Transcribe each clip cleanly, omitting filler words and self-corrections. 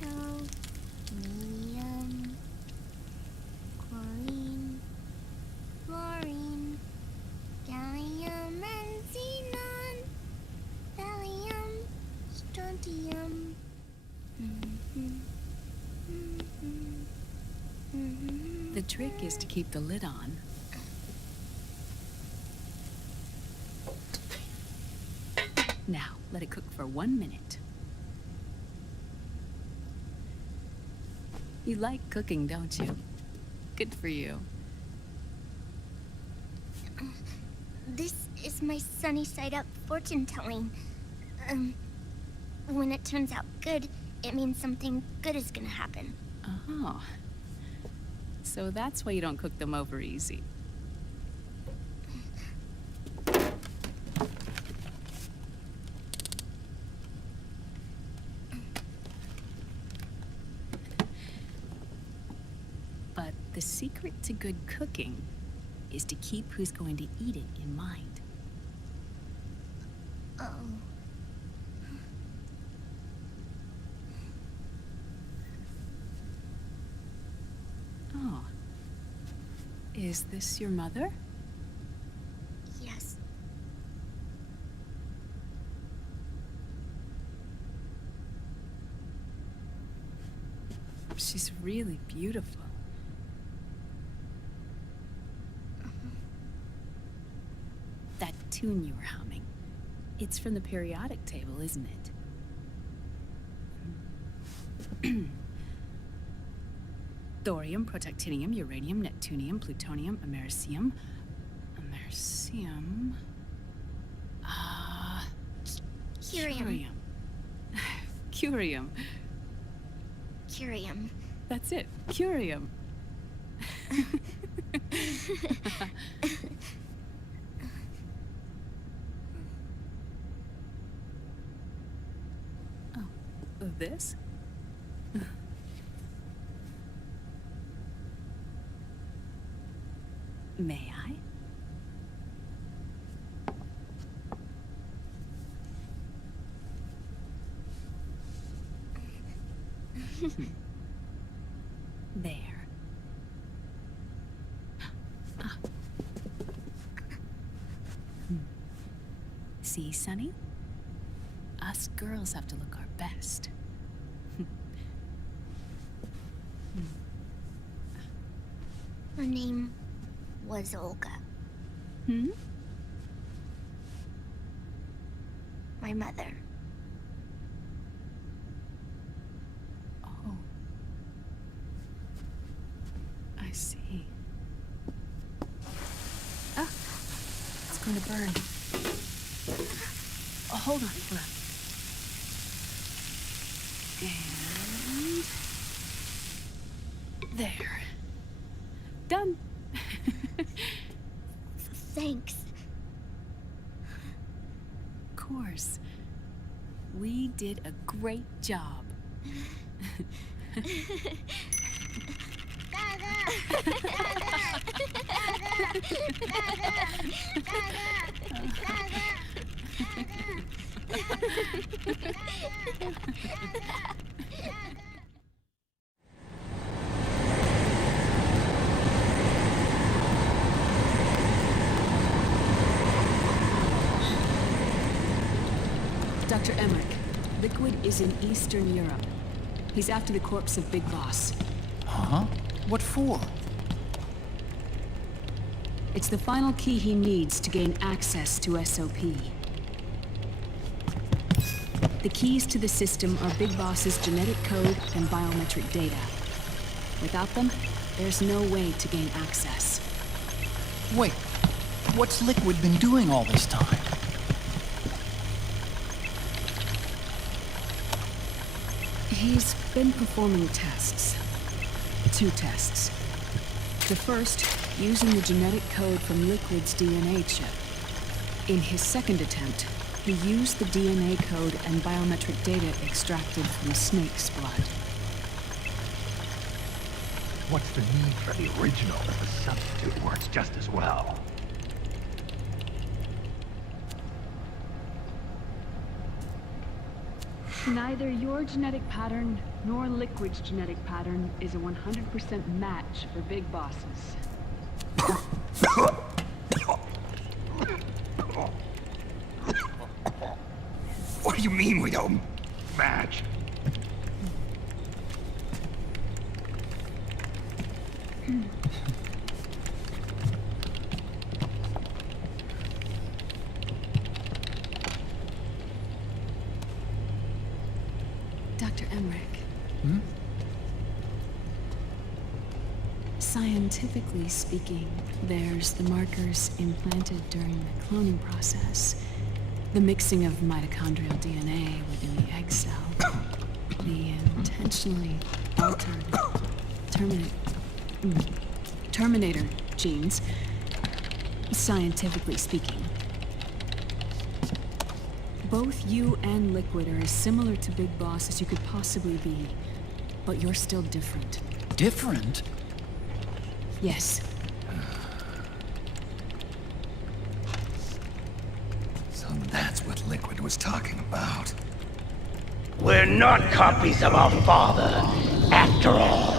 Tomato, medium, chlorine, fluorine, gallium and xenon, thallium, strontium. The trick is to keep the lid on. Now, let it cook for 1 minute. You like cooking, don't you? Good for you. This is my sunny side up fortune telling. When it turns out good, it means something good is gonna happen. Oh. So that's why you don't cook them over easy. But the secret to good cooking is to keep who's going to eat it in mind. Oh. Oh. Is this your mother? Yes. She's really beautiful. That tune you were humming, it's from the periodic table, isn't it? Thorium, protactinium, uranium, neptunium, plutonium, americium. Americium. Curium. Curium. Curium. That's it. Curium. Oh, this? May I? There. Ah. See, Sonny? Us girls have to look our best. Her name was Olga. Hmm? My mother. Oh. I see. Ah! It's going to burn. Oh, hold on, hold on. And... there. Done. Thanks. Of course. We did a great job. Dr. Emmerich, Liquid is in Eastern Europe. He's after the corpse of Big Boss. Huh? What for? It's the final key he needs to gain access to SOP. The keys to the system are Big Boss's genetic code and biometric data. Without them, there's no way to gain access. Wait, what's Liquid been doing all this time? He's been performing tests. 2 tests. The first, using the genetic code from Liquid's DNA chip. In his second attempt, he used the DNA code and biometric data extracted from Snake's blood. What's the need for the original if the substitute works just as well? Neither your genetic pattern nor Liquid's genetic pattern is a 100% match for big bosses. What do you mean we don't match? Dr. Emmerich. Hmm? Scientifically speaking, there's the markers implanted during the cloning process. The mixing of mitochondrial DNA within the egg cell. The intentionally altered terminator genes. Scientifically speaking. Both you and Liquid are as similar to Big Boss as you could possibly be, but you're still different. Different? Yes. So that's what Liquid was talking about. We're not copies of our father, after all.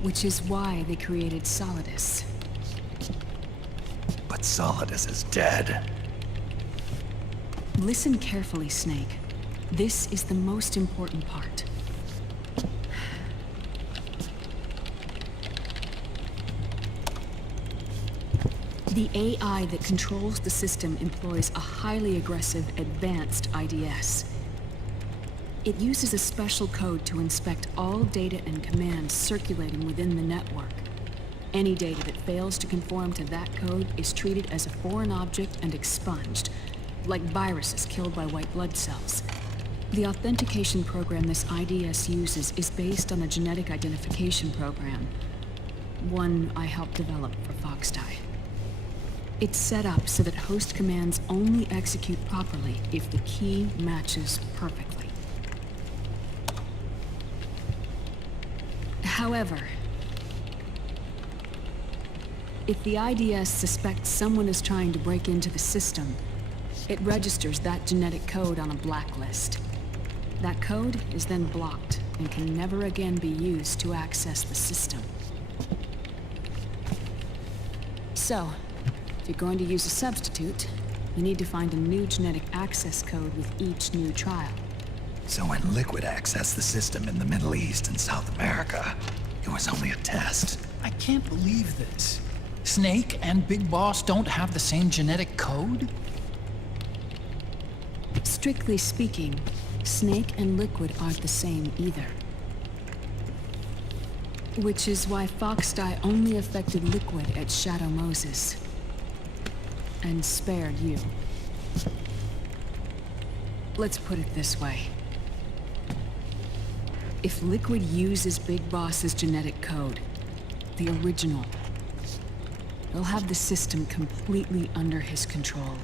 Which is why they created Solidus. But Solidus is dead. Listen carefully, Snake. This is the most important part. The AI that controls the system employs a highly aggressive, advanced IDS. It uses a special code to inspect all data and commands circulating within the network. Any data that fails to conform to that code is treated as a foreign object and expunged, like viruses killed by white blood cells. The authentication program this IDS uses is based on a genetic identification program, one I helped develop for Foxdie. It's set up so that host commands only execute properly if the key matches perfectly. However, if the IDS suspects someone is trying to break into the system, it registers that genetic code on a blacklist. That code is then blocked and can never again be used to access the system. So, if you're going to use a substitute, you need to find a new genetic access code with each new trial. So when Liquid accessed the system in the Middle East and South America, it was only a test. I can't believe this. Snake and Big Boss don't have the same genetic code? Strictly speaking, Snake and Liquid aren't the same either. Which is why Foxdie only affected Liquid at Shadow Moses. And spared you. Let's put it this way. If Liquid uses Big Boss's genetic code, the original, he'll have the system completely under his control.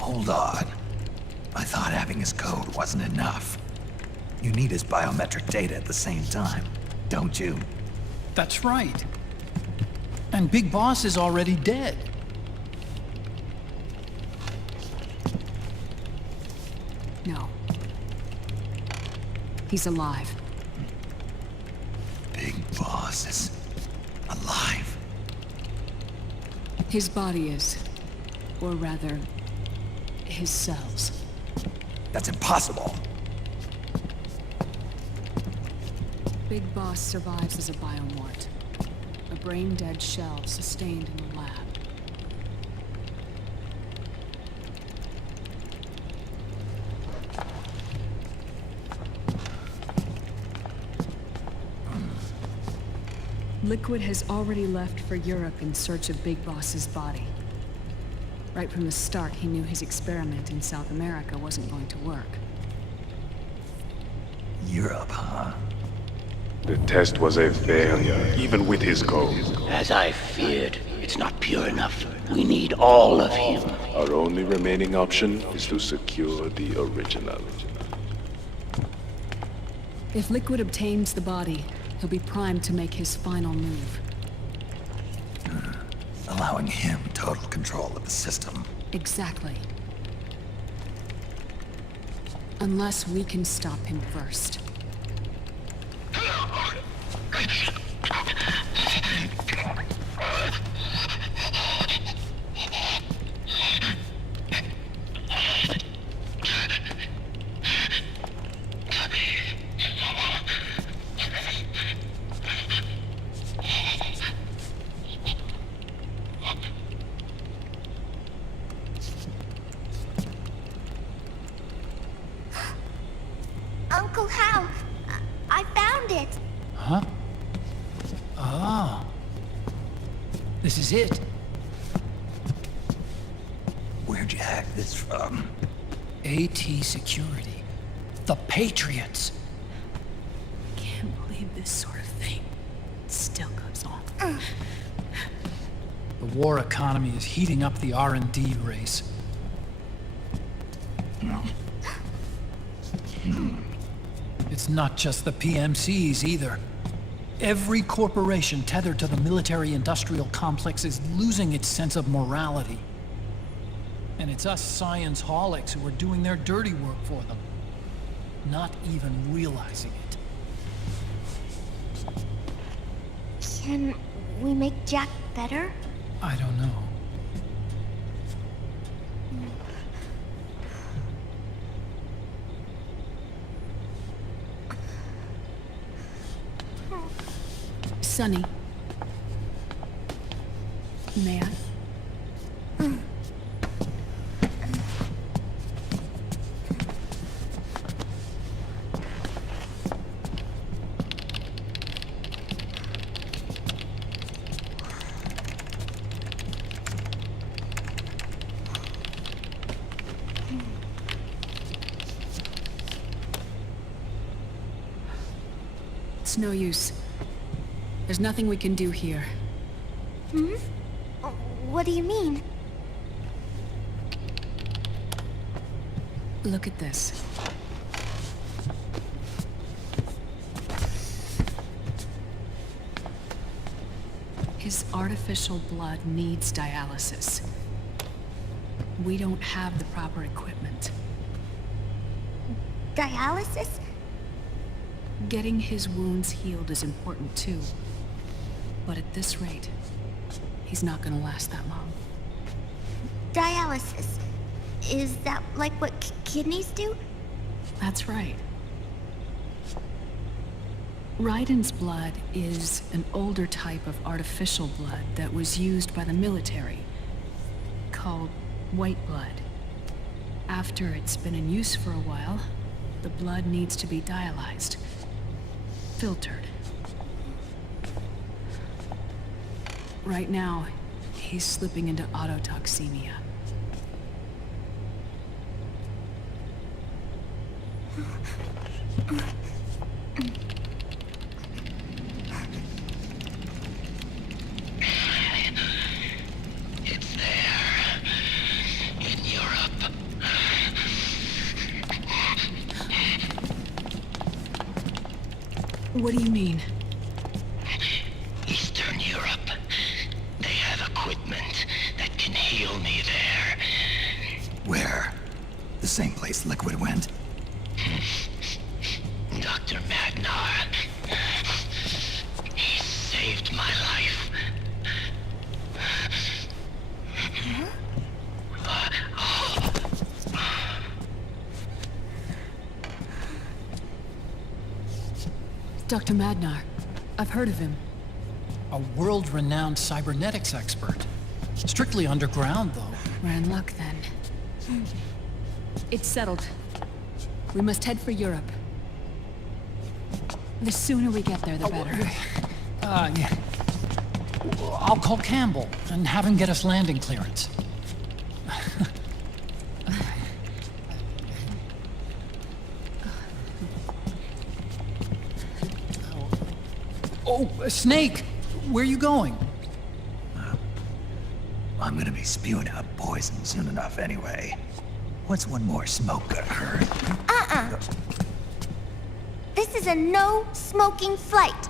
Hold on. I thought having his code wasn't enough. You need his biometric data at the same time, don't you? That's right. And Big Boss is already dead. No. He's alive. Big Boss is alive. His body is. Or rather, his cells. That's impossible. Big Boss survives as a biomort. A brain-dead shell sustained in the lab. Liquid has already left for Europe in search of Big Boss's body. Right from the start, he knew his experiment in South America wasn't going to work. Europe, huh? The test was a failure, even with his code. As I feared, it's not pure enough. We need all of him. Our only remaining option is to secure the original. If Liquid obtains the body, he'll be primed to make his final move. Allowing him total control of the system. Exactly. Unless we can stop him first. Uncle Hal, I found it. Huh? Ah. This is it. Where'd you hack this from? AT Security. The Patriots. Can't believe this sort of thing still goes on. The war economy is heating up the R&D race. It's not just the PMCs either. Every corporation tethered to the military-industrial complex is losing its sense of morality. And it's us science-holics who are doing their dirty work for them, not even realizing it. Can we make Jack better? I don't know. Sonny. May I? It's no use. There's nothing we can do here. What do you mean? Look at this. His artificial blood needs dialysis. We don't have the proper equipment. Dialysis? Getting his wounds healed is important too. But at this rate, he's not gonna last that long. Dialysis. Is that like what kidneys do? That's right. Raiden's blood is an older type of artificial blood that was used by the military, called white blood. After it's been in use for a while, the blood needs to be dialyzed, filtered. Right now, he's slipping into autotoxemia. It's there. In Europe. What do you mean? Eastern Europe. They have equipment that can heal me there. Where? The same place Liquid went? Dr. Magnar. He saved my life. Dr. Madnar. I've heard of him. A world-renowned cybernetics expert. Strictly underground, though. We're in luck then. It's settled. We must head for Europe. The sooner we get there, the better. Yeah. I'll call Campbell and have him get us landing clearance. Oh, Snake! Where are you going? I'm gonna be spewing out poison soon enough anyway. What's one more smoke gonna hurt? This is a no-smoking flight.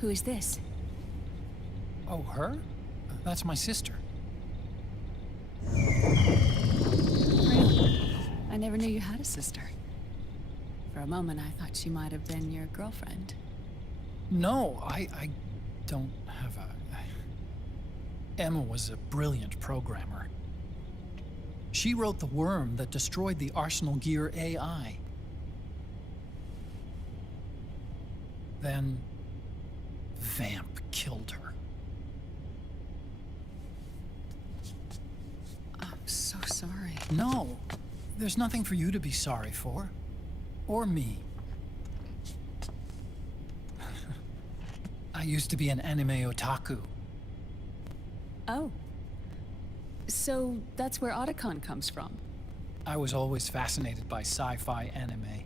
Who is this? Oh, her? That's my sister. Really? I never knew you had a sister. For a moment, I thought she might have been your girlfriend. No, I don't have a... Emma was a brilliant programmer. She wrote the worm that destroyed the Arsenal Gear AI. Then, Vamp killed her. I'm so sorry. No, there's nothing for you to be sorry for. Or me. I used to be an anime otaku. Oh. So that's where Otacon comes from. I was always fascinated by sci-fi anime.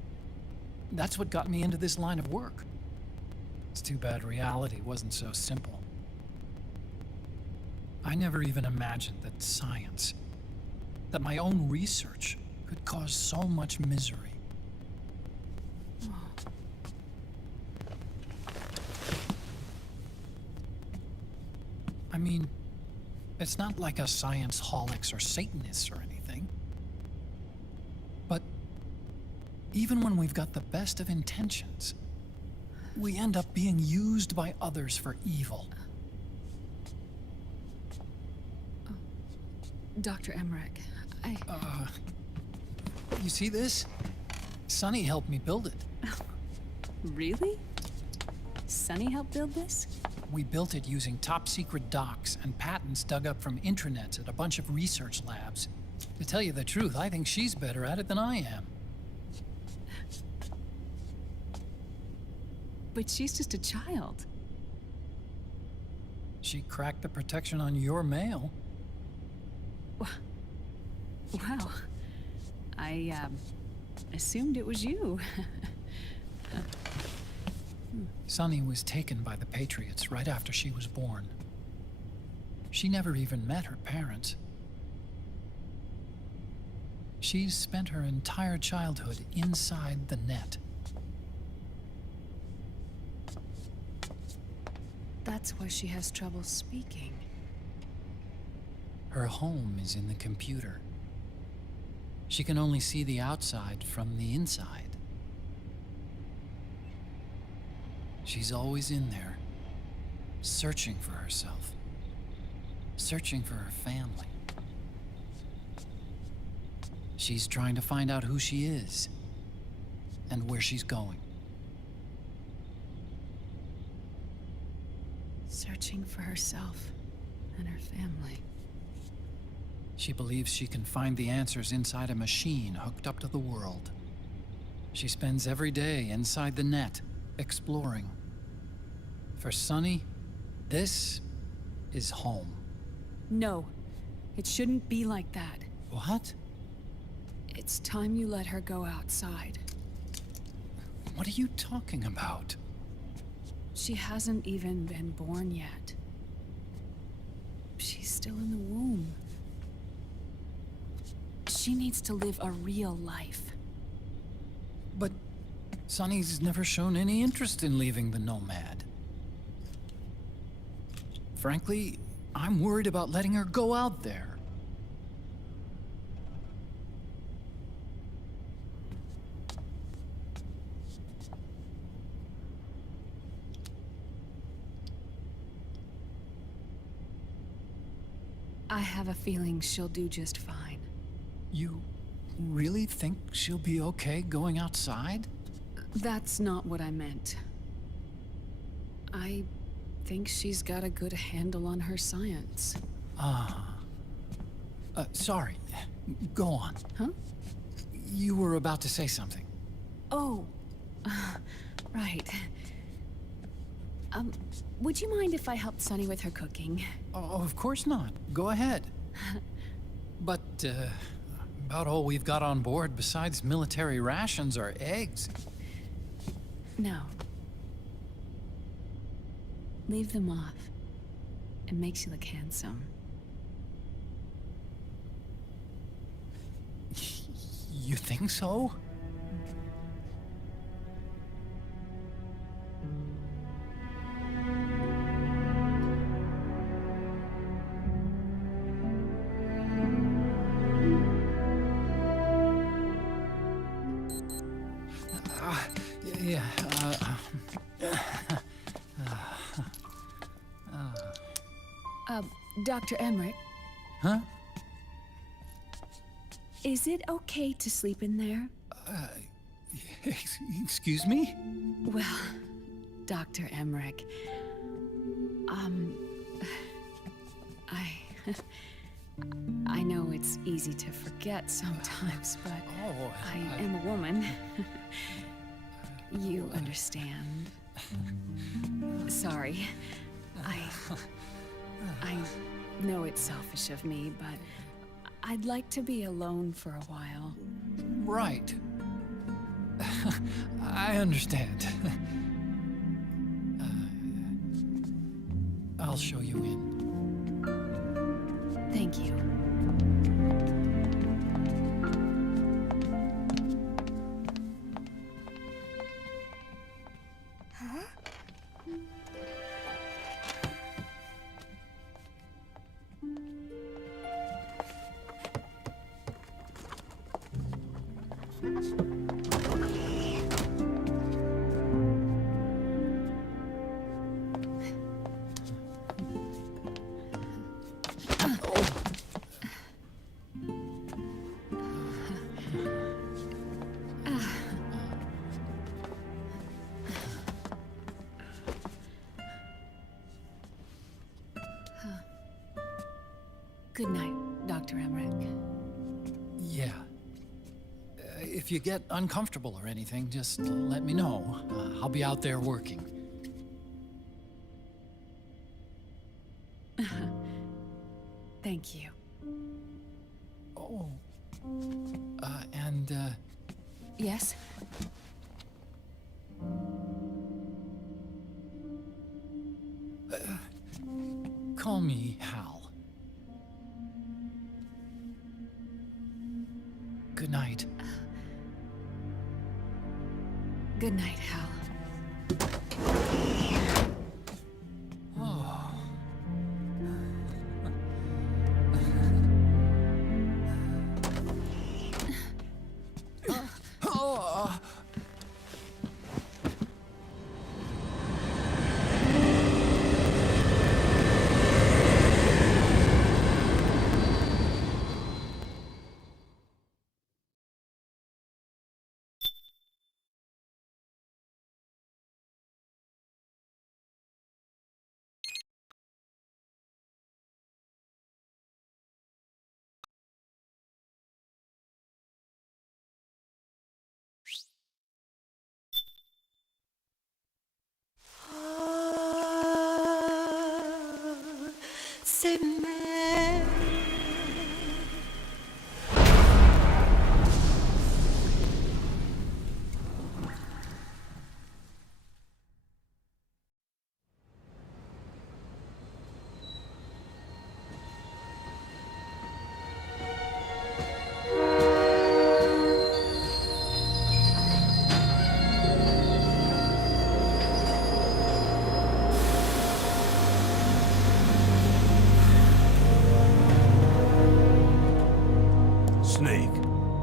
That's what got me into this line of work. It's too bad reality wasn't so simple. I never even imagined that science, that my own research, could cause so much misery. I mean, it's not like us science-holics or Satanists or anything. But even when we've got the best of intentions, we end up being used by others for evil. Dr. Emmerich, You see this? Sonny helped me build it. Really? Sunny helped build this? We built it using top-secret docs and patents dug up from intranets at a bunch of research labs. To tell you the truth, I think she's better at it than I am. But she's just a child. She cracked the protection on your mail. Wow. I, assumed it was you. Sunny was taken by the Patriots right after she was born. She never even met her parents. She's spent her entire childhood inside the net. That's why she has trouble speaking. Her home is in the computer. She can only see the outside from the inside. She's always in there, searching for herself, searching for her family. She's trying to find out who she is and where she's going. Searching for herself and her family. She believes she can find the answers inside a machine hooked up to the world. She spends every day inside the net, exploring. For Sunny, this is home. No, it shouldn't be like that. What? It's time you let her go outside. What are you talking about? She hasn't even been born yet. She's still in the womb. She needs to live a real life. But Sunny's never shown any interest in leaving the Nomad. Frankly, I'm worried about letting her go out there. I have a feeling she'll do just fine. You really think she'll be okay going outside? That's not what I meant. I think she's got a good handle on her science. Sorry. Go on. Huh? You were about to say something. Oh, right. Would you mind if I helped Sunny with her cooking? Oh, of course not. Go ahead. But, about all we've got on board besides military rations are eggs. No. Leave them off. It makes you look handsome. You think so? Dr. Emmerich, Huh? is it okay to sleep in there? Excuse me? Well, Dr. Emmerich, I know it's easy to forget sometimes, but I am a woman. You understand. Sorry. I know it's selfish of me, but I'd like to be alone for a while. Right. I understand. I'll show you in. Thank you. Good night, Dr. Emmerich. Yeah. If you get uncomfortable or anything, just let me know. I'll be out there working. Thank you. Oh. And, Yes? call me Hal. Good night. Good night, Hal. Snake,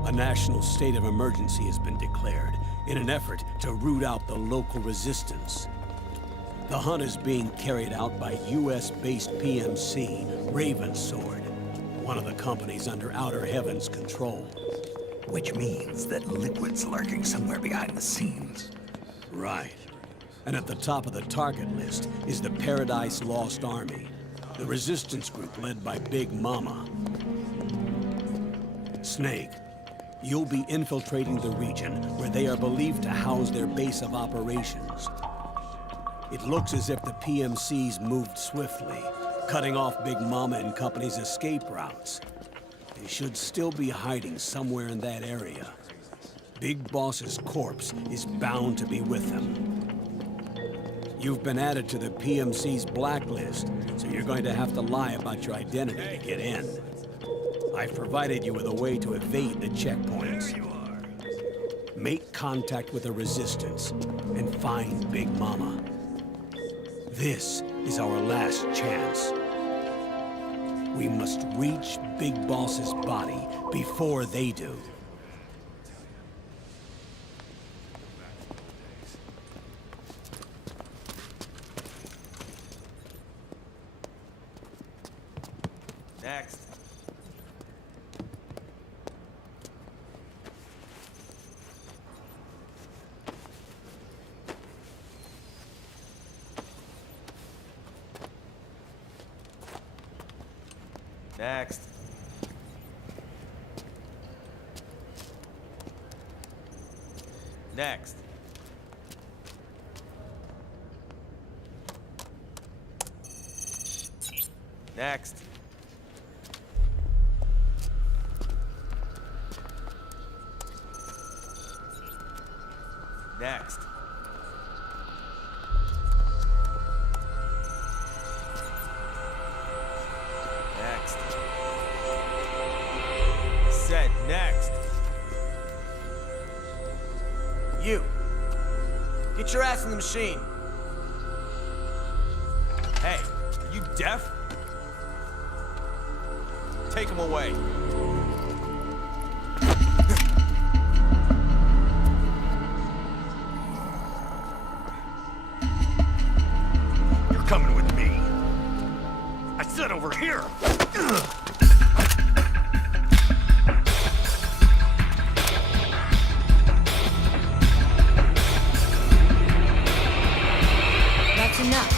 a national state of emergency has been declared in an effort to root out the local resistance. The hunt is being carried out by US-based PMC, Ravensword, one of the companies under Outer Heaven's control. Which means that Liquid's lurking somewhere behind the scenes. Right. And at the top of the target list is the Paradise Lost Army, the resistance group led by Big Mama. Snake, you'll be infiltrating the region where they are believed to house their base of operations. It looks as if the PMCs moved swiftly, cutting off Big Mama and company's escape routes. They should still be hiding somewhere in that area. Big Boss's corpse is bound to be with them. You've been added to the PMC's blacklist, so you're going to have to lie about your identity to get in. I've provided you with a way to evade the checkpoints. Make contact with the Resistance and find Big Mama. This is our last chance. We must reach Big Boss's body before they do. Next. Next. Next. Next. Next. I said next. You. Get your ass in the machine. Hey, are you deaf? Take him away. You're coming with me. I said over here. That's enough.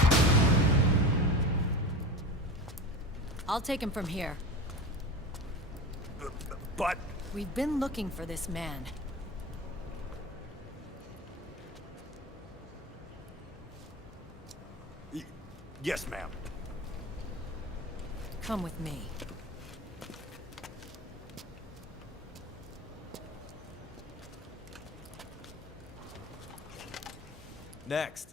I'll take him from here. But... We've been looking for this man. Yes, ma'am. Come with me. Next.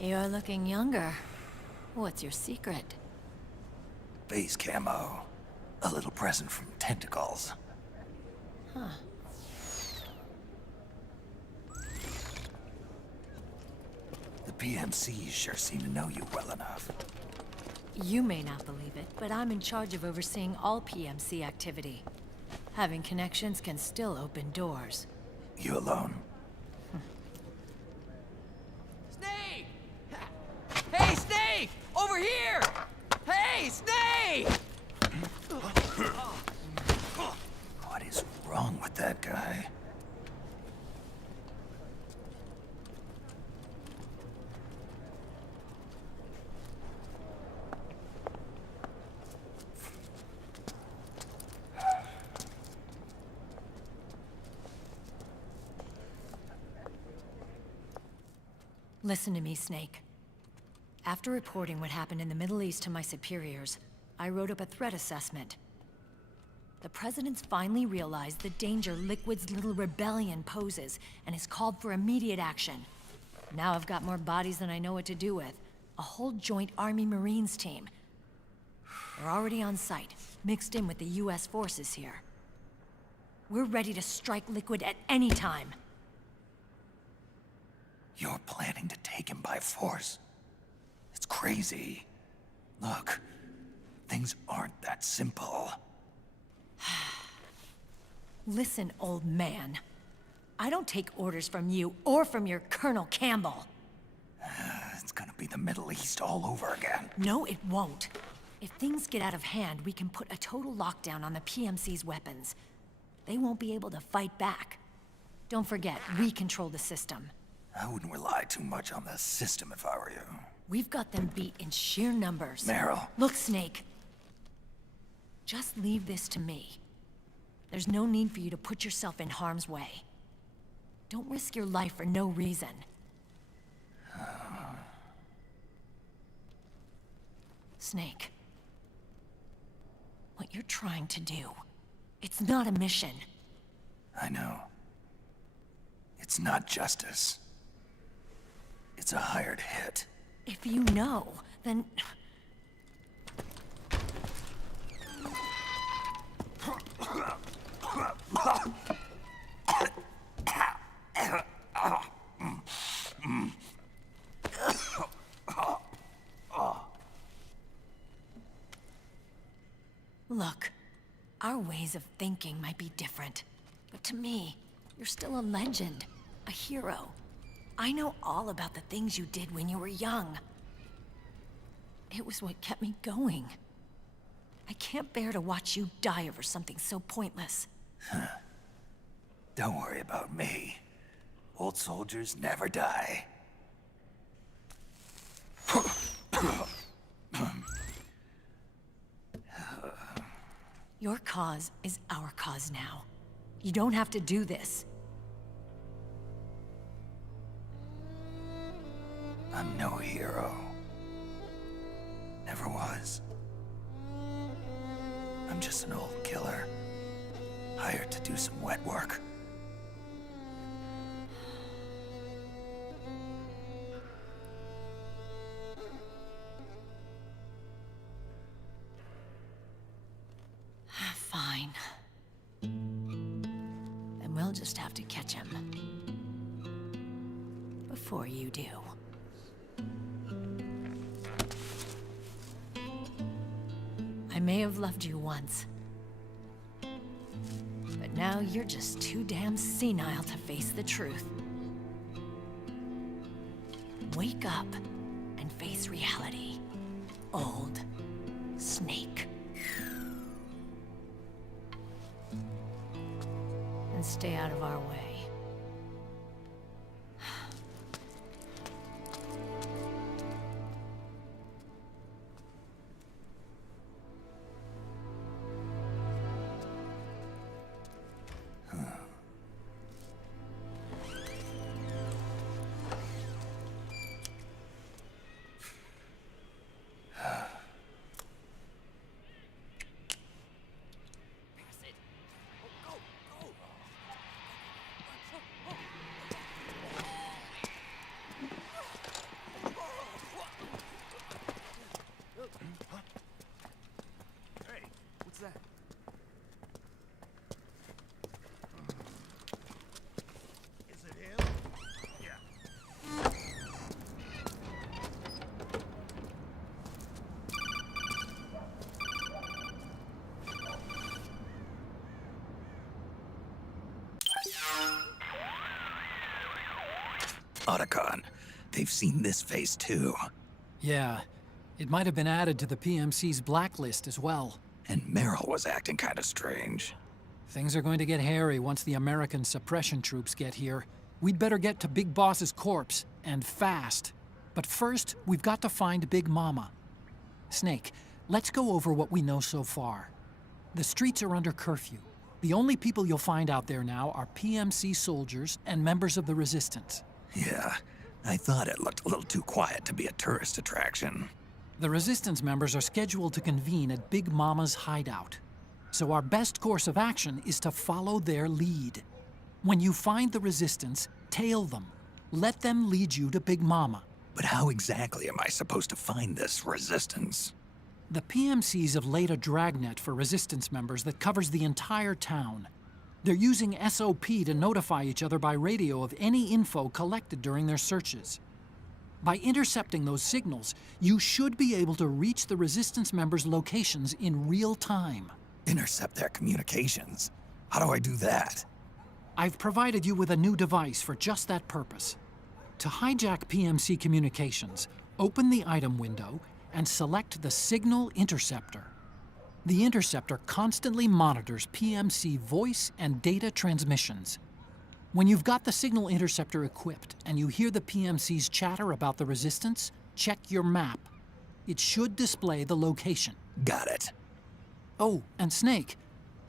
You're looking younger. What's your secret? Base camo. A little present from Tentacles. Huh. The PMCs sure seem to know you well enough. You may not believe it, but I'm in charge of overseeing all PMC activity. Having connections can still open doors. You alone? Snake! Hey, Snake! Over here! Hey, Snake! What is wrong with that guy? Listen to me, Snake. After reporting what happened in the Middle East to my superiors, I wrote up a threat assessment. The President's finally realized the danger Liquid's little rebellion poses and has called for immediate action. Now I've got more bodies than I know what to do with. A whole joint Army-Marines team. They're already on site, mixed in with the US forces here. We're ready to strike Liquid at any time. You're planning to take him by force? It's crazy. Look, things aren't that simple. Listen, old man. I don't take orders from you or from your Colonel Campbell. It's gonna be the Middle East all over again. No, it won't. If things get out of hand, we can put a total lockdown on the PMC's weapons. They won't be able to fight back. Don't forget, we control the system. I wouldn't rely too much on the system if I were you. We've got them beat in sheer numbers. Meryl. Look, Snake. Just leave this to me. There's no need for you to put yourself in harm's way. Don't risk your life for no reason. Snake. What you're trying to do, it's not a mission. I know. It's not justice. It's a hired hit. If you know, then... Look, our ways of thinking might be different, but to me, you're still a legend, a hero. I know all about the things you did when you were young. It was what kept me going. I can't bear to watch you die over something so pointless. Don't worry about me. Old soldiers never die. Your cause is our cause now. You don't have to do this. I'm no hero. Never was. I'm just an old killer, hired to do some wet work. Fine. Then we'll just have to catch him. Before you do. I may have loved you once. But now you're just too damn senile to face the truth. Wake up and face reality. Old Snake. And stay out of our way. Otacon, they've seen this face too. Yeah, it might have been added to the PMC's blacklist as well. And Meryl was acting kind of strange. Things are going to get hairy once the American suppression troops get here. We'd better get to Big Boss's corpse, and fast. But first, we've got to find Big Mama. Snake, let's go over what we know so far. The streets are under curfew. The only people you'll find out there now are PMC soldiers and members of the Resistance. Yeah, I thought it looked a little too quiet to be a tourist attraction. The Resistance members are scheduled to convene at Big Mama's hideout. So our best course of action is to follow their lead. When you find the Resistance, tail them. Let them lead you to Big Mama. But how exactly am I supposed to find this Resistance? The PMCs have laid a dragnet for Resistance members that covers the entire town. They're using SOP to notify each other by radio of any info collected during their searches. By intercepting those signals, you should be able to reach the Resistance members' locations in real time. Intercept their communications? How do I do that? I've provided you with a new device for just that purpose. To hijack PMC communications, open the item window and select the Signal Interceptor. The interceptor constantly monitors PMC voice and data transmissions. When you've got the Signal Interceptor equipped and you hear the PMC's chatter about the Resistance, check your map. It should display the location. Got it. Oh, and Snake,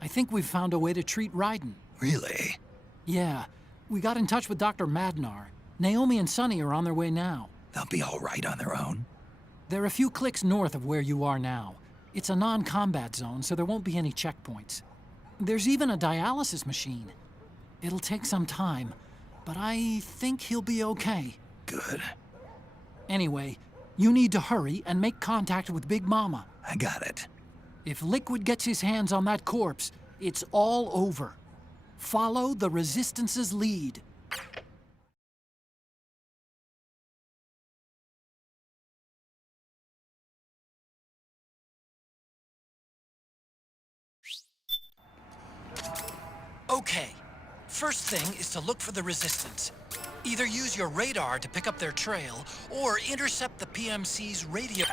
I think we've found a way to treat Raiden. Really? Yeah, we got in touch with Dr. Madnar. Naomi and Sonny are on their way now. They'll be all right on their own? They're a few clicks north of where you are now. It's a non-combat zone, so there won't be any checkpoints. There's even a dialysis machine. It'll take some time, but I think he'll be okay. Good. Anyway, you need to hurry and make contact with Big Mama. I got it. If Liquid gets his hands on that corpse, it's all over. Follow the Resistance's lead. Okay. First thing is to look for the Resistance. Either use your radar to pick up their trail, or intercept the PMC's radio...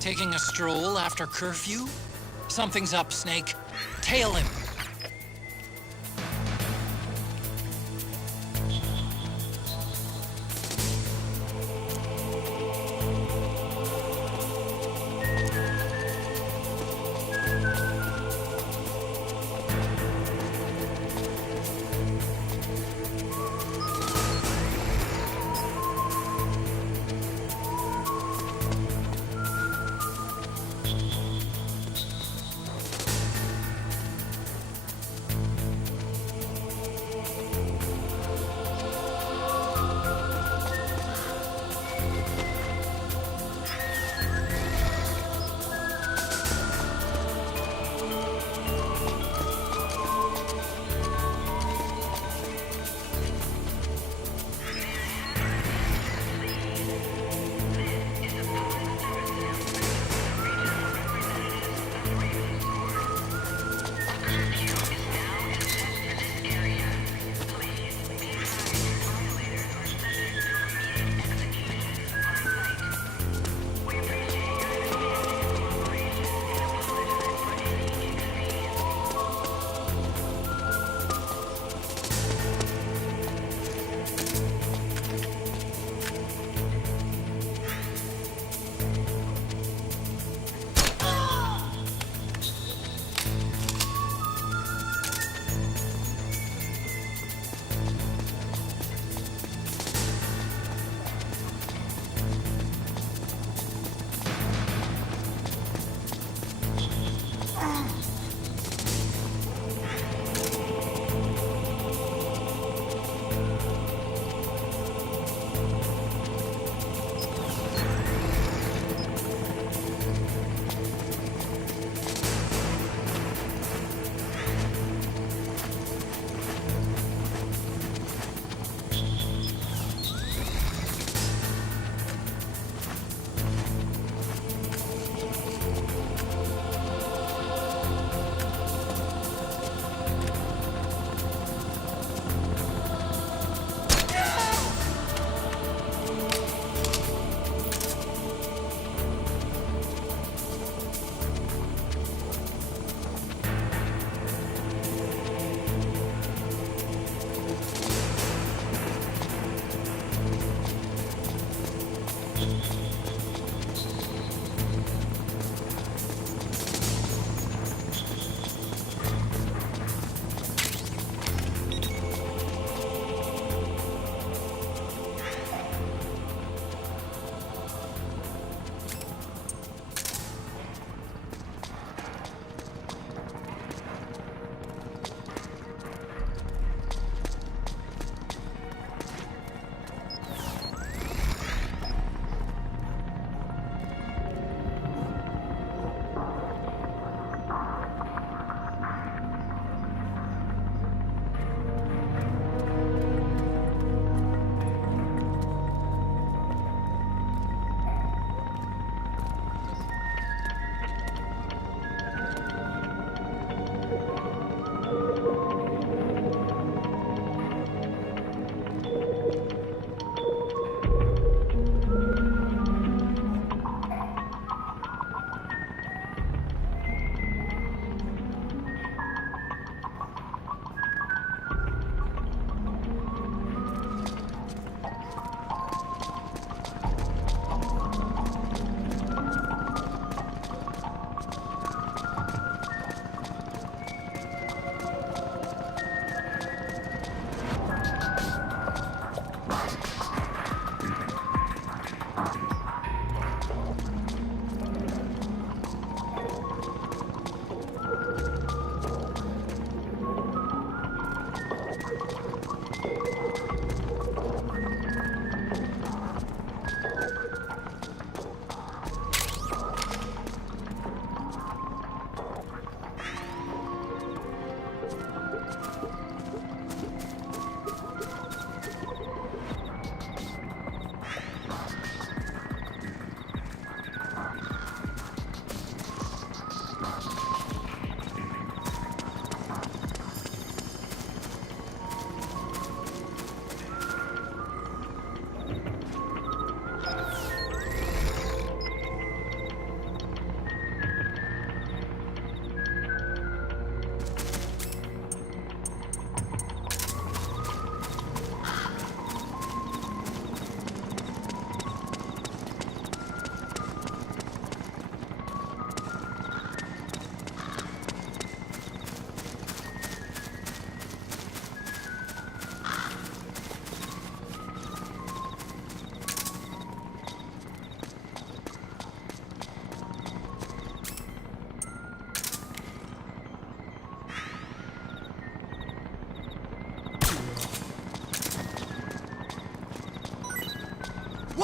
Taking a stroll after curfew? Something's up, Snake. Tail him.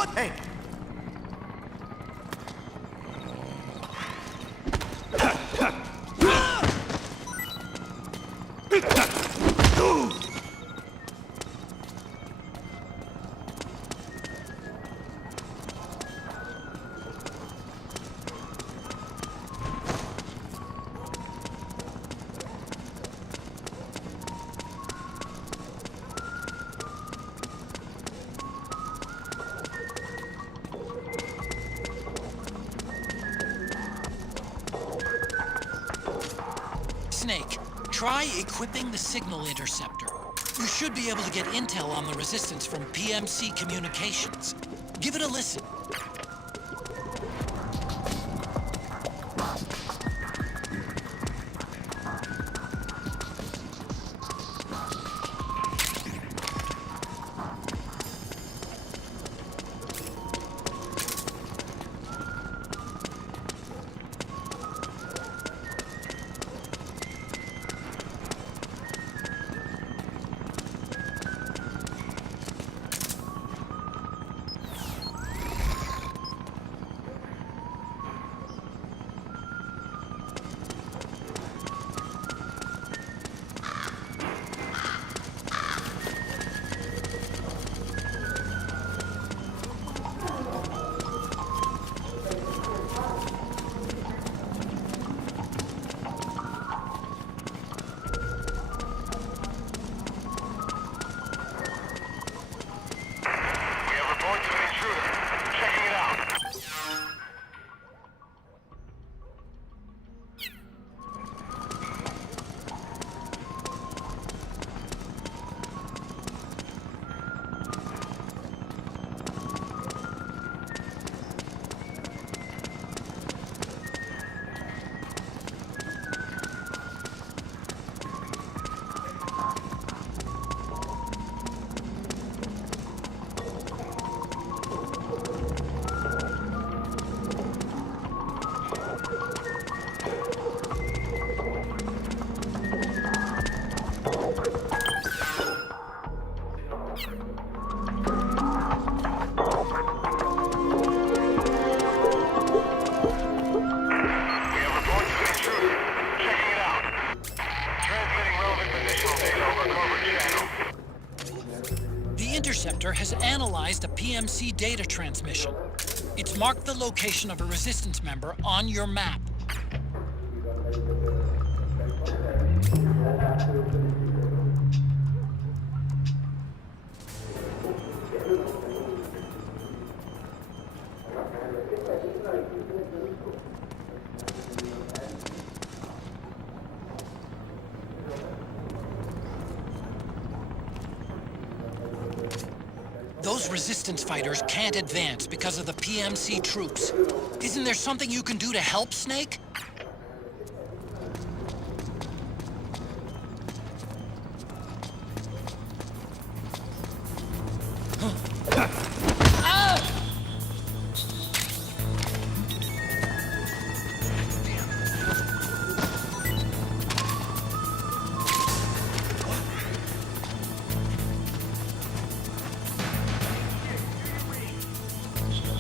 What? Hey! Snake, try equipping the signal interceptor. You should be able to get intel on the resistance from PMC communications. Give it a listen. The interceptor has analyzed a PMC data transmission. It's marked the location of a resistance member on your map. Those resistance fighters can't advance because of the PMC troops. Isn't there something you can do to help, Snake?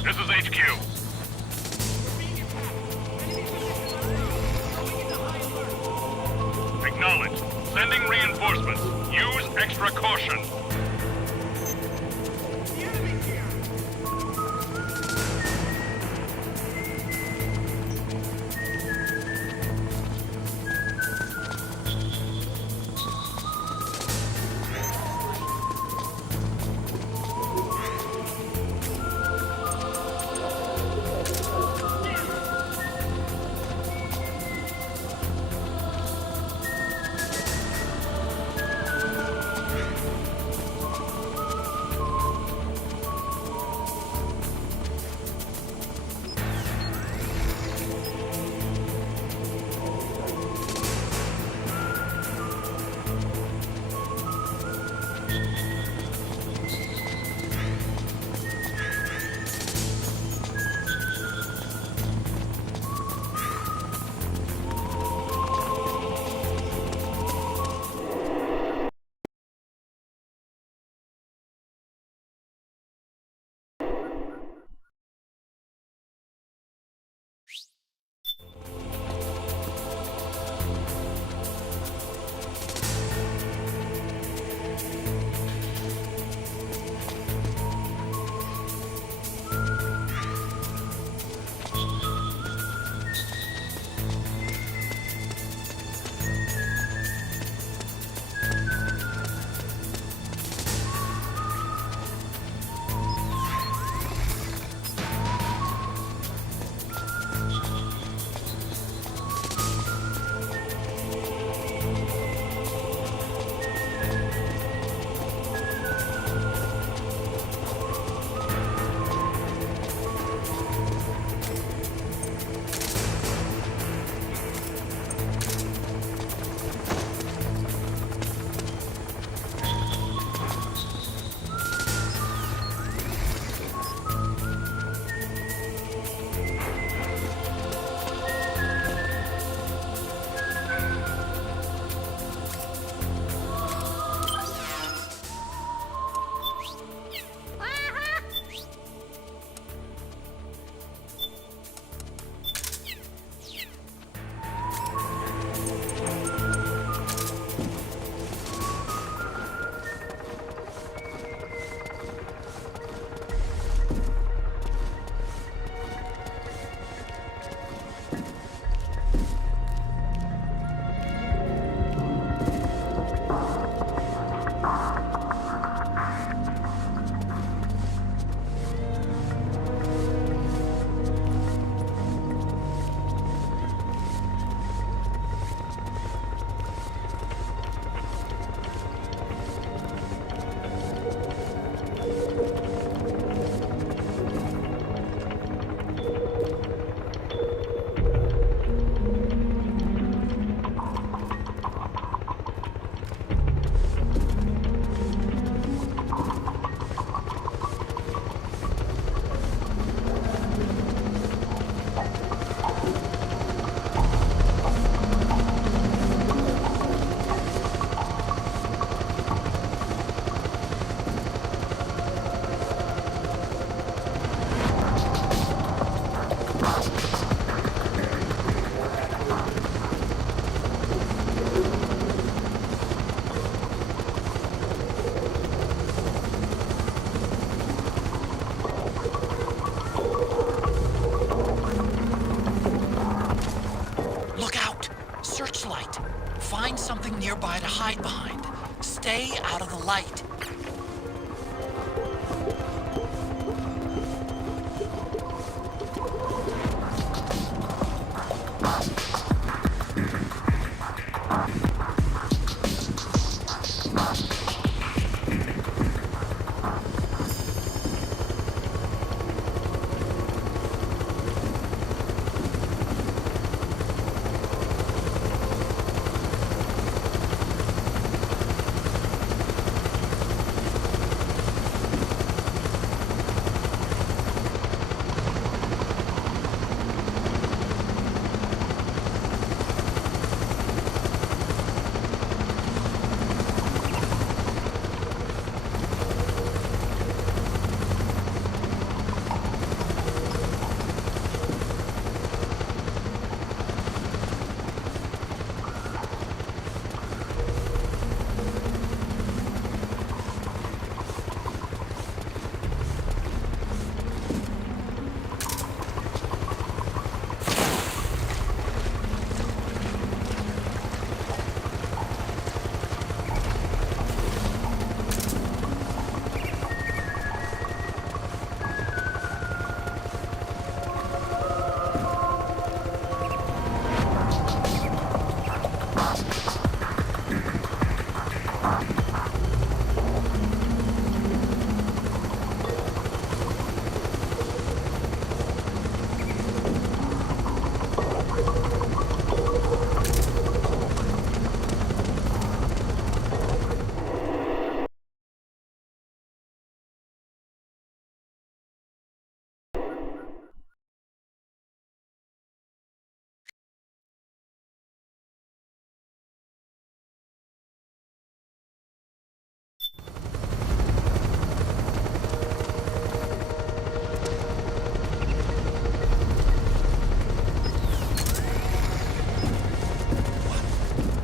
This is HQ. Acknowledged. Sending reinforcements. Use extra caution. searchlight. Find something nearby to hide behind. Stay out of the light.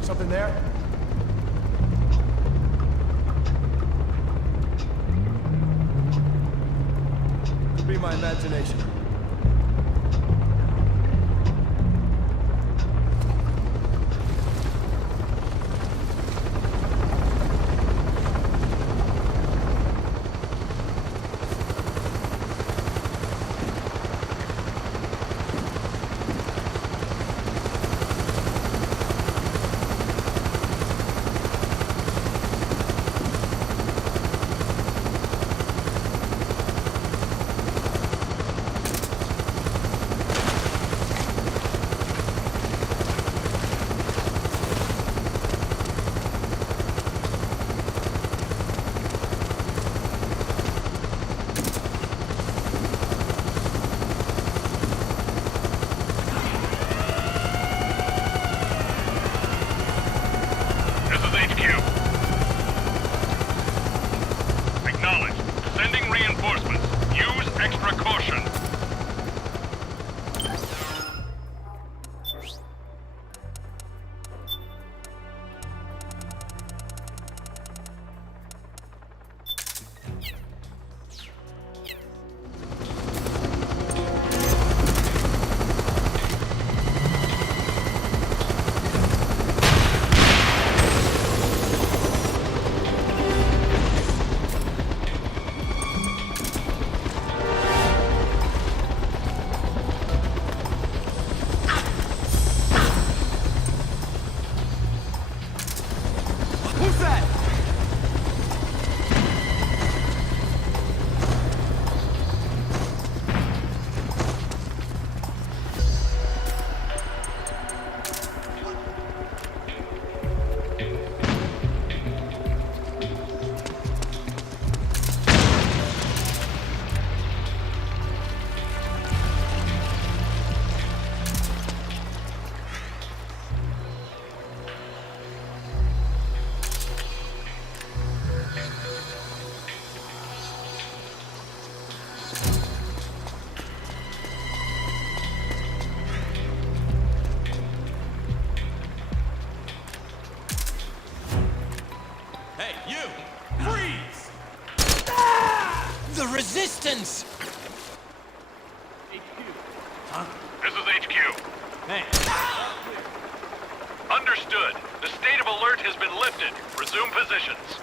Something there? Could be my imagination. Resistance! This is HQ. Hey. Understood. The state of alert has been lifted. Resume positions.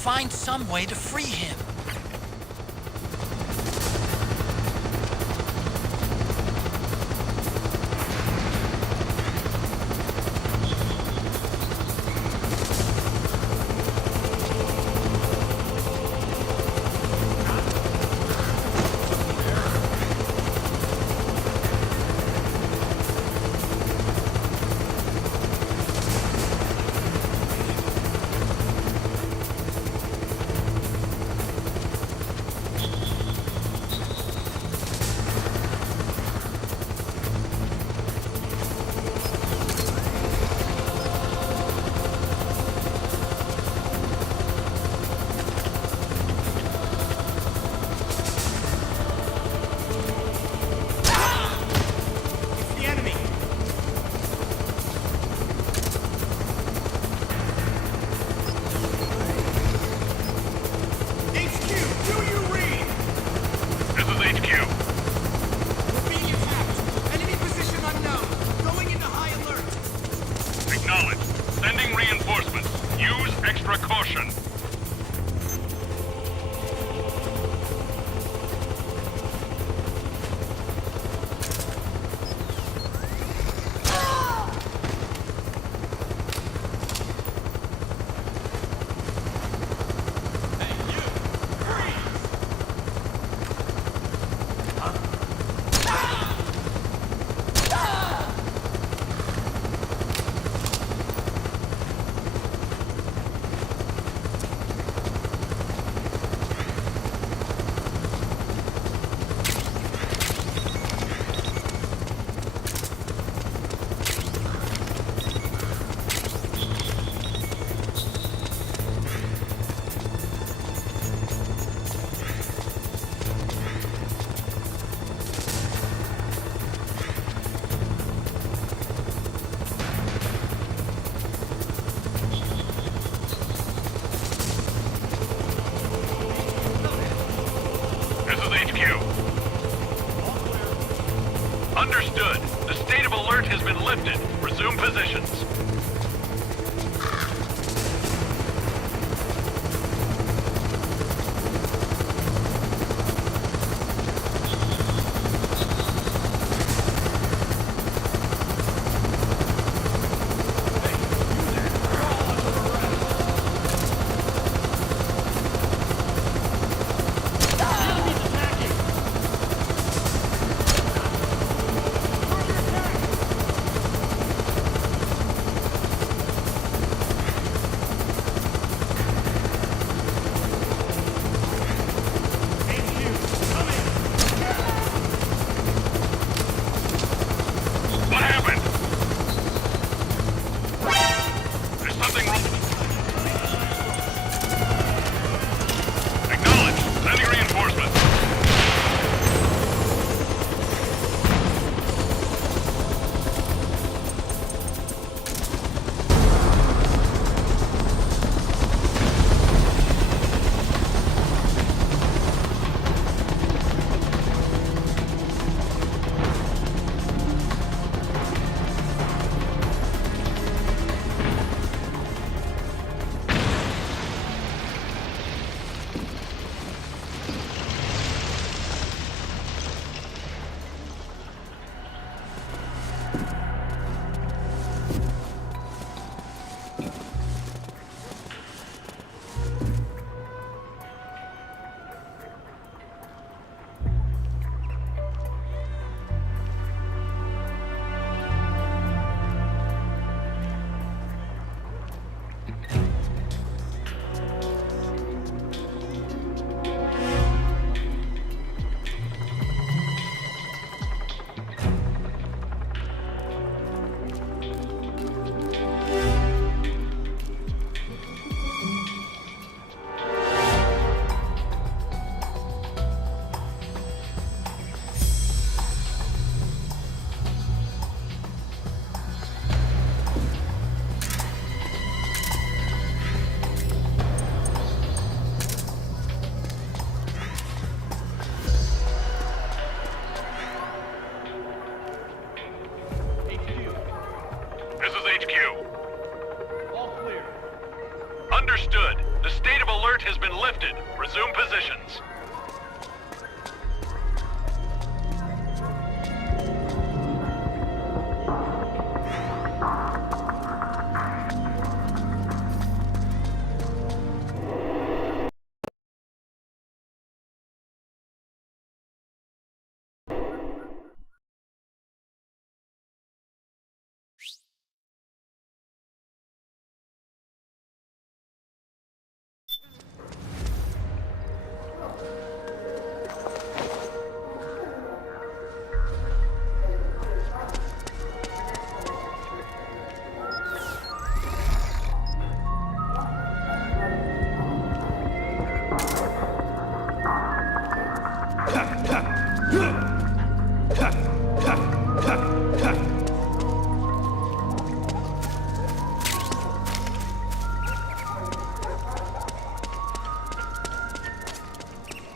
Find some way to free him. Sending reinforcements. Use extra caution. Understood. The state of alert has been lifted. Resume positions.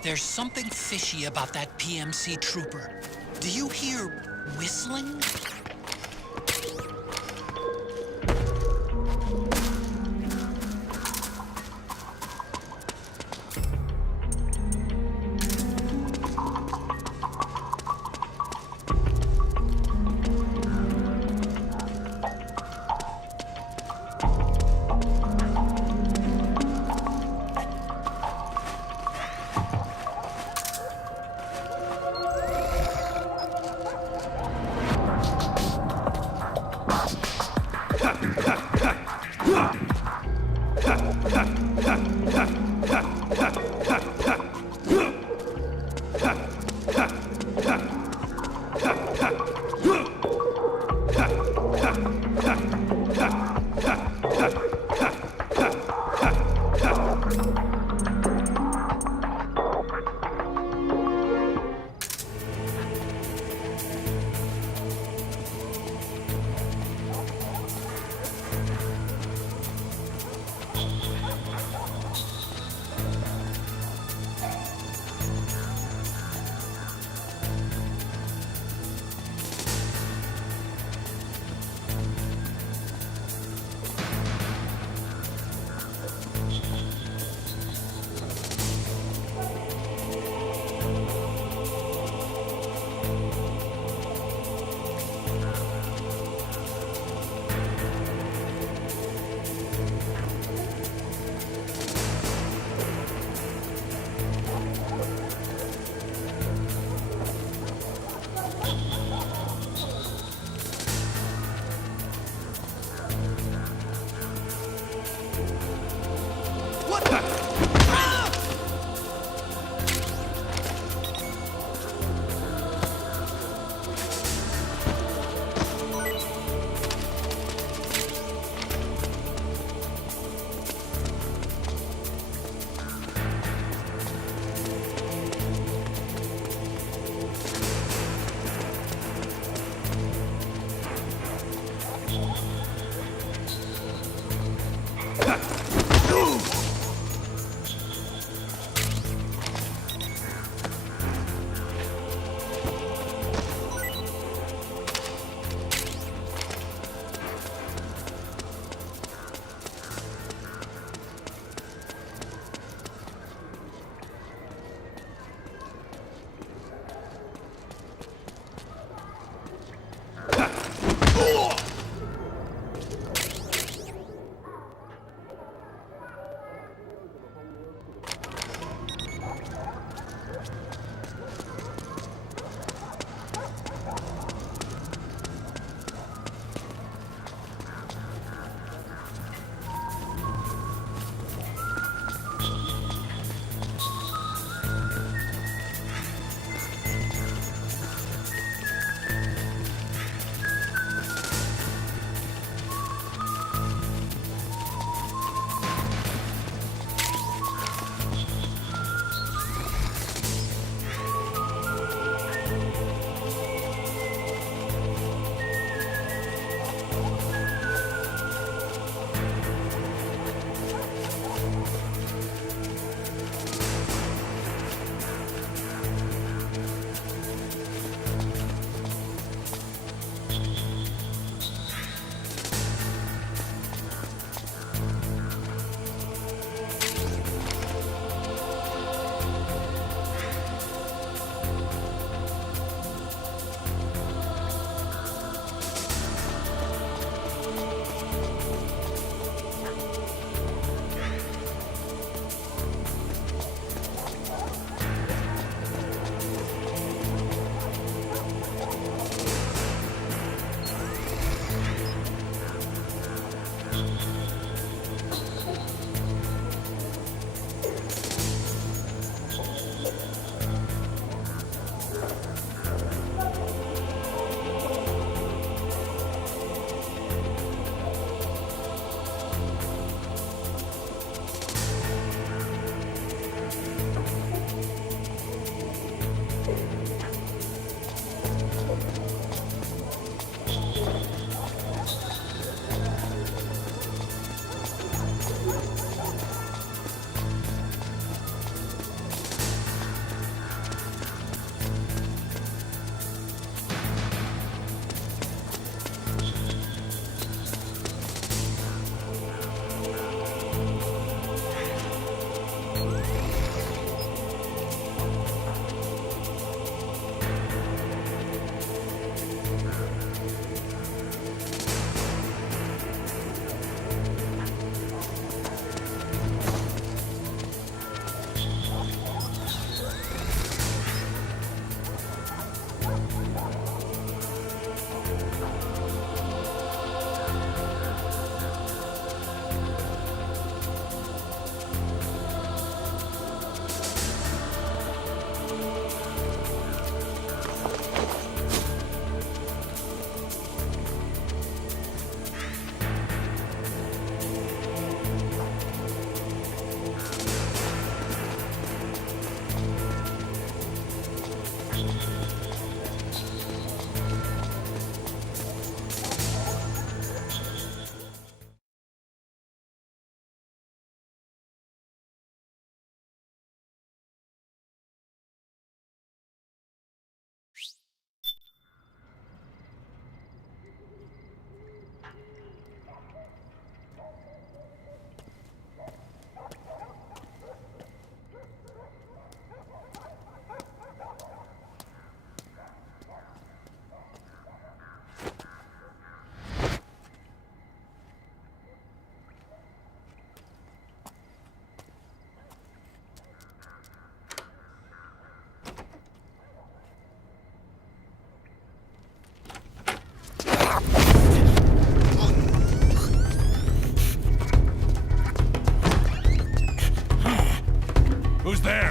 There's something fishy about that PMC trooper. Do you hear whistling?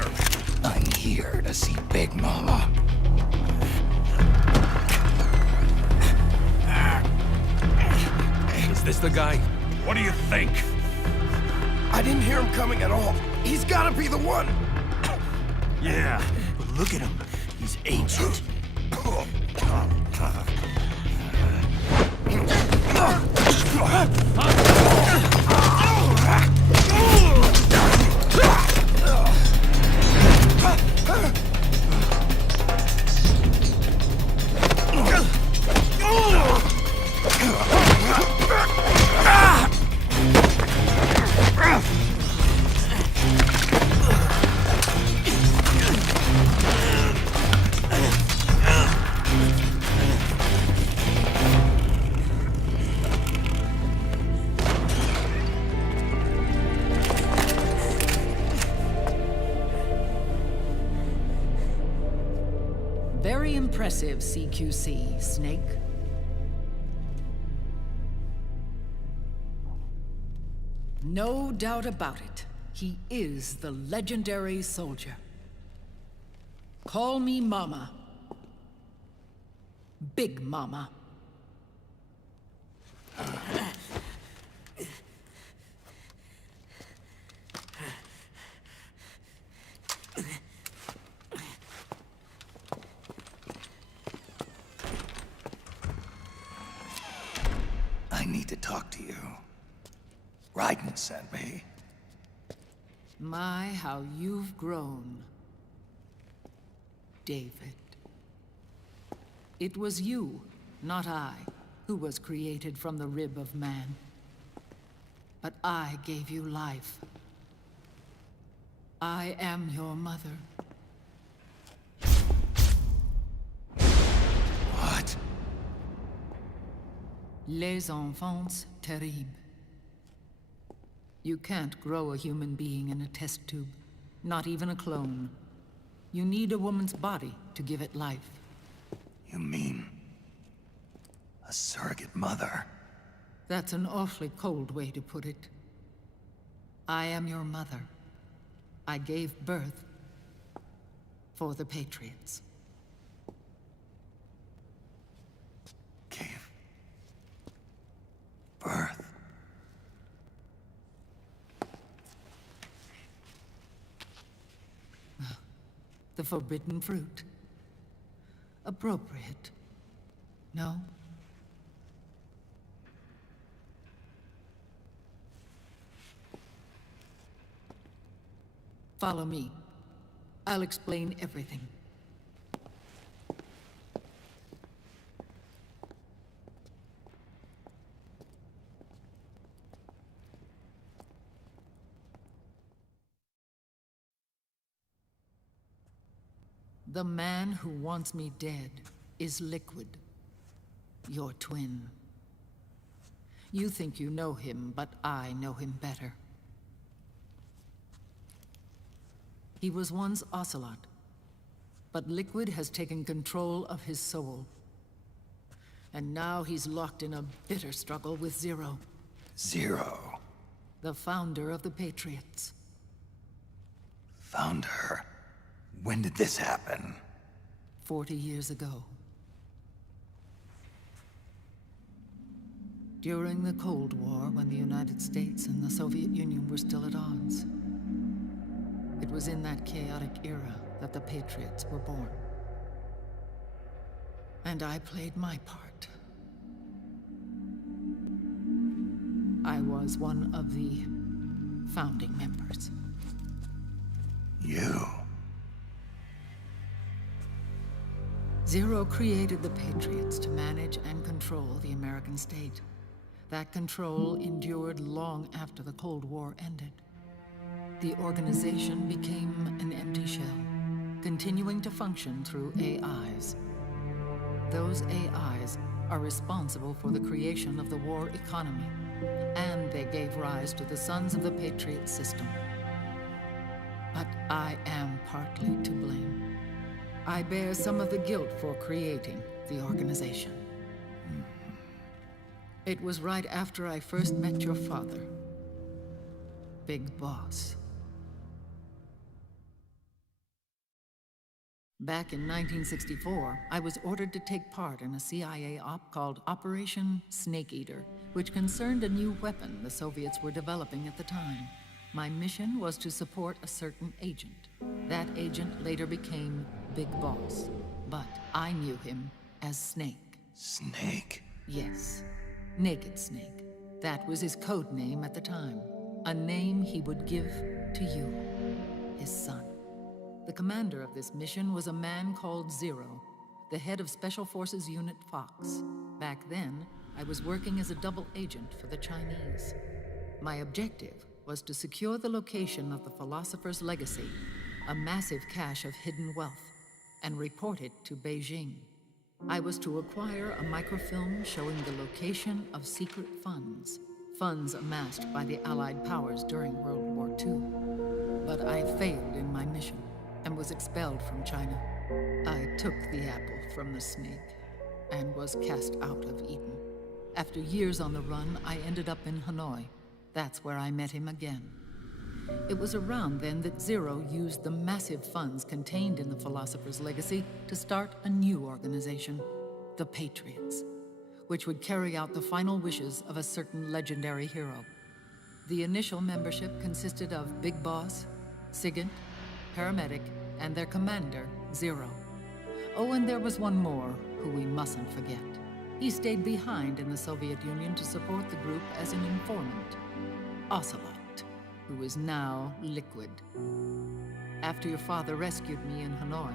here? I'm here to see Big Mama. Is this the guy? What do you think? I didn't hear him coming at all. He's gotta be the one! Yeah, but look at him. He's ancient. Very impressive, CQC, Snake. No doubt about it. He is the legendary soldier. Call me Mama. Big Mama. I need to talk to you. Raiden sent me. My, how you've grown, David. It was you, not I, who was created from the rib of man. But I gave you life. I am your mother. What? Les enfants terribles. You can't grow a human being in a test tube, not even a clone. You need a woman's body to give it life. You mean a surrogate mother? That's an awfully cold way to put it. I am your mother. I gave birth for the Patriots. Gave birth? The forbidden fruit. Appropriate. No? Follow me. I'll explain everything. The man who wants me dead is Liquid, your twin. You think you know him, but I know him better. He was once Ocelot, but Liquid has taken control of his soul. And now he's locked in a bitter struggle with Zero. Zero? The founder of the Patriots. Founder? When did this happen? 40 years ago. During the Cold War, when the United States and the Soviet Union were still at odds. It was in that chaotic era that the Patriots were born. And I played my part. I was one of the founding members. You? Zero created the Patriots to manage and control the American state. That control endured long after the Cold War ended. The organization became an empty shell, continuing to function through AIs. Those AIs are responsible for the creation of the war economy, and they gave rise to the Sons of the Patriot system. But I am partly to blame. I bear some of the guilt for creating the organization. It was right after I first met your father, Big Boss. Back in 1964, I was ordered to take part in a CIA op called Operation Snake Eater, which concerned a new weapon the Soviets were developing at the time. My mission was to support a certain agent. That agent later became Big Boss, but I knew him as Snake. Snake? Yes, Naked Snake. That was his code name at the time. A name he would give to you, his son. The commander of this mission was a man called Zero, the head of Special Forces Unit Fox. Back then, I was working as a double agent for the Chinese. My objective was to secure the location of the Philosopher's Legacy, a massive cache of hidden wealth, and report it to Beijing. I was to acquire a microfilm showing the location of secret funds, funds amassed by the Allied powers during World War II. But I failed in my mission and was expelled from China. I took the apple from the snake and was cast out of Eden. After years on the run, I ended up in Hanoi. That's where I met him again. It was around then that Zero used the massive funds contained in the Philosopher's Legacy to start a new organization, the Patriots, which would carry out the final wishes of a certain legendary hero. The initial membership consisted of Big Boss, Sigint, Paramedic, and their commander, Zero. Oh, and there was one more who we mustn't forget. He stayed behind in the Soviet Union to support the group as an informant, Ocelot, who is now Liquid. After your father rescued me in Hanoi,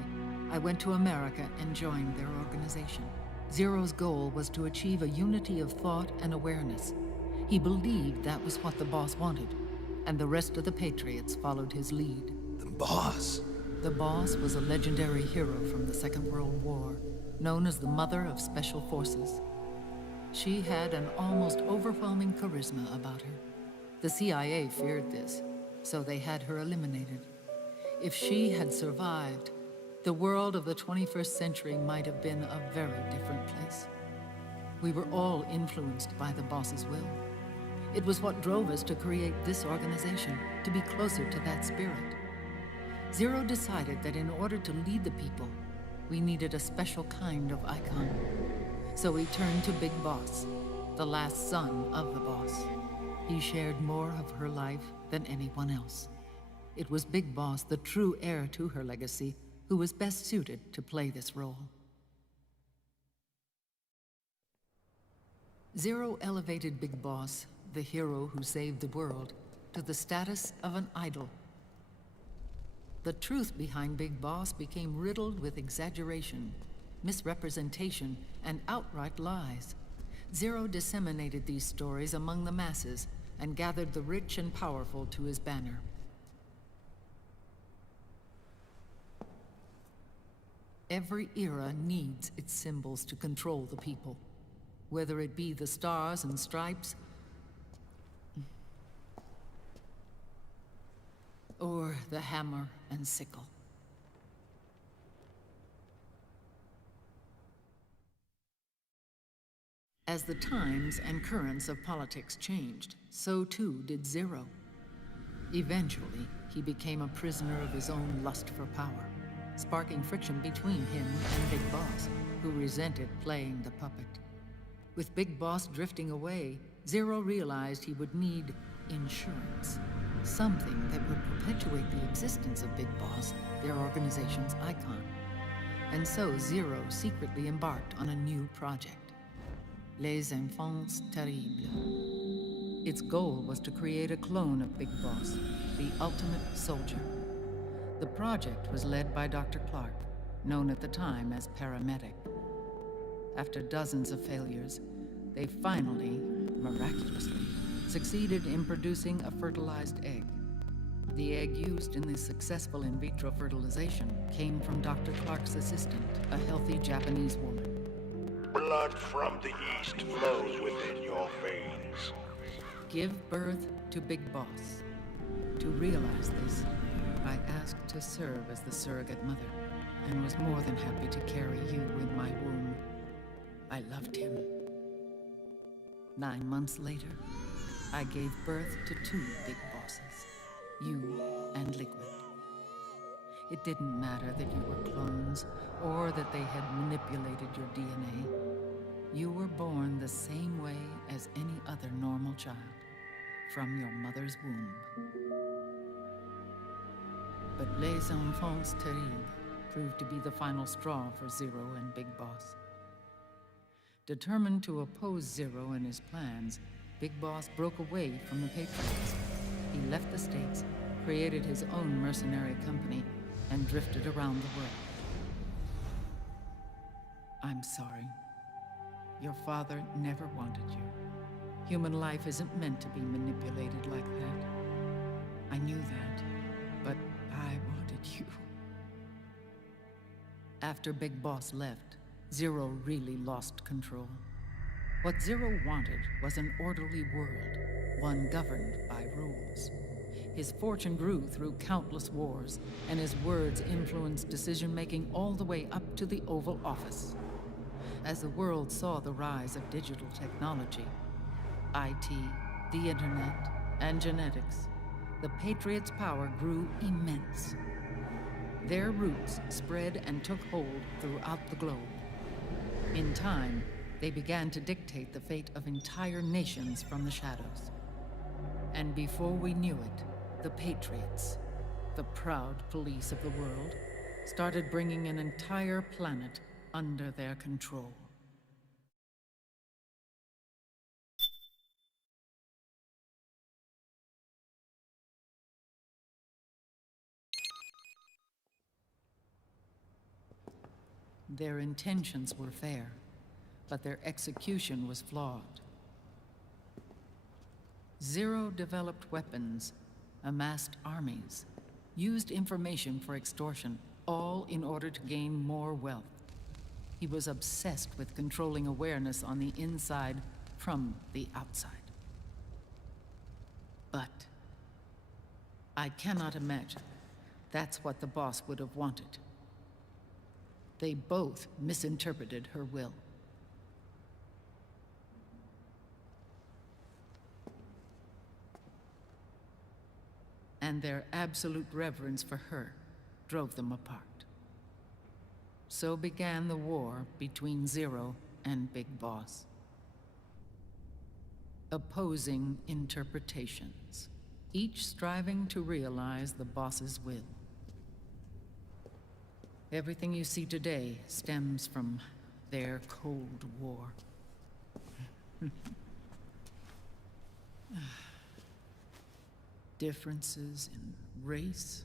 I went to America and joined their organization. Zero's goal was to achieve a unity of thought and awareness. He believed that was what the boss wanted, and the rest of the Patriots followed his lead. The boss? The boss was a legendary hero from the Second World War, known as the Mother of Special Forces. She had an almost overwhelming charisma about her. The CIA feared this, so they had her eliminated. If she had survived, the world of the 21st century might have been a very different place. We were all influenced by the boss's will. It was what drove us to create this organization, to be closer to that spirit. Zero decided that in order to lead the people, we needed a special kind of icon. So he turned to Big Boss, the last son of the boss. He shared more of her life than anyone else. It was Big Boss, the true heir to her legacy, who was best suited to play this role. Zero elevated Big Boss, the hero who saved the world, to the status of an idol. The truth behind Big Boss became riddled with exaggeration, misrepresentation, and outright lies. Zero disseminated these stories among the masses and gathered the rich and powerful to his banner. Every era needs its symbols to control the people, whether it be the stars and stripes, or the hammer and sickle. As the times and currents of politics changed, so too did Zero. Eventually, he became a prisoner of his own lust for power, sparking friction between him and Big Boss, who resented playing the puppet. With Big Boss drifting away, Zero realized he would need insurance. Something that would perpetuate the existence of Big Boss, their organization's icon. And so Zero secretly embarked on a new project, Les Enfants Terribles. Its goal was to create a clone of Big Boss, the ultimate soldier. The project was led by Dr. Clark, known at the time as Paramedic. After dozens of failures, they finally, miraculously, succeeded in producing a fertilized egg. The egg used in the successful in vitro fertilization came from Dr. Clark's assistant, a healthy Japanese woman. Blood from the east flows within your veins. Give birth to Big Boss. To realize this, I asked to serve as the surrogate mother, and was more than happy to carry you in my womb. I loved him. 9 months later, I gave birth to 2 Big Bosses, you and Liquid. It didn't matter that you were clones, or that they had manipulated your DNA. You were born the same way as any other normal child, from your mother's womb. But Les Enfants Terribles proved to be the final straw for Zero and Big Boss. Determined to oppose Zero and his plans, Big Boss broke away from the Patriots. He left the States, created his own mercenary company, and drifted around the world. I'm sorry. Your father never wanted you. Human life isn't meant to be manipulated like that. I knew that, but I wanted you. After Big Boss left, Zero really lost control. What Zero wanted was an orderly world, one governed by rules. His fortune grew through countless wars, and his words influenced decision-making all the way up to the Oval Office. As the world saw the rise of digital technology, IT, the internet, and genetics, the Patriots' power grew immense. Their roots spread and took hold throughout the globe. In time, they began to dictate the fate of entire nations from the shadows. And before we knew it, the Patriots, the proud police of the world, started bringing an entire planet under their control. Their intentions were fair, but their execution was flawed. Zero developed weapons, amassed armies, used information for extortion, all in order to gain more wealth. He was obsessed with controlling awareness on the inside from the outside. But I cannot imagine that's what the boss would have wanted. They both misinterpreted her will. And their absolute reverence for her drove them apart. So began the war between Zero and Big Boss. Opposing interpretations, each striving to realize the boss's will. Everything you see today stems from their Cold War. Differences in race,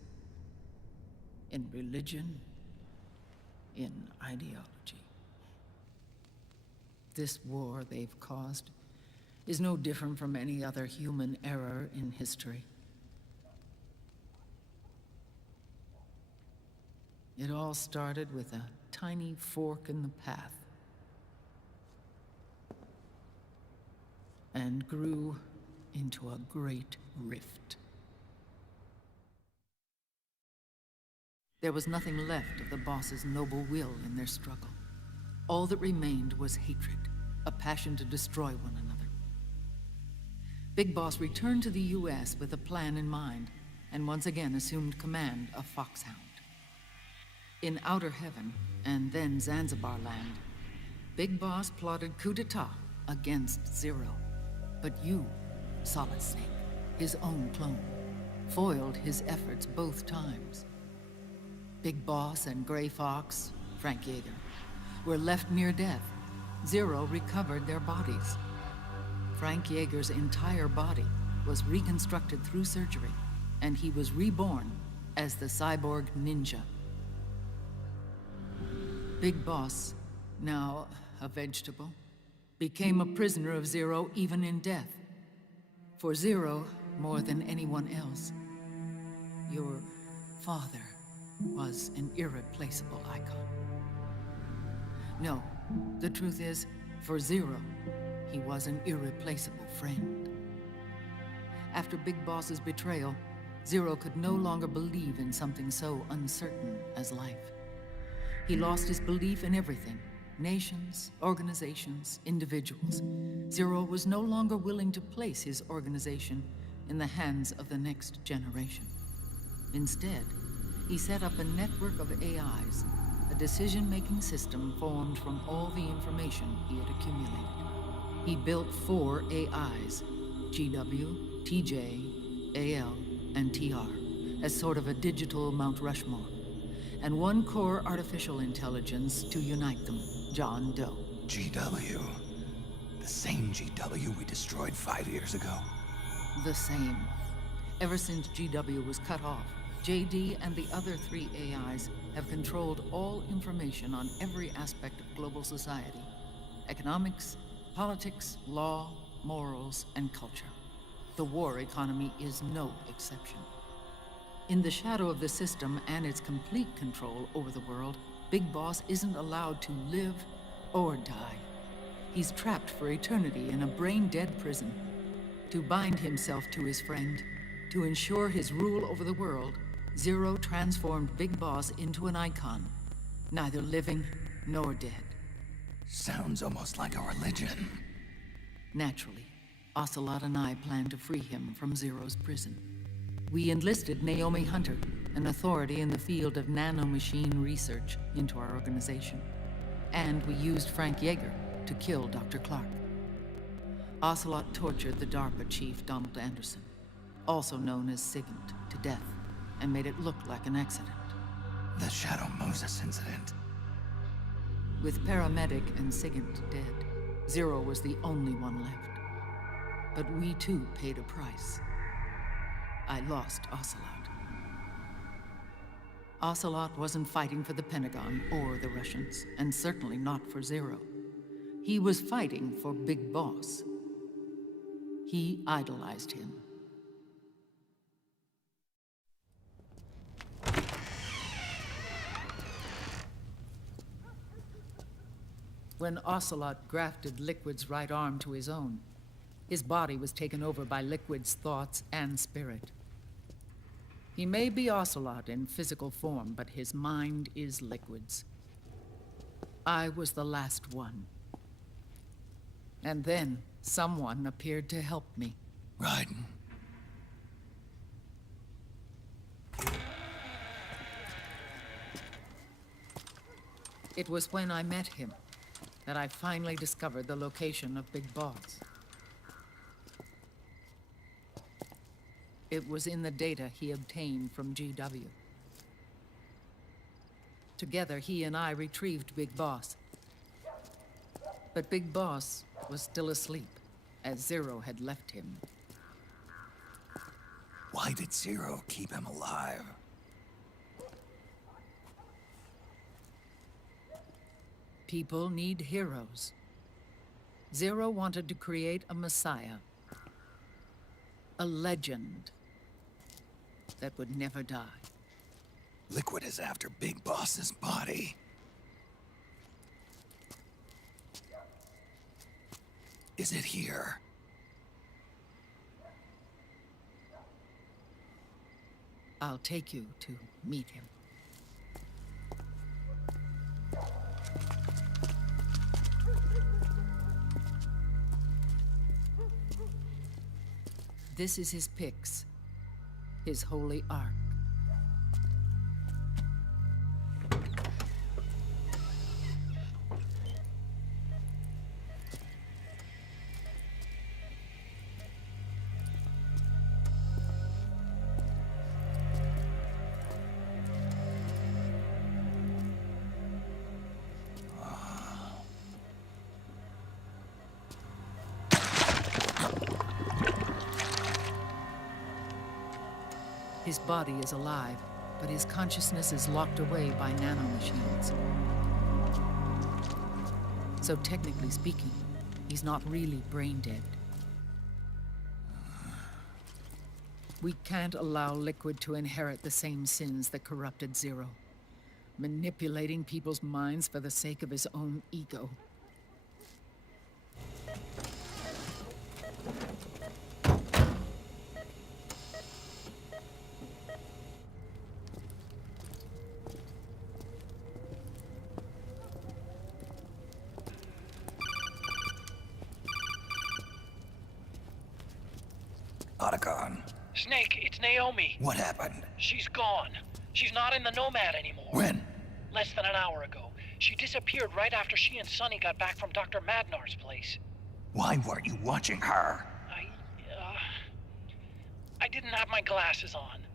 in religion, in ideology. This war they've caused is no different from any other human error in history. It all started with a tiny fork in the path and grew into a great rift. There was nothing left of the boss's noble will in their struggle. All that remained was hatred, a passion to destroy one another. Big Boss returned to the US with a plan in mind, and once again assumed command of Foxhound. In Outer Heaven, and then Zanzibar Land, Big Boss plotted coup d'etat against Zero. But you, Solid Snake, his own clone, foiled his efforts both times. Big Boss and Gray Fox, Frank Yeager, were left near death. Zero recovered their bodies. Frank Yeager's entire body was reconstructed through surgery, and he was reborn as the cyborg ninja. Big Boss, now a vegetable, became a prisoner of Zero even in death. For Zero, more than anyone else, your father was an irreplaceable icon. No, the truth is, for Zero, he was an irreplaceable friend. After Big Boss's betrayal, Zero could no longer believe in something so uncertain as life. He lost his belief in everything. Nations, organizations, individuals. Zero was no longer willing to place his organization in the hands of the next generation. Instead, he set up a network of AIs, a decision-making system formed from all the information he had accumulated. He built 4 AIs, GW, TJ, AL, and TR, as sort of a digital Mount Rushmore, and 1 core artificial intelligence to unite them, John Doe. GW. The same GW we destroyed 5 years ago. The same. Ever since GW was cut off, JD and the other 3 AIs have controlled all information on every aspect of global society. Economics, politics, law, morals, and culture. The war economy is no exception. In the shadow of the system and its complete control over the world, Big Boss isn't allowed to live or die. He's trapped for eternity in a brain-dead prison. To bind himself to his friend, to ensure his rule over the world, Zero transformed Big Boss into an icon, neither living nor dead. Sounds almost like a religion. Naturally, Ocelot and I plan to free him from Zero's prison. We enlisted Naomi Hunter, an authority in the field of nanomachine research, into our organization. And we used Frank Yeager to kill Dr. Clark. Ocelot tortured the DARPA chief, Donald Anderson, also known as Sigint, to death, and made it look like an accident. The Shadow Moses incident. With Paramedic and Sigint dead, Zero was the only one left. But we too paid a price. I lost Ocelot. Ocelot wasn't fighting for the Pentagon or the Russians, and certainly not for Zero. He was fighting for Big Boss. He idolized him. When Ocelot grafted Liquid's right arm to his own, his body was taken over by Liquid's thoughts and spirit. He may be Ocelot in physical form, but his mind is Liquid's. I was the last one. And then someone appeared to help me. Raiden. It was when I met him that I finally discovered the location of Big Boss. It was in the data he obtained from GW. Together, he and I retrieved Big Boss. But Big Boss was still asleep, as Zero had left him. Why did Zero keep him alive? People need heroes. Zero wanted to create a messiah. A legend that would never die. Liquid is after Big Boss's body. Is it here? I'll take you to meet him. This is his pyx, his holy ark. His body is alive, but his consciousness is locked away by nanomachines. So technically speaking, he's not really brain dead. We can't allow Liquid to inherit the same sins that corrupted Zero, manipulating people's minds for the sake of his own ego. Otacon. Snake, it's Naomi. What happened? She's gone. She's not in the Nomad anymore. When? Less than an hour ago. She disappeared right after she and Sonny got back from Dr. Madnar's place. Why weren't you watching her? I didn't have my glasses on.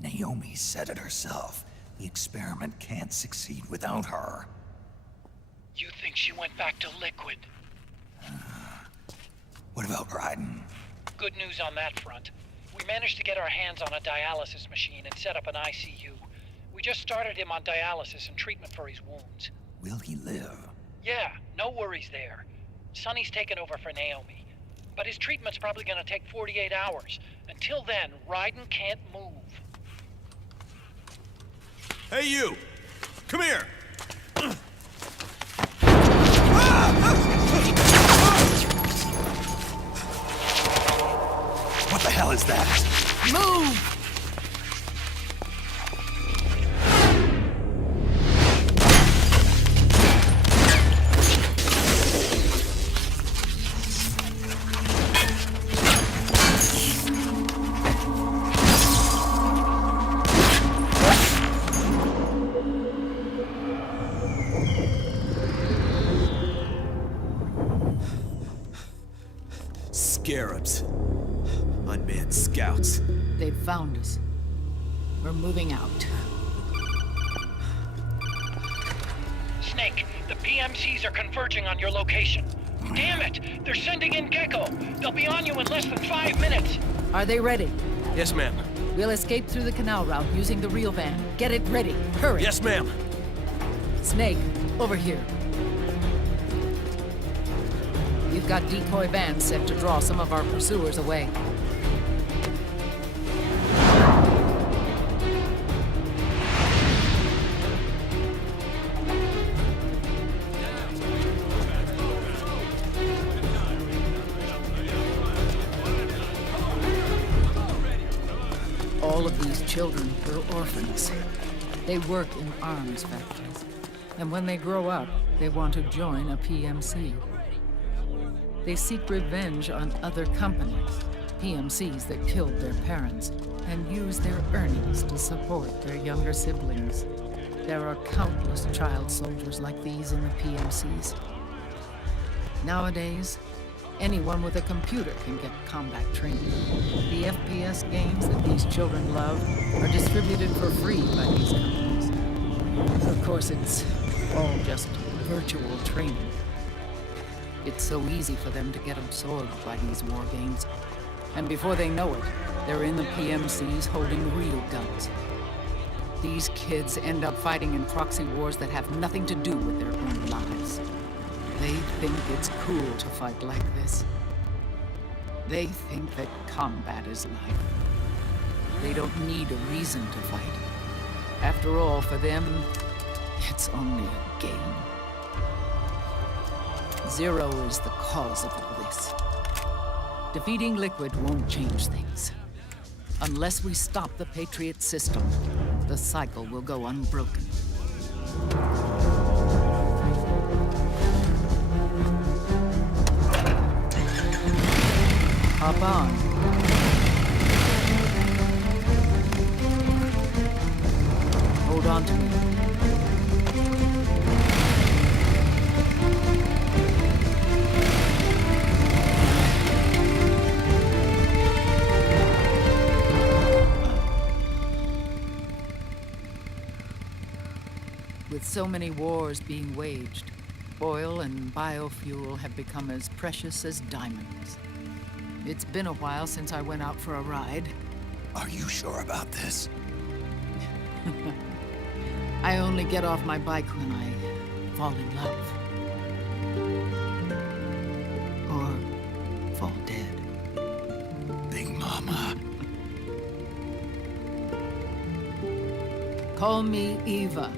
Naomi said it herself. The experiment can't succeed without her. You think she went back to Liquid? What about Raiden? Good news on that front. We managed to get our hands on a dialysis machine and set up an ICU. We just started him on dialysis and treatment for his wounds. Will he live? Yeah, no worries there. Sonny's taken over for Naomi. But his treatment's probably gonna take 48 hours. Until then, Raiden can't move. Hey, you! Come here! What the hell is that? Move! Scarabs. Unmanned scouts. They've found us. We're moving out. Snake, the PMCs are converging on your location. Damn it! They're sending in Gecko! They'll be on you in less than 5 minutes! Are they ready? Yes, ma'am. We'll escape through the canal route using the real van. Get it ready. Hurry. Yes, ma'am. Snake, over here. We've got decoy vans set to draw some of our pursuers away. All of these children were orphans. They work in arms factories. And when they grow up, they want to join a PMC. They seek revenge on other companies, PMCs that killed their parents, and use their earnings to support their younger siblings. There are countless child soldiers like these in the PMCs. Nowadays, anyone with a computer can get combat training. The FPS games that these children love are distributed for free by these companies. Of course, it's all just virtual training. It's so easy for them to get absorbed by these war games. And before they know it, they're in the PMCs holding real guns. These kids end up fighting in proxy wars that have nothing to do with their own lives. They think it's cool to fight like this. They think that combat is life. They don't need a reason to fight. After all, for them, it's only a game. Zero is the cause of all this. Defeating Liquid won't change things. Unless we stop the Patriot system, the cycle will go unbroken. Hop on. Hold on to me. With so many wars being waged, oil and biofuel have become as precious as diamonds. It's been a while since I went out for a ride. Are you sure about this? I only get off my bike when I fall in love. Or fall dead. Big Mama. Call me Eva.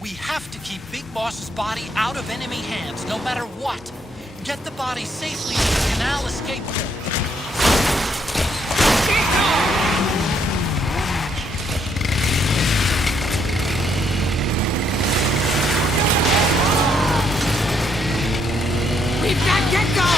We have to keep Big Boss's body out of enemy hands, no matter what. Get the body safely to the canal escape port. We've got Gecko!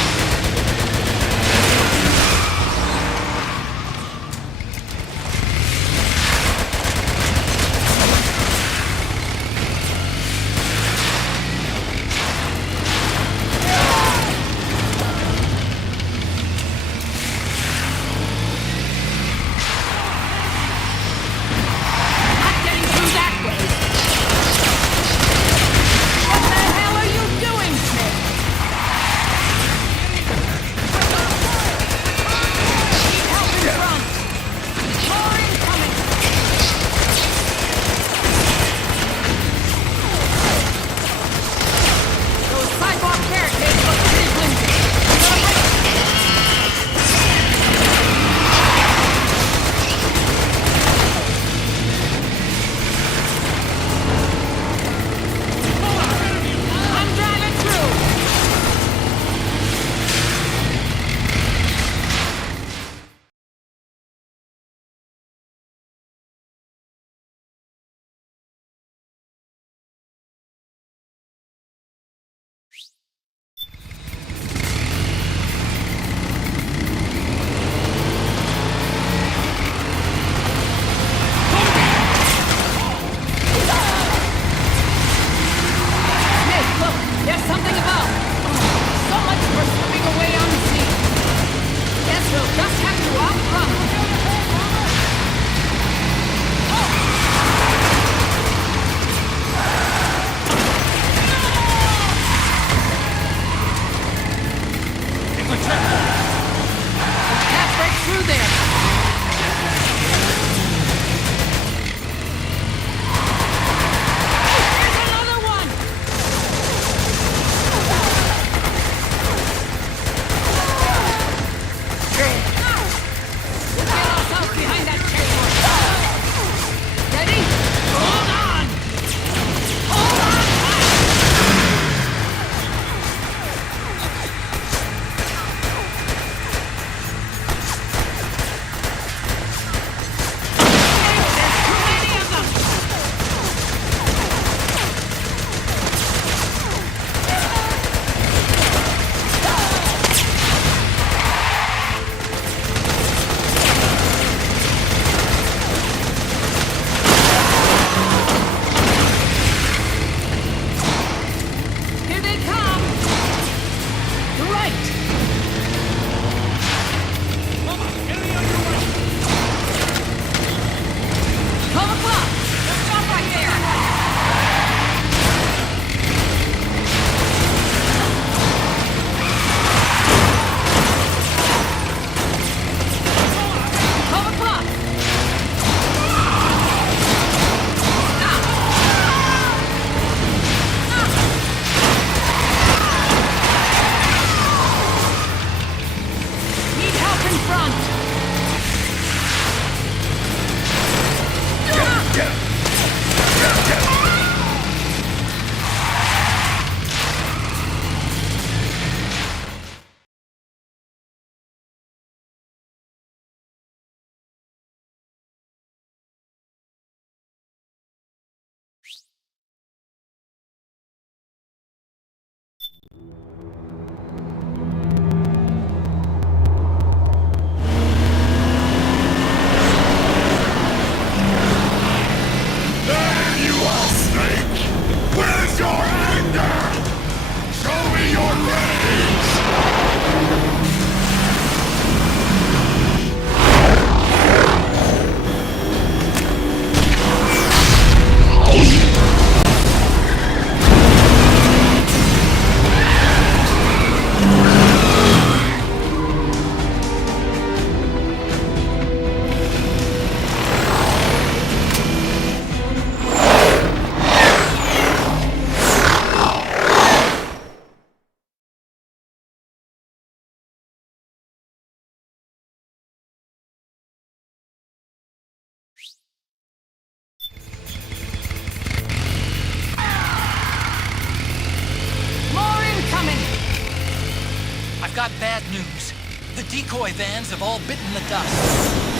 got bad news. The decoy vans have all bitten the dust.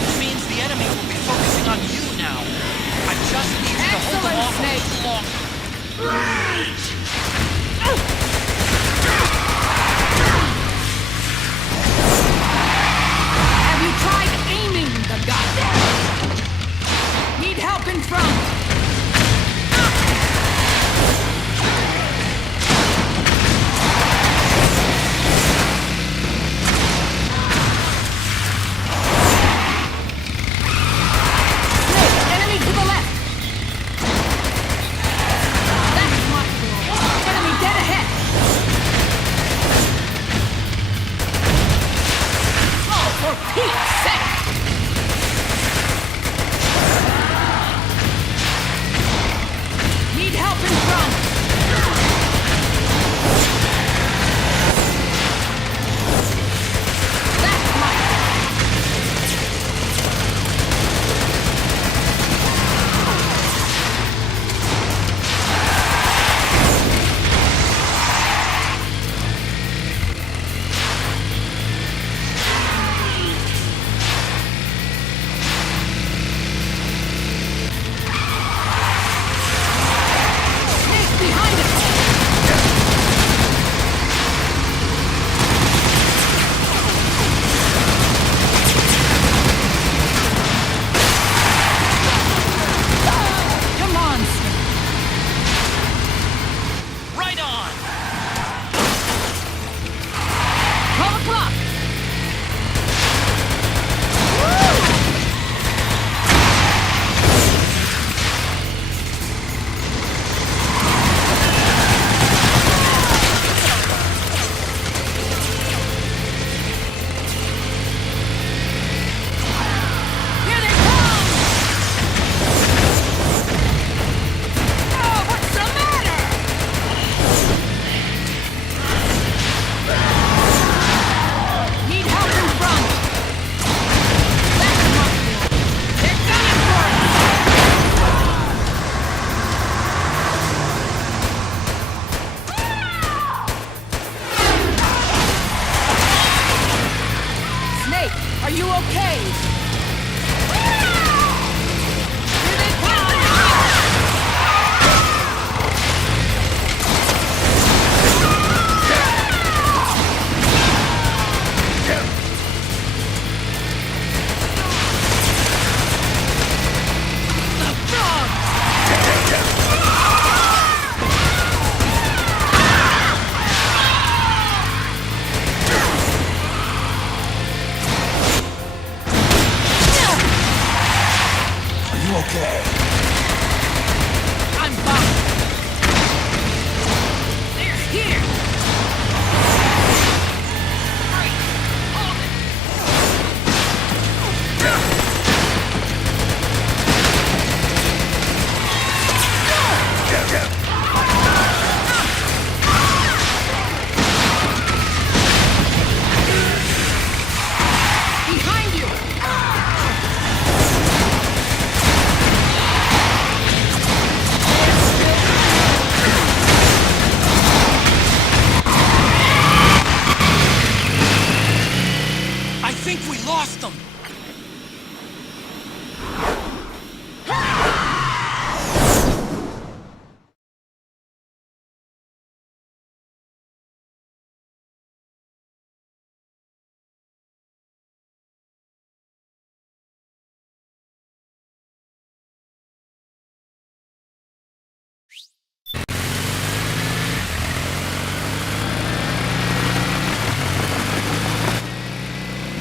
This means the enemy will be focusing on you now. I just need you to hold them off a little longer. Have you tried aiming the gun? Need help in front?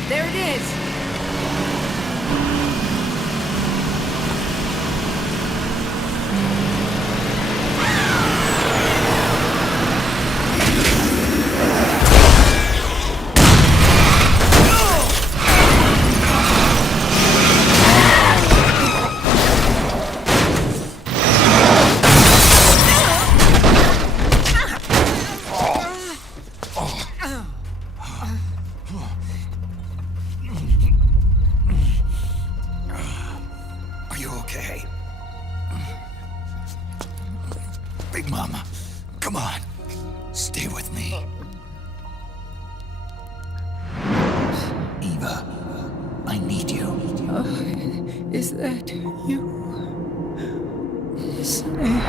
There it is! Is that you? Snake?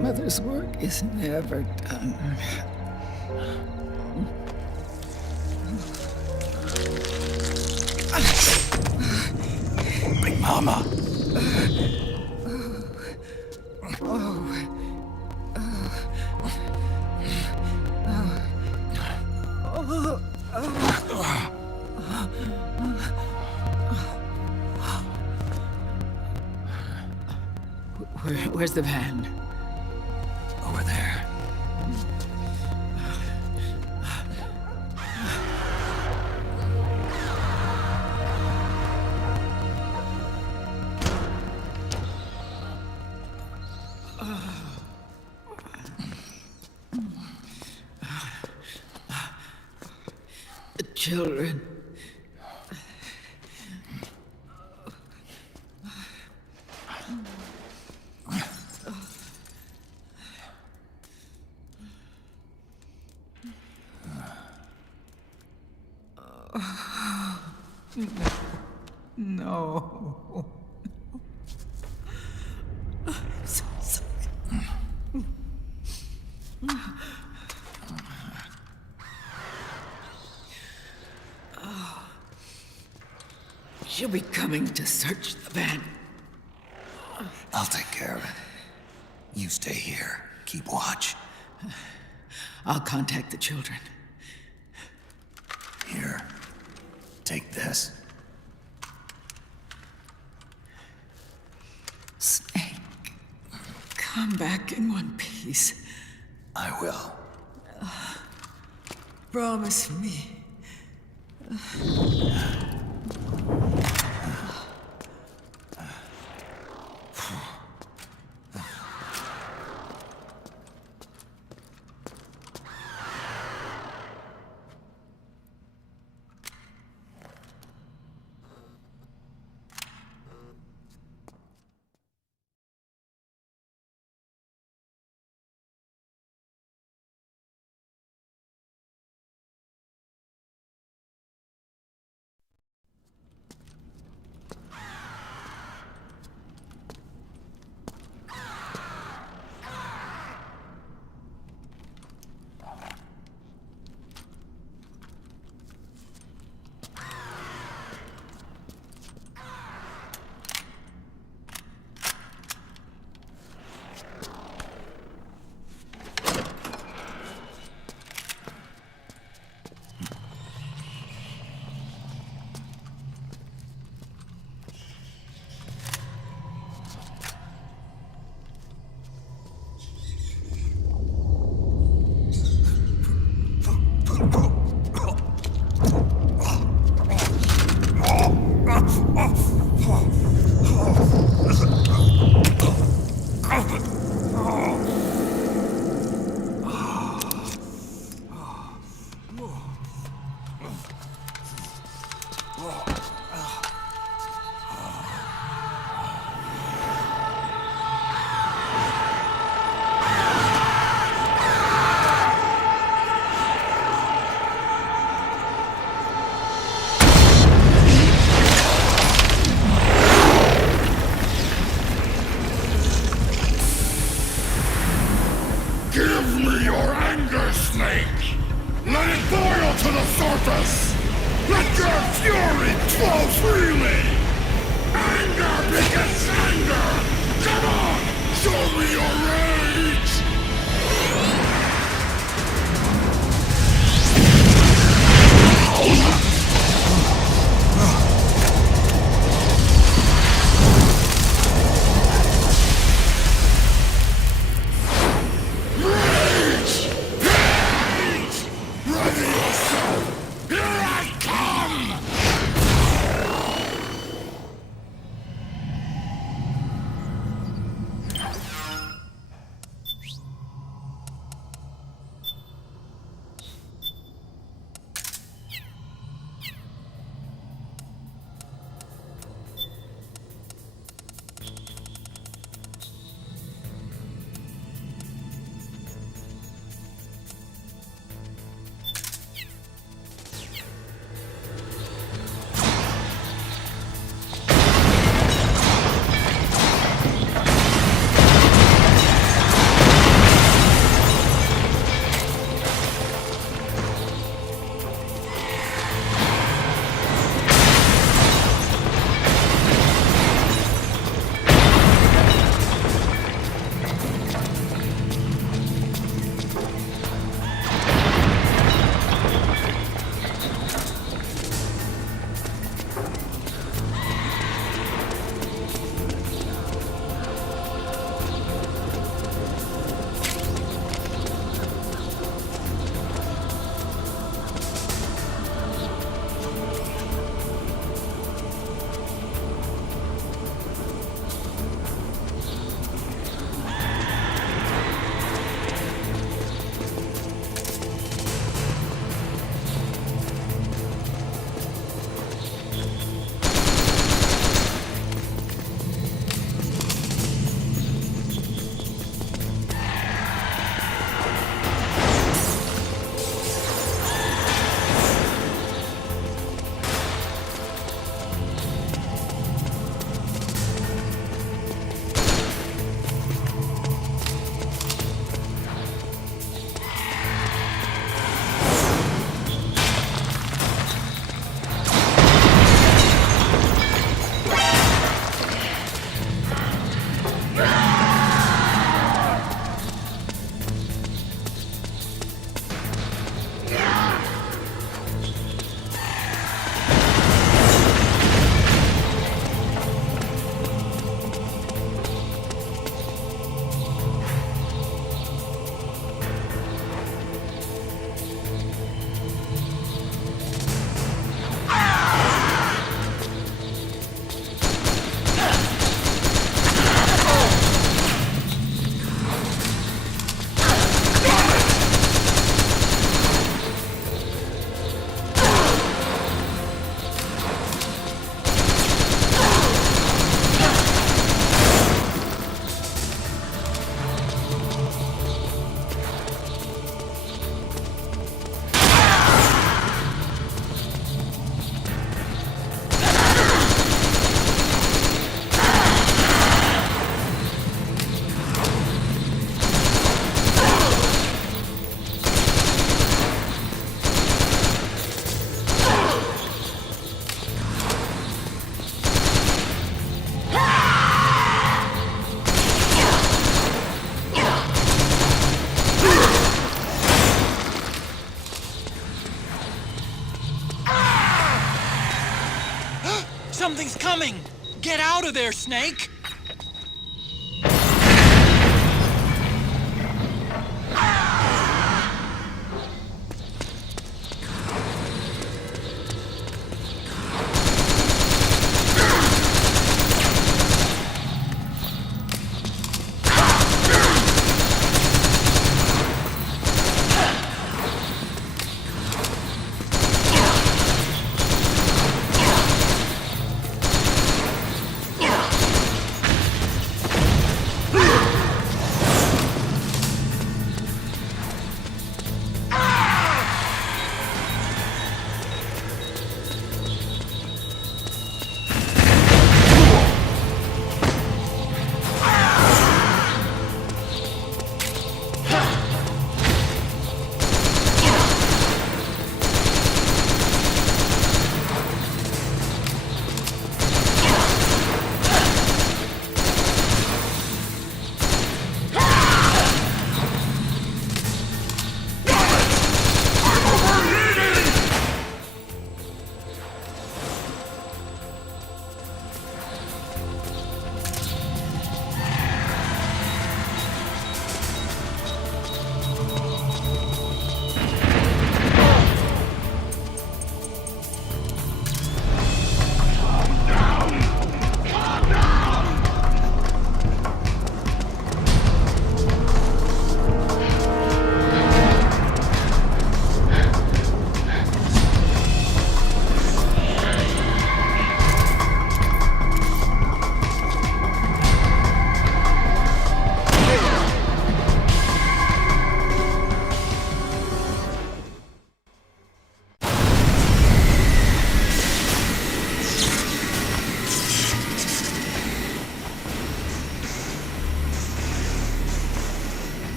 Mother's work is never done. Big Mama! Where's the van? Over there. The children. No. I'm so sorry. She'll be coming to search the van. I'll take care of it. You stay here. Keep watch. I'll contact the children. Here. Take this. Snake, come back in one piece. I will. Promise me. Give me your anger, Snake! Let it boil to the surface! Let your fury flow freely! Anger begets anger! Come on! Show me your rage! Something's coming! Get out of there, Snake!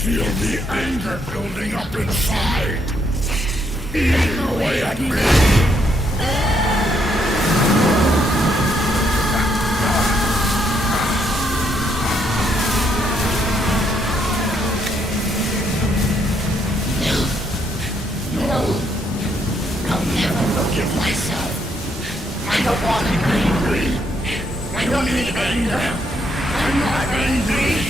Feel the anger building up inside, eating away at me. No, I'll never forgive myself. I don't want to be angry. I don't need anger. I'm not angry.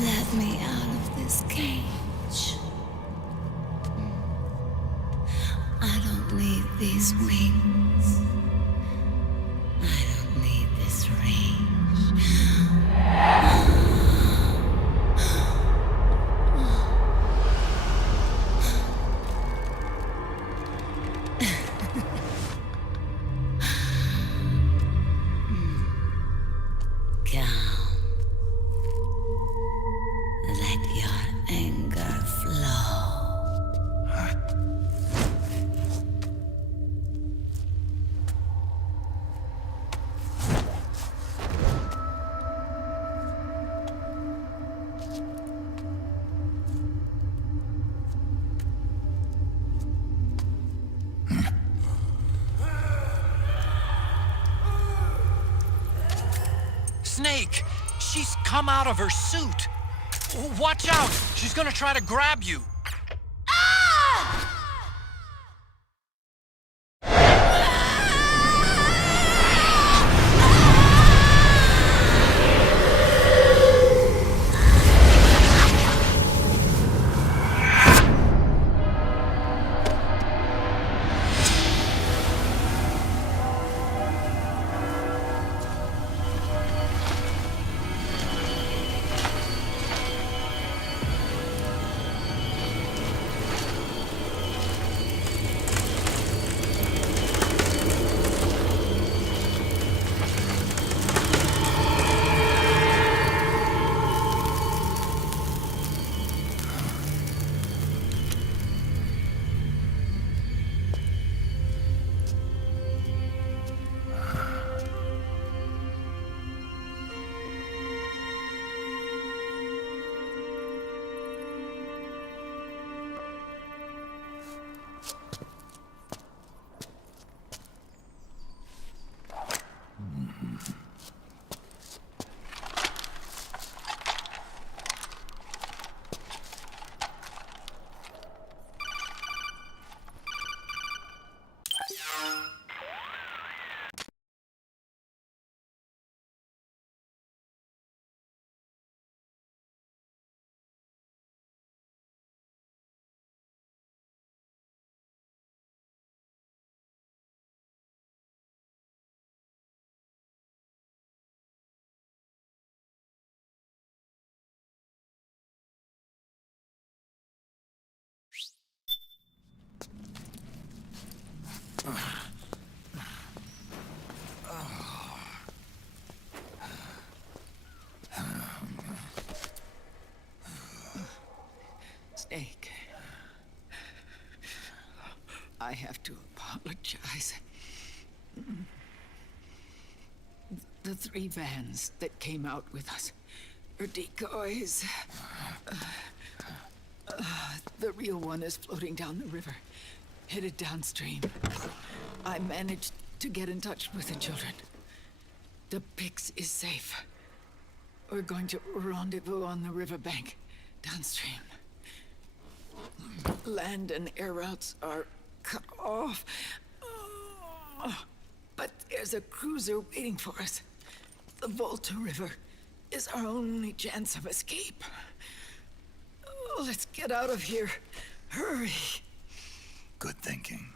Let me out of this cage. I don't need these wings. I don't need this range. Let your anger flow. Snake! She's come out of her suit! Watch out! She's gonna try to grab you! Ah! I have to apologize. The 3 vans that came out with us are decoys. The real one is floating down the river, headed downstream. I managed to get in touch with the children. The Pix is safe. We're going to rendezvous on the riverbank, downstream. Land and air routes are cut off. But there's a cruiser waiting for us. The Volta River is our only chance of escape. Let's get out of here. Hurry. Good thinking.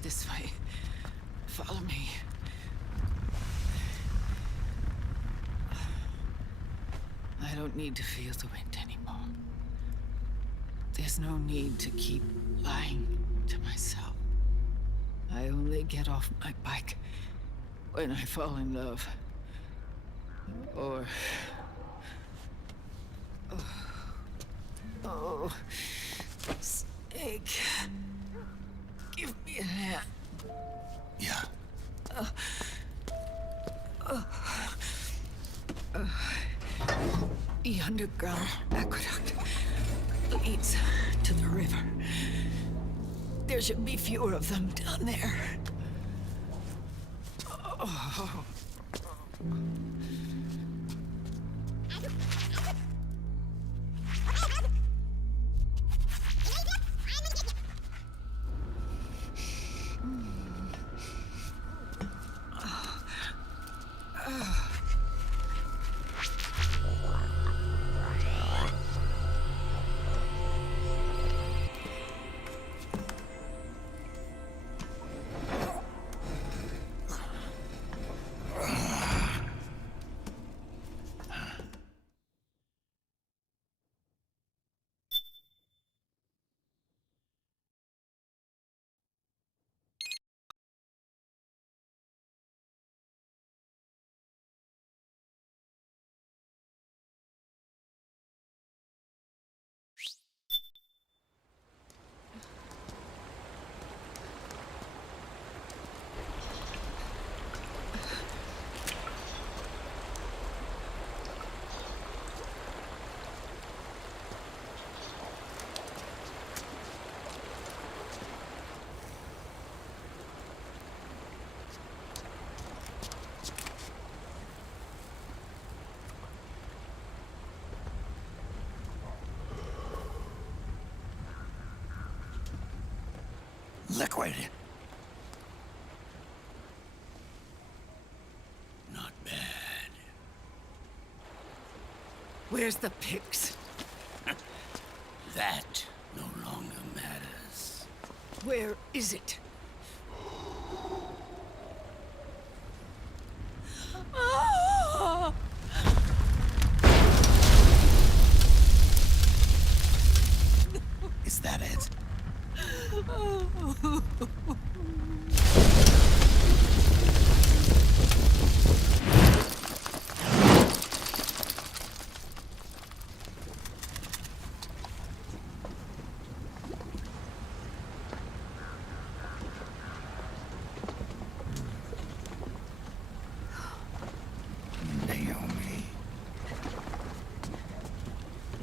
This way. Follow me. I don't need to feel the wind anymore. There's no need to keep lying to myself. I only get off my bike when I fall in love. Or... Oh... Snake... Give me a hand. Yeah. The underground aqueduct leads to the river. There should be fewer of them down there. Oh. Liquid. Not bad. Where's the Pix? That no longer matters. Where is it? Ah! Is that it?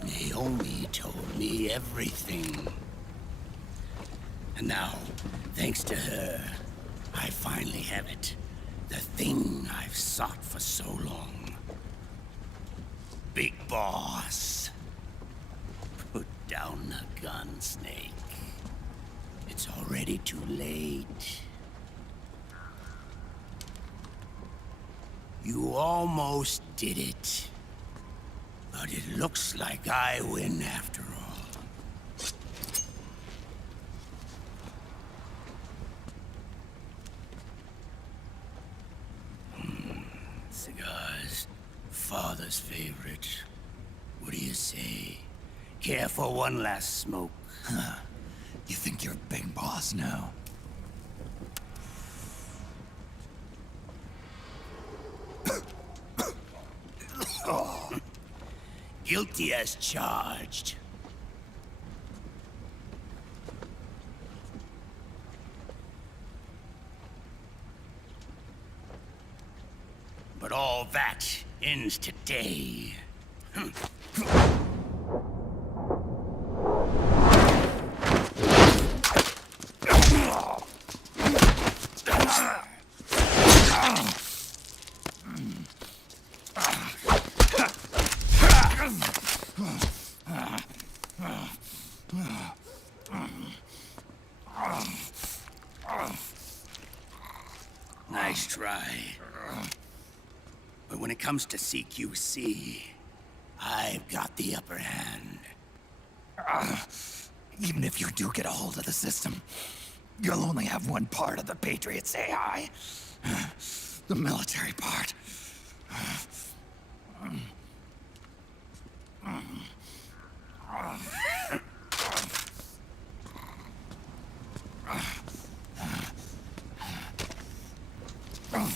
Naomi told me everything. And now, thanks to her, I finally have it. The thing I've sought for so long. Big boss. Put down the gun, Snake. It's already too late. You almost did it. But it looks like I win after all. cigars. Father's favorite. What do you say? Care for one last smoke? Huh. You think you're a big boss now? Guilty as charged. But all that ends today. Nice try. But when it comes to CQC, I've got the upper hand. Even if you do get a hold of the system, you'll only have one part of the Patriots AI. The military part.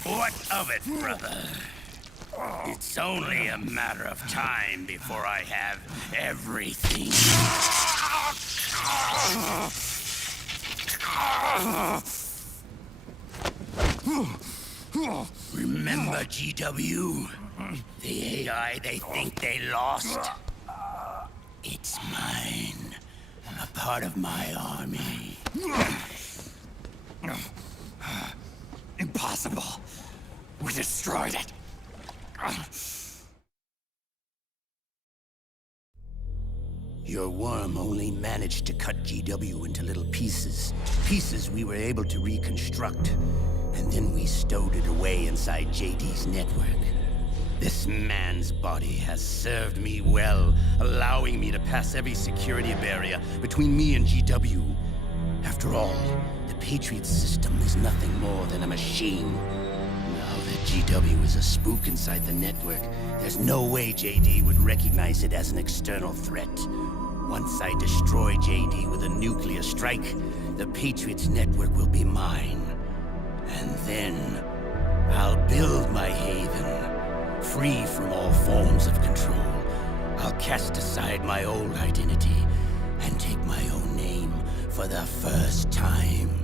What of it, brother? It's only a matter of time before I have everything. Remember, GW? The AI they think they lost? It's mine. A part of my army. Impossible. We destroyed it. Your worm only managed to cut GW into little pieces. Pieces we were able to reconstruct. And then we stowed it away inside JD's network. This man's body has served me well, allowing me to pass every security barrier between me and GW. After all, the Patriots system is nothing more than a machine. Now that GW is a spook inside the network, there's no way JD would recognize it as an external threat. Once I destroy JD with a nuclear strike, the Patriots network will be mine. And then, I'll build my haven, free from all forms of control. I'll cast aside my old identity and take my own name for the first time.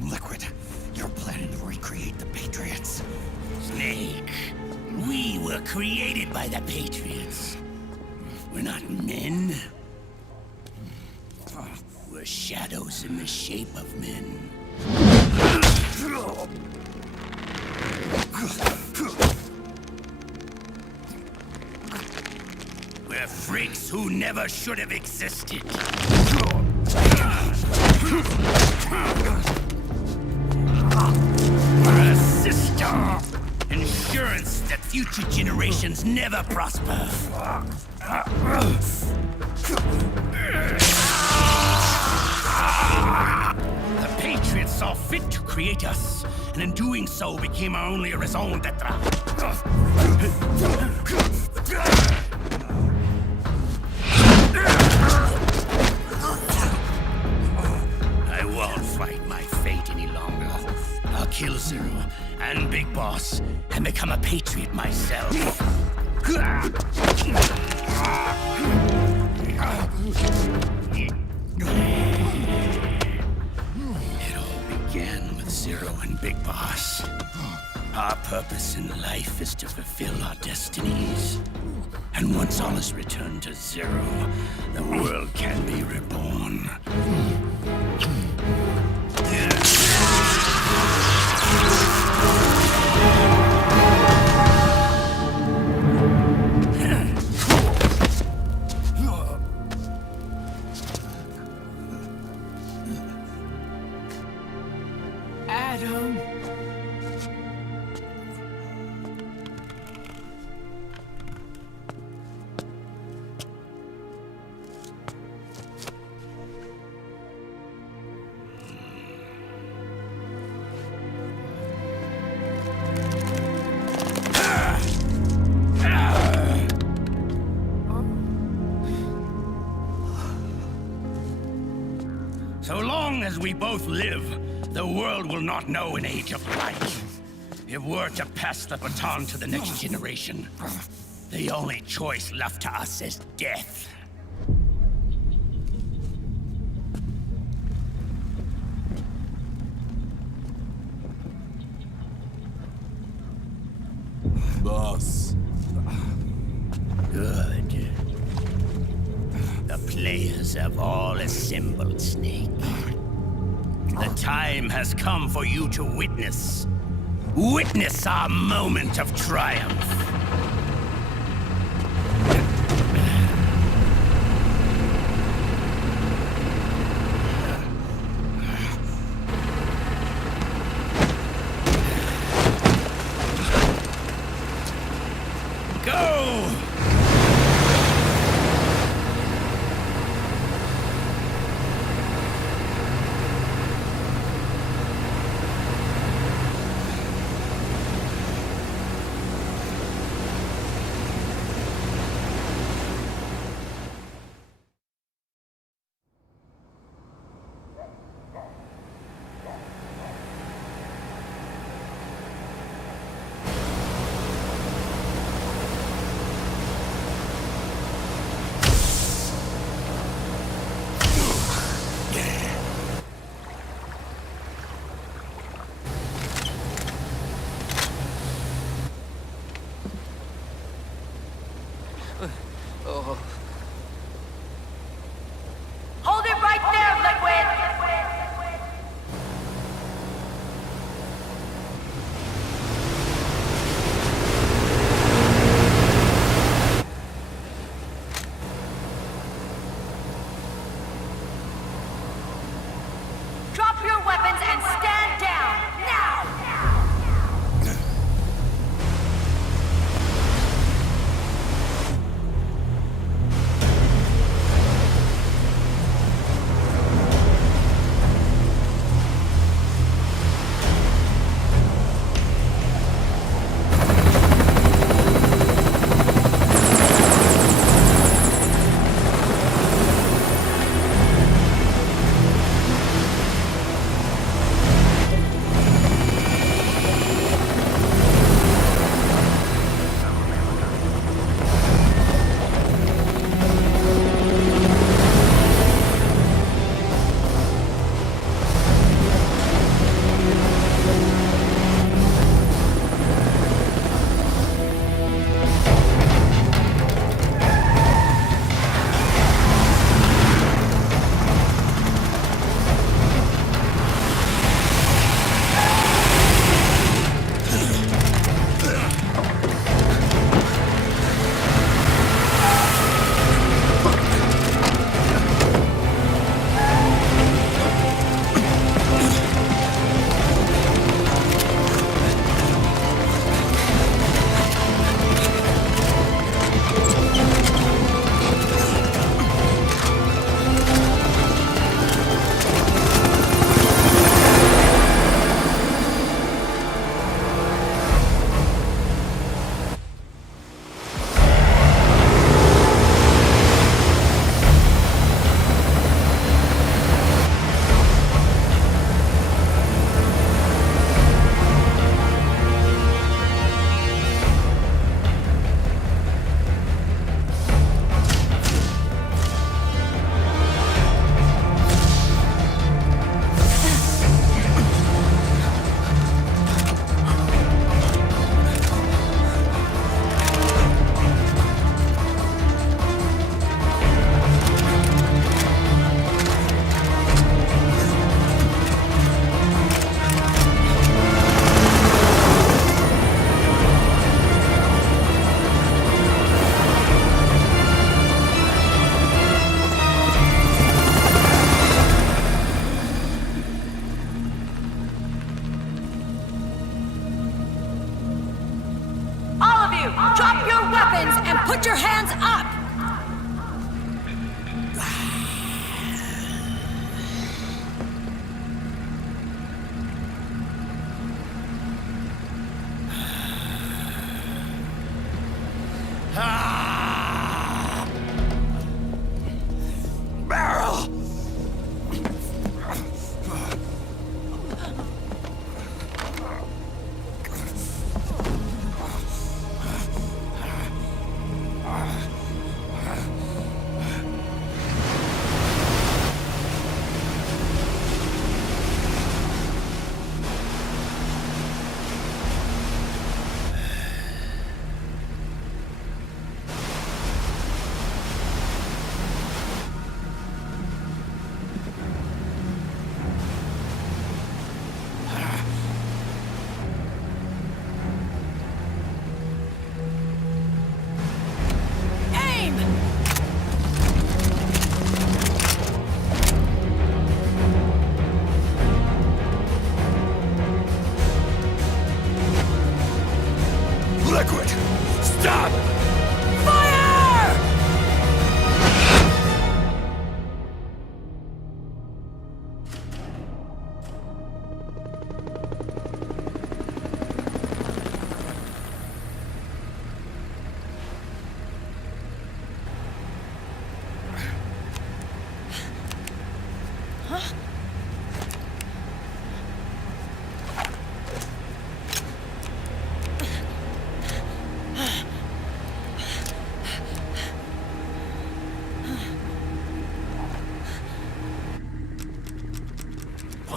Liquid, you're planning to recreate the Patriots. Snake, we were created by the Patriots. We're not men. We're shadows in the shape of men. We're freaks who never should have existed. We're a system. Insurance that future generations never prosper. The Patriots saw fit to create us, and in doing so became our only raison d'etre. I won't fight my fate any longer. I'll kill Zero and Big Boss and become a Patriot myself. It all began with Zero and Big Boss. Our purpose in life is to fulfill our destinies. And once all is returned to Zero, the world can be reborn. Adam! So long as we both live, the world will not know an age of light. If we're to pass the baton to the next generation, the only choice left to us is death. Boss. Good. The players have all assembled, Snake. The time has come for you to witness. Witness our moment of triumph. Go! Hold it right there, Liquid! Drop your weapons and stand down, now!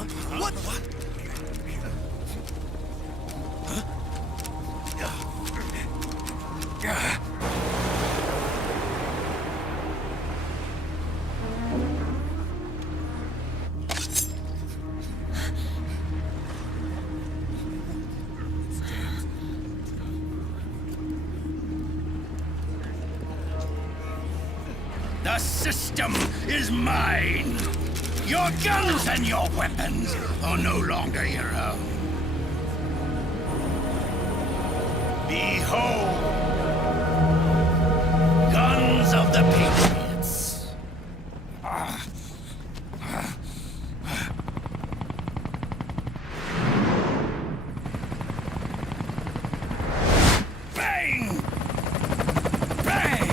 What? The system is mine. Your guns and your weapons are no longer your own. Behold, guns of the patriots. Bang! Bang!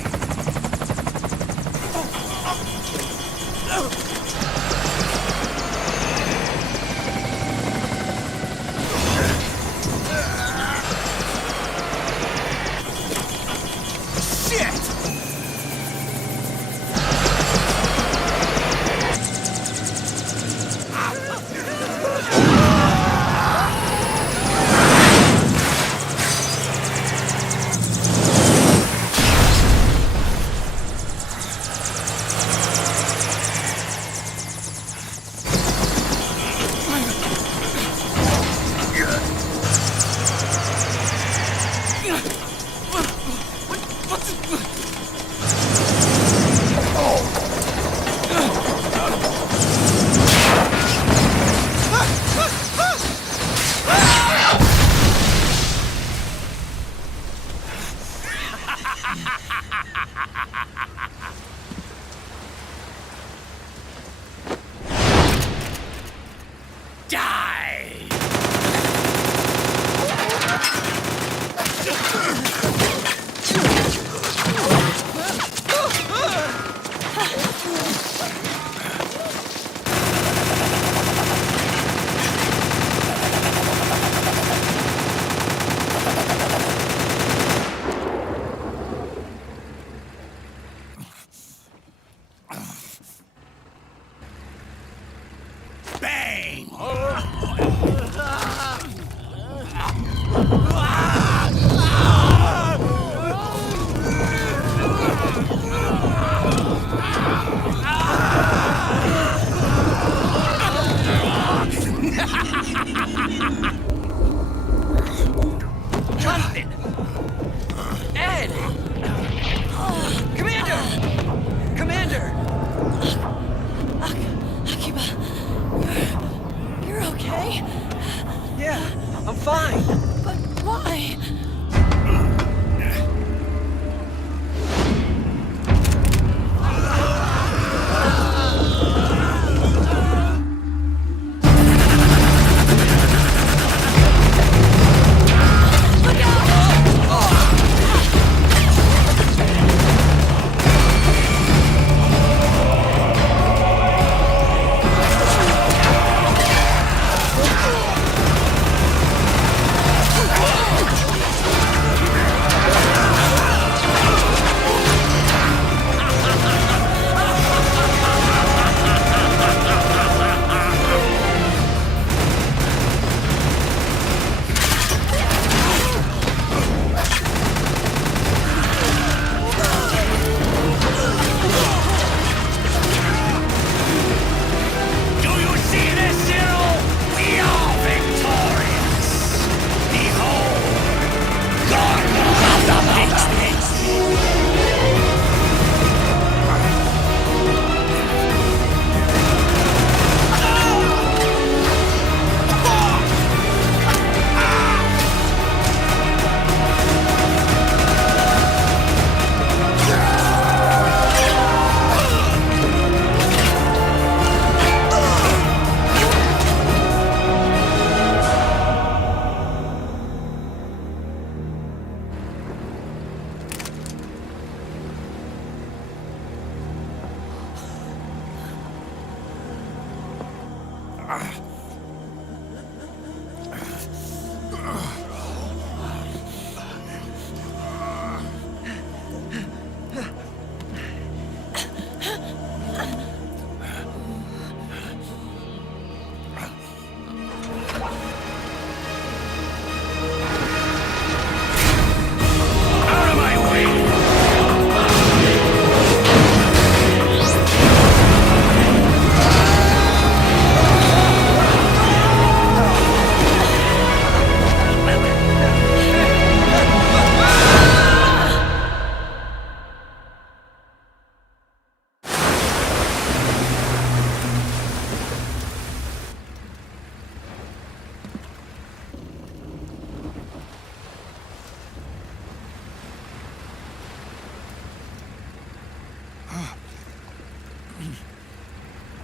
Jonathan! Ed! Commander! Commander! Akiba, you're okay? Yeah, I'm fine. But why?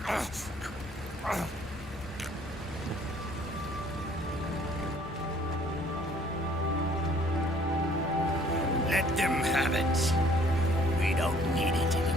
Let them have it. We don't need it anymore.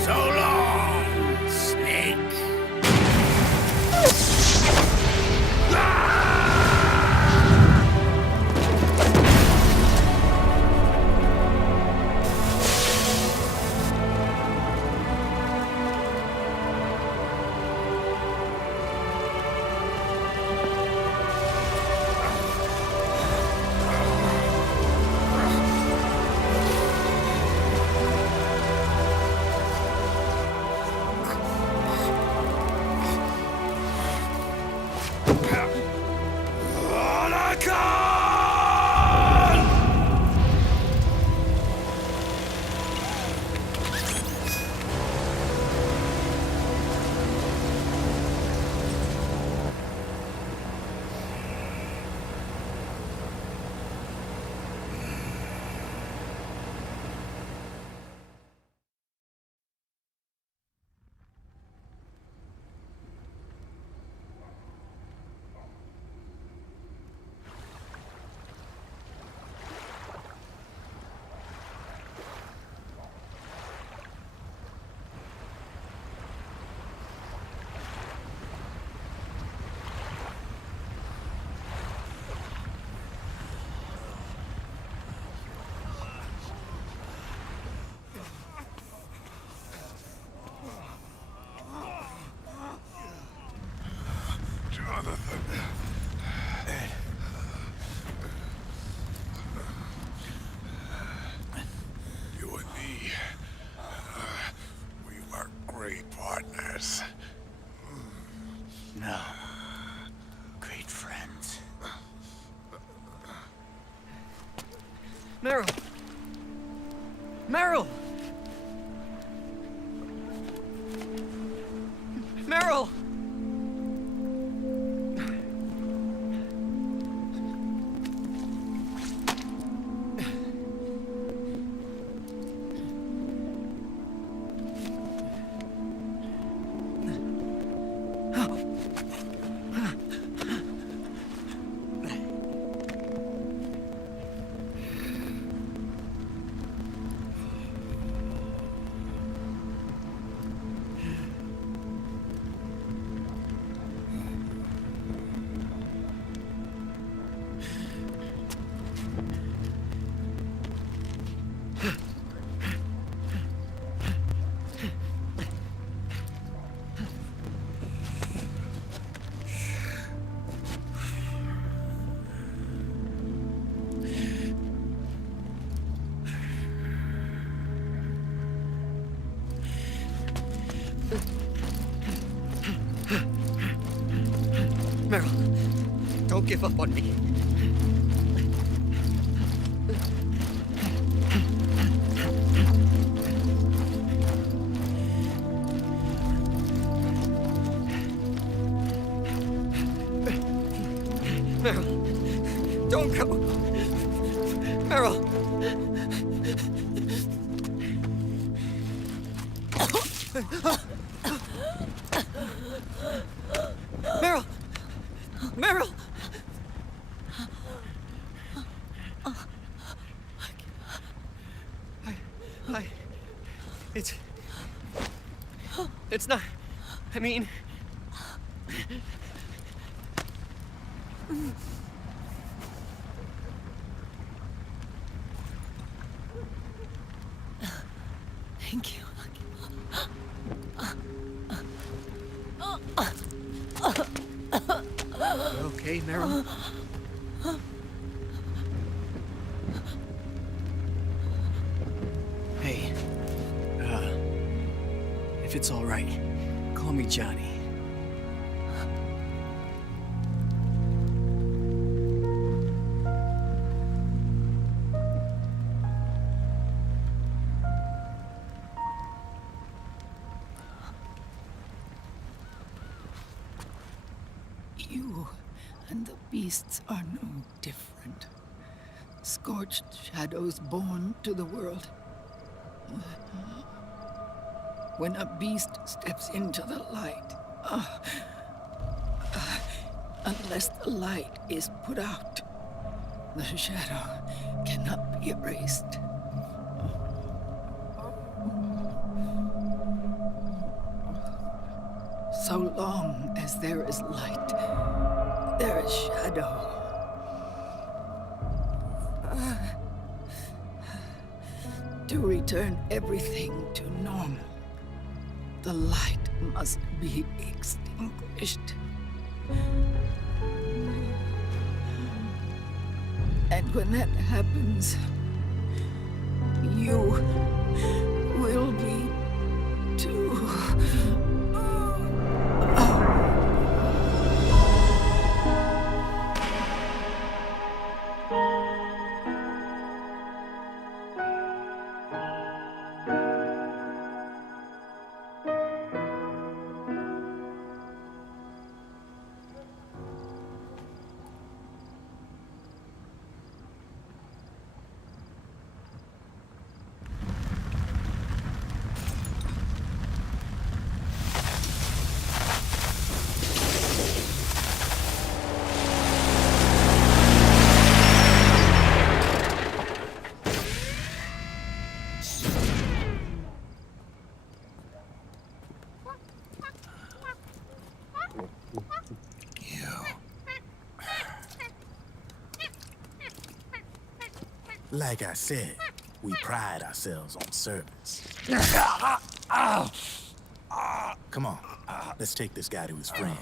So long, Snake. You and me, we were great partners. No. Great friends. Meryl! Meryl! Meryl! Meryl, don't give up on me. Meryl, don't go. Meryl. Meryl! Meryl! It's not... I mean... Thank you. You okay, Meryl? If it's all right, call me Johnny. You and the beasts are no different. Scorched shadows born to the world. When a beast steps into the light, unless the light is put out, the shadow cannot be erased. So long as there is light, there is shadow. To return everything to normal, the light must be extinguished. And when that happens, you will be too. Like I said, we pride ourselves on service. Come on, let's take this guy to his friends.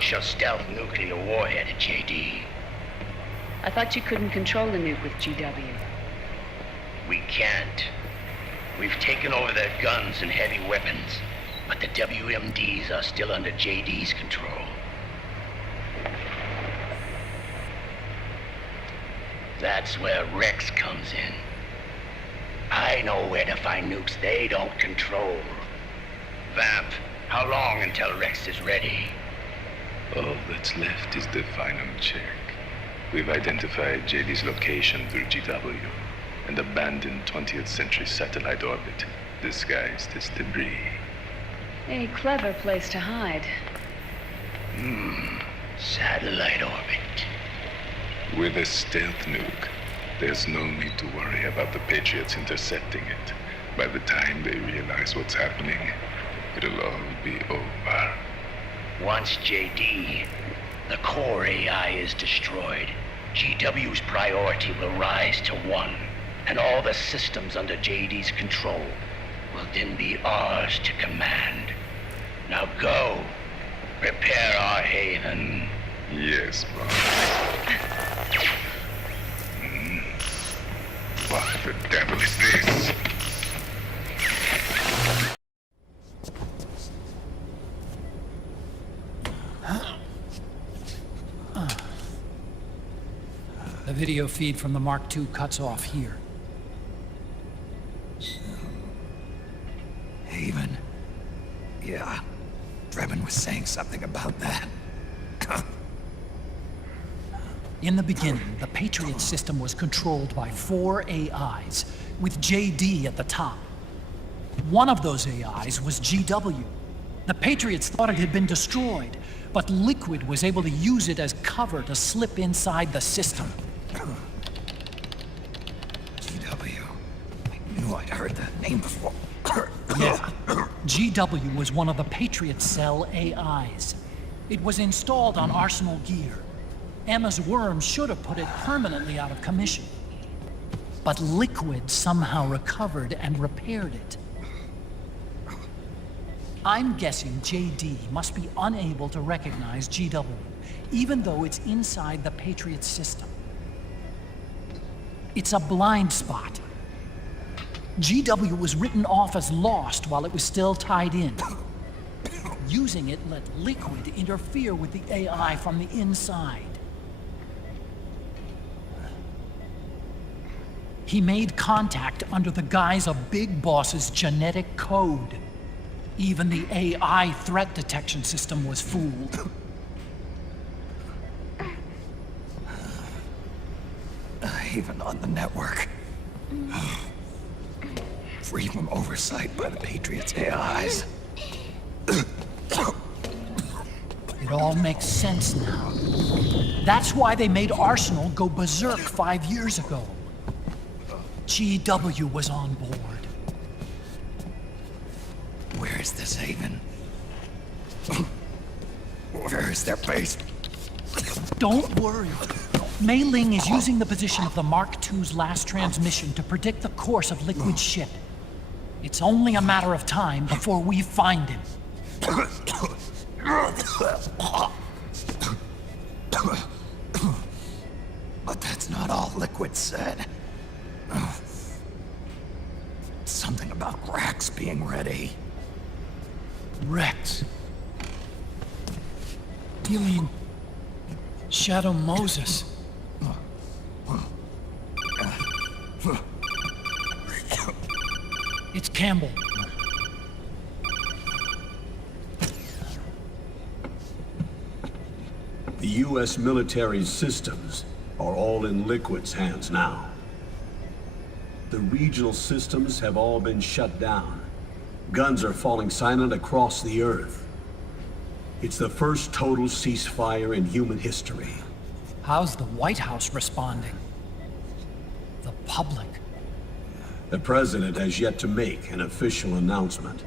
launch a stealth nuclear warhead at JD. I thought you couldn't control the nuke with GW. We can't. We've taken over their guns and heavy weapons, but the WMDs are still under JD's control. That's where Rex comes in. I know where to find nukes they don't control. Vamp, how long until Rex is ready? All that's left is the final check. We've identified JD's location through GW, an abandoned 20th century satellite orbit, disguised as debris. A clever place to hide. Satellite orbit. With a stealth nuke, there's no need to worry about the Patriots intercepting it. By the time they realize what's happening, it'll all be over. Once JD, the core AI is destroyed, GW's priority will rise to 1, and all the systems under JD's control will then be ours to command. Now go, prepare our haven. Yes, boss. What the devil is this? The video feed from the Mark II cuts off here. Haven. Yeah. Drebin was saying something about that. In the beginning, the Patriot system was controlled by 4 AIs, with JD at the top. One of those AIs was GW. The Patriots thought it had been destroyed, but Liquid was able to use it as cover to slip inside the system. GW. I knew I'd heard that name before. Yeah. GW was one of the Patriot Cell AIs. It was installed on Arsenal gear. Emma's worm should have put it permanently out of commission. But Liquid somehow recovered and repaired it. I'm guessing JD must be unable to recognize GW, even though it's inside the Patriot system. It's a blind spot. GW was written off as lost while it was still tied in. Using it let Liquid interfere with the AI from the inside. He made contact under the guise of Big Boss's genetic code. Even the AI threat detection system was fooled. Even on the network. Free from oversight by the Patriots' AIs. It all makes sense now. That's why they made Arsenal go berserk 5 years ago. GW was on board. Where is this haven? Where is their base? Don't worry. Mei Ling is using the position of the Mark II's last transmission to predict the course of Liquid's ship. It's only a matter of time before we find him. But that's not all Liquid said. Something about Rex being ready. Rex? You mean Shadow Moses? It's Campbell. The U.S. military's systems are all in Liquid's hands now. The regional systems have all been shut down. Guns are falling silent across the Earth. It's the first total ceasefire in human history. How's the White House responding? The public? The president has yet to make an official announcement.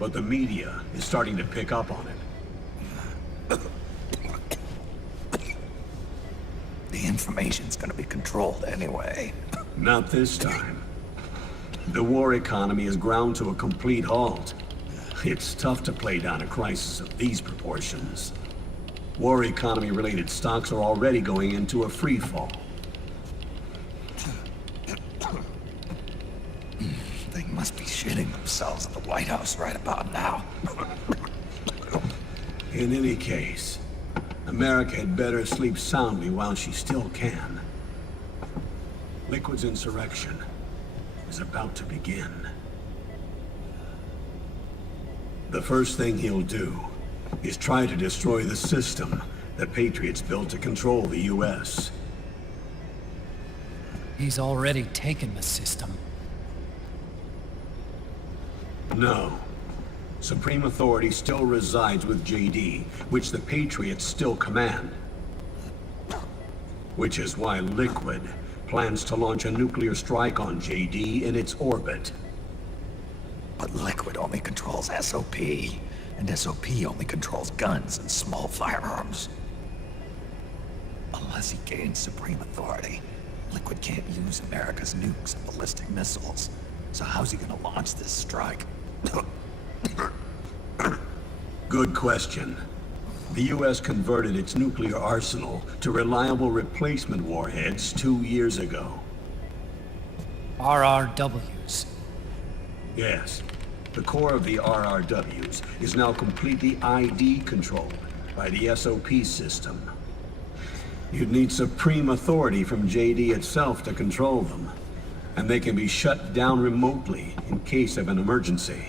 But the media is starting to pick up on it. The information's gonna be controlled anyway. Not this time. The war economy is ground to a complete halt. It's tough to play down a crisis of these proportions. War economy-related stocks are already going into a free fall. They must be shitting themselves at the White House right about now. In any case, America had better sleep soundly while she still can. Liquid's insurrection is about to begin. The first thing he'll do is try to destroy the system the Patriots built to control the U.S. He's already taken the system. No. Supreme authority still resides with JD, which the Patriots still command. Which is why Liquid plans to launch a nuclear strike on JD in its orbit. But Liquid only controls SOP, and SOP only controls guns and small firearms. Unless he gains supreme authority, Liquid can't use America's nukes and ballistic missiles. So how's he gonna launch this strike? Good question. The U.S. converted its nuclear arsenal to reliable replacement warheads 2 years ago. RRWs. Yes. The core of the RRWs is now completely ID controlled by the SOP system. You'd need supreme authority from JD itself to control them, and they can be shut down remotely in case of an emergency.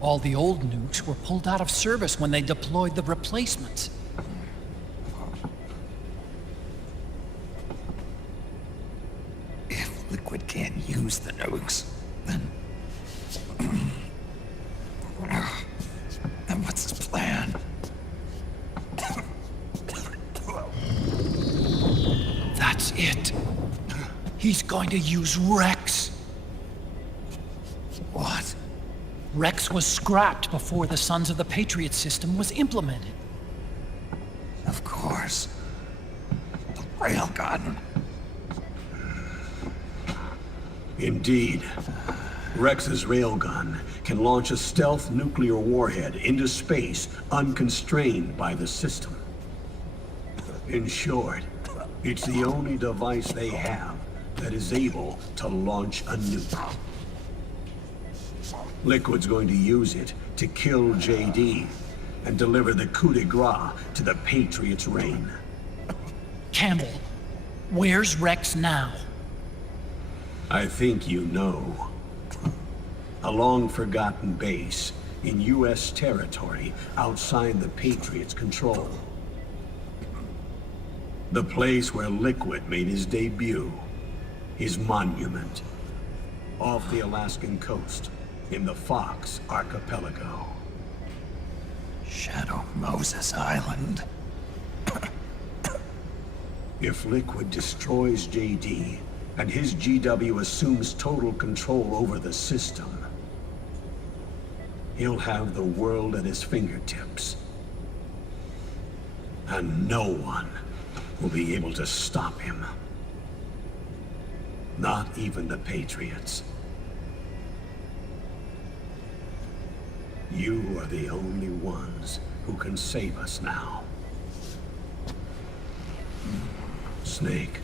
All the old nukes were pulled out of service when they deployed the replacements. If Liquid can't use the nukes, then what's his plan? That's it. He's going to use Rex. What? Rex was scrapped before the Sons of the Patriot system was implemented. Of course. The railgun. Indeed. Rex's railgun can launch a stealth nuclear warhead into space unconstrained by the system. In short, it's the only device they have that is able to launch a nuke. Liquid's going to use it to kill JD and deliver the coup de grace to the Patriots' reign. Campbell, where's Rex now? I think you know. A long-forgotten base in U.S. territory outside the Patriots' control. The place where Liquid made his debut, his monument, off the Alaskan coast in the Fox Archipelago. Shadow Moses Island. If Liquid destroys JD, and his GW assumes total control over the system, he'll have the world at his fingertips. And no one will be able to stop him. Not even the Patriots. You are the only ones who can save us now. Snake,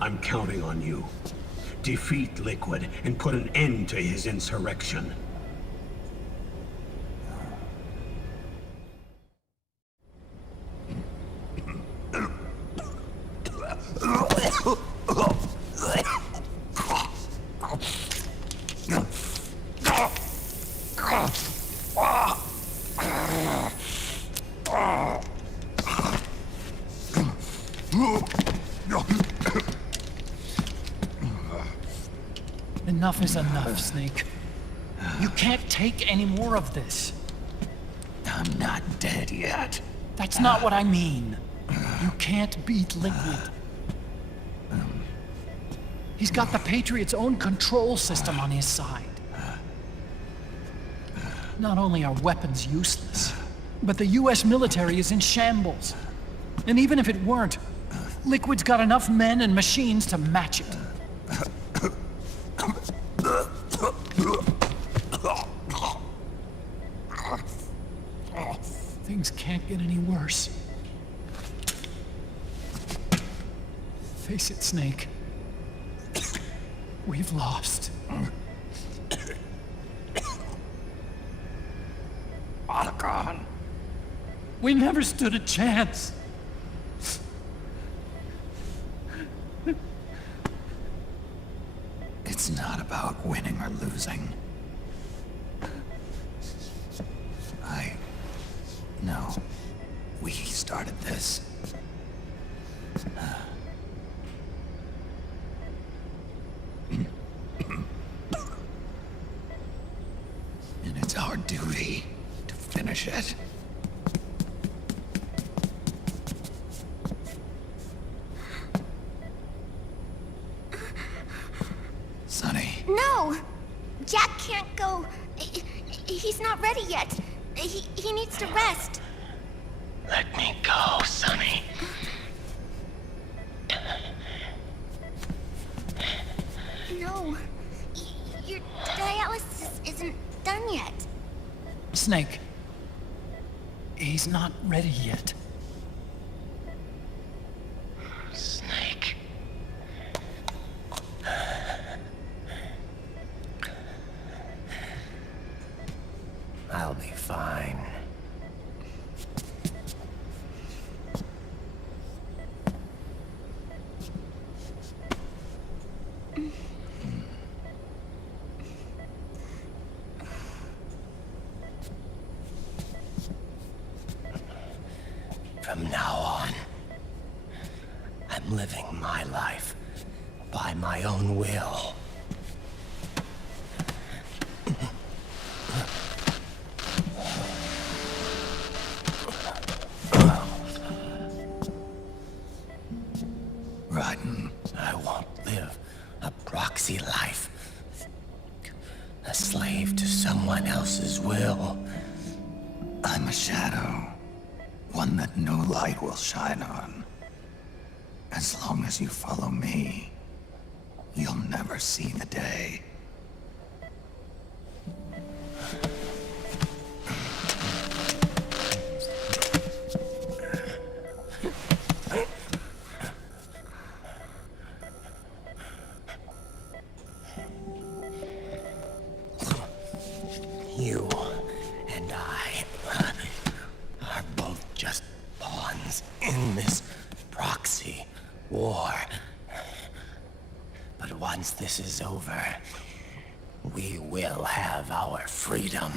I'm counting on you. Defeat Liquid and put an end to his insurrection. Enough is enough, Snake. You can't take any more of this. I'm not dead yet. That's not what I mean. You can't beat Liquid. He's got the Patriots' own control system on his side. Not only are weapons useless, but the US military is in shambles. And even if it weren't, Liquid's got enough men and machines to match it. Face it, Snake. We've lost. Otacon. We never stood a chance. It's not about winning or losing. No. We started this. And it's our duty to finish it. Sonny. No! Jack can't go. He's not ready yet. He needs to rest. Let me go, Sonny. No. Your dialysis isn't done yet. Snake. He's not ready yet. Snake. I'll be fine. From now on, I'm living my life by my own will. Rotten. I won't live a proxy life. A slave to someone else's will. I'm a shadow. One that no light will shine on. As long as you follow me, you'll never see the day. You and I are both just pawns in this proxy war. But once this is over, we will have our freedom.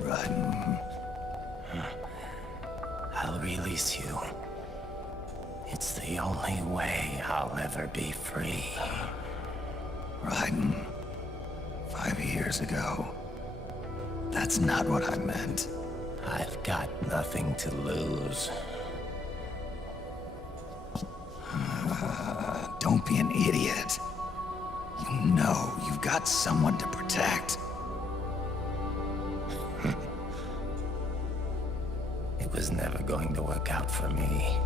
Run. I'll release you. It's the only way I'll ever be free. Raiden, 5 years ago. That's not what I meant. I've got nothing to lose. Don't be an idiot. You know you've got someone to protect. It was never going to work out for me.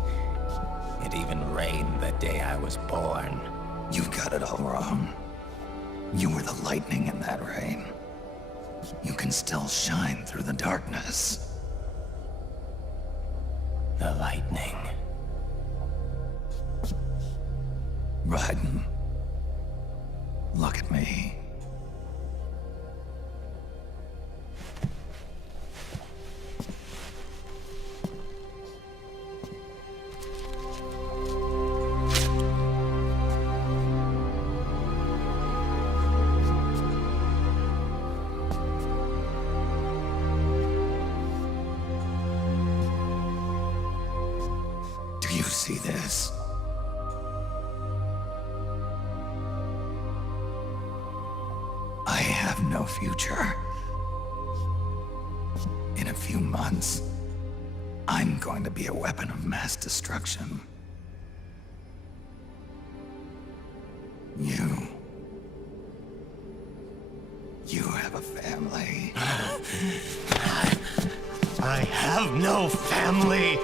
It even rained the day I was born. You've got it all wrong. You were the lightning in that rain. You can still shine through the darkness. The lightning. Raiden, look at me. Do you see this? I have no future. In a few months, I'm going to be a weapon of mass destruction. You have a family. I have no family.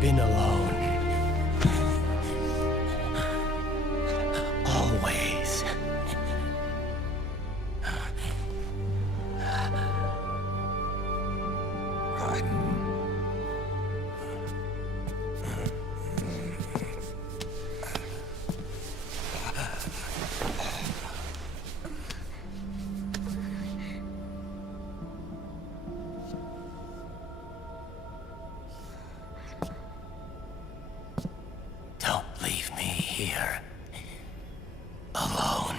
been alone. Always. Don't leave me here. Alone.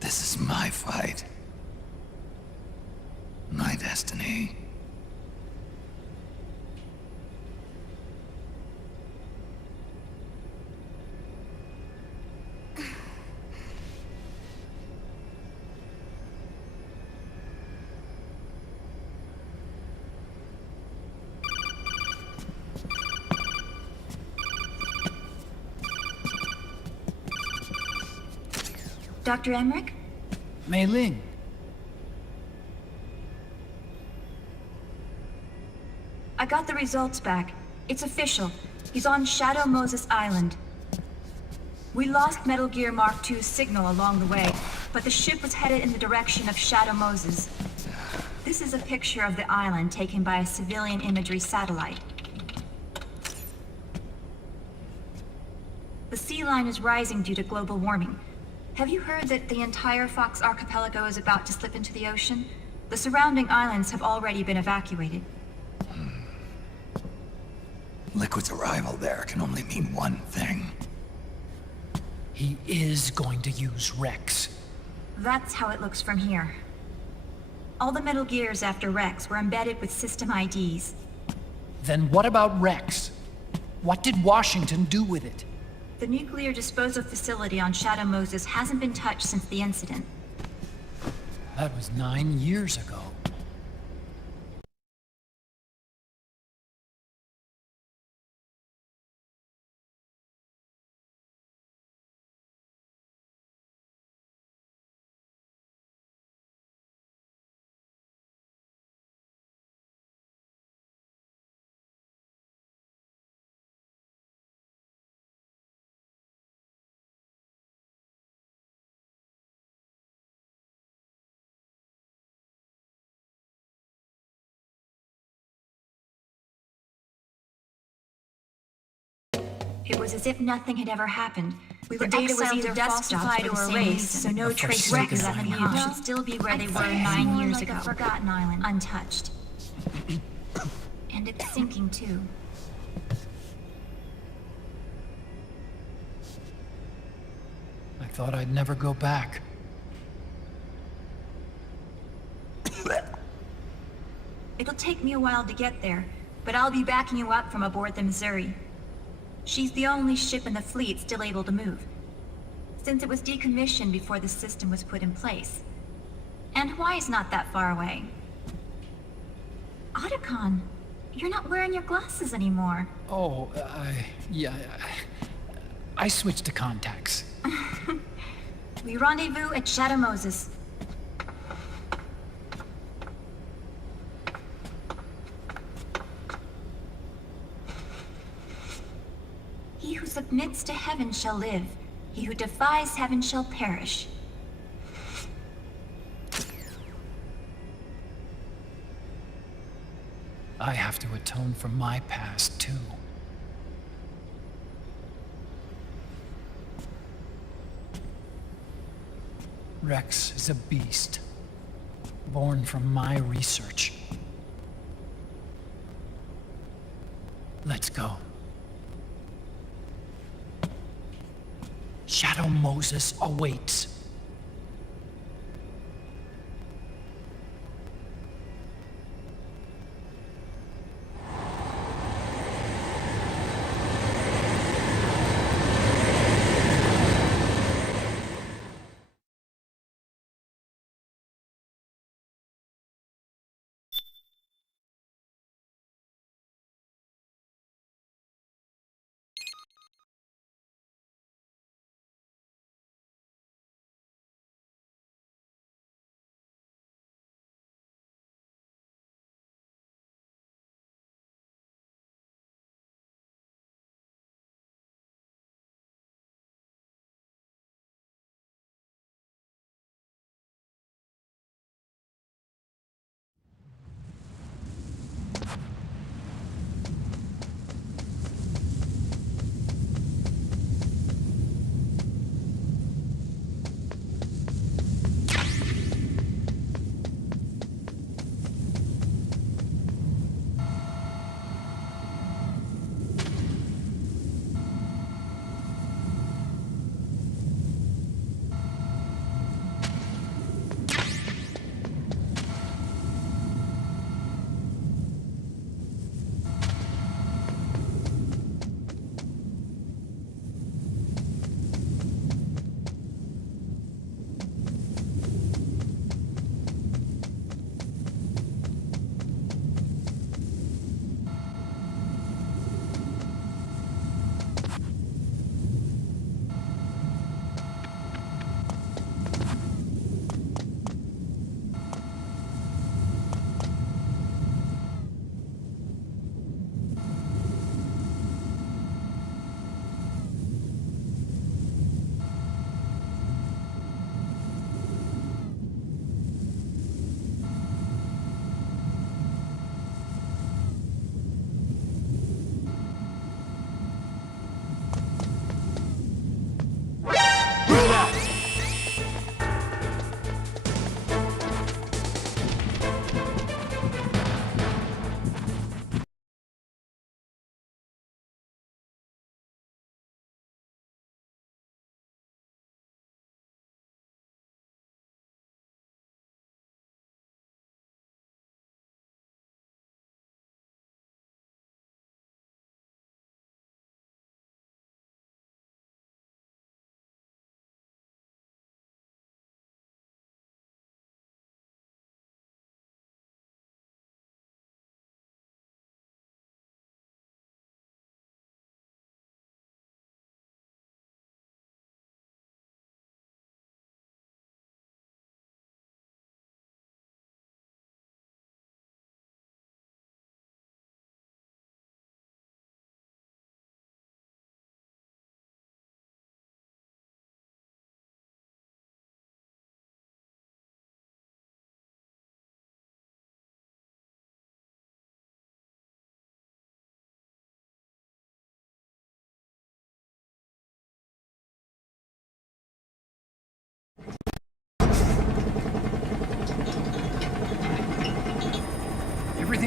This is my fight. My destiny. Dr. Emmerich? Mei Ling. I got the results back. It's official. He's on Shadow Moses Island. We lost Metal Gear Mark II's signal along the way, but the ship was headed in the direction of Shadow Moses. This is a picture of the island taken by a civilian imagery satellite. The sea line is rising due to global warming. Have you heard that the entire Fox Archipelago is about to slip into the ocean? The surrounding islands have already been evacuated. Liquid's arrival there can only mean one thing. He is going to use Rex. That's how it looks from here. All the Metal Gears after Rex were embedded with system IDs. Then what about Rex? What did Washington do with it? The nuclear disposal facility on Shadow Moses hasn't been touched since the incident. That was 9 years ago. It was as if nothing had ever happened. The data was either falsified or erased, so no trace Rex of and them should still be where they were 9 years ago. A forgotten island, untouched. And it's sinking too. I thought I'd never go back. It'll take me a while to get there, but I'll be backing you up from aboard the Missouri. She's the only ship in the fleet still able to move, since it was decommissioned before the system was put in place. And Hawaii's not that far away. Otacon, you're not wearing your glasses anymore. Oh, yeah, I switched to contacts. We rendezvous at Shadow Moses. He who submits to heaven shall live. He who defies heaven shall perish. I have to atone for my past, too. Rex is a beast, born from my research. Let's go. Shadow Moses awaits.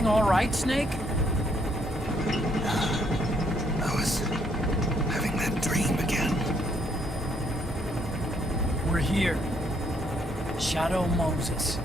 everything all right, Snake? I was having that dream again. We're here. Shadow Moses.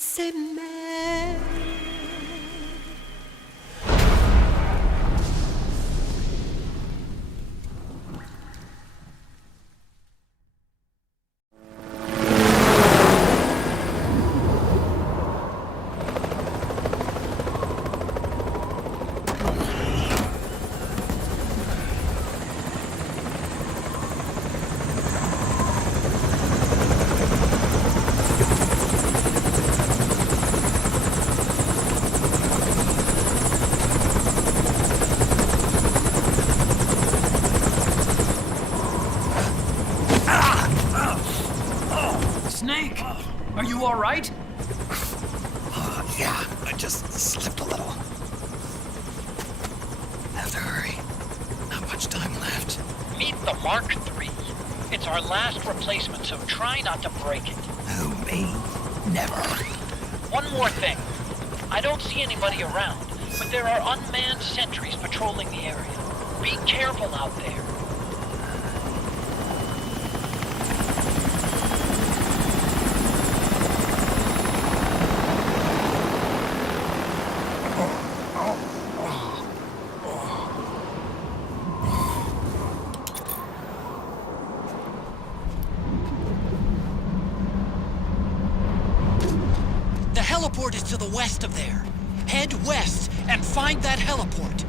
C'est mère. Snake, are you all right? Yeah, I just slipped a little. Have to hurry. Not much time left. Meet the Mark III. It's our last replacement, so try not to break it. Who, me? Never. One more thing. I don't see anybody around, but there are unmanned sentries patrolling the area. Be careful out there. The heliport is to the west of there. Head west and find that heliport.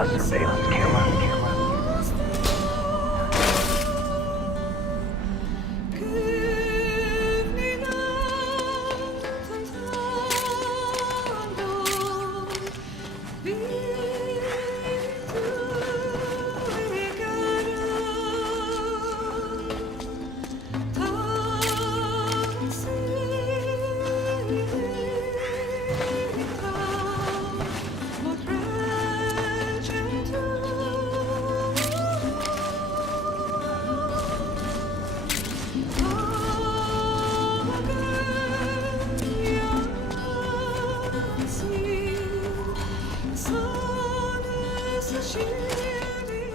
A surveillance camera?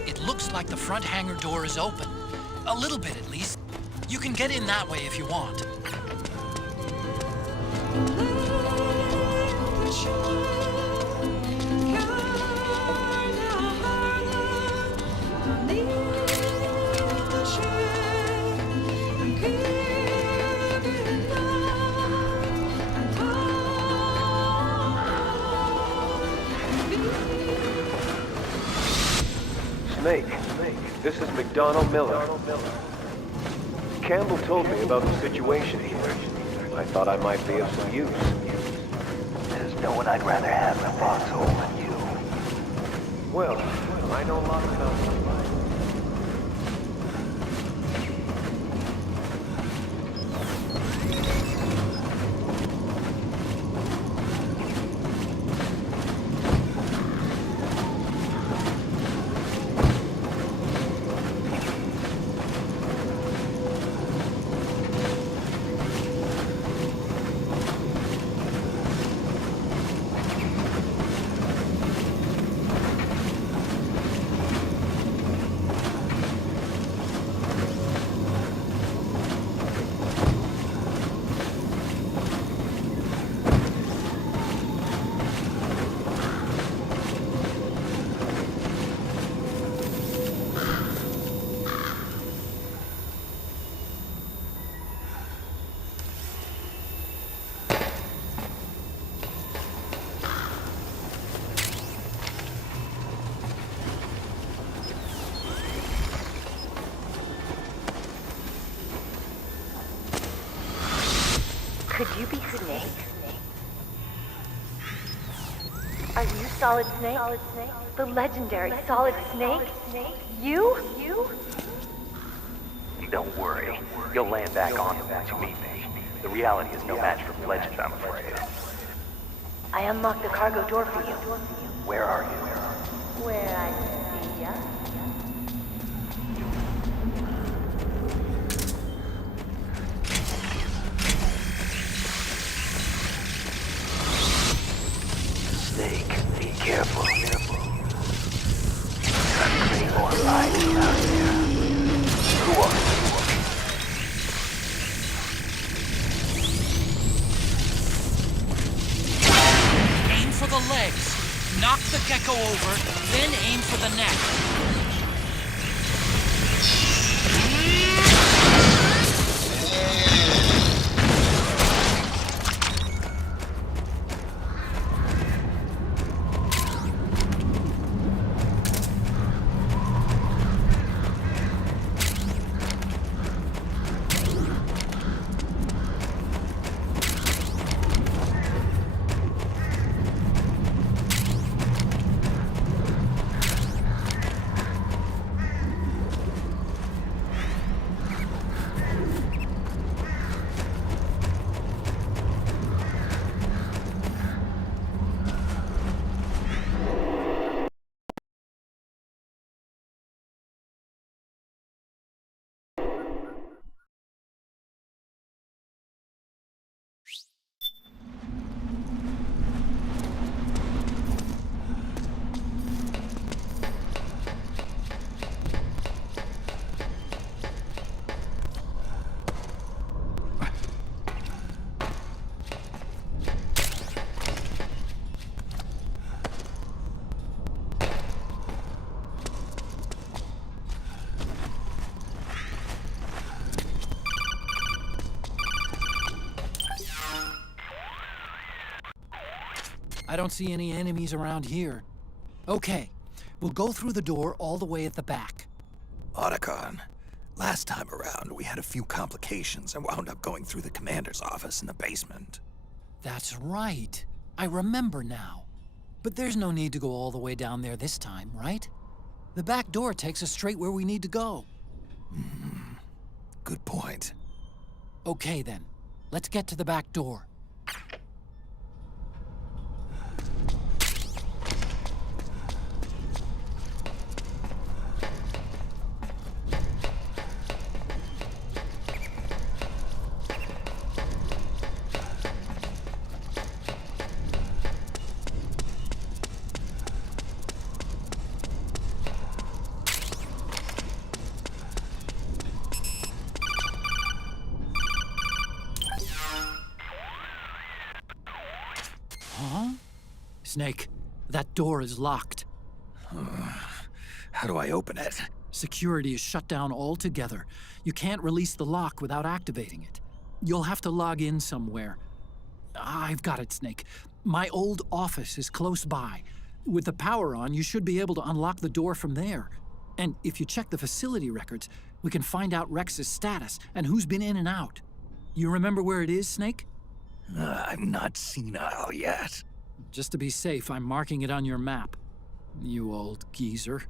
It looks like the front hangar door is open. A little bit, at least. You can get in that way if you want. Snake, this is McDonald Miller. Campbell told me about the situation here. I thought I might be of some use. There's no one I'd rather have in a foxhole than you. Well, I know a lot about you. Could you be Snake? Are you Solid Snake? The legendary Solid Snake? You? Don't worry. You'll land back on them once you meet me. The reality is no match for legend, I'm afraid. I unlocked the cargo door for you. Where are you? Where I see ya. Snake, be careful. There's many more lives out there. Who are you? Aim for the legs. Knock the gecko over, then aim for the neck. I don't see any enemies around here. Okay, We'll go through the door all the way at the back. Otacon, last time around we had a few complications and wound up going through the commander's office in the basement. That's right. I remember now. But there's no need to go all the way down there this time, right? The back door takes us straight where we need to go. Good point. Okay then, let's get to the back door. Huh? Snake, that door is locked. How do I open it? Security is shut down altogether. You can't release the lock without activating it. You'll have to log in somewhere. I've got it, Snake. My old office is close by. With the power on, you should be able to unlock the door from there. And if you check the facility records, we can find out Rex's status and who's been in and out. You remember where it is, Snake? I'm not senile yet. Just to be safe, I'm marking it on your map. You old geezer.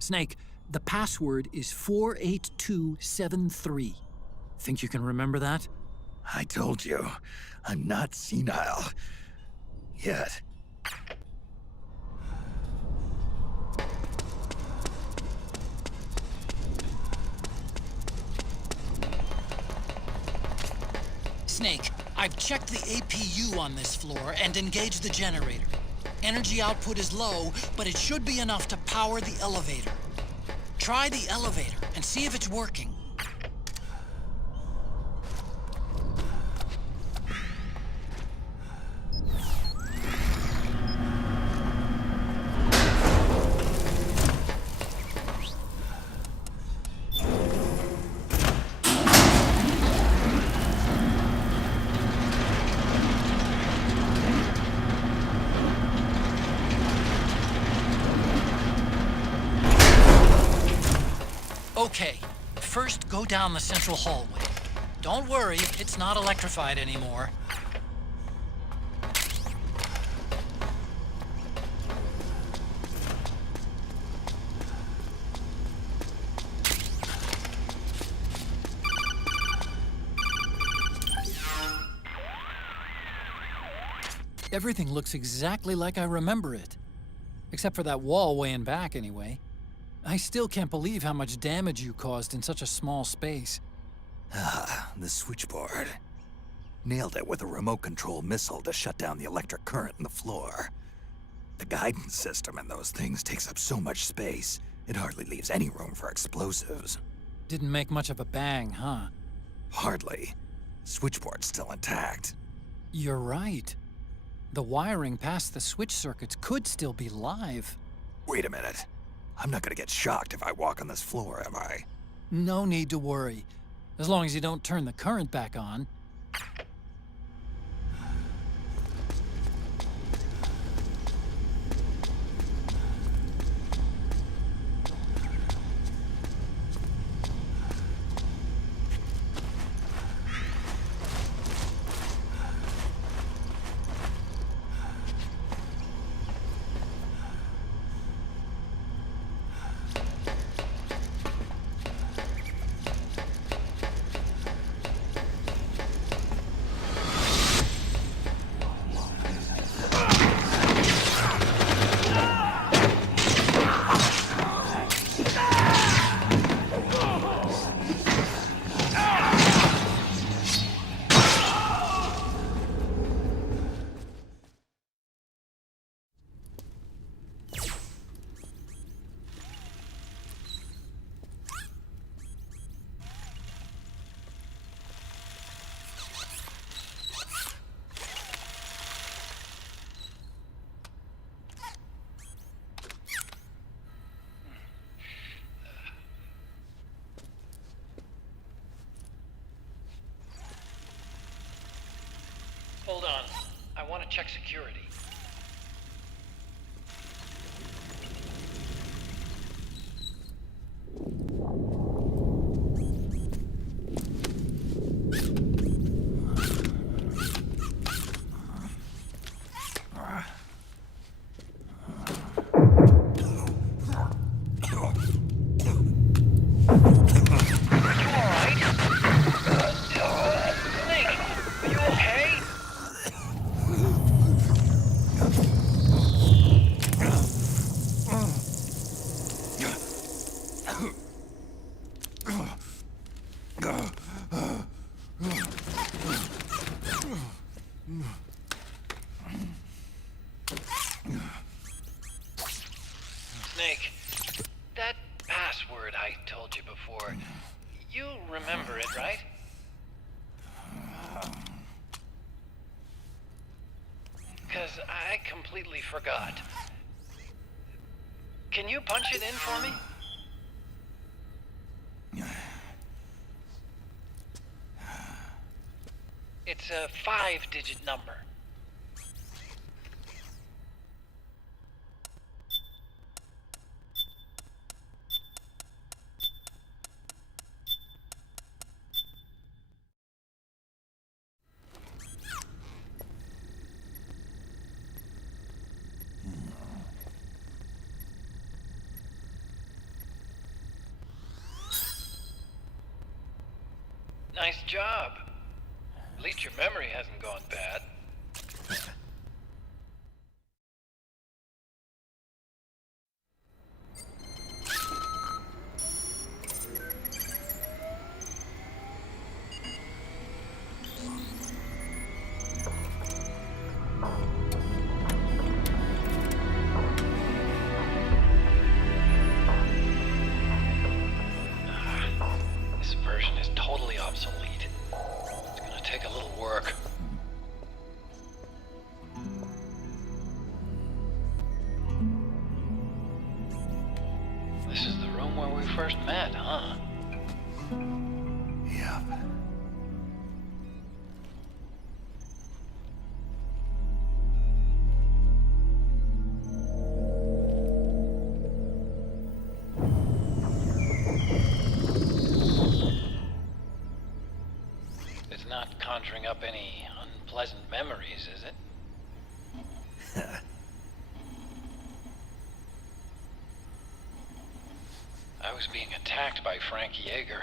Snake, the password is 48273. Think you can remember that? I told you, I'm not senile yet. Snake, I've checked the APU on this floor and engaged the generator. Energy output is low, but it should be enough to power the elevator. Try the elevator and see if it's working. Okay, first go down the central hallway. Don't worry, it's not electrified anymore. Everything looks exactly like I remember it. Except for that wall way in back, anyway. I still can't believe how much damage you caused in such a small space. The switchboard. Nailed it with a remote control missile to shut down the electric current in the floor. The guidance system in those things takes up so much space, it hardly leaves any room for explosives. Didn't make much of a bang, huh? Hardly. Switchboard's still intact. You're right. The wiring past the switch circuits could still be live. Wait a minute. I'm not gonna get shocked if I walk on this floor, am I? No need to worry. As long as you don't turn the current back on. Hold on. I want to check security. I told you before. You remember it, right? Because I completely forgot. Can you punch it in for me? It's a 5-digit number. Nice job. At least your memory hasn't gone bad. This version is totally obsolete. It's gonna take a little work. This is the room where we first met, huh? Yep. It's not conjuring up any unpleasant memories, is it? I was being attacked by Frank Yeager.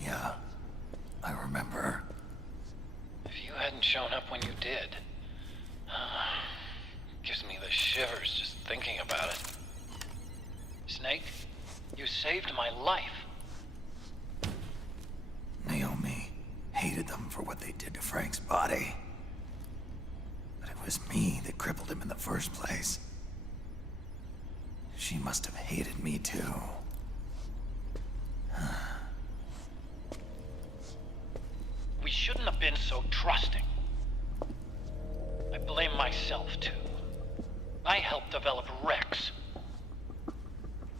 Yeah, I remember. If you hadn't shown up when you did, gives me the shivers just thinking about it. Snake, you saved my life. Naomi hated them for what they did to Frank's body. But it was me that crippled him in the first place. She must have hated me too. We shouldn't have been so trusting. I blame myself too. I helped develop Rex.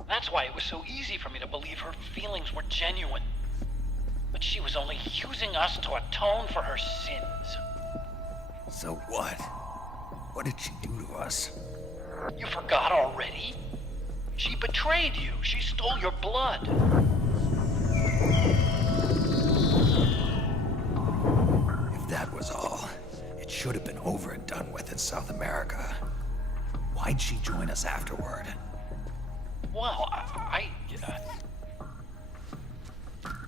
That's why it was so easy for me to believe her feelings were genuine. But she was only using us to atone for her sins. So what? What did she do to us? You forgot already? She betrayed you. She stole your blood. If that was all, it should have been over and done with in South America. Why'd she join us afterward? Well,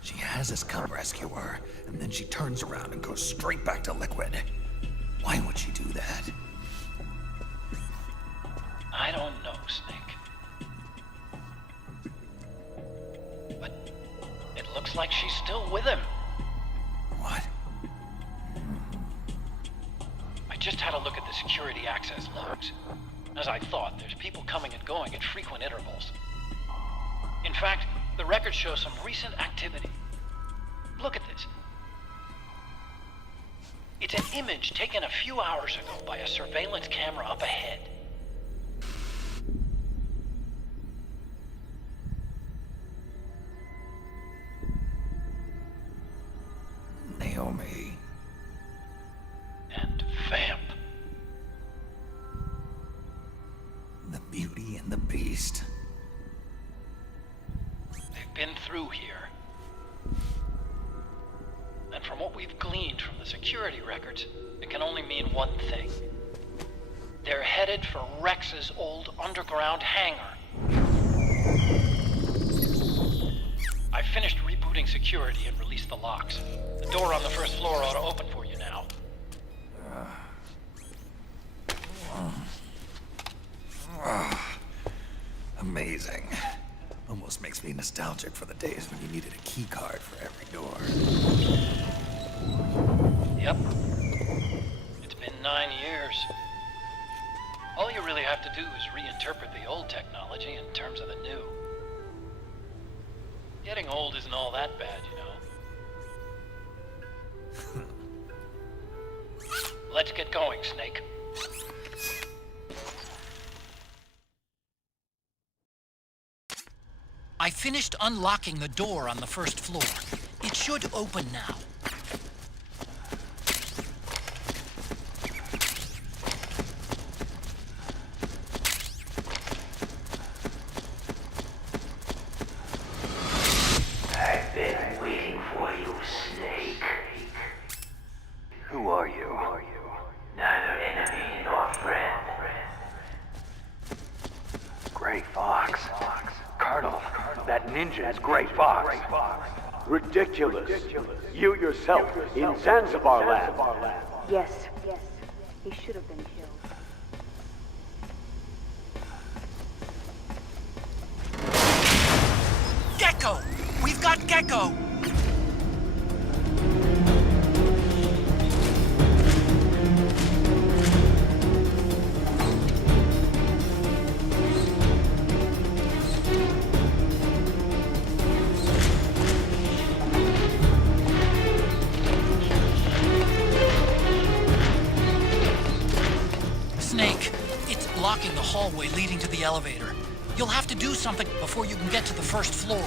She has us come rescue her, and then she turns around and goes straight back to Liquid. Why would she do that? I don't know, Snake. But it looks like she's still with him. What? I just had a look at the security access logs. As I thought, there's people coming and going at frequent intervals. In fact, the record shows some recent activity. Look at this. It's an image taken a few hours ago by a surveillance camera up ahead. Naomi. And Vamp. The Beauty and the Beast. They've been through here. And from what we've gleaned from the security records, it can only mean one thing. They're headed for Rex's old underground hangar. I finished rebooting security and released the locks. The door on the first floor ought to open for you now. Amazing. Almost makes me nostalgic for the days when you needed a key card for every door. Yep. It's been 9 years. All you really have to do is reinterpret the old technology in terms of the new. Getting old isn't all that bad, you know. Let's get going, Snake. I finished unlocking the door on the first floor. It should open now. I've been waiting for you, Snake. Who are you? Neither enemy nor friend. Gray Fox. Colonel, that ninja is Gray Fox. Ridiculous. You yourself in Zanzibar land. Yes, he should have been killed. Gecko! We've got Gecko! Snake, it's blocking the hallway leading to the elevator. You'll have to do something before you can get to the first floor.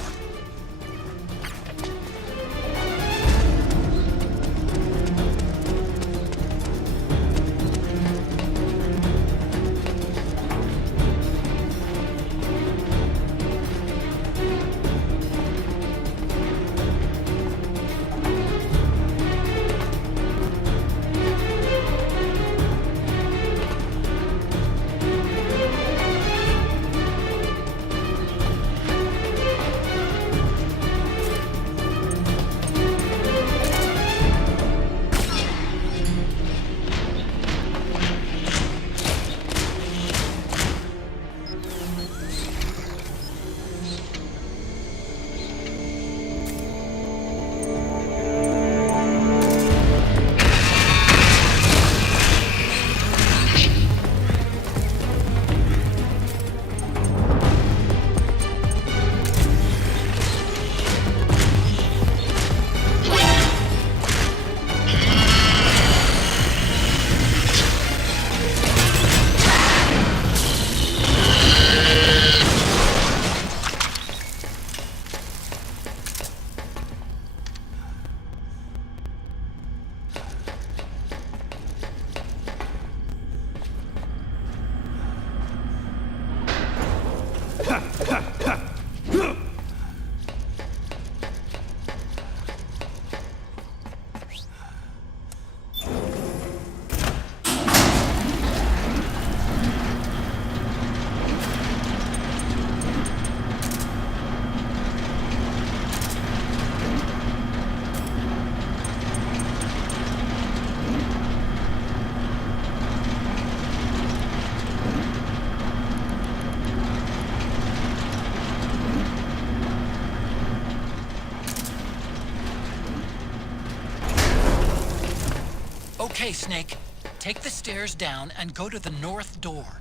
Okay, Snake. Take the stairs down and go to the north door.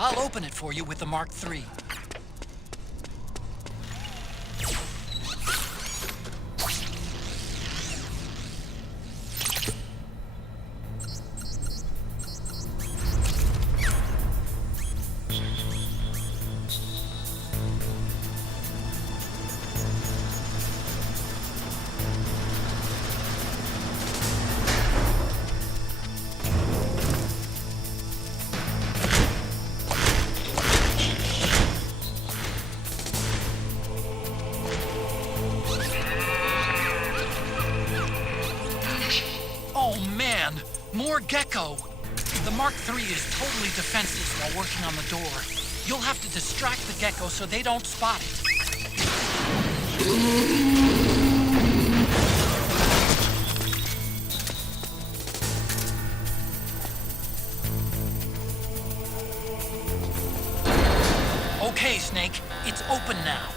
I'll open it for you with the Mark III. More Gecko! The Mark III is totally defenseless while working on the door. You'll have to distract the Gecko so they don't spot it. Okay, Snake. It's open now.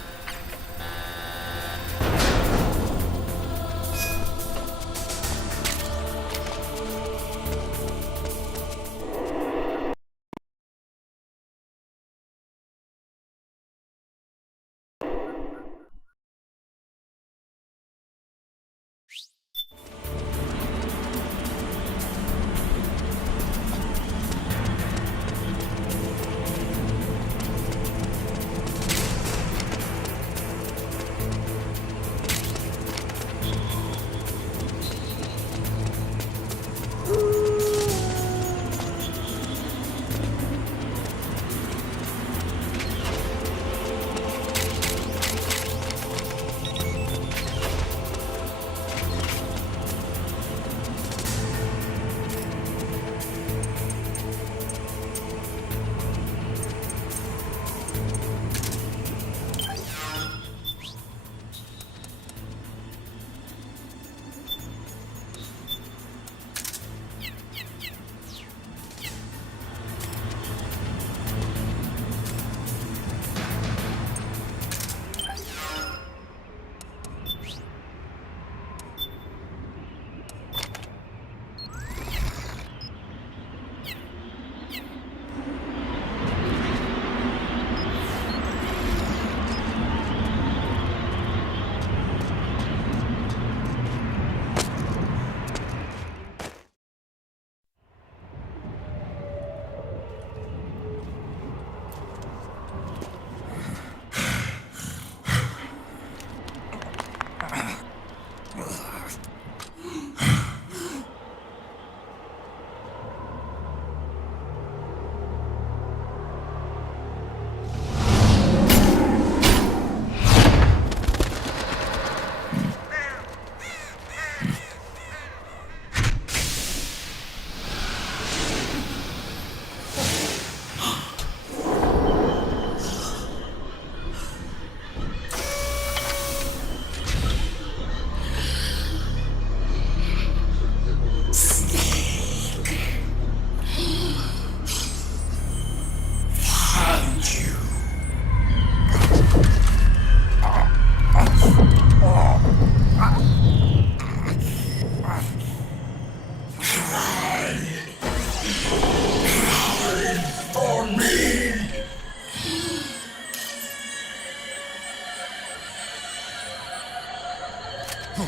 Go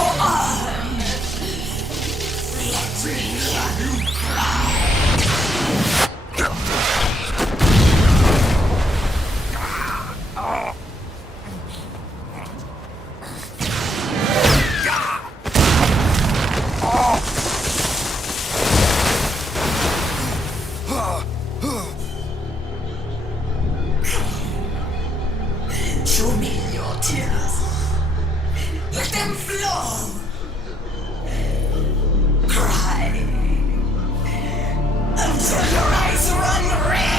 on! Let me hear you cry! Show me your tears. Let them flow. Cry until your eyes run red.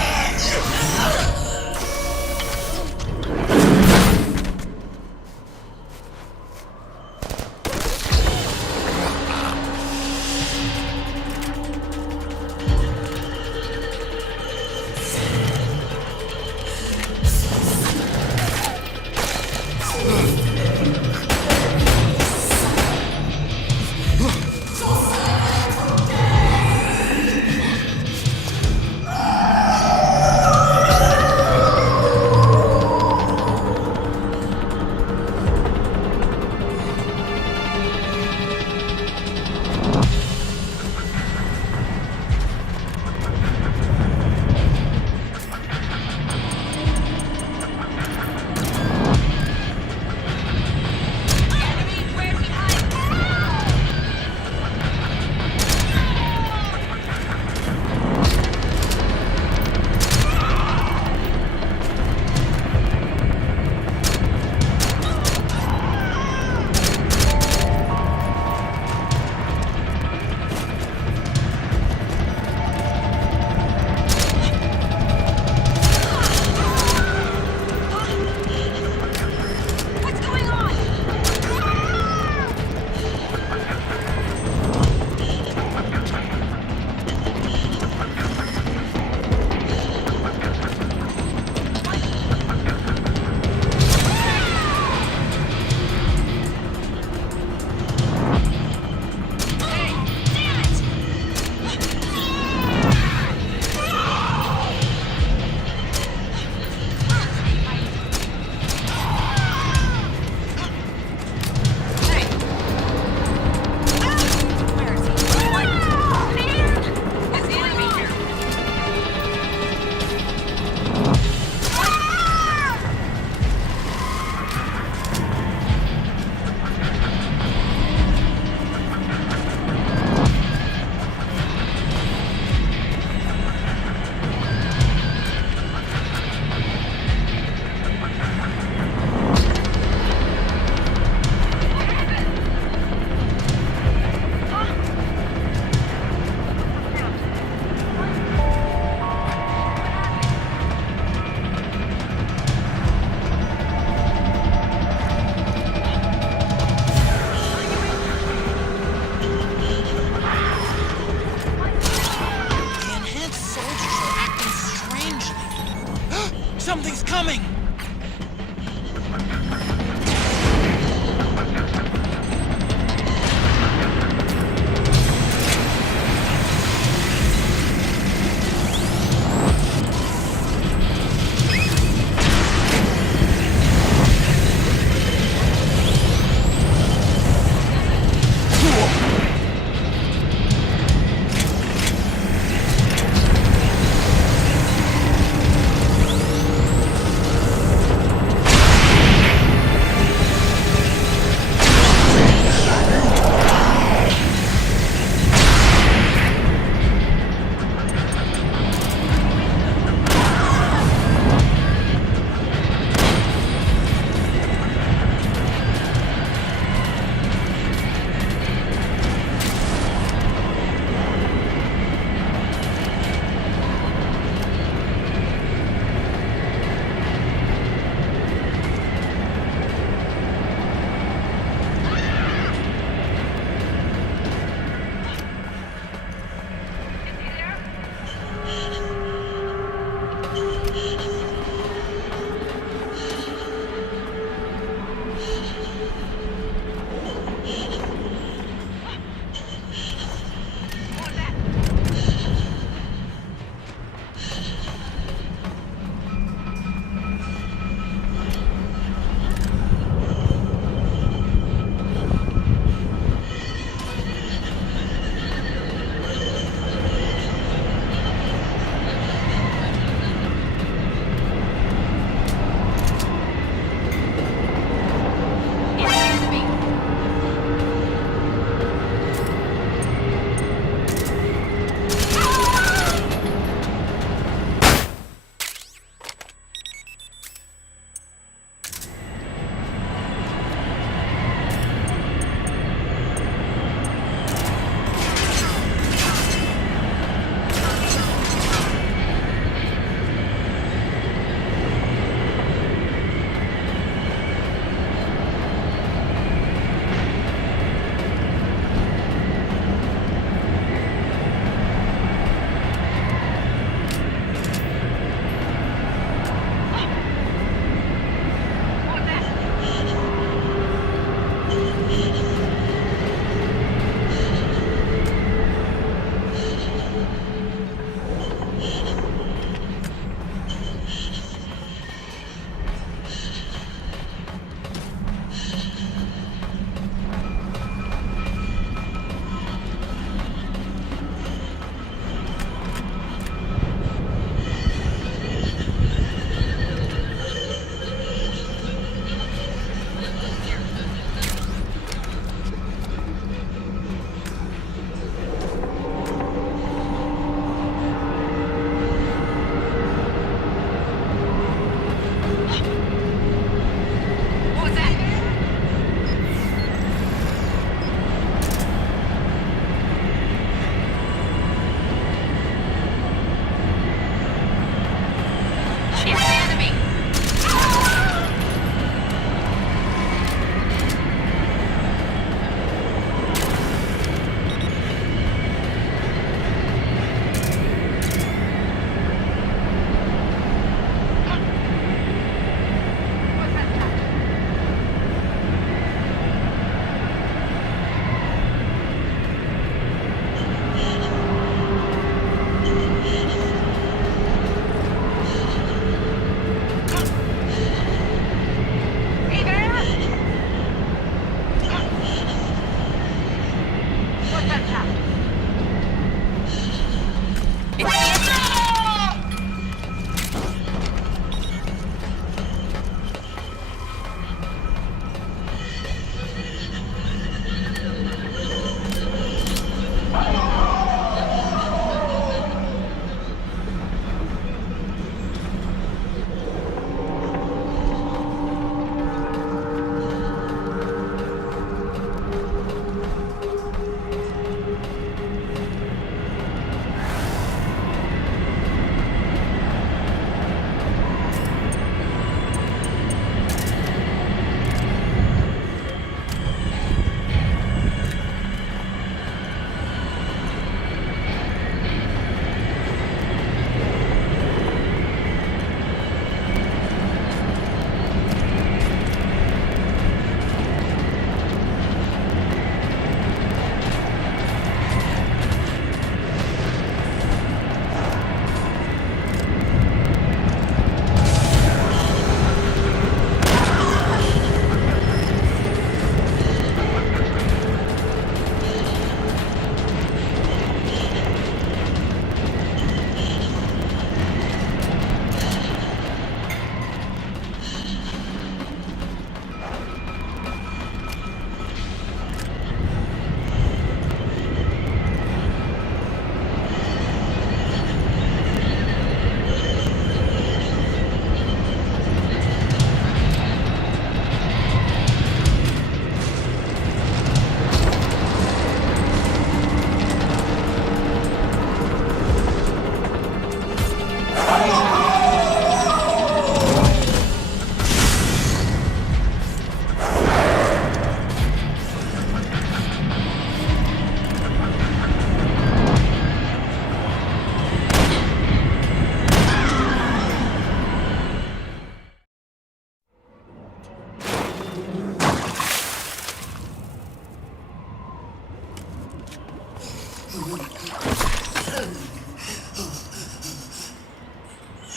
Something's coming!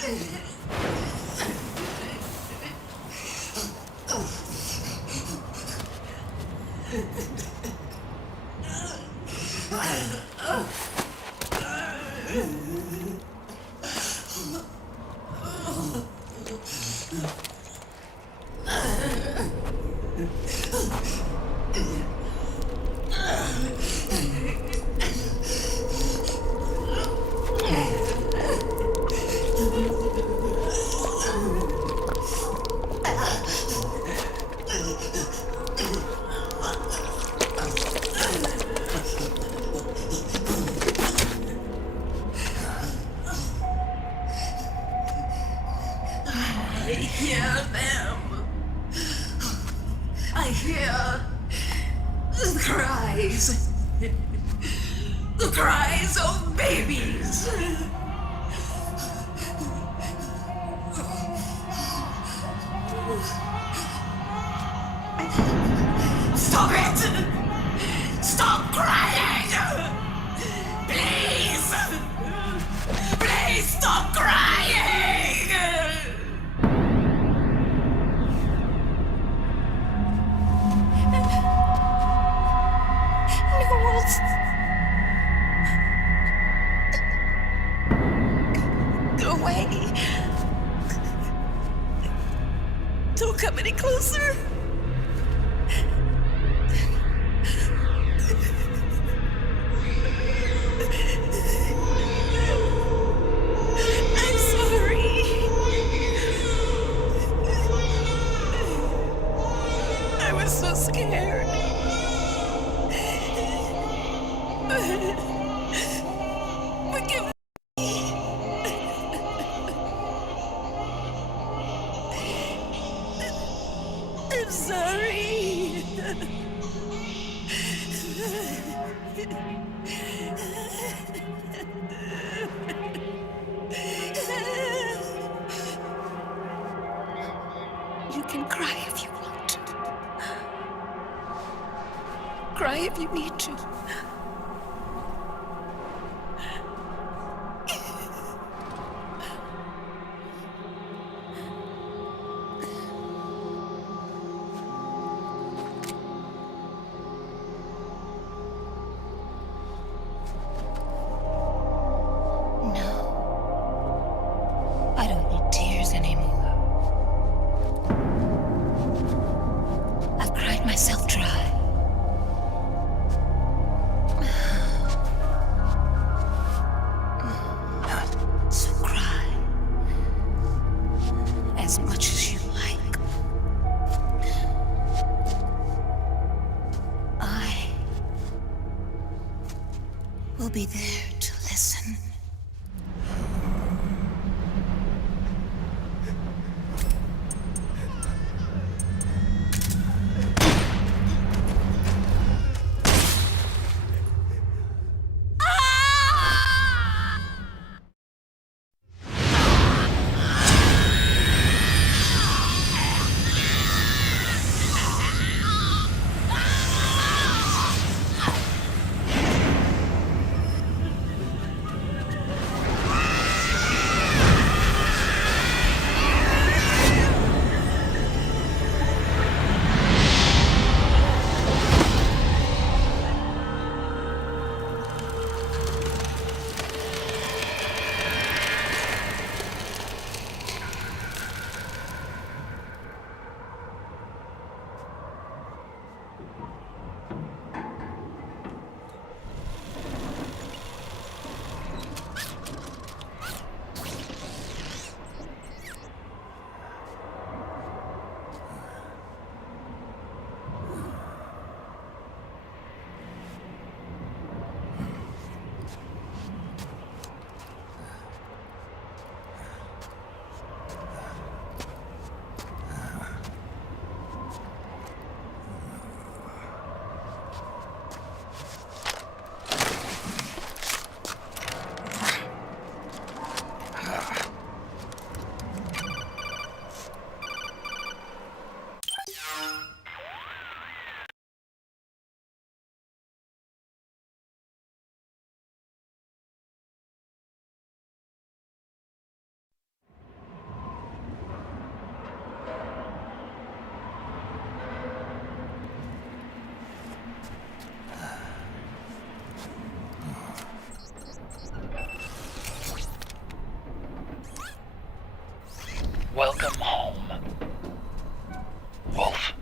I hear them. I hear the cries. The cries of babies. Stop it! Stop crying! Please! Please stop crying! Knowles! Go away! Don't come any closer! I'm sorry. I was so scared. Forgive me. I'm sorry. You can cry if you want. Cry if you need to. I don't need tears anymore. I've cried myself dry. So cry as much as you like. I will be there to listen. Welcome home, Wolf.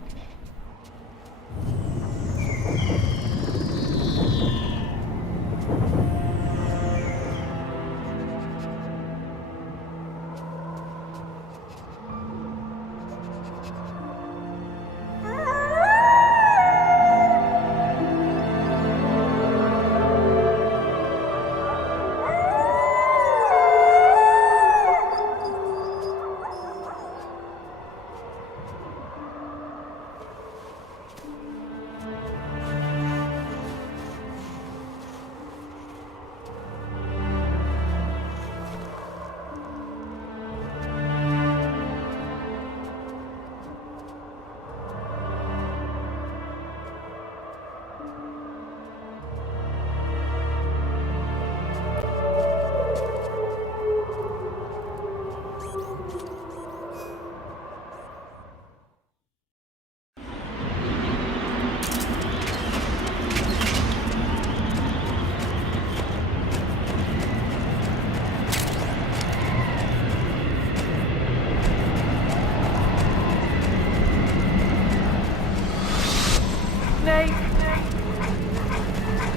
Snake!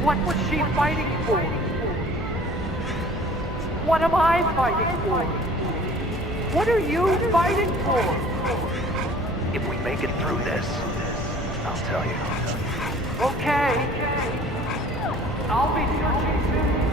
What was she fighting for? What am I fighting for? What are you fighting for? If we make it through this, I'll tell you. Okay. I'll be searching soon.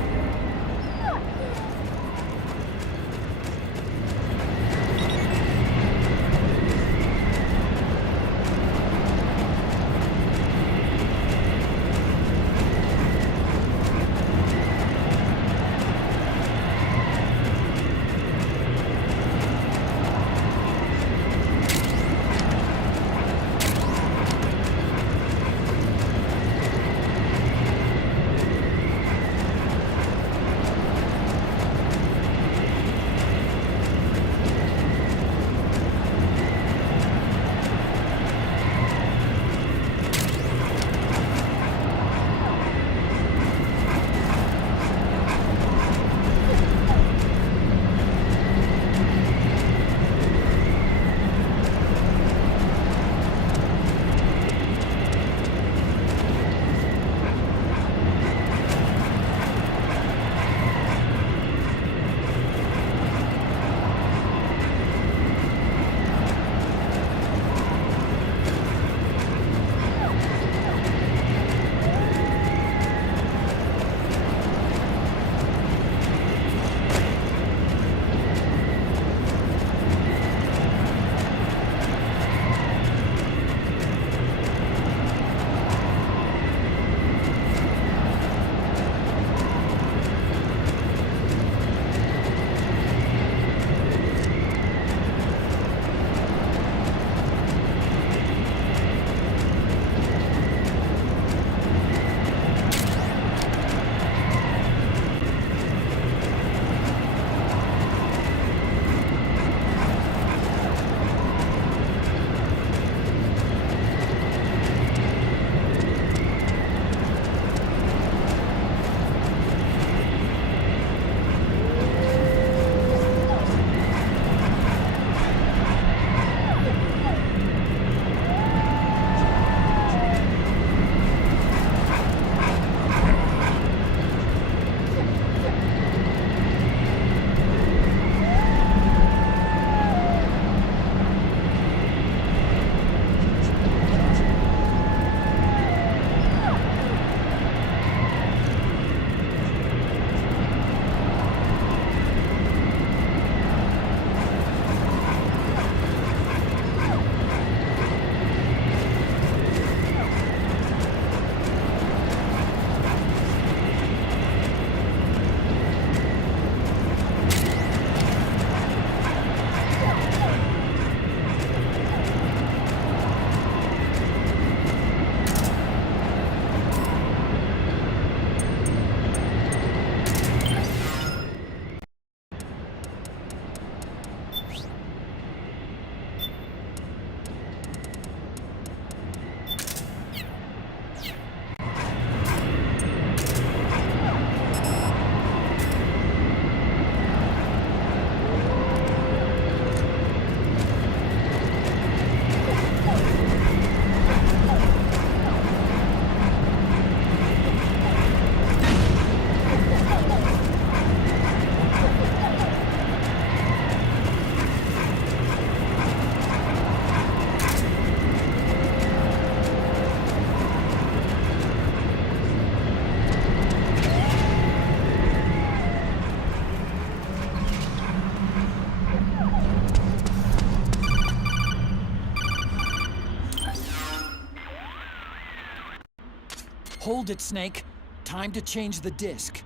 Hold it, Snake. Time to change the disk.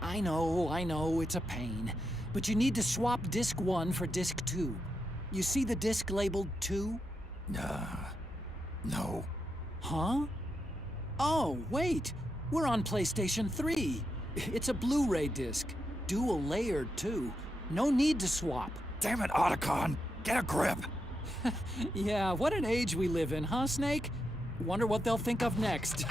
I know, it's a pain. But you need to swap disk 1 for disk 2. You see the disk labeled 2? No. Huh? Oh, wait. We're on PlayStation 3. It's a Blu-ray disc. Dual layered, too. No need to swap. Damn it, Otacon! Get a grip! Yeah, what an age we live in, huh, Snake? Wonder what they'll think of next.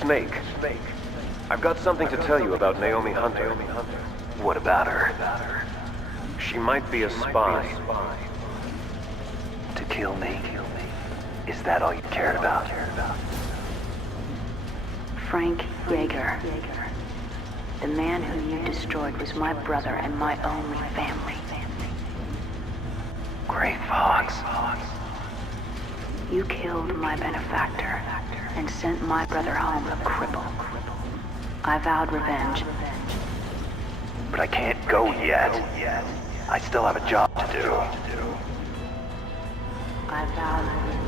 Snake. I've got something to tell you about Naomi Hunter. What about her? She might be a spy. To kill me? Is that all you cared about? Frank Yeager. The man who you destroyed was my brother and my only family. Gray Fox. You killed my benefactor and sent my brother home a cripple. I vowed revenge. But I can't go yet. I still have a job to do. I vowed revenge.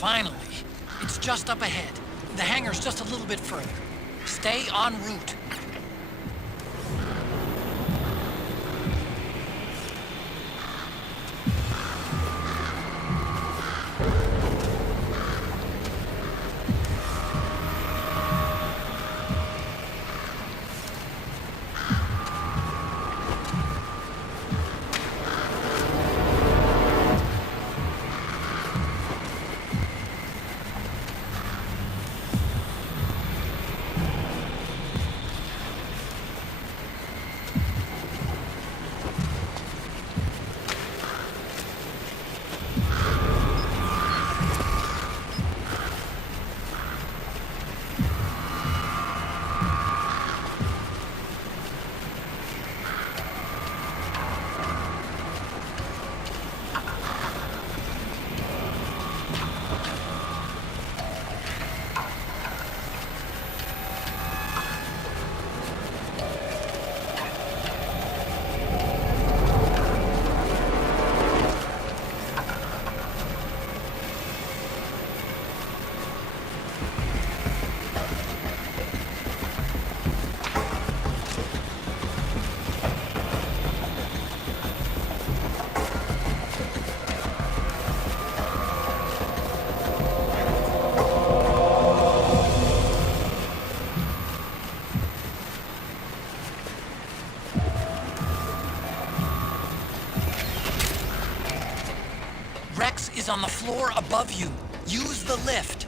Finally. It's just up ahead. The hangar's just a little bit further. Stay en route. is on the floor above you. Use the lift.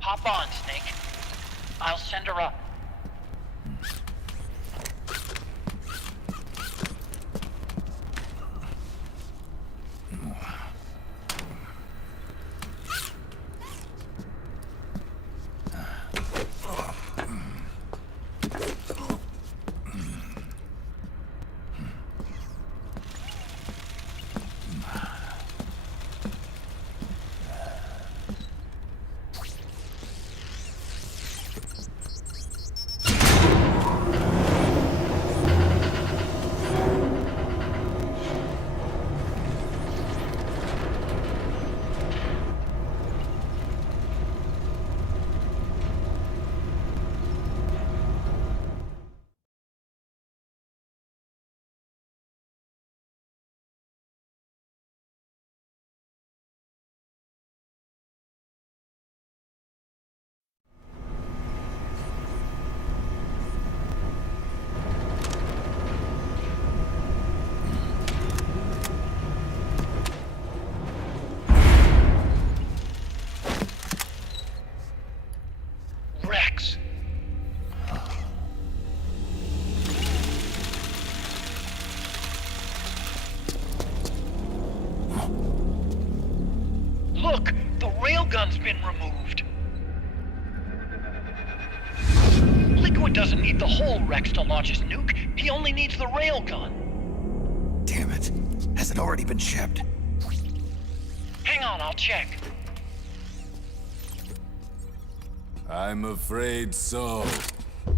Hop on, Snake. I'll send her up. Rex! Look! The railgun's been removed! Liquid doesn't need the whole Rex to launch his nuke. He only needs the railgun. Damn it. Has it already been shipped? Hang on, I'll check. I'm afraid so.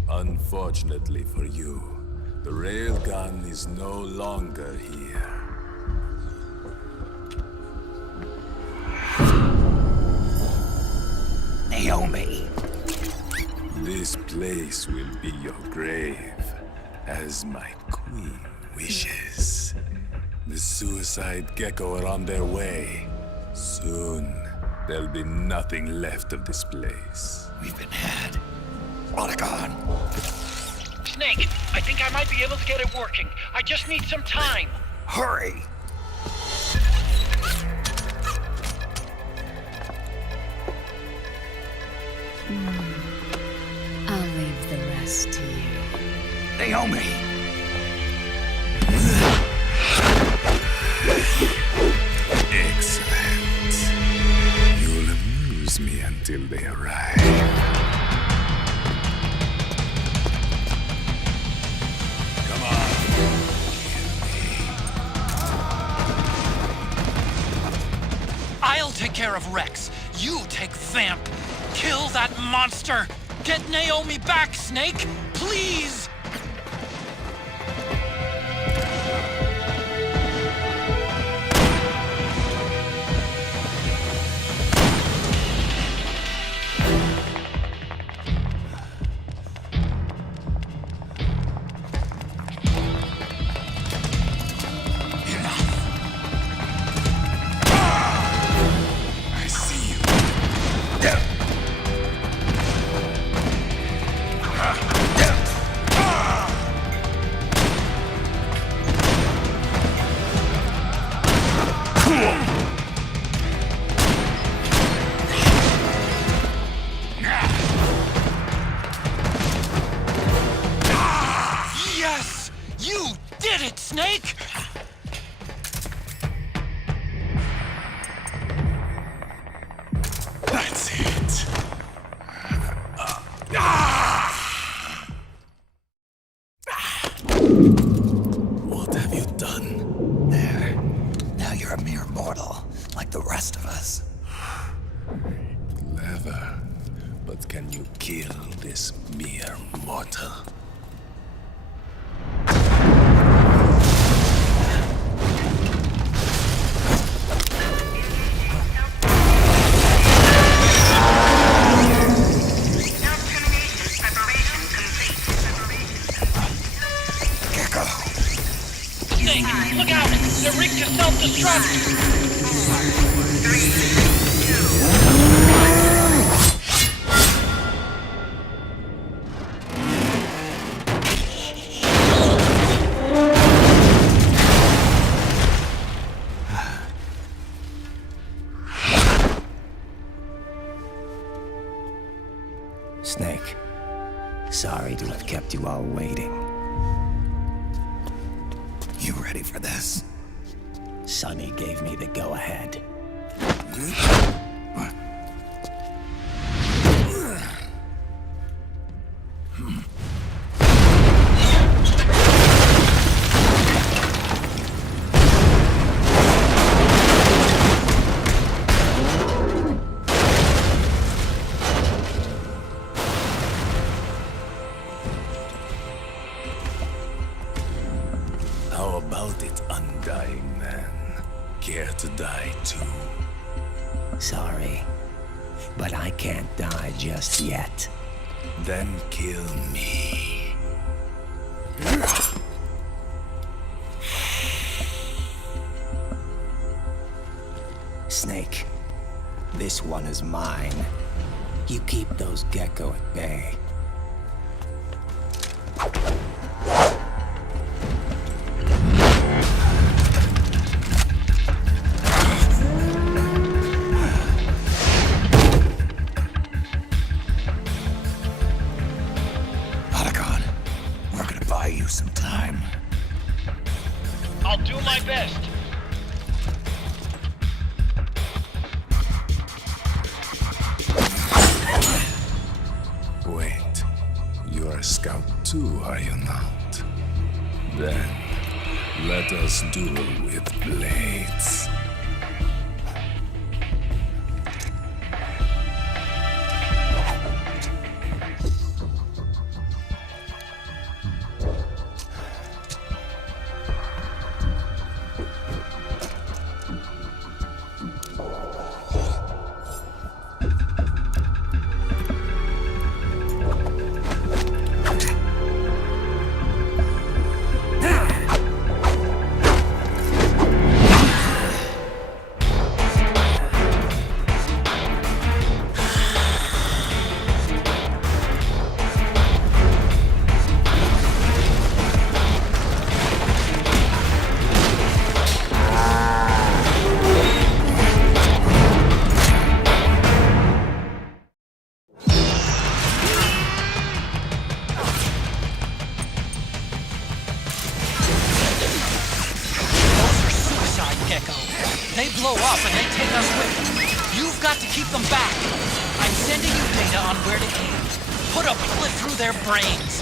Unfortunately for you, the railgun is no longer here. Naomi! This place will be your grave, as my queen wishes. The suicide gecko are on their way. Soon, there'll be nothing left of this place. We've been had. Otagon! Snake, I think I might be able to get it working. I just need some time. Hurry! I'll leave the rest to you. Naomi! Excellent. You'll amuse me until they arrive. Come on. I'll take care of Rex. You take Vamp. Kill that monster. Get Naomi back, Snake. Please. Yes! You did it, Snake! That's it. What have you done? There. Now you're a mere mortal, like the rest of us. Clever. But can you kill this mere mortal? They're rigged to self-destruct! Snake, sorry to have kept you all waiting. You ready for this? Sonny gave me the go-ahead. How about it, undying man? Care to die too? Sorry, but I can't die just yet. Then kill me. Snake, this one is mine. You keep those gecko at bay. We're gonna buy you some time. I'll do my best. Wait, you're a scout too, are you not? Then, let us duel with blades. They blow up and they take us with them. You've got to keep them back. I'm sending you data on where to aim. Put a bullet through their brains.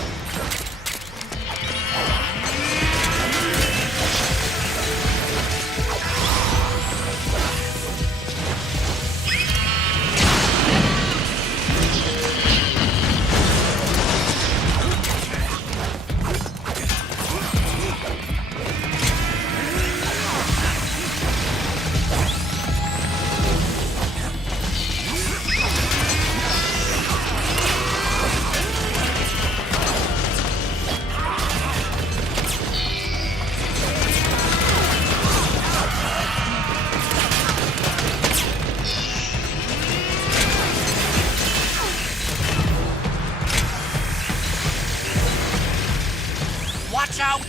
Watch out!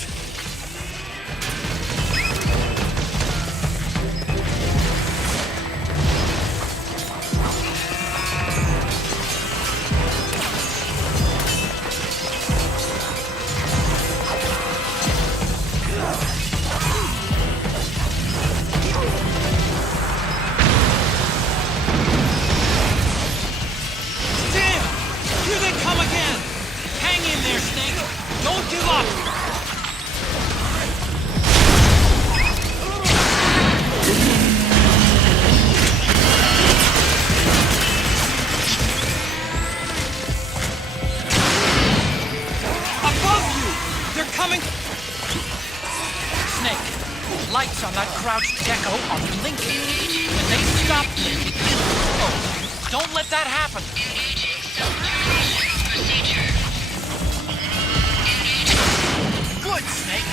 Damn! Here they come again! Hang in there, Snake! Don't give up! Above you! They're coming! Snake, lights on that crouched gecko are blinking. When they stop, don't let that happen! Good, Snake!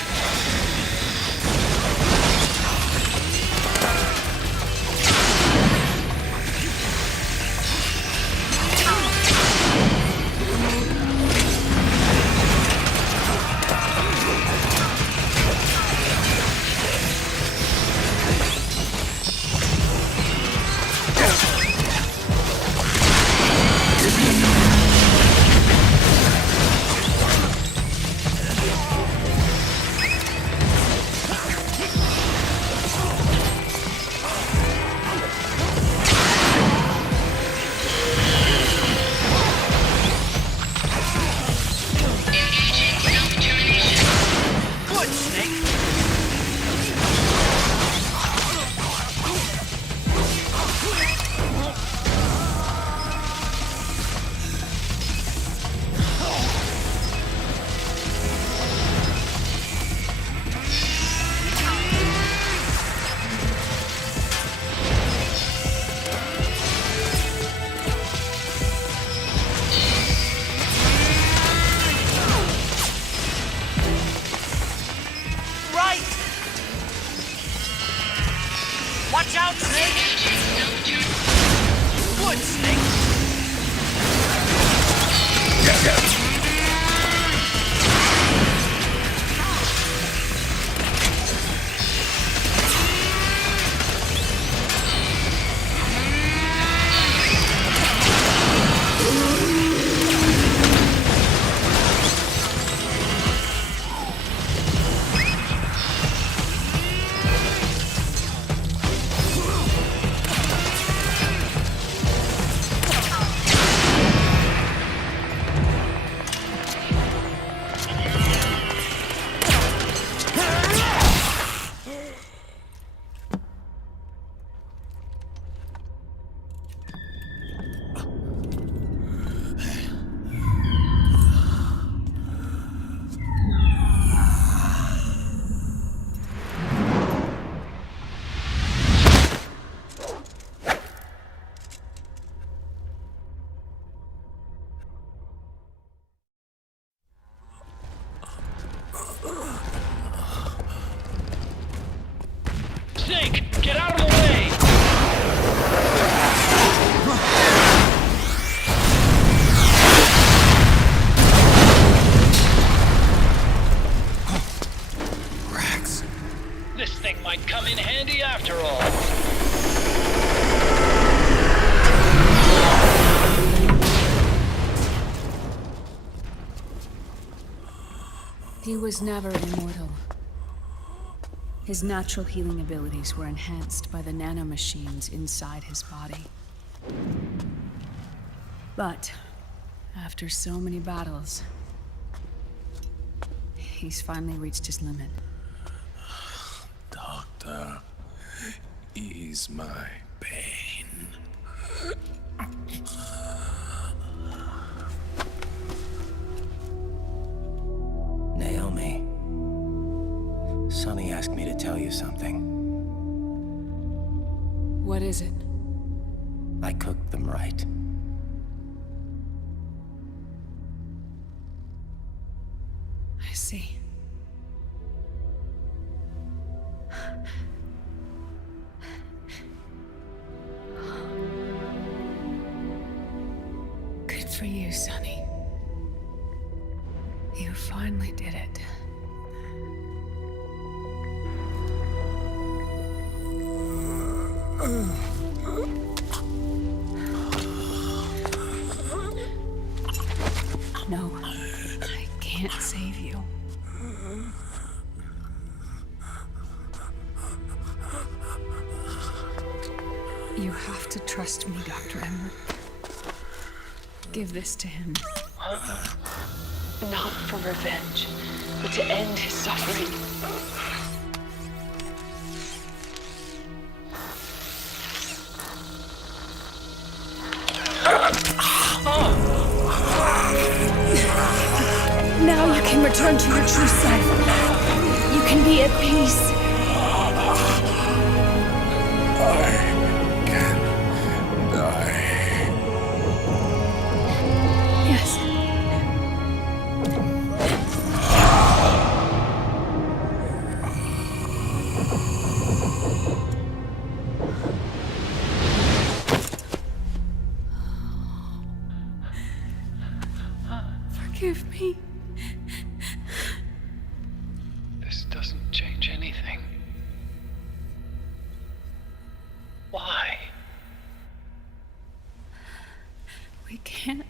come in handy after all. He was never immortal. His natural healing abilities were enhanced by the nanomachines inside his body. But after so many battles, he's finally reached his limit. Doctor, ease my pain. Naomi, Sonny asked me to tell you something. What is it? I cooked them right. I see. Good for you, Sonny. You finally did it. No, I can't save you. You have to trust me, Dr. Emmer. Give this to him. Not for revenge, but to end his suffering. Now you can return to your true self. You can be at peace. I can die. Yes. Forgive me. This doesn't change anything. Why? We can't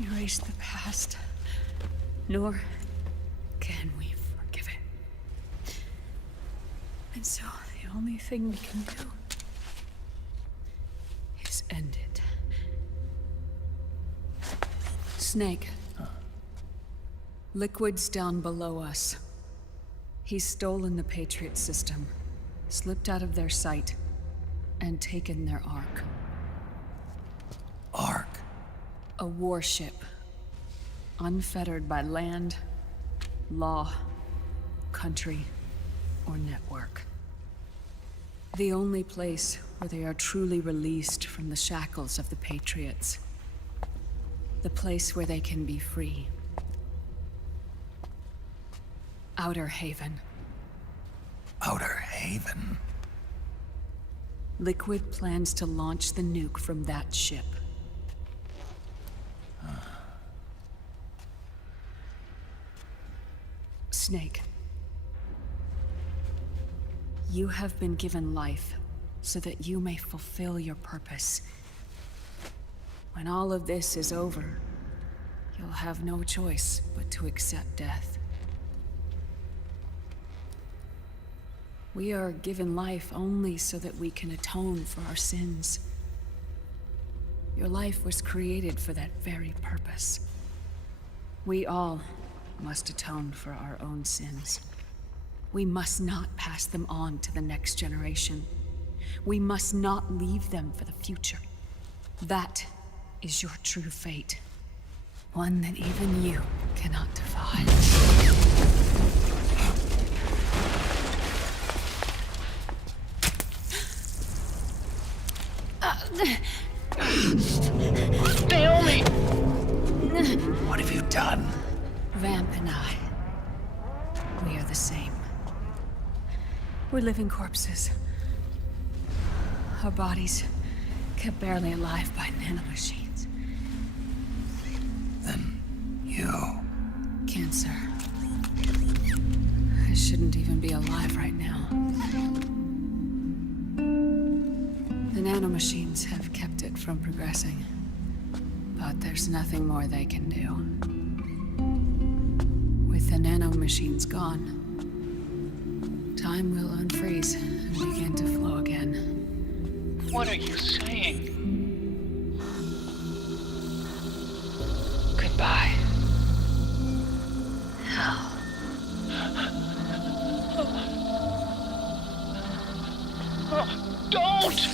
erase the past, nor can we forgive it. And so the only thing we can do is end it. Snake. Liquid's down below us. He's stolen the Patriot system, slipped out of their sight, and taken their Ark. Ark? A warship. Unfettered by land, law, country, or network. The only place where they are truly released from the shackles of the Patriots. The place where they can be free. Outer Haven. Outer Haven? Liquid plans to launch the nuke from that ship. Snake. You have been given life so that you may fulfill your purpose. When all of this is over, you'll have no choice but to accept death. We are given life only so that we can atone for our sins. Your life was created for that very purpose. We all must atone for our own sins. We must not pass them on to the next generation. We must not leave them for the future. That is your true fate. One that even you cannot defy. Naomi! What have you done? Vamp and I, we are the same. We're living corpses. Our bodies kept barely alive by nanomachines. Then you... Cancer. I shouldn't even be alive right now. The nanomachines have kept it from progressing. But there's nothing more they can do. With the nanomachines gone, time will unfreeze and begin to flow again. What are you saying? Goodbye. Hell. Don't!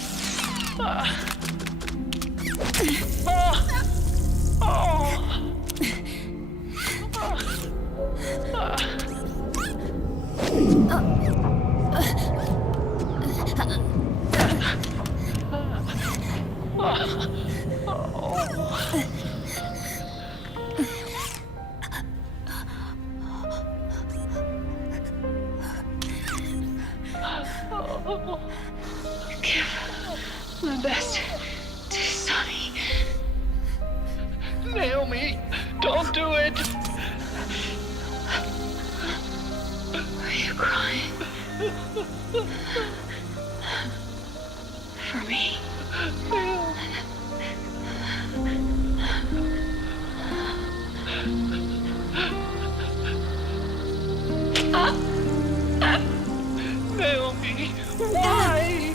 Give my best to Sonny. Naomi, don't do it! Are you crying? For me? Naomi, why?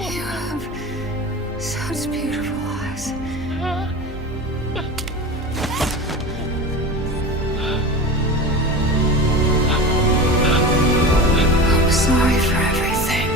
You have such beautiful eyes. I'm sorry for everything.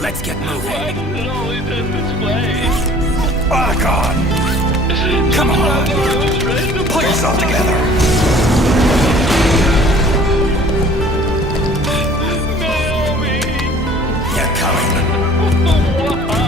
Let's get moving. Why does it always end this way? Otacon! Come on! Pull yourself together! Naomi! They're coming! Why?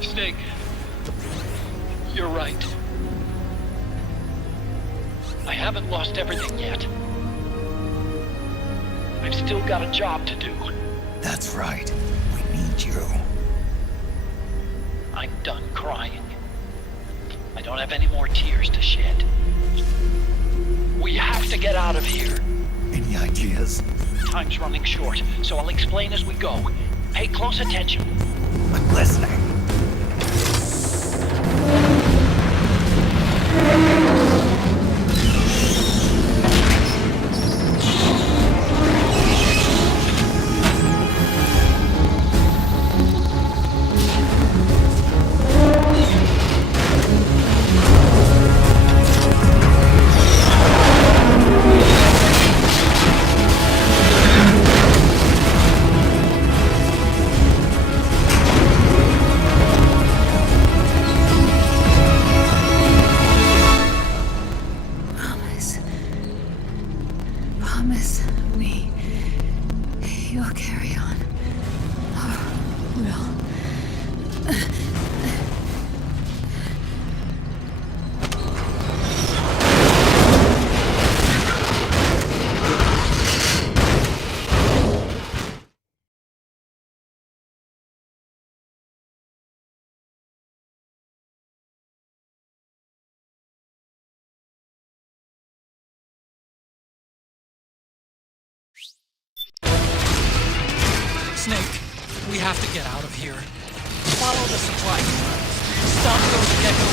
Snake, you're right. I haven't lost everything yet. I've still got a job to do. That's right. We need you. I'm done crying. I don't have any more tears to shed. We have to get out of here. Any ideas? Time's running short, so I'll explain as we go. Pay close attention. I'm listening. Snake, we have to get out of here. Follow the supply trails. Stop those Gecko.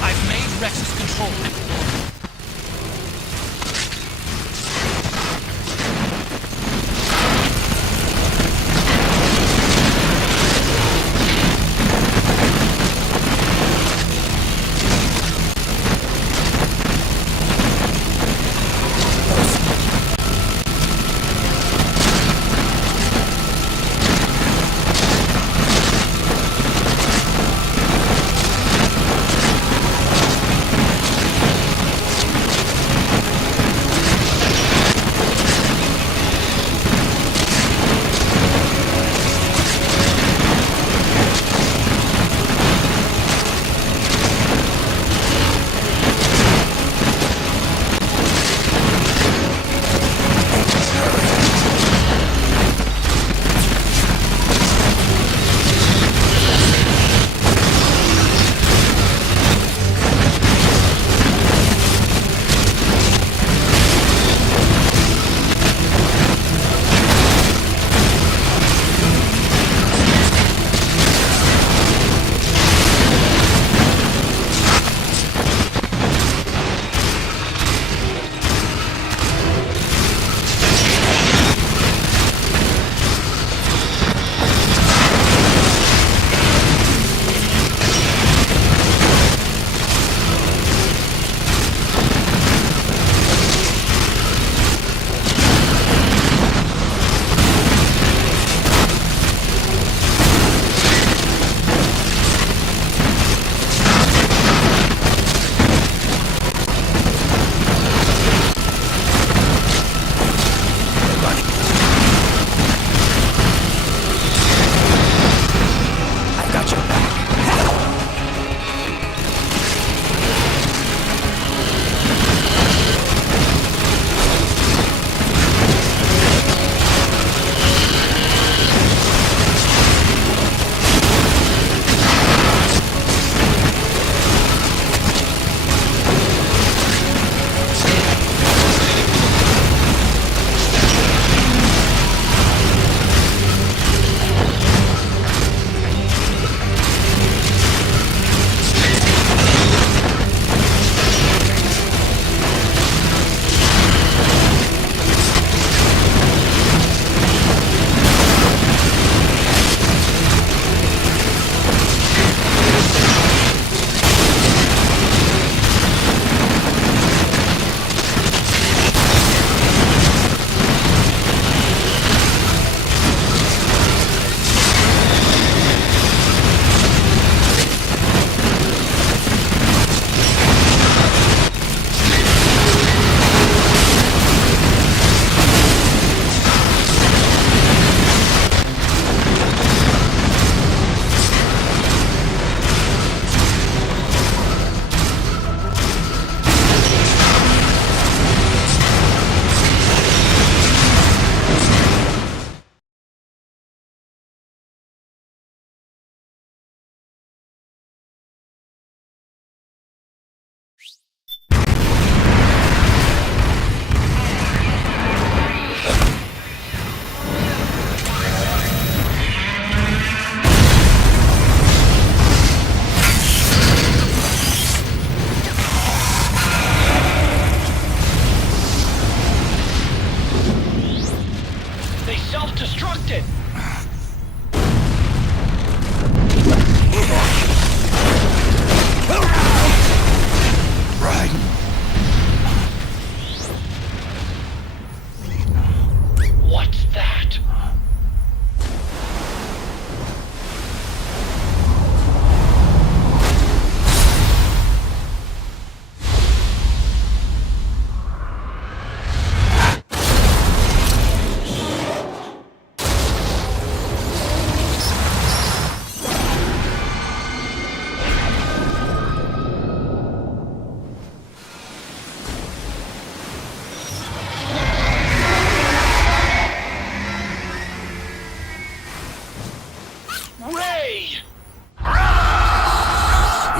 I've made Rex's control network.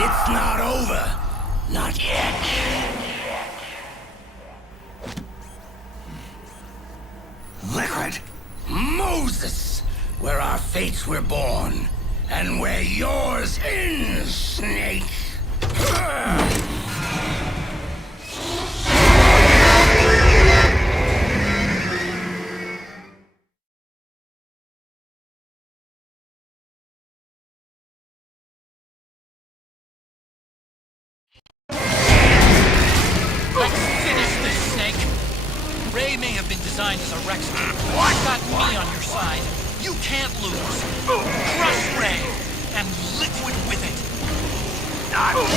It's not over. Not yet. fates were born, and where yours ends, Snake. Let's finish this, Snake. Ray may have been designed as a Rex, but you've got me on your side. You can't lose. Crush Ray, and Liquid with it. Good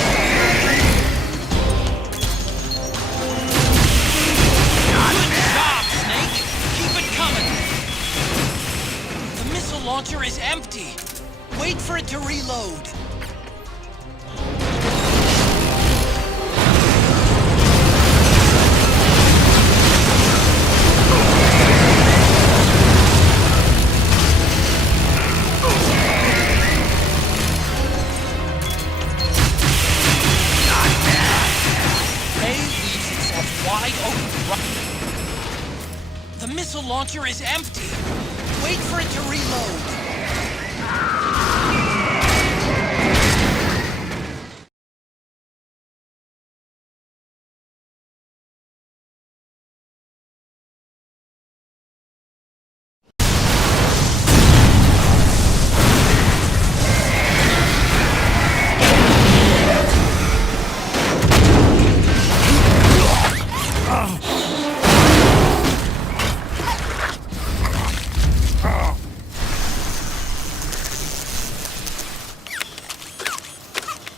job, Snake. Keep it coming. The missile launcher is empty. Wait for it to reload. Wide open. The missile launcher is empty. Wait for it to reload.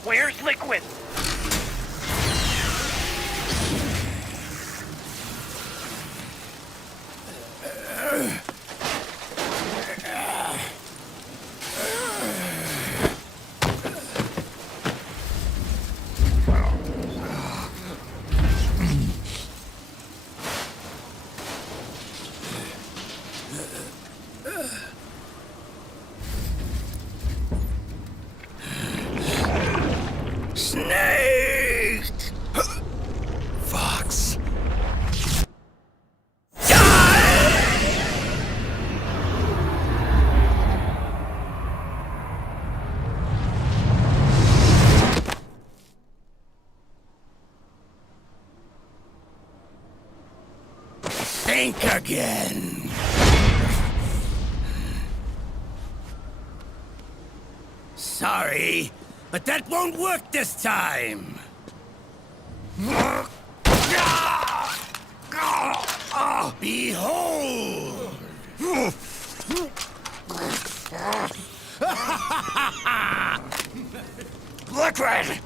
Where's Liquid? Snake! Fox. Think again. Sorry, but that won't work this time. Behold! Liquid!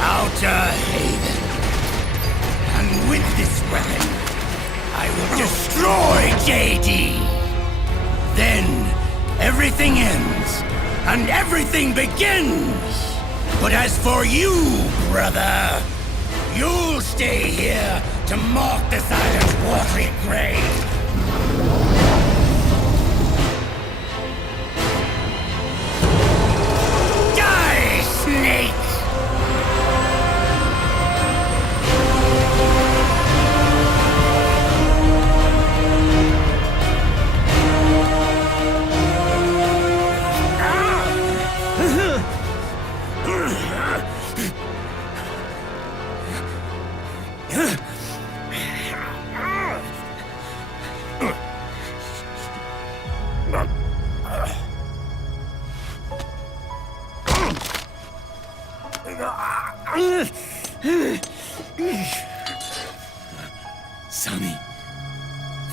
Outer Haven. And with this weapon, I will destroy JD. Then, everything ends, and everything begins. But as for you, brother, you'll stay here to mark this island's watery grave. Die, Snake!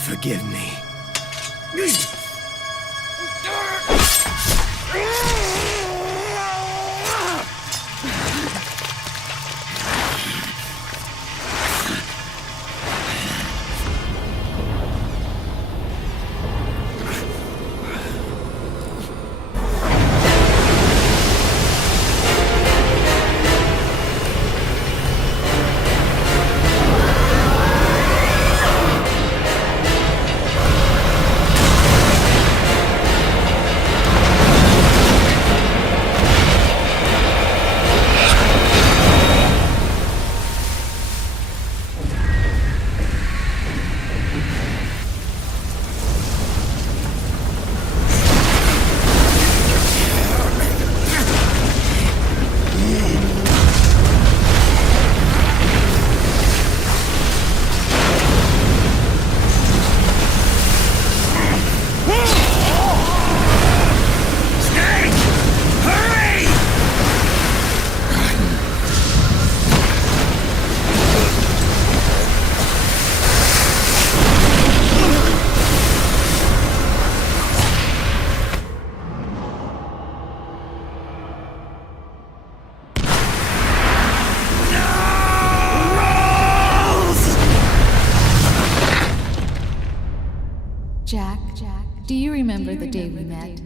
Forgive me. Jack, do you remember the day we met?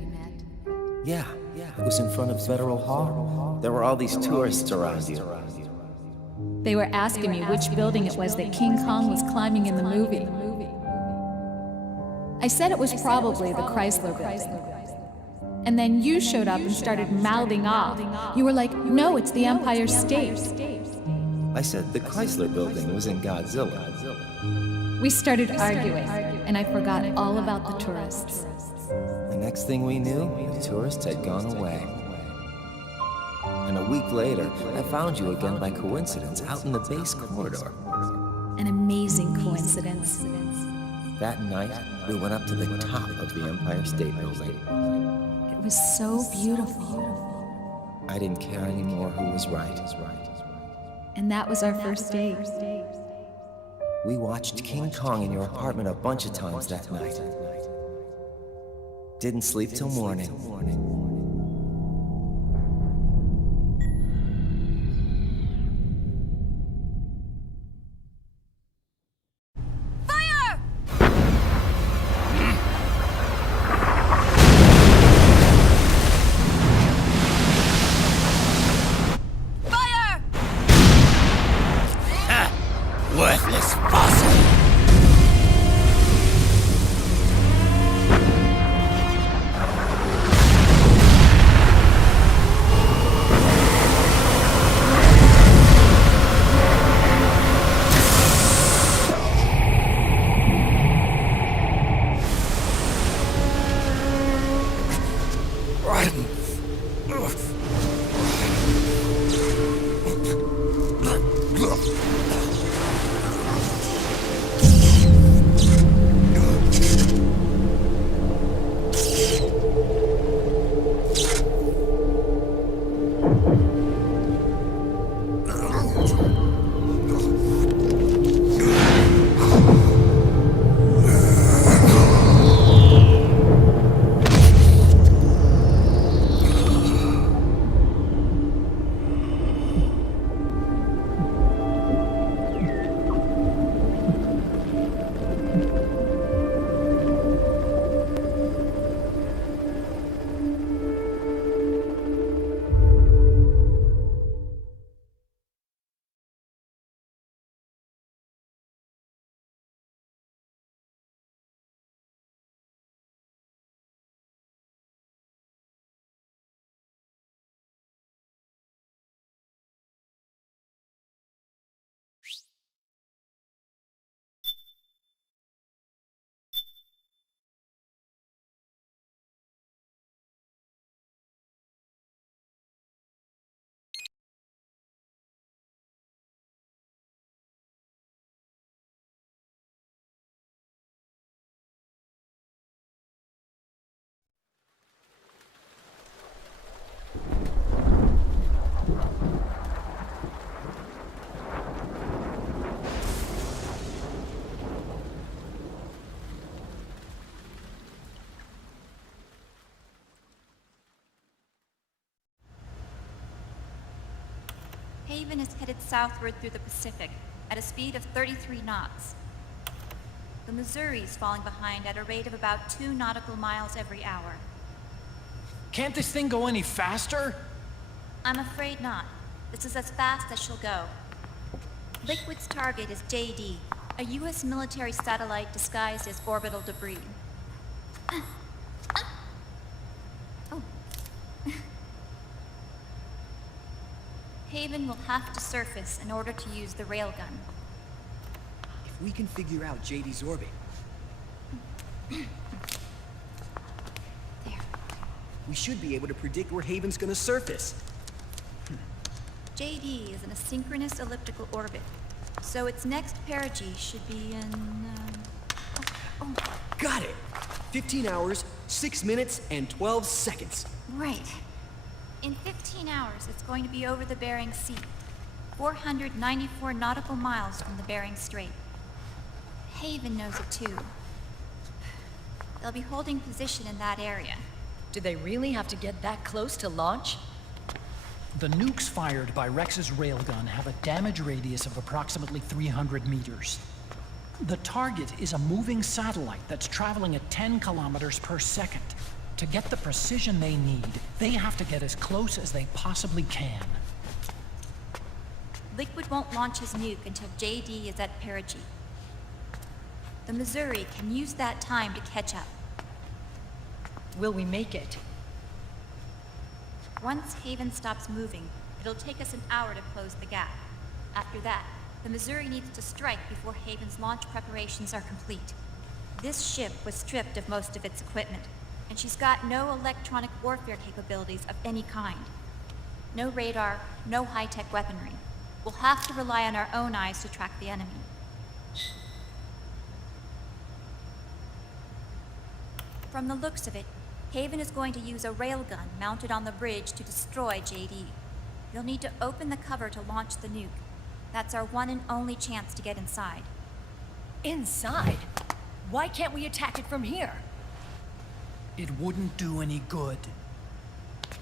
Yeah, it was in front of Federal Hall. There were all these tourists around you. They were asking me which building it was that King Kong was climbing in the movie. I said it was probably the Chrysler building. And then you showed up and started mouthing off. You were like, no, it's the Empire State. I said the Chrysler building was in Godzilla. We started arguing, and I forgot all about the tourists. The next thing we knew, the tourists had gone away. And a week later, I found you again by coincidence out in the base corridor. An amazing coincidence. That night, we went up to the top of the Empire State Building. It was so beautiful. I didn't care anymore who was right. And that was our first date. We watched King Kong in your apartment a bunch of times that night. Didn't sleep till morning. Worthless fossil! Haven is headed southward through the Pacific at a speed of 33 knots. The Missouri's falling behind at a rate of about 2 nautical miles every hour. Can't this thing go any faster? I'm afraid not. This is as fast as she'll go. Liquid's target is JD, a U.S. military satellite disguised as orbital debris. Oh. Haven will have to surface in order to use the railgun. If we can figure out JD's orbit. We should be able to predict where Haven's gonna surface. JD is in a synchronous elliptical orbit, so its next perigee should be in, Got it! 15 hours, 6 minutes, and 12 seconds. Right. In 15 hours, it's going to be over the Bering Sea, 494 nautical miles from the Bering Strait. Haven knows it too. They'll be holding position in that area. Do they really have to get that close to launch? The nukes fired by Rex's railgun have a damage radius of approximately 300 meters. The target is a moving satellite that's traveling at 10 kilometers per second. To get the precision they need, they have to get as close as they possibly can. Liquid won't launch his nuke until JD is at perigee. The Missouri can use that time to catch up. Will we make it? Once Haven stops moving, it'll take us an hour to close the gap. After that, the Missouri needs to strike before Haven's launch preparations are complete. This ship was stripped of most of its equipment, and she's got no electronic warfare capabilities of any kind. No radar, no high-tech weaponry. We'll have to rely on our own eyes to track the enemy. From the looks of it, Haven is going to use a railgun mounted on the bridge to destroy JD. You'll need to open the cover to launch the nuke. That's our one and only chance to get inside. Inside? Why can't we attack it from here? It wouldn't do any good.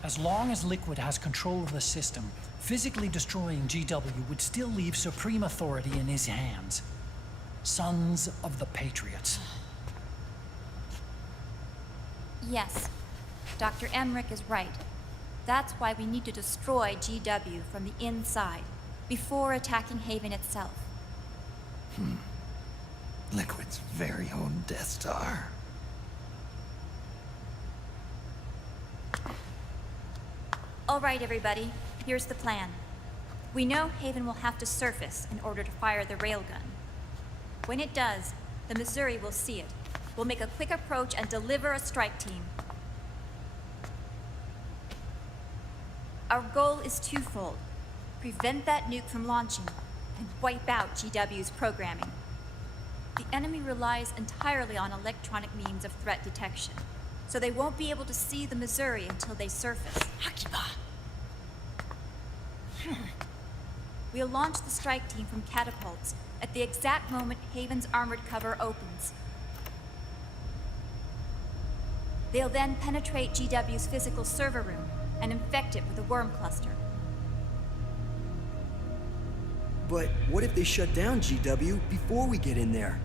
As long as Liquid has control of the system, physically destroying GW would still leave supreme authority in his hands. Sons of the Patriots. Yes, Dr. Emmerich is right. That's why we need to destroy GW from the inside, before attacking Haven itself. Liquid's very own Death Star. All right, everybody, here's the plan. We know Haven will have to surface in order to fire the railgun. When it does, the Missouri will see it. We'll make a quick approach and deliver a strike team. Our goal is twofold. Prevent that nuke from launching, and wipe out GW's programming. The enemy relies entirely on electronic means of threat detection, so they won't be able to see the Missouri until they surface. We'll launch the strike team from catapults at the exact moment Haven's armored cover opens. They'll then penetrate GW's physical server room and infect it with a worm cluster. But what if they shut down GW before we get in there?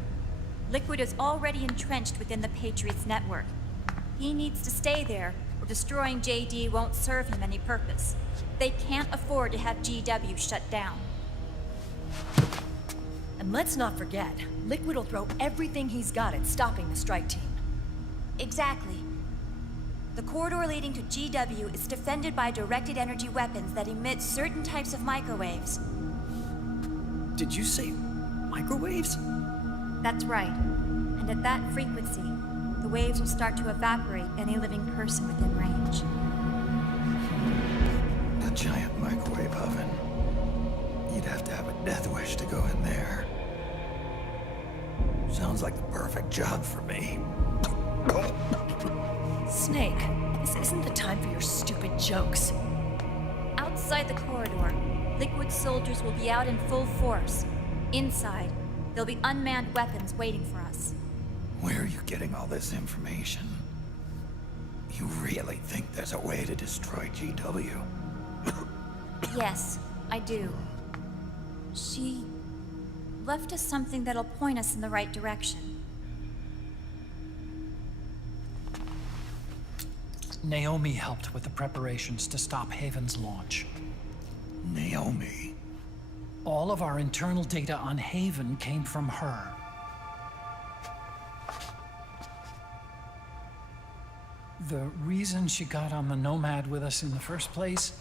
Liquid is already entrenched within the Patriots network. He needs to stay there, or destroying JD won't serve him any purpose. They can't afford to have GW shut down. And let's not forget, Liquid will throw everything he's got at stopping the strike team. Exactly. The corridor leading to GW is defended by directed energy weapons that emit certain types of microwaves. Did you say microwaves? That's right. And at that frequency, the waves will start to evaporate any living person within range. A giant microwave oven. You'd have to have a death wish to go in there. Sounds like the perfect job for me. Snake, this isn't the time for your stupid jokes. Outside the corridor, Liquid soldiers will be out in full force. Inside, there'll be unmanned weapons waiting for us. Where are you getting all this information? You really think there's a way to destroy GW? Yes, I do. She left us something that'll point us in the right direction. Naomi helped with the preparations to stop Haven's launch. Naomi? All of our internal data on Haven came from her. The reason she got on the Nomad with us in the first place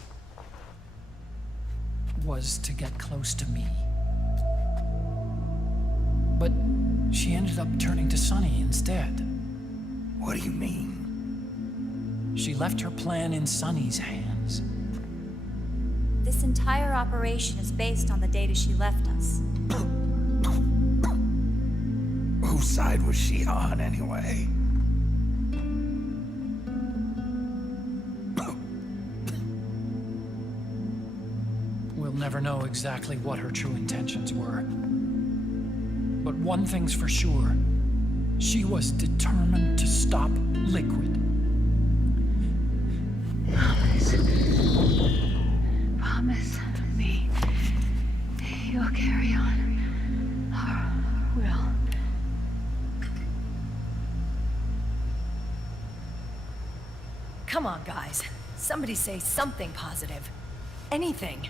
was to get close to me. But she ended up turning to Sunny instead. What do you mean? She left her plan in Sunny's hands. This entire operation is based on the data she left us. Whose side was she on, anyway? We'll never know exactly what her true intentions were. But one thing's for sure. She was determined to stop Liquid. Promise me you'll carry on. Or will. Come on, guys. Somebody say something positive. Anything.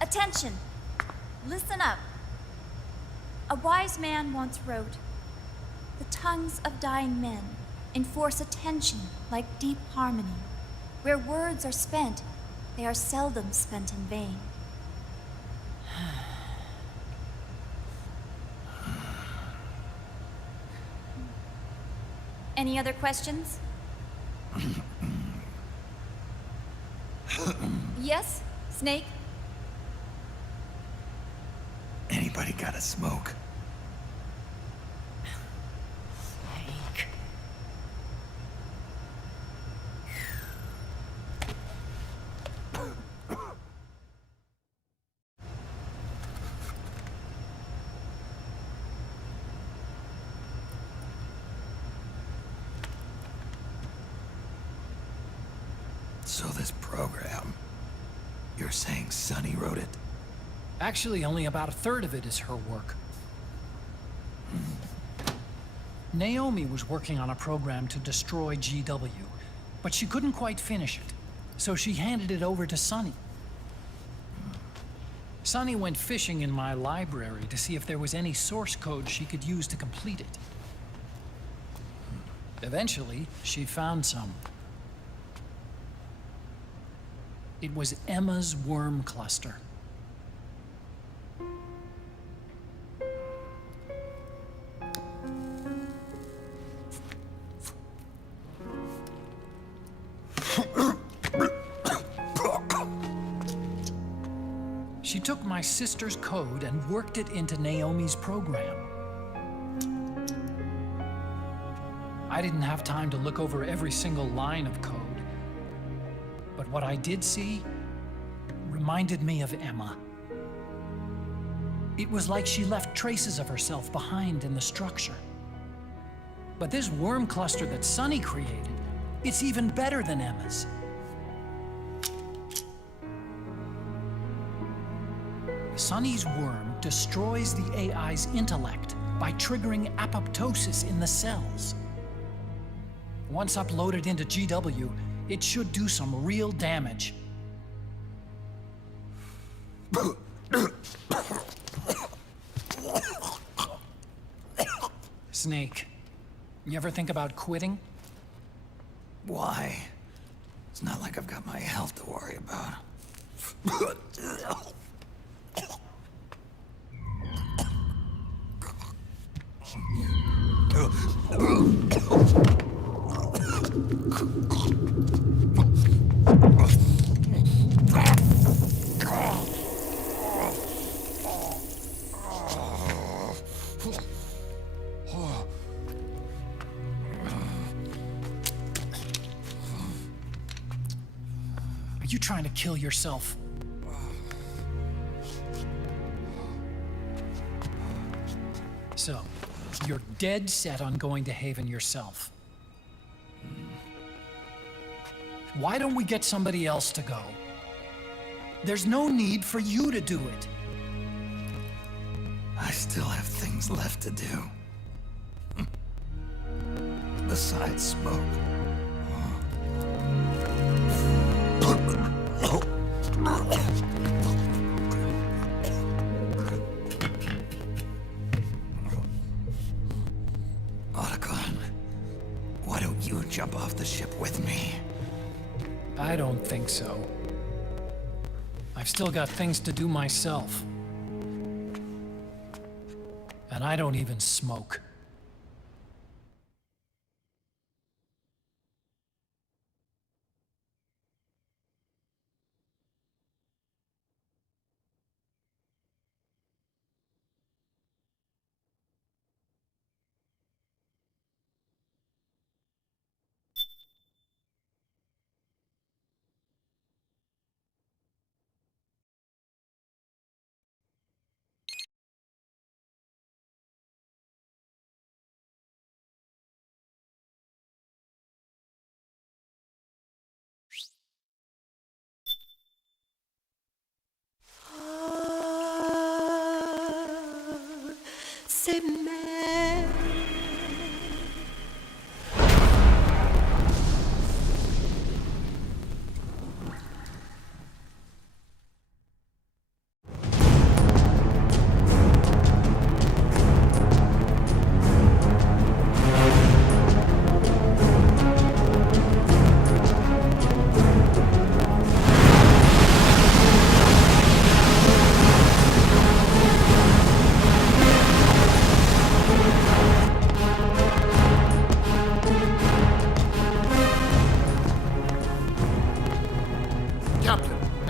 Attention! Listen up. A wise man once wrote, "The tongues of dying men enforce attention like deep harmony. Where words are spent, they are seldom spent in vain." Any other questions? Yes, Snake? Anybody got a smoke? Snake. So this program, you're saying Sunny wrote it? Actually, only about a third of it is her work. Naomi was working on a program to destroy GW, but she couldn't quite finish it, so she handed it over to Sunny. Sunny went fishing in my library to see if there was any source code she could use to complete it. Eventually, she found some. It was Emma's worm cluster. She took my sister's code and worked it into Naomi's program. I didn't have time to look over every single line of code, but what I did see reminded me of Emma. It was like she left traces of herself behind in the structure. But this worm cluster that Sunny created, it's even better than Emma's. Sunny's worm destroys the AI's intellect by triggering apoptosis in the cells. Once uploaded into GW, it should do some real damage. Snake, you ever think about quitting? Why? It's not like I've got my health to worry about. Are you trying to kill yourself? So, you're dead set on going to Haven yourself. Why don't we get somebody else to go? There's no need for you to do it. I still have things left to do. Besides smoke. Otacon, why don't you jump off the ship with me? I don't think so. I've still got things to do myself. And I don't even smoke. C'est mère.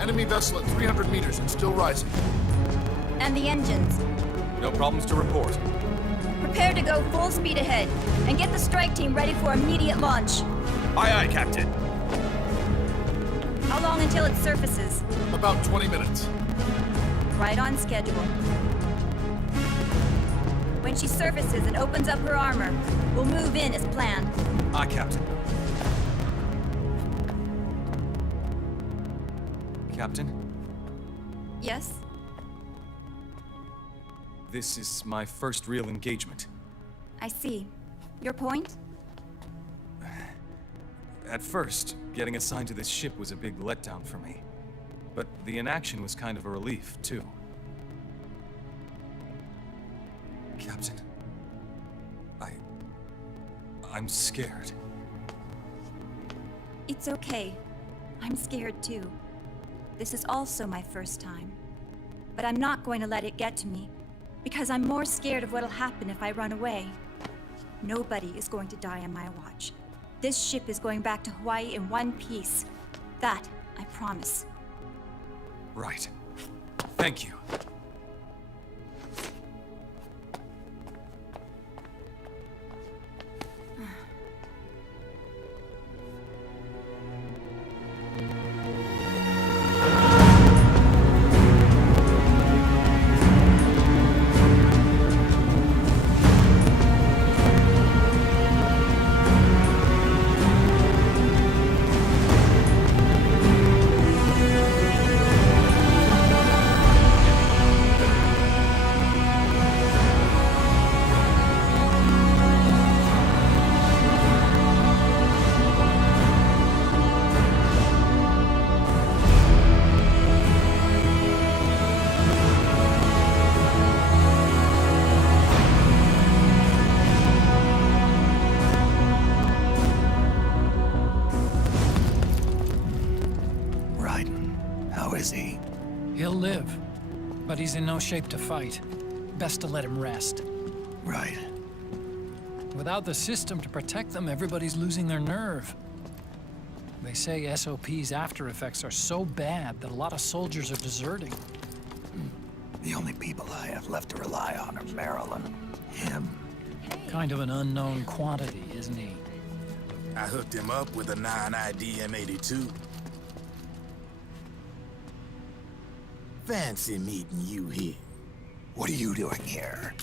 Enemy vessel at 300 meters and still rising. And the engines. No problems to report. Prepare to go full speed ahead, and get the strike team ready for immediate launch. Aye, aye, Captain. How long until it surfaces? About 20 minutes. Right on schedule. When she surfaces and opens up her armor, we'll move in as planned. Aye, Captain. Captain, Yes? this is my first real engagement. I see. Your point? At first, getting assigned to this ship was a big letdown for me. But the inaction was kind of a relief, too. Captain, I'm scared. It's okay. I'm scared too. This is also my first time. But I'm not going to let it get to me, because I'm more scared of what'll happen if I run away. Nobody is going to die on my watch. This ship is going back to Hawaii in one piece. That, I promise. Right. Thank you. He'll live, but he's in no shape to fight. Best to let him rest. Right. Without the system to protect them, everybody's losing their nerve. They say SOP's after effects are so bad that a lot of soldiers are deserting. The only people I have left to rely on are Marilyn, him. Kind of an unknown quantity, isn't he? I hooked him up with a 9ID M82. Fancy meeting you here. What are you doing here?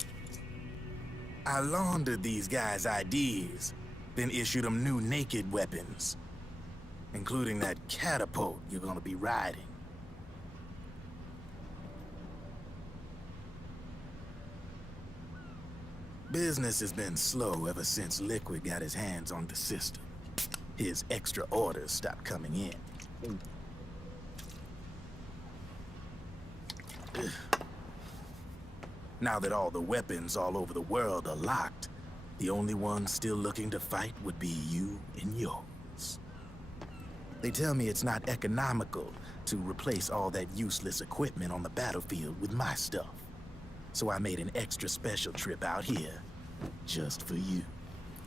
I laundered these guys' ideas, then issued them new naked weapons. including that catapult you're gonna be riding. Business has been slow ever since Liquid got his hands on the system. His extra orders stopped coming in. Now that all the weapons all over the world are locked, the only ones still looking to fight would be you and yours. They tell me it's not economical to replace all that useless equipment on the battlefield with my stuff. So I made an extra special trip out here, just for you.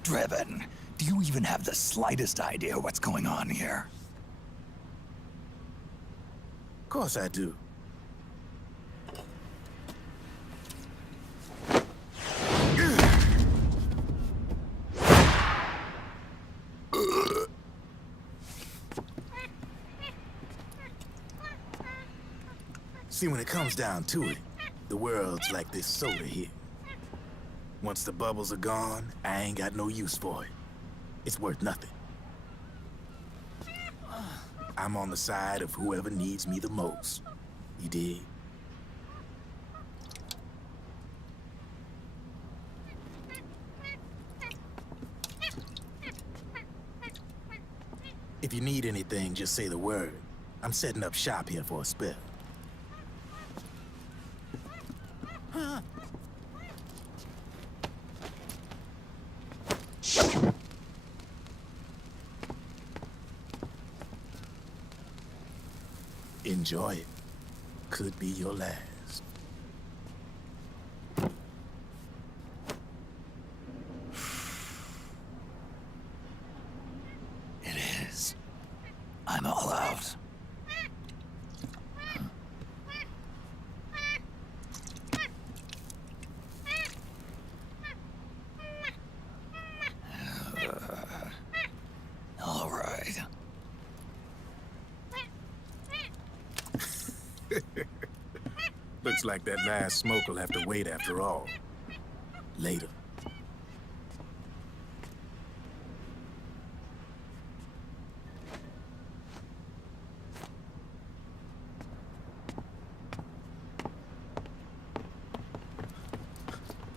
Driven, do you even have the slightest idea what's going on here? Of course I do. See, when it comes down to it, the world's like this soda here. Once the bubbles are gone, I ain't got no use for it. It's worth nothing. I'm on the side of whoever needs me the most. You dig? If you need anything, just say the word. I'm setting up shop here for a spell. Enjoy it. Could be your last. It is. I'm all out. All right. Looks like that last smoke will have to wait after all. Later.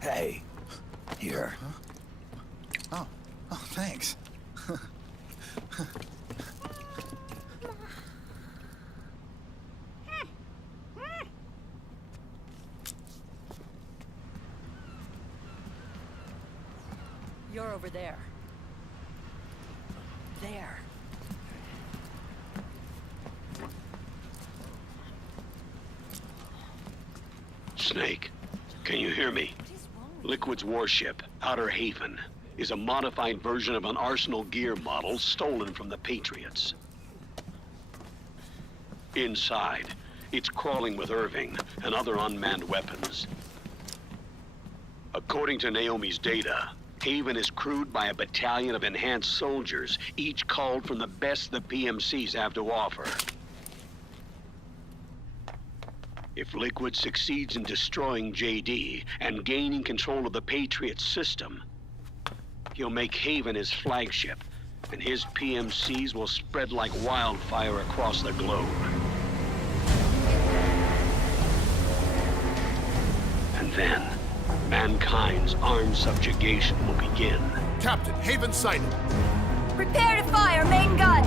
Hey, here. Huh? Oh, thanks. You're over there. There. Snake, can you hear me? Liquid's warship, Outer Haven, is a modified version of an Arsenal gear model stolen from the Patriots. Inside, it's crawling with Irving and other unmanned weapons. According to Naomi's data, Haven is crewed by a battalion of enhanced soldiers, each called from the best the PMCs have to offer. If Liquid succeeds in destroying JD and gaining control of the Patriot system, he'll make Haven his flagship, and his PMCs will spread like wildfire across the globe. And then, mankind's armed subjugation will begin. Captain, Haven sighted. Prepare to fire, main gun!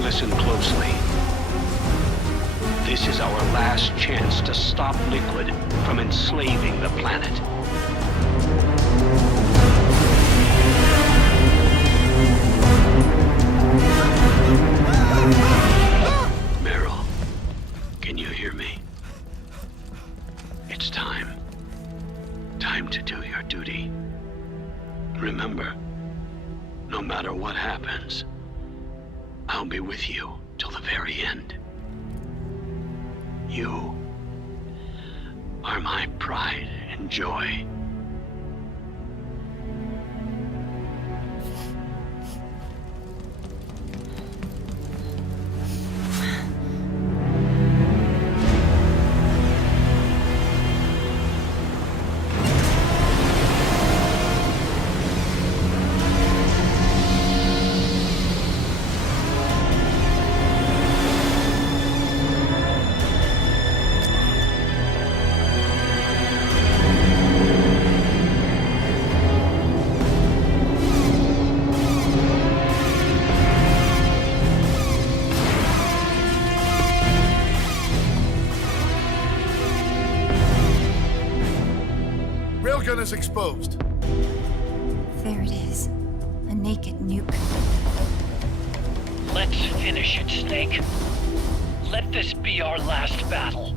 Listen closely. This is our last chance to stop Liquid from enslaving the planet. Meryl, can you hear me? It's time. Time to do your duty. Remember, No matter what happens, I'll be with you till the very end. You are my pride and joy. Railgun is exposed. There it is. A naked nuke. Let's finish it, Snake. Let this be our last battle.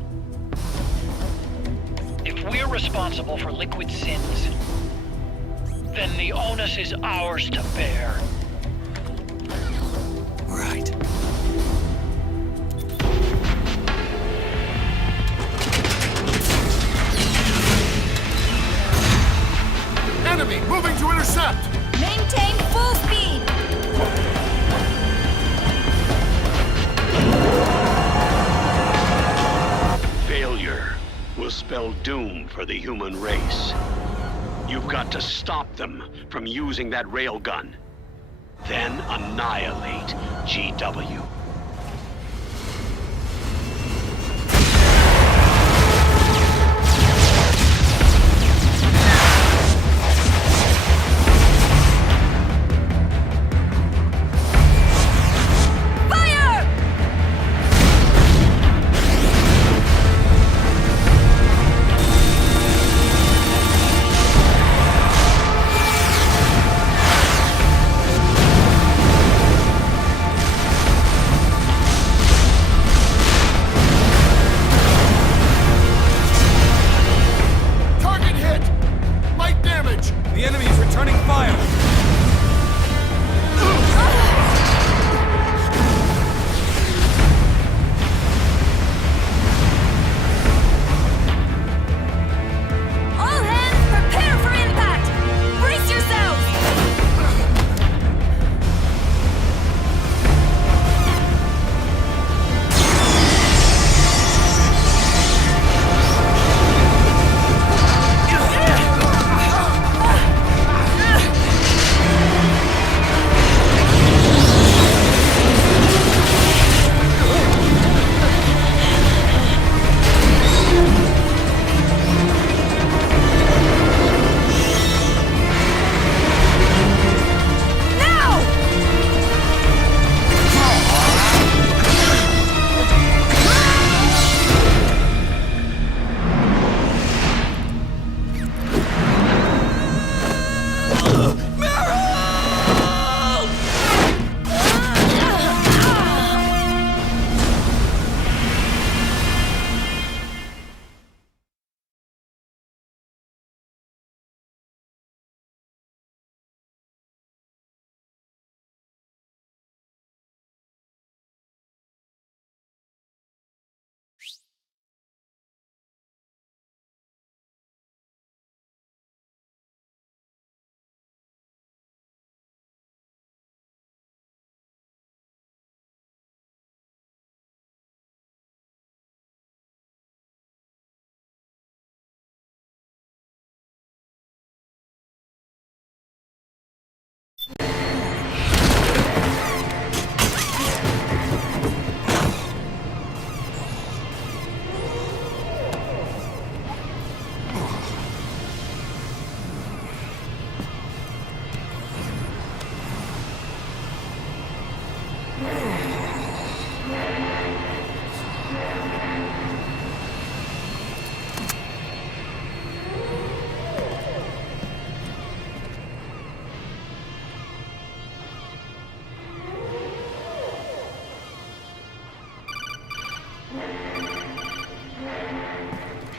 If we're responsible for Liquid's sins, then the onus is ours to bear. Right. Enemy moving to intercept! Maintain full speed! Failure will spell doom for the human race. You've got to stop them from using that railgun. Then annihilate GW. The enemy is returning fire! All hands, prepare for impact! Brace yourselves!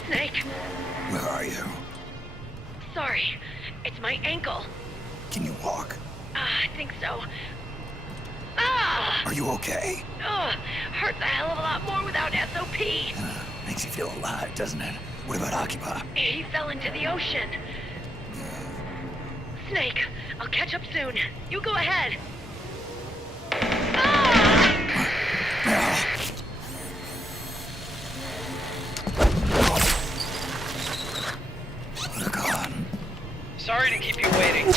Snake, Where are you? sorry. It's my ankle. Can you walk? I think so. Ah! Are you okay? Hurts a hell of a lot more without SOP. Makes you feel alive, doesn't it? What about Occupy? He fell into the ocean. Snake, I'll catch up soon. You go ahead. Look on. Sorry to keep you waiting.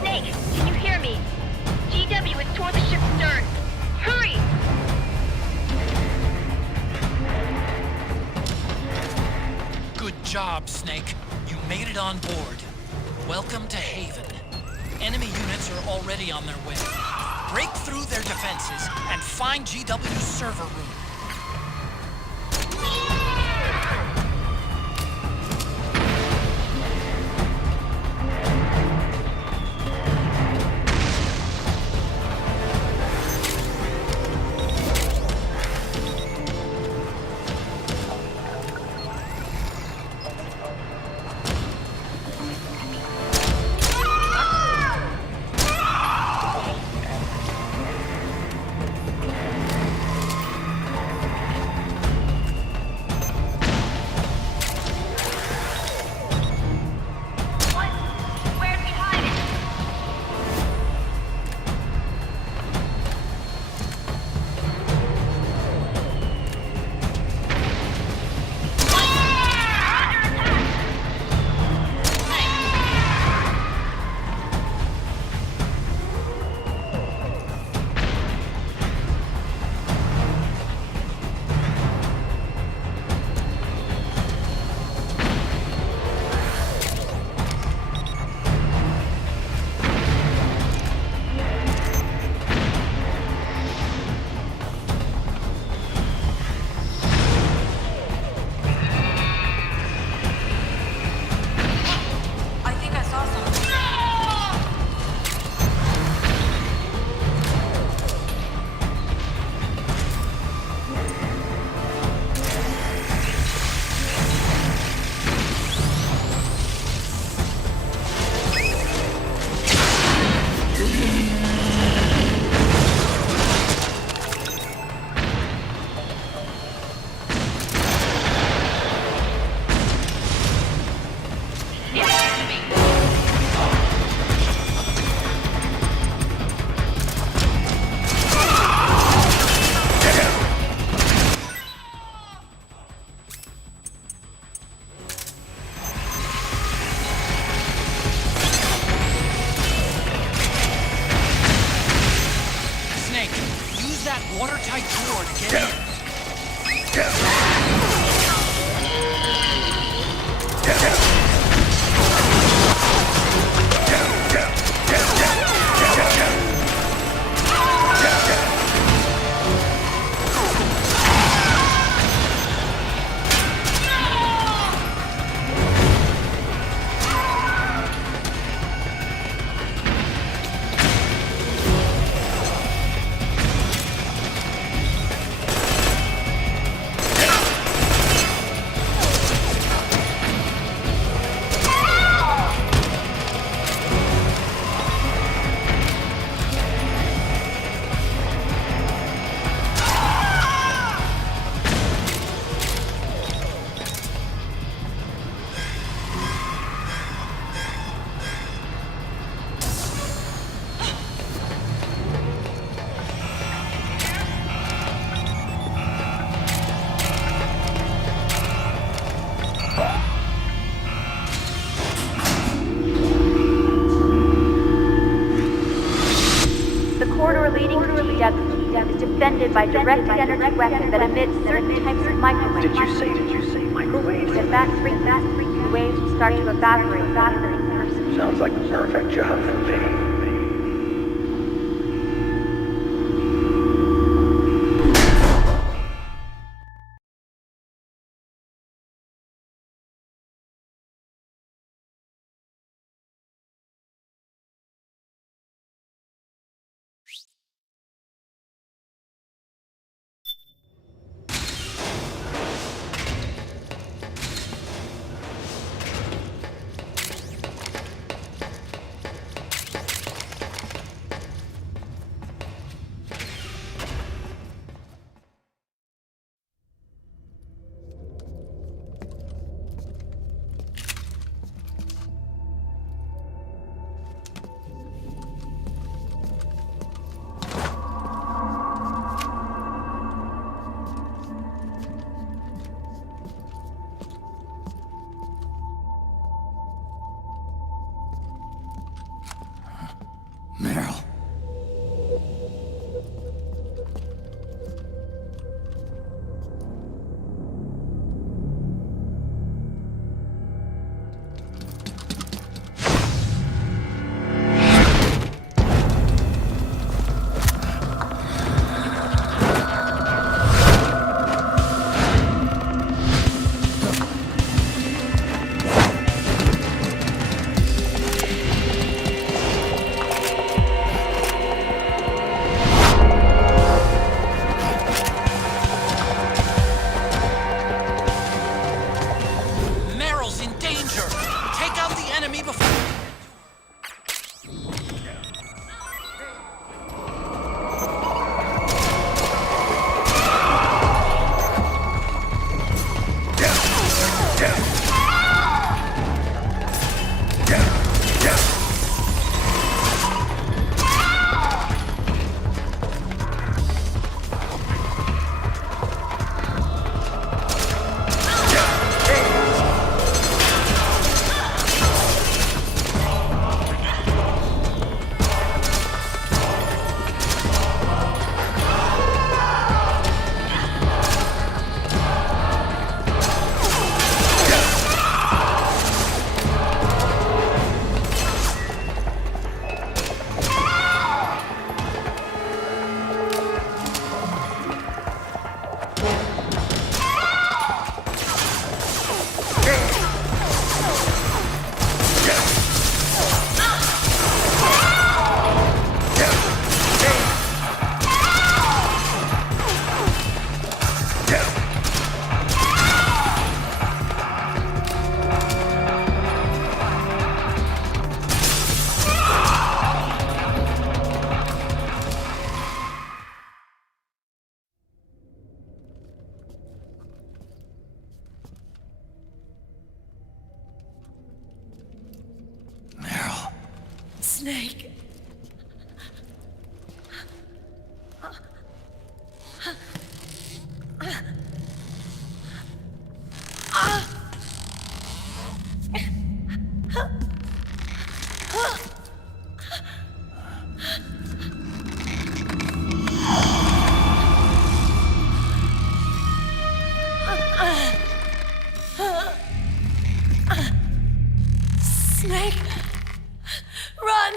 Snake, can you hear me? GW is toward the ship's stern. Hurry! Good job, Snake. You made it on board. Welcome to Haven. Enemy units are already on their way. Break through their defenses and find GW's server room. watertight door to get in. The corridor leading to GW is defended by directed energy weapons that emit certain types of microwaves. Did you say microwaves? If that frequency, the waves will start to evaporate faster than person. Sounds like the perfect job for me. Snake. Snake, run!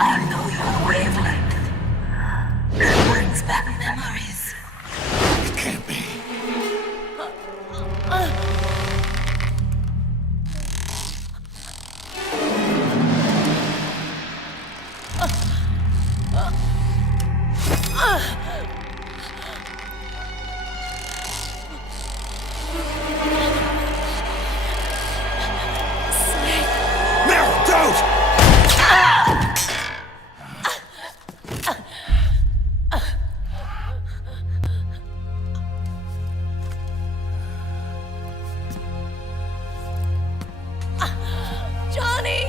I know your wavelength. It brings back memories. It can't be. Meryl, don't! Johnny!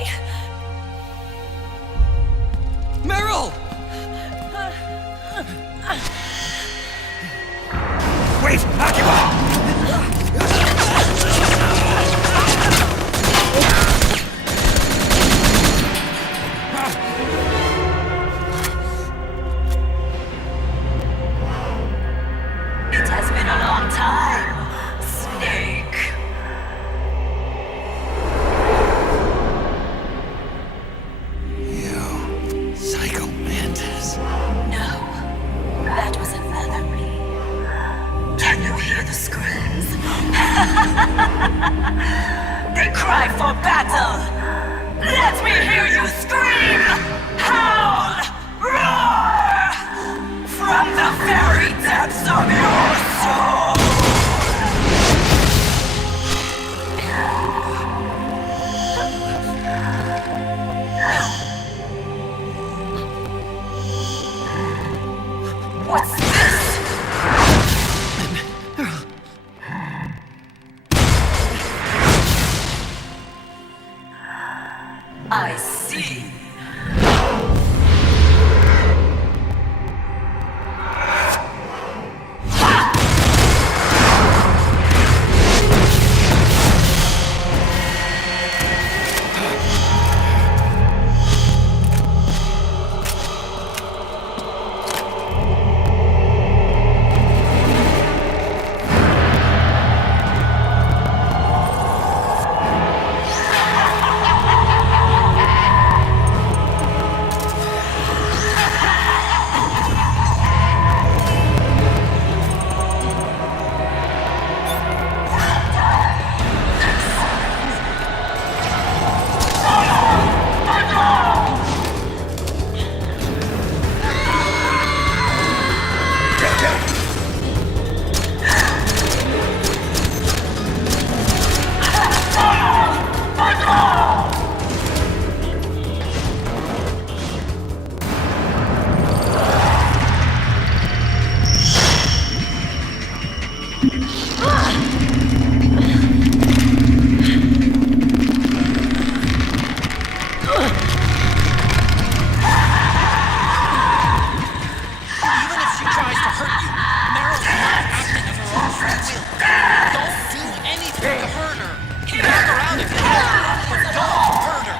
Meryl! Wait, Akiba! It has been a long time, Snake. You, Psycho Mantis. No, that was another me. Can you hear the screams? They cry for battle. Let me hear you scream! Howl! Roar! From the very depths of your soul! What's this? I see. Even if she tries to hurt you, Meryl's not acting of her own free will. Don't do anything to hurt her. Knock her out if you can, but don't hurt her.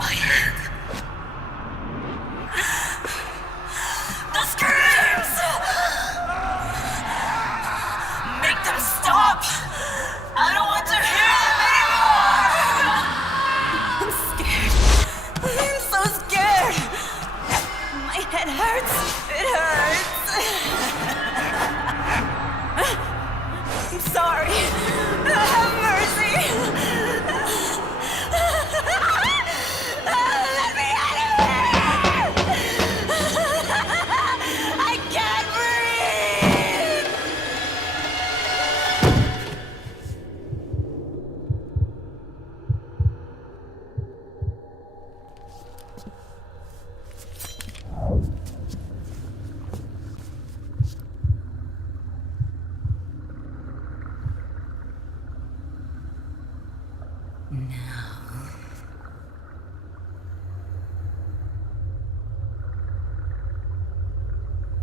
My head. The screams! Make them stop! I don't want to hear them anymore! I'm scared. I'm so scared. My head hurts. It hurts. I'm sorry. Have mercy. Let me out of here! I can't breathe!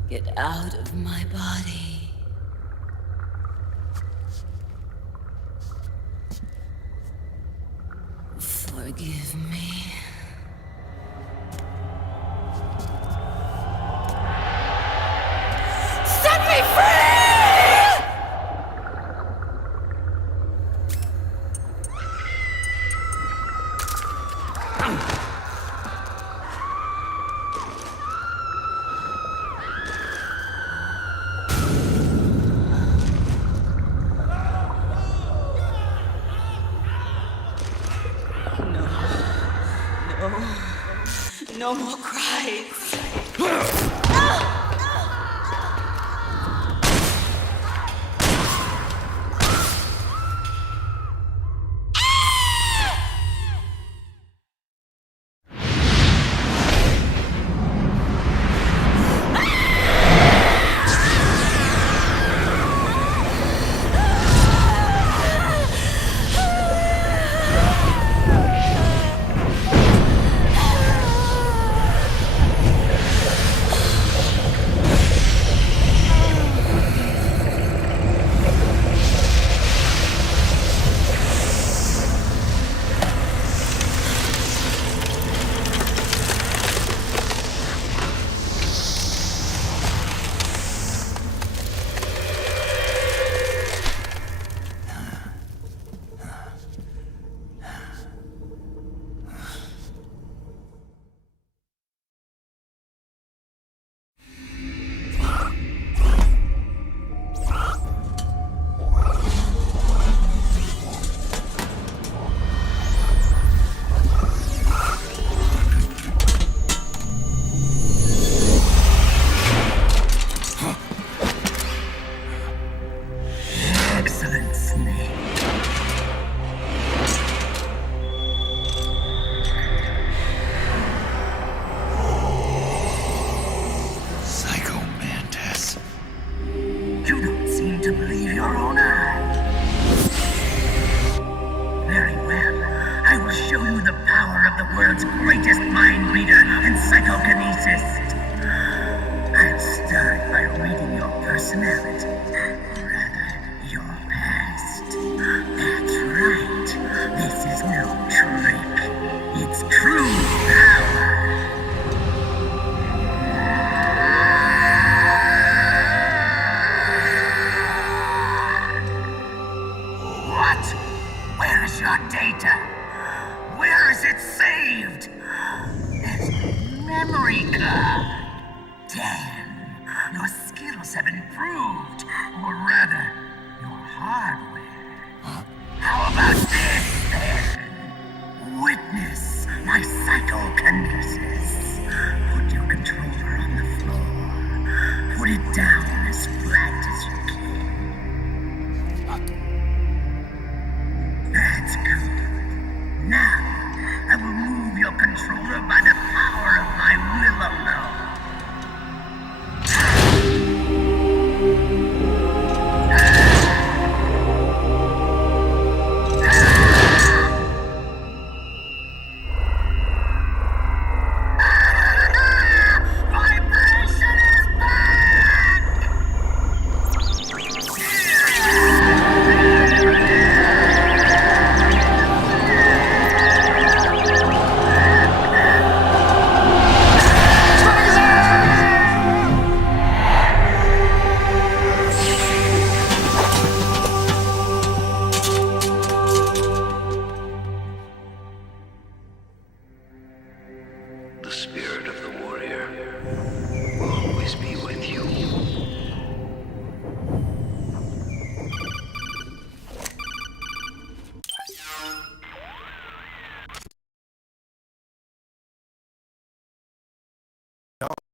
Get out of my body. Forgive me. Set me free! No more cries.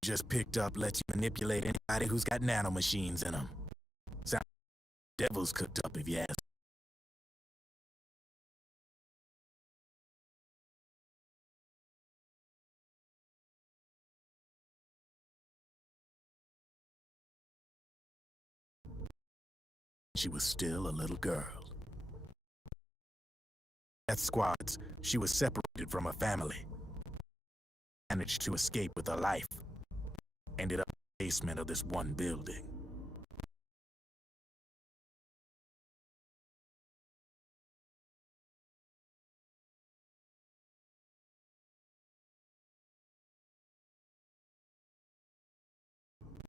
just picked up lets you manipulate anybody who's got nanomachines in them. Sounds like devil's cooked up if you ask. She was still a little girl. Death squads, she was separated from her family. Managed to escape with her life. Ended up in the basement of this one building.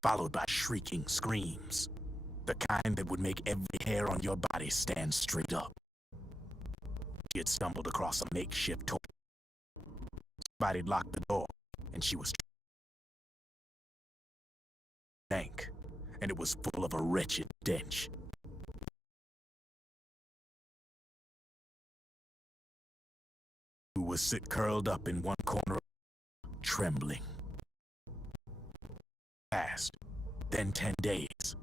Followed by shrieking screams. The kind that would make every hair on your body stand straight up. She had stumbled across a makeshift toilet. Somebody'd locked the door, and she was tank, and it was full of a wretched stench. Who was sit curled up in one corner, trembling. Fast, then 10 days.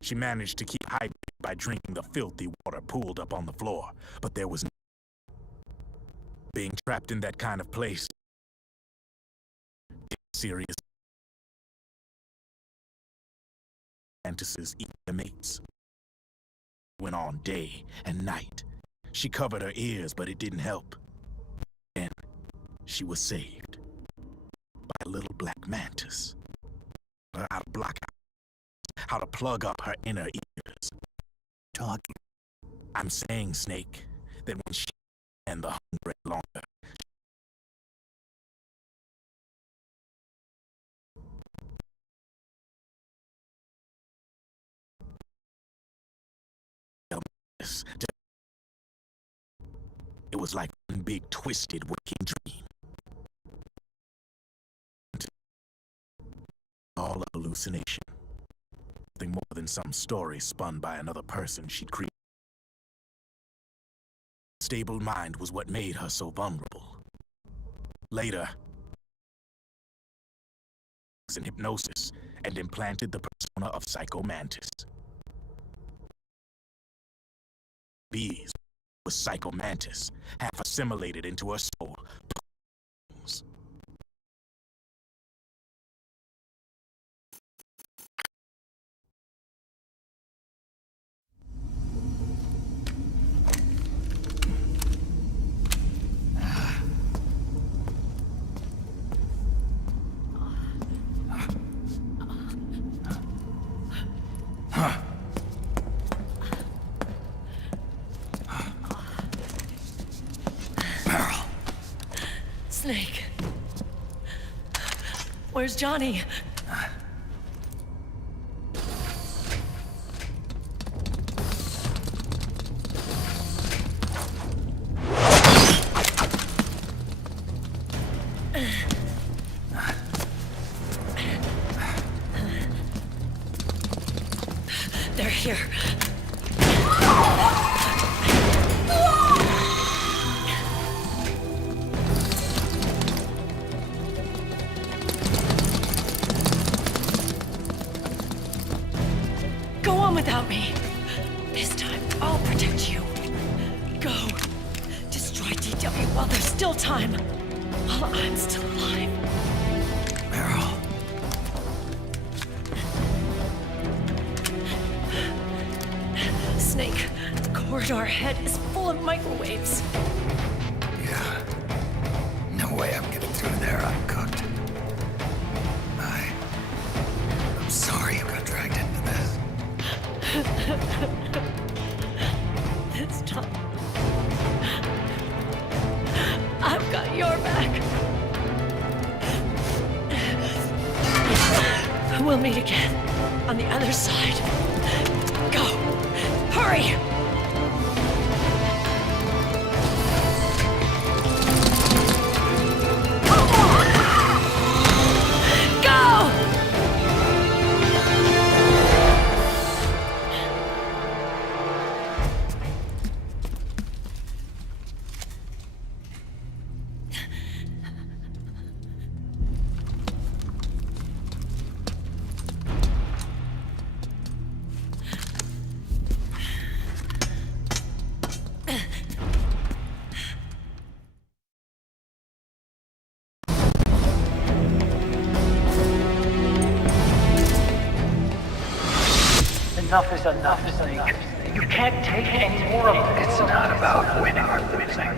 She managed to keep hydrated by drinking the filthy water pooled up on the floor, but there was no being trapped in that kind of place. Serious fantasies eat their mates. Went on day and night. She covered her ears, but it didn't help. Then she was saved by a little black mantis. How to block out, how to plug up her inner ears. Talking. I'm saying, Snake, that when she and the hunger longer. It was like one big twisted waking dream. All a hallucination. Nothing more than some story spun by another person she'd created. Stable mind was what made her so vulnerable. Later, in hypnosis and implanted the persona of Psycho Mantis. Bees was Psycho Mantis, half assimilated into her soul. Snake. Where's Johnny? They're here. Without me. This time, I'll protect you. Go. Destroy DW while there's still time. While I'm still alive. Meryl. Snake, the corridor ahead is full of microwaves. Yeah. No way I'm getting through there uncooked. I'm sorry you got dragged into this. This time, I've got your back. We'll meet again on the other side. Go! Hurry! Enough is enough, Snake. You can't take any more of this. It's not about winning or losing.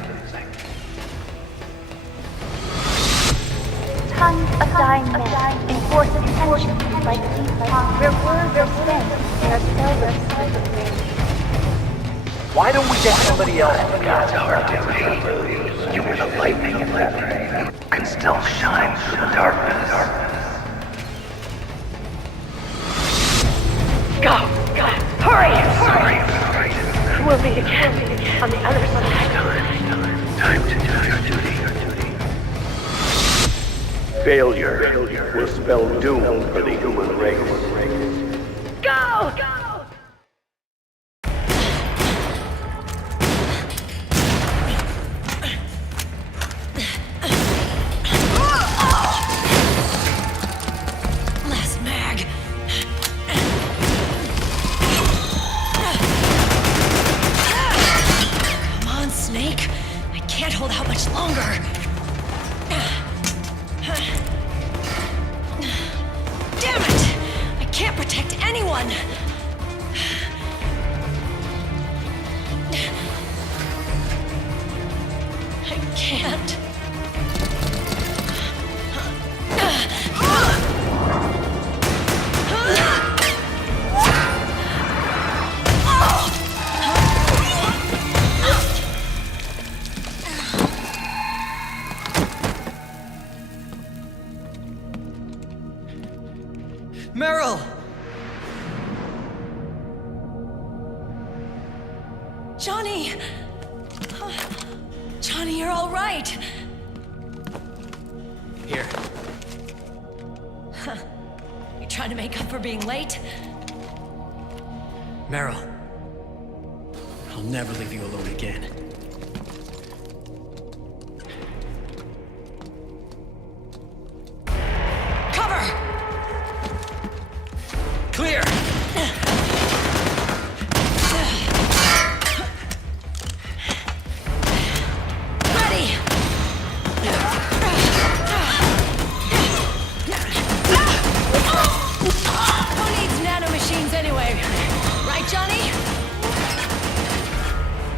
Tons of dying men enforce attention like deep ponds where words are spent and are seldom spoken. Why don't we get somebody else? God's hardly me. You were the lightning in that rain. You can still shine through the darkness. Go! Hurry! Sorry. We'll meet again on the other side. Time to do your duty. Failure will spell doom for the human race. Go! Last mag. Come on, Snake. I can't hold out much longer. Damn it! I can't protect anyone! I can't. Meryl! Johnny! Johnny, you're all right. Here. You trying to make up for being late? Meryl. I'll never leave you alone again. Cover! Clear! Ready! Who needs nanomachines anyway? Right, Johnny?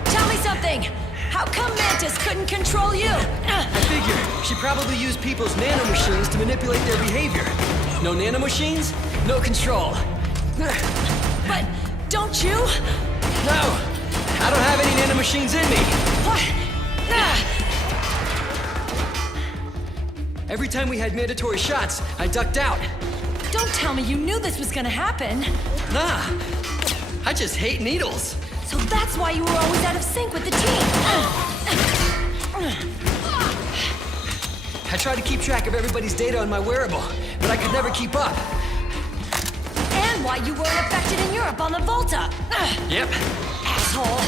Tell me something! How come Mantis couldn't control you? I figure she probably used people's nanomachines to manipulate their behavior. No nanomachines, no control. But don't you? No! I don't have any nanomachines in me! What? Every time we had mandatory shots, I ducked out. Don't tell me you knew this was gonna happen. Nah, I just hate needles. So that's why you were always out of sync with the team. I tried to keep track of everybody's data on my wearable, but I could never keep up. And why you weren't affected in Europe on the Volta. Yep. Asshole.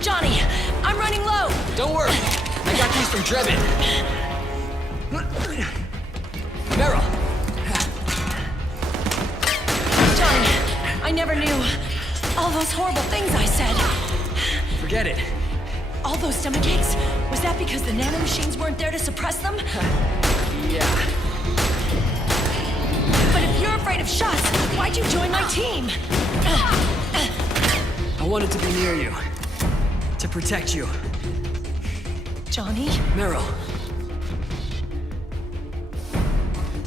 Johnny, I'm running low. Don't worry, I got these from Drebin. Meryl. Johnny, I never knew all those horrible things I said. Forget it. All those stomach aches? Was that because the nanomachines weren't there to suppress them? Yeah. But if you're afraid of shots, why'd you join my team? I wanted to be near you. To protect you. Johnny? Meryl.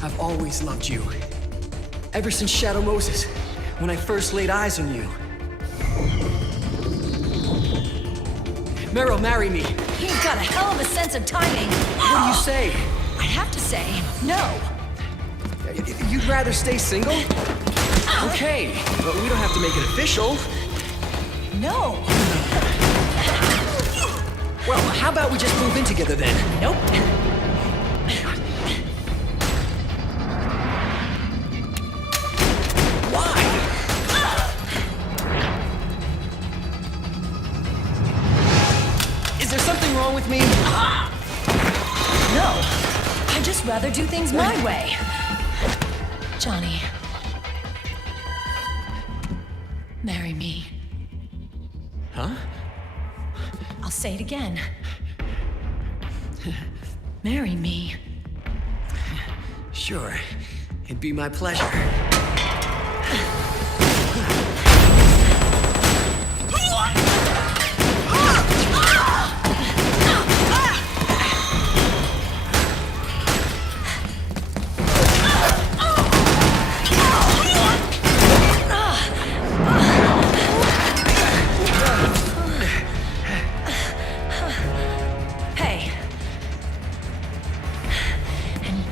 I've always loved you. Ever since Shadow Moses, when I first laid eyes on you. Meryl, marry me. You've got a hell of a sense of timing. What do you say? I have to say, no. You'd rather stay single? Okay, but we don't have to make it official. No. Well, how about we just move in together then? Nope. Why? Is there something wrong with me? No. I'd just rather do things my way. Johnny. Marry me. Huh? I'll say it again. Marry me. Sure. It'd be my pleasure.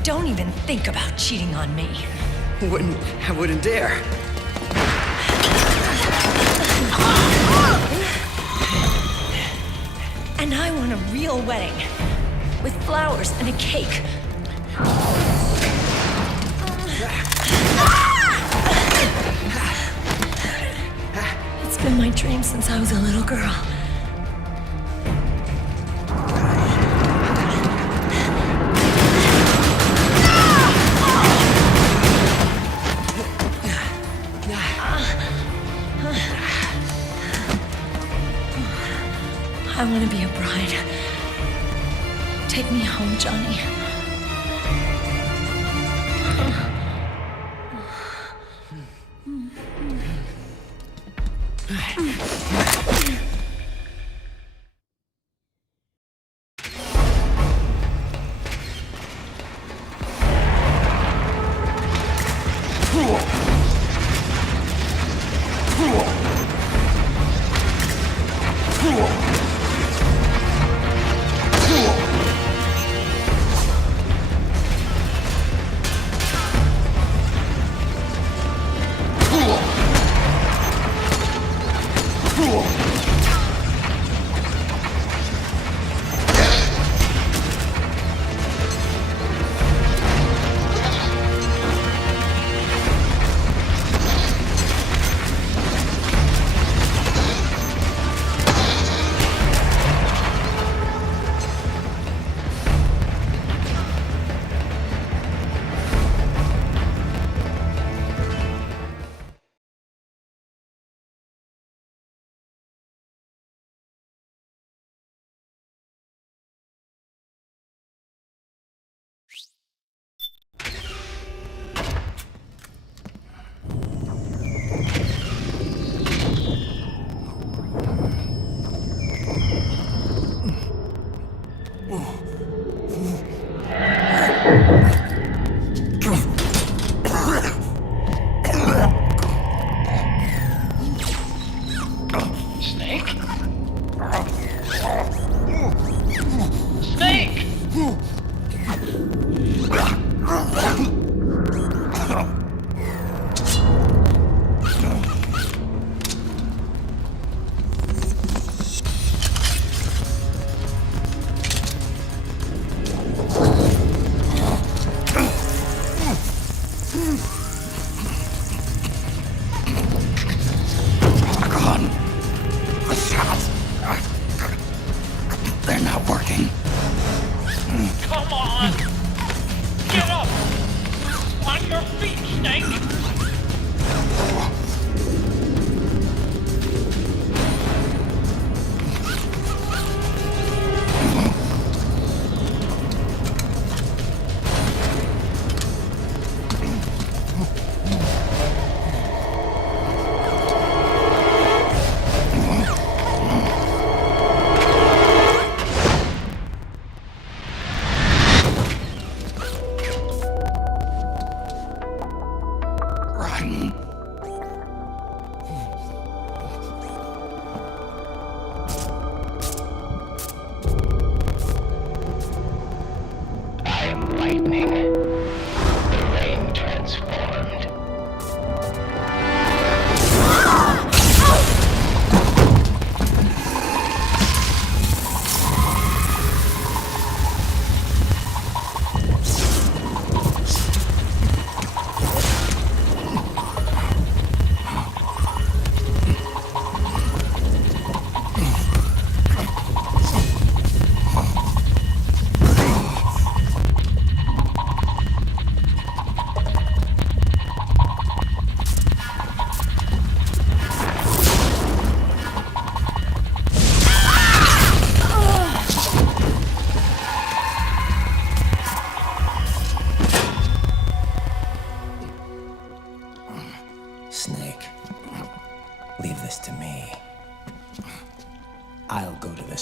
Don't even think about cheating on me. I wouldn't dare. And I want a real wedding. With flowers and a cake. It's been my dream since I was a little girl. I want to be a bride. Take me home, Johnny.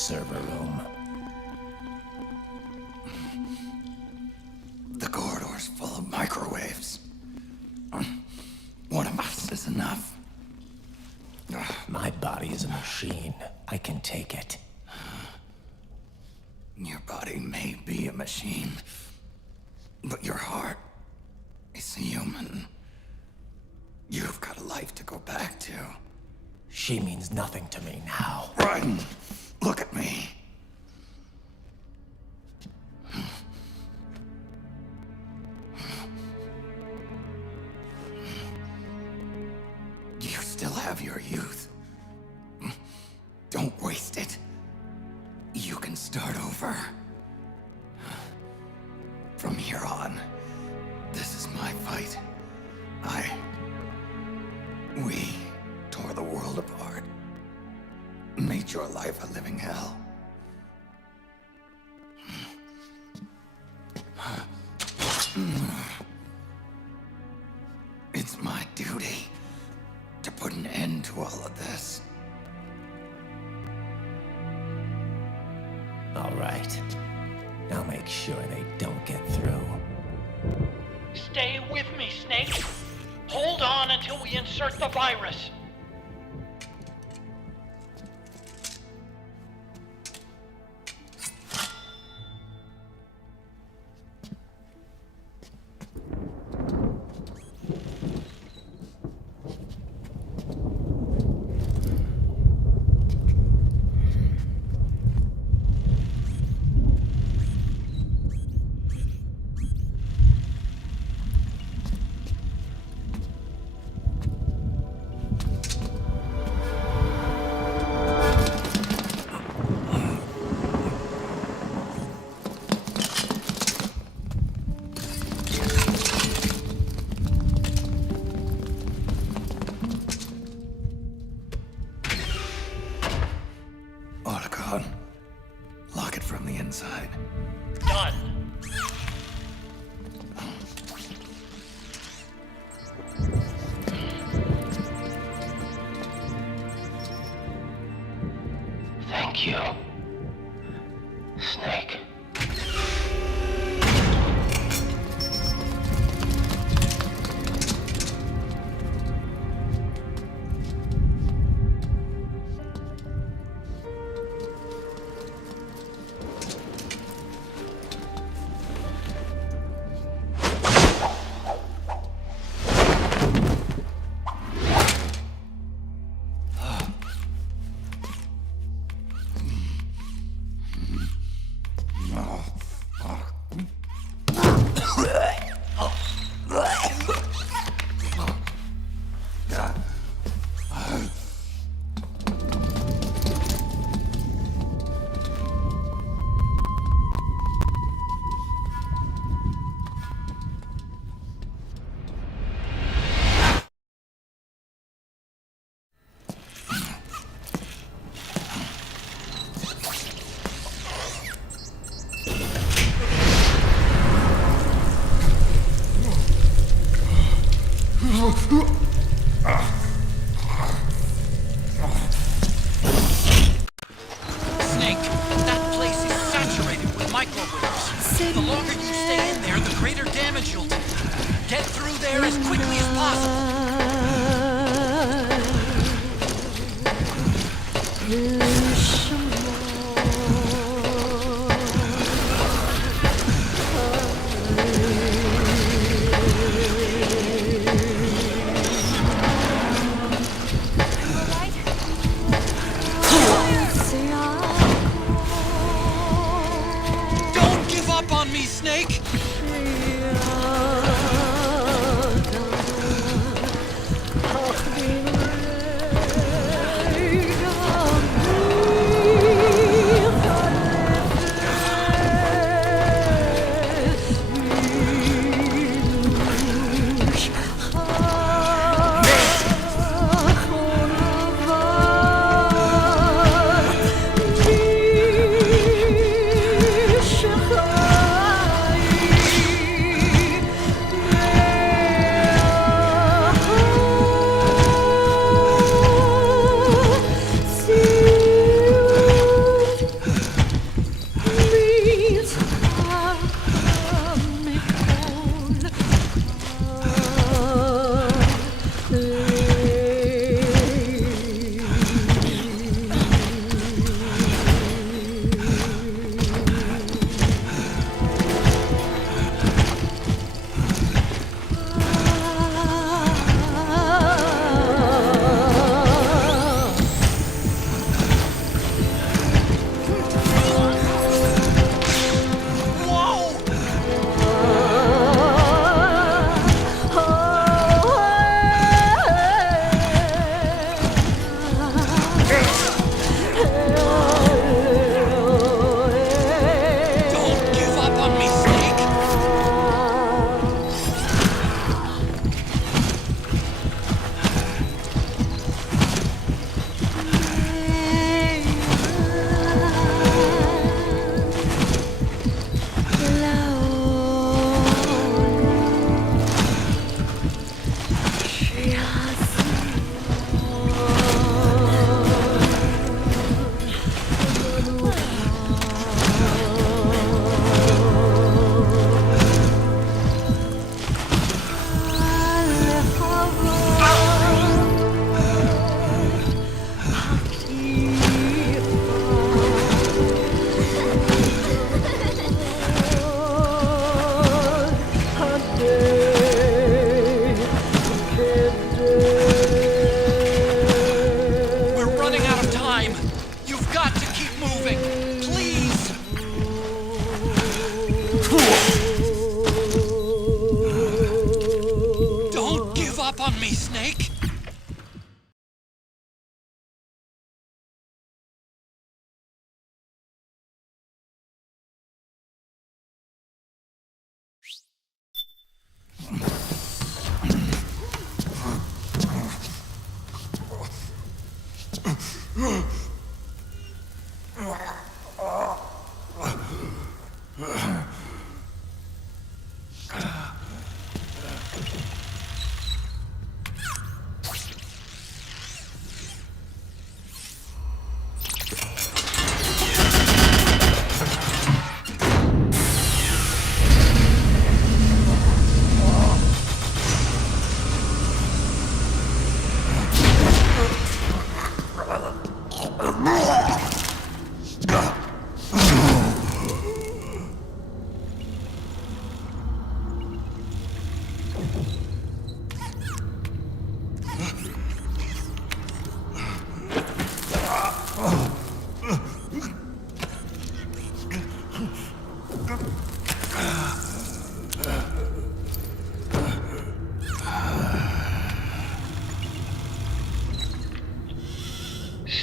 server room. The corridor's full of microwaves. One of us is enough. My body is a machine. I can take it. Your body may be a machine, But your heart is human. You've got a life to go back to. She means nothing to me now. Raiden, look at me. You still have your youth. Don't waste it. You can start over. From here on, this is my fight. We tore the world apart. Made your life a living hell. It's my duty to put an end to all of this. All right. I'll make sure they don't get through. Stay with me, Snake. Hold on until we insert the virus. Lock it from the inside. Done. Thank you, Snake. Snake, that place is saturated with microwaves. The longer you stay in there, the greater damage you'll take. Get through there as quickly as possible. Don't give up on me, Snake!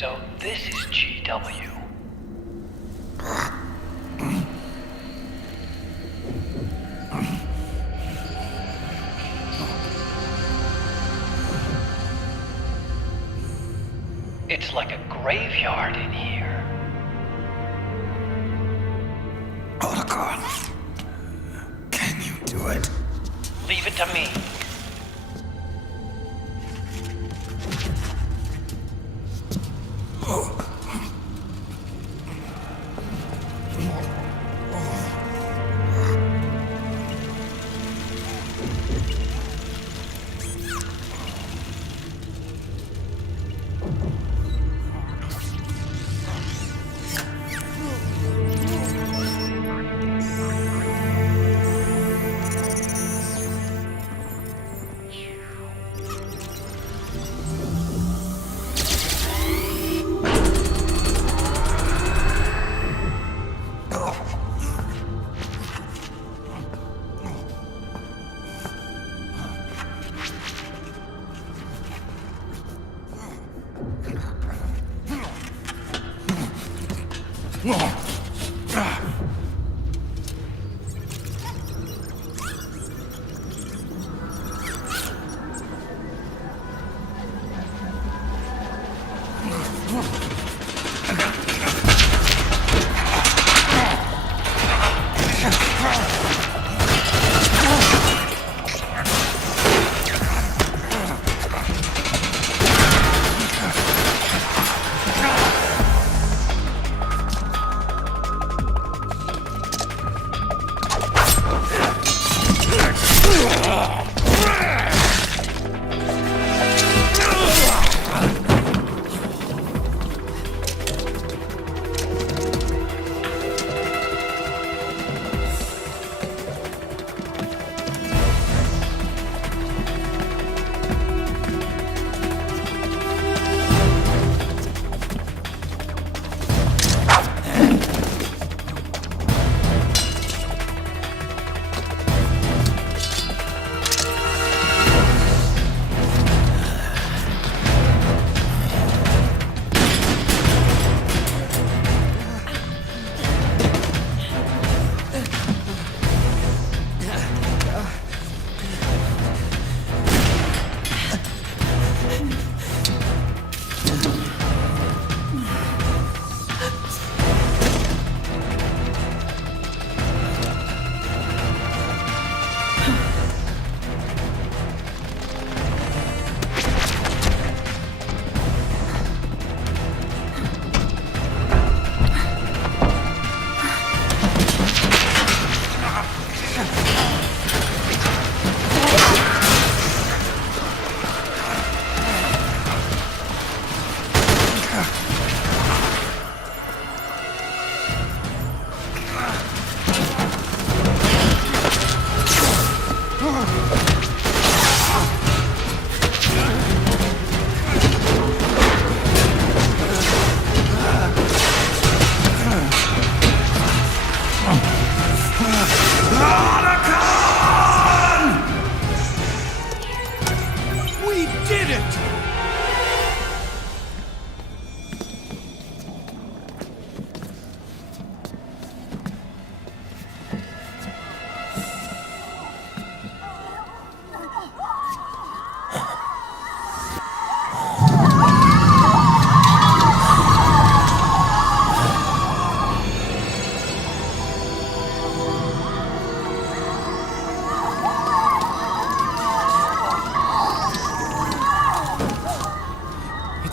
So this is GW. It's like a graveyard in here. Otacon, can you do it? Leave it to me.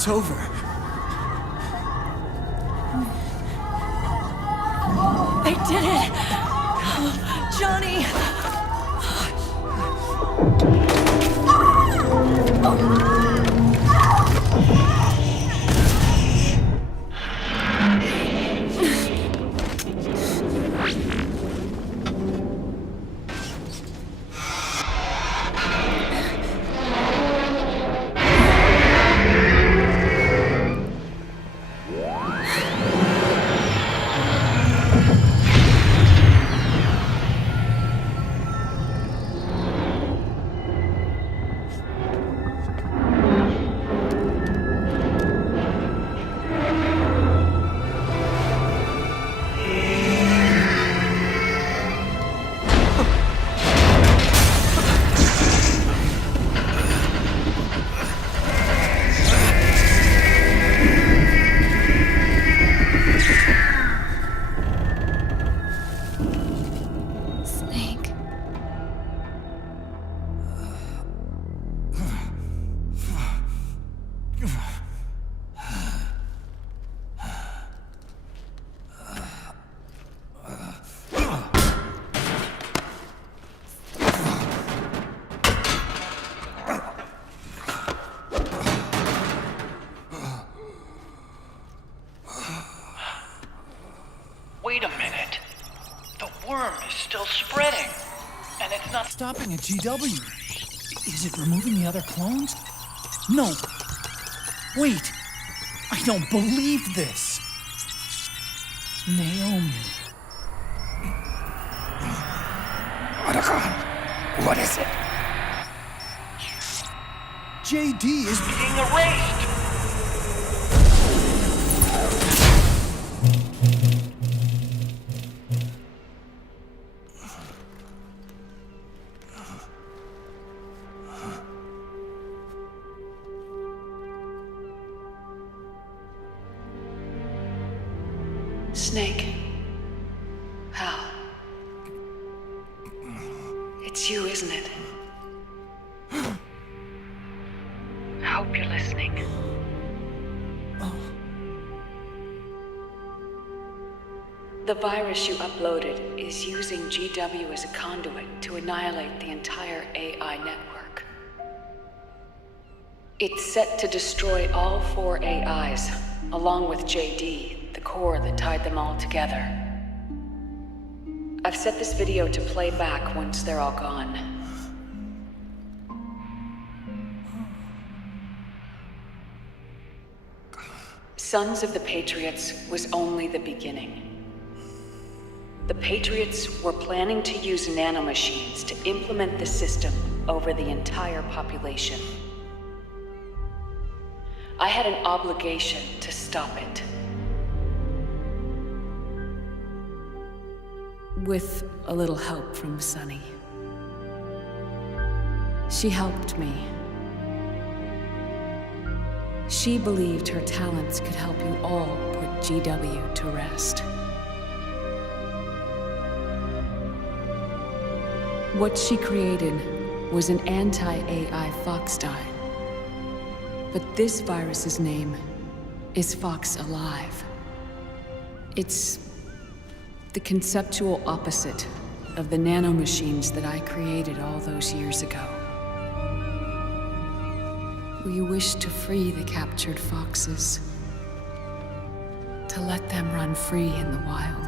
over. They did it! Johnny! Wait a minute. The worm is still spreading. And it's not stopping at GW. Is it removing the other clones? No. Wait. I don't believe this. Naomi. What is it? JD is being erased. Snake. Hal. It's you, isn't it? I hope you're listening. The virus you uploaded is using GW as a conduit to annihilate the entire AI network. It's set to destroy all 4 AIs, along with JD, the core that tied them all together. I've set this video to play back once they're all gone. Sons of the Patriots was only the beginning. The Patriots were planning to use nanomachines to implement the system over the entire population. I had an obligation to stop it. With a little help from Sunny. She helped me. She believed her talents could help you all put GW to rest. What she created was an anti-AI fox dye. But this virus's name is Fox Alive. It's the conceptual opposite of the nanomachines that I created all those years ago. We wish to free the captured foxes, to let them run free in the wild.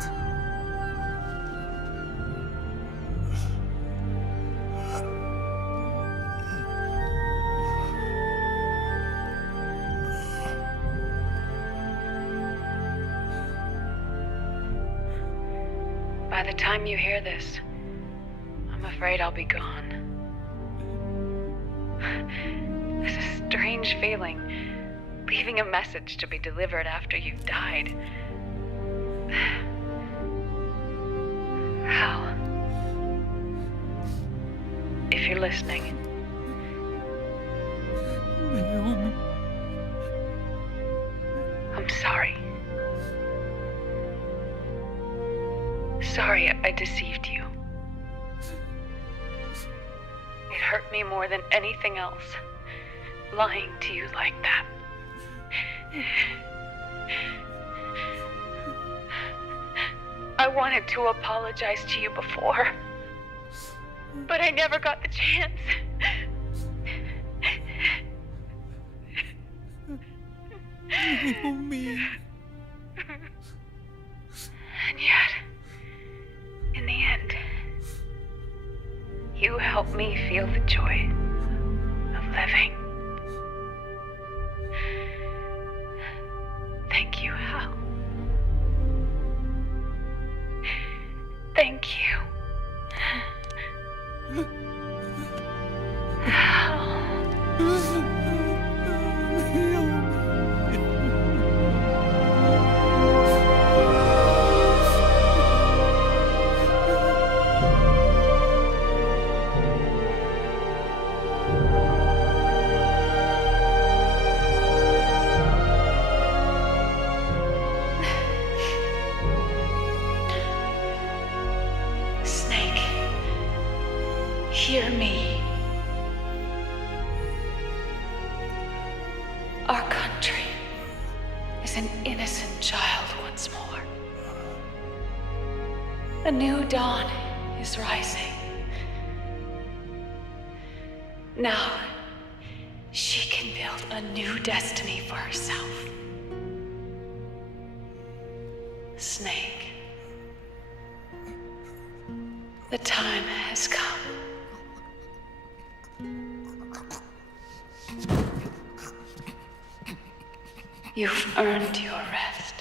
By the time you hear this, I'm afraid I'll be gone. It's a strange feeling, leaving a message to be delivered after you've died. Hal, if you're listening, I'm sorry. Sorry I deceived you. It hurt me more than anything else, lying to you like that. I wanted to apologize to you before, but I never got the chance. Oh, me. And yet, in the end, you helped me feel the joy of living. Thank you, Hal. Thank you. Snake, hear me. Our country is an innocent child once more. A new dawn is rising. Now, she can build a new destiny for herself. Snake, the time has come. You've earned your rest.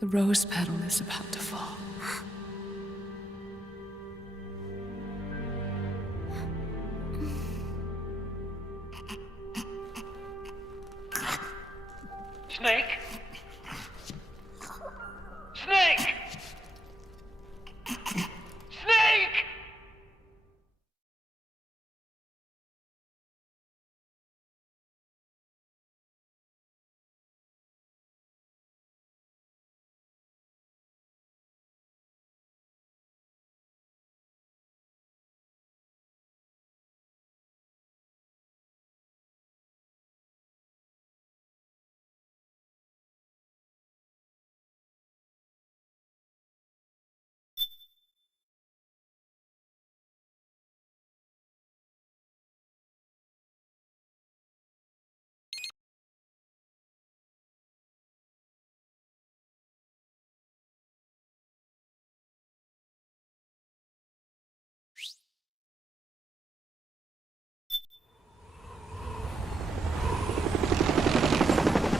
The rose petal is about to fall. Snake? Snake! Snake!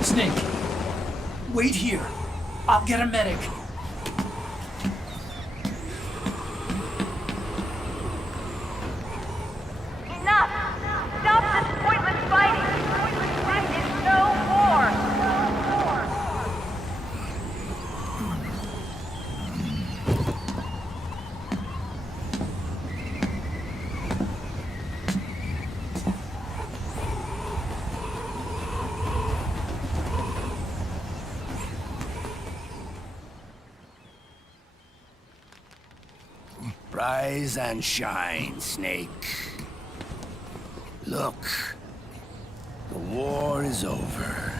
Snake, wait here. I'll get a medic. Enough! Stop this pointless fighting! This is no war! Rise and shine, Snake. Look, the war is over.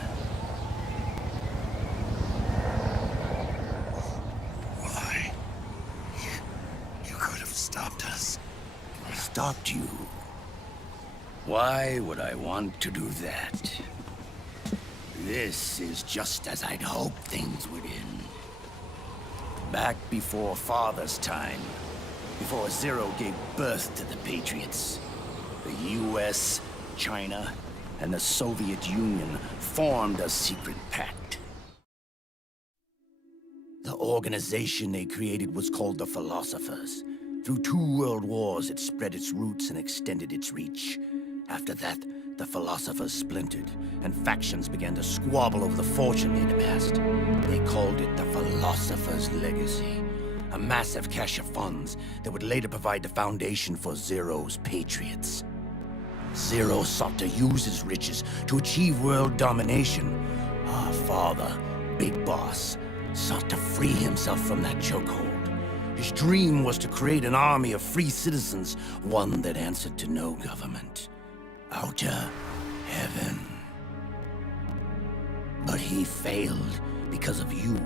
Why? You could have stopped us. Stopped you? Why would I want to do that? This is just as I'd hoped things would end. Back before Father's time, before Zero gave birth to the Patriots, the US, China, and the Soviet Union formed a secret pact. The organization they created was called the Philosophers. Through 2 world wars, it spread its roots and extended its reach. After that, the Philosophers splintered, and factions began to squabble over the fortune they'd amassed. They called it the Philosopher's Legacy, a massive cache of funds that would later provide the foundation for Zero's Patriots. Zero sought to use his riches to achieve world domination. Our father, Big Boss, sought to free himself from that chokehold. His dream was to create an army of free citizens, one that answered to no government. Outer heaven. But he failed because of you.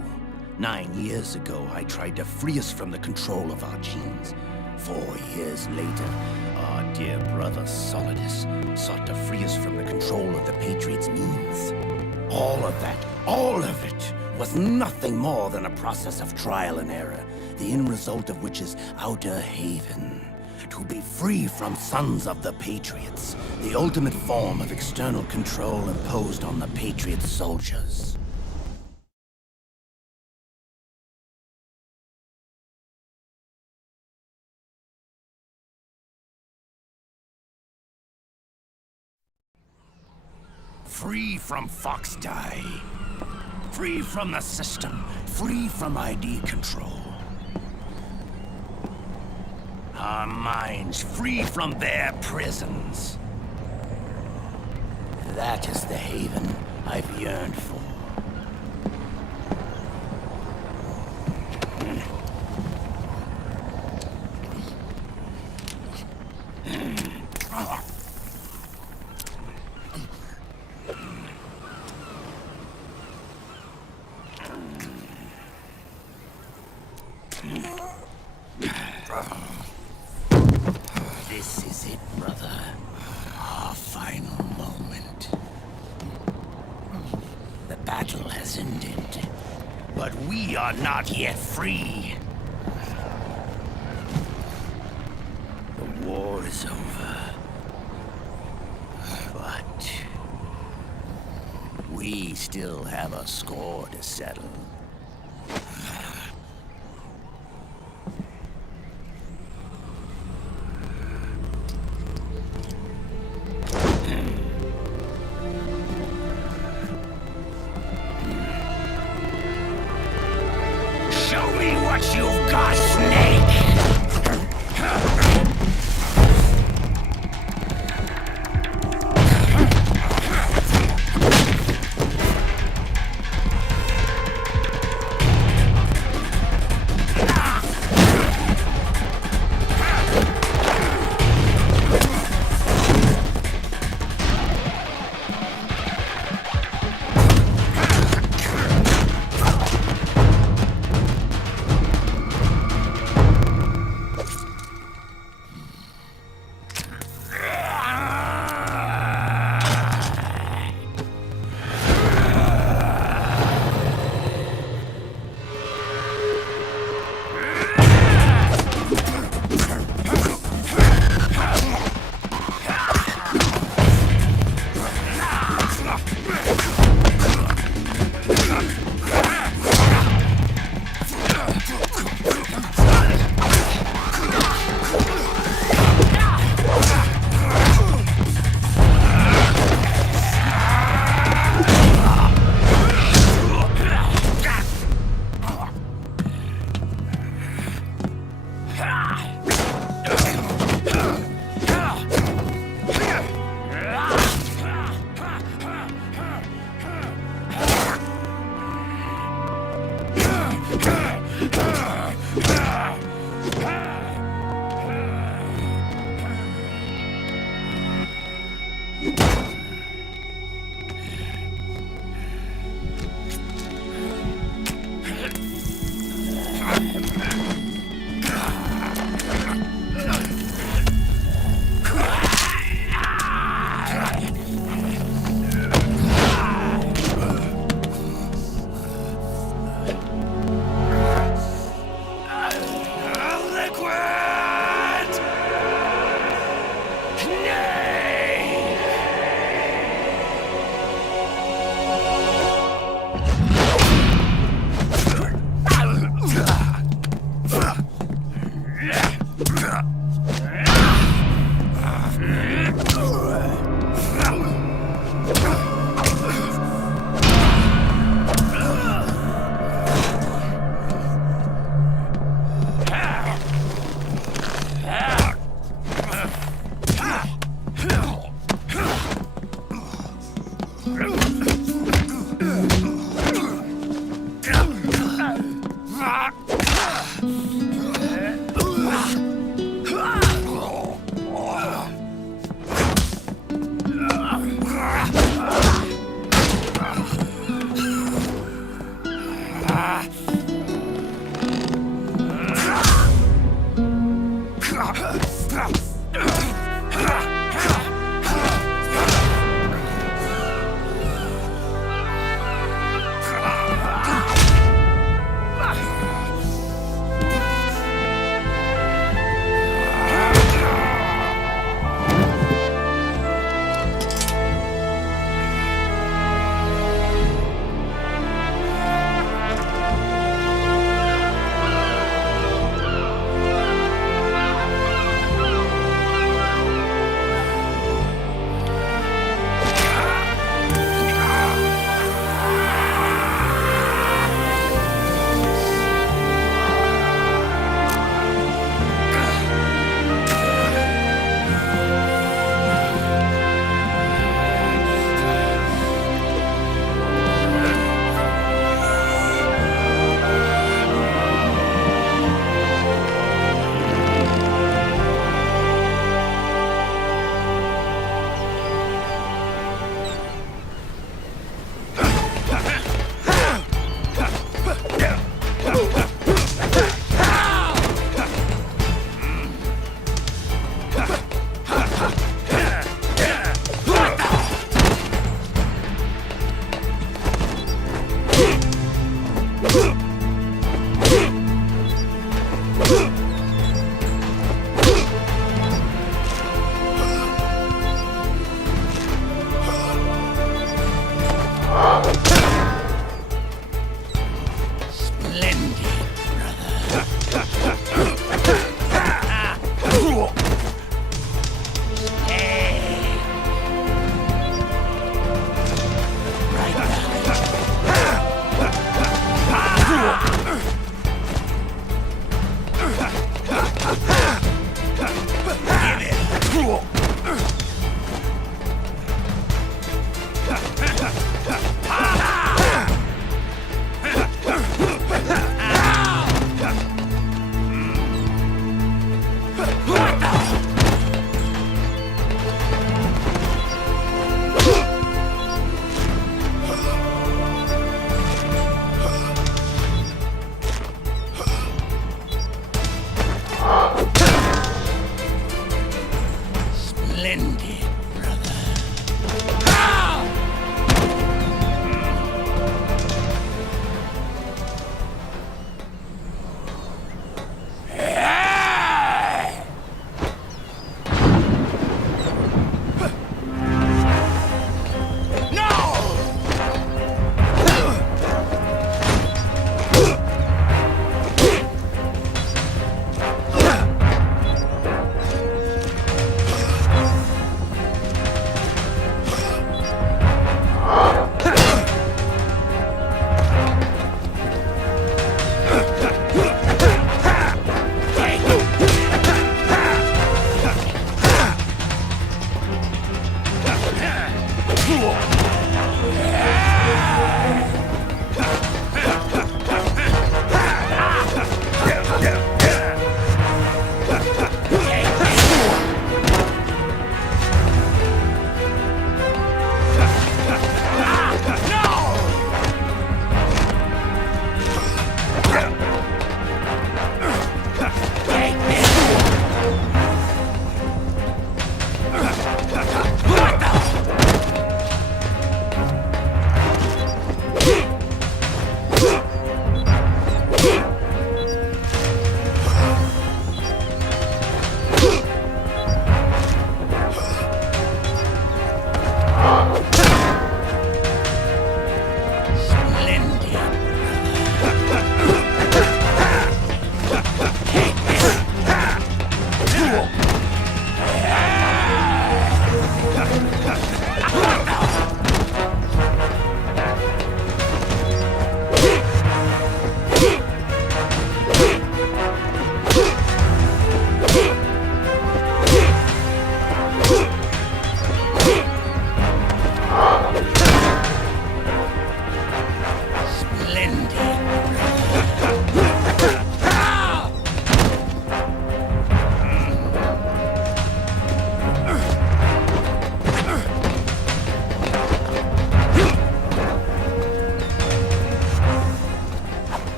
9 years ago, I tried to free us from the control of our genes. 4 years later, our dear brother Solidus sought to free us from the control of the Patriots' means. All of it, was nothing more than a process of trial and error, the end result of which is Outer Haven. To be free from sons of the Patriots, the ultimate form of external control imposed on the Patriot soldiers. Free from Fox Die. Free from the system. Free from ID control. Our minds free from their prisons. That is the haven I've yearned for. This is it, brother. Our final moment. The battle has ended, but we are not yet free. The war is over, but we still have a score to settle. Show me what you've got, Snake!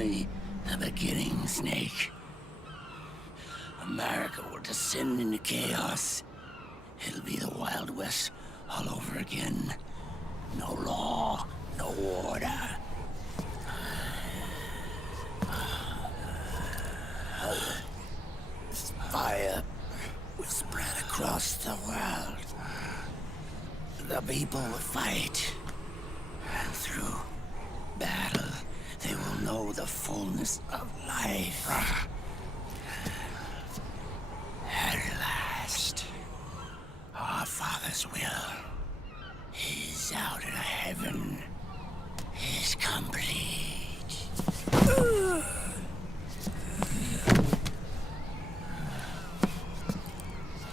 only the beginning, Snake. America will descend into chaos. It'll be the Wild West all over again. No law, no order. Fire will spread across the world. The people will fight. And through battle, they will know the fullness of life. At last, our Father's will is out in heaven, is complete.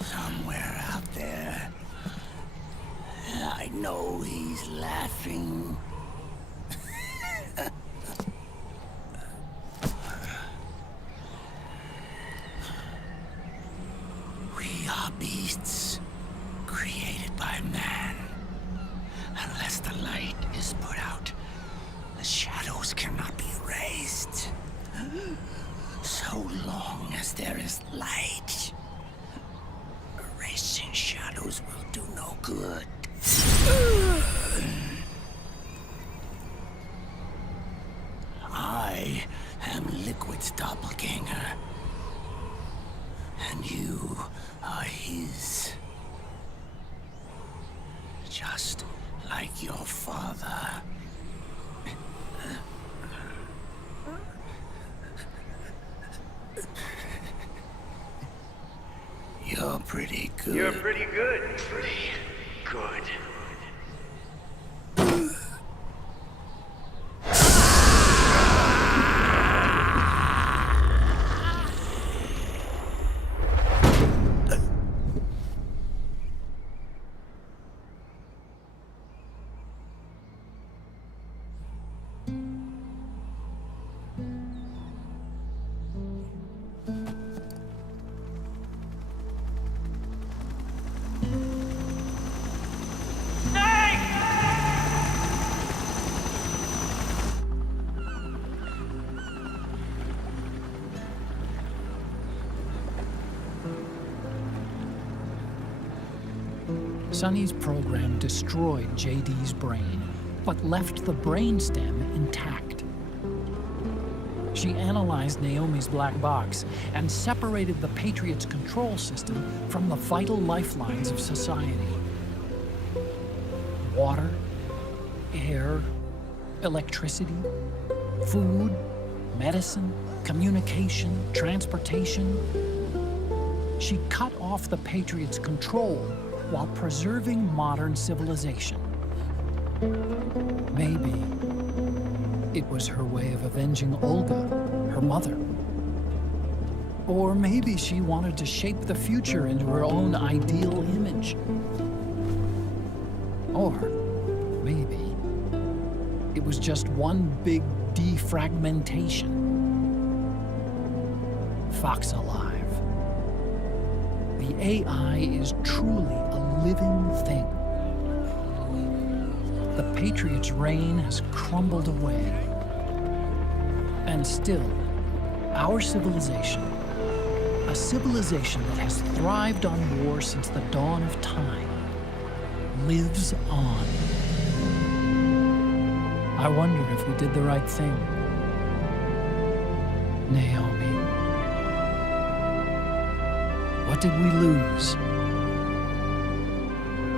Somewhere out there, I know he's laughing. We are beasts created by man. Unless the light is put out, the shadows cannot be erased. So long as there is light, erasing shadows will do no good. I am Liquid's doppelganger, and you are his. Just like your father. You're pretty good. You're pretty good. Pretty good. Sonny's program destroyed JD's brain, but left the brainstem intact. She analyzed Naomi's black box and separated the Patriots' control system from the vital lifelines of society. Water, air, electricity, food, medicine, communication, transportation. She cut off the Patriots' control while preserving modern civilization. Maybe it was her way of avenging Olga, her mother. Or maybe she wanted to shape the future into her own ideal image. Or maybe it was just one big defragmentation. Fox alive. The AI is truly a living thing. The Patriots' reign has crumbled away. And still, our civilization, a civilization that has thrived on war since the dawn of time, lives on. I wonder if we did the right thing. Naomi. What did we lose?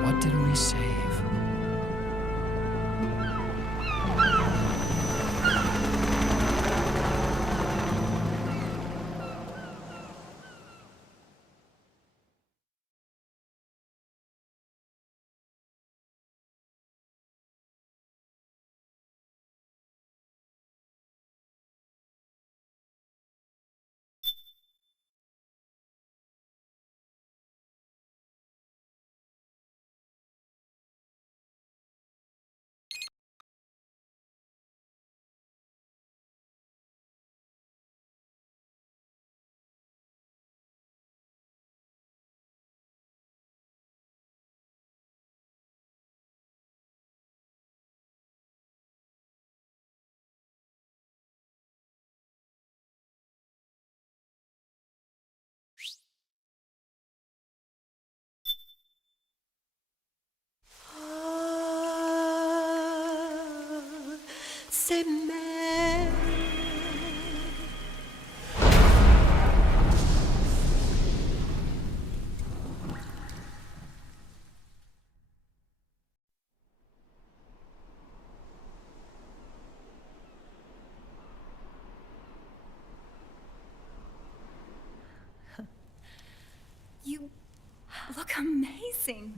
What did we save? C'est mad. You look amazing.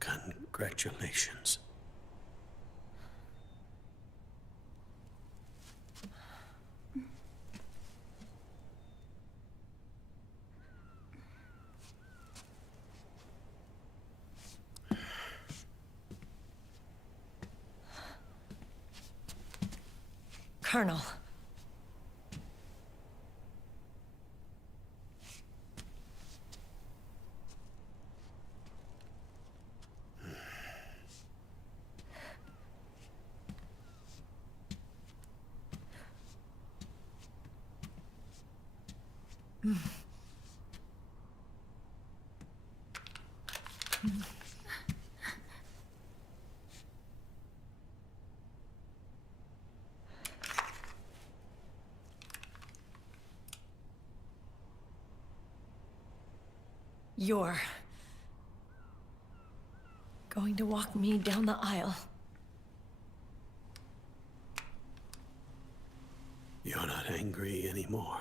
Congratulations. Colonel. You're going to walk me down the aisle. You're not angry anymore.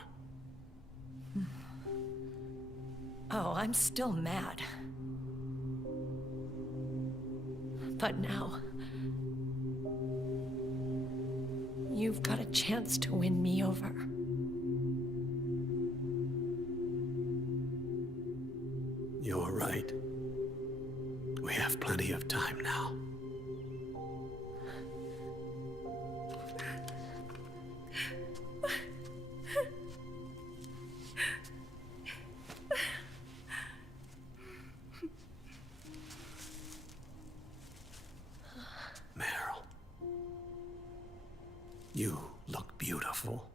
Oh, I'm still mad. But now, you've got a chance to win me over. You're right. We have plenty of time now. Meryl, you look beautiful.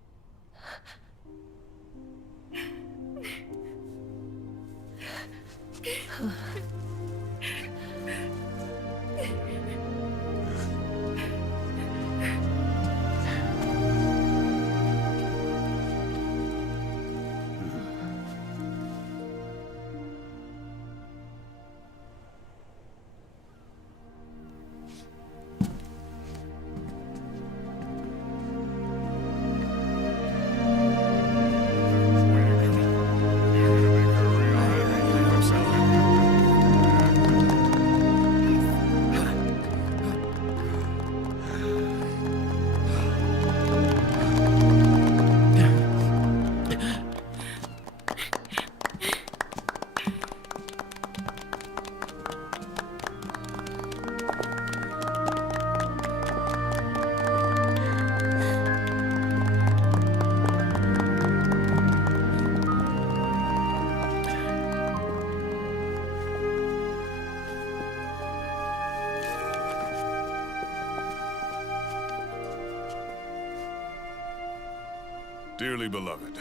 Dearly beloved,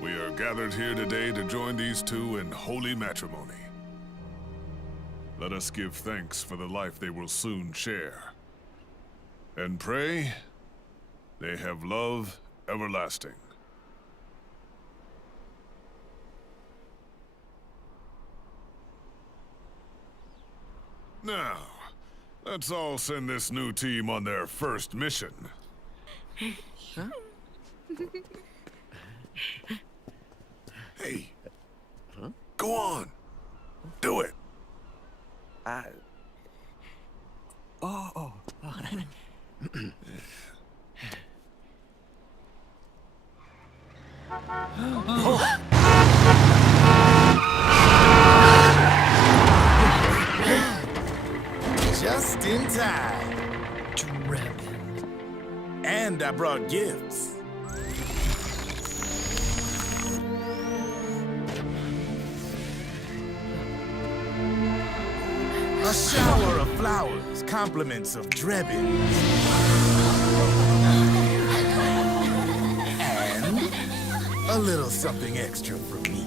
we are gathered here today to join these two in holy matrimony. Let us give thanks for the life they will soon share, and pray they have love everlasting. Now, let's all send this new team on their first mission. Huh? Hey, go on. Do it. Oh. Just in time. Drebin. And I brought gifts. A shower of flowers, compliments of Drebins. And a little something extra from me.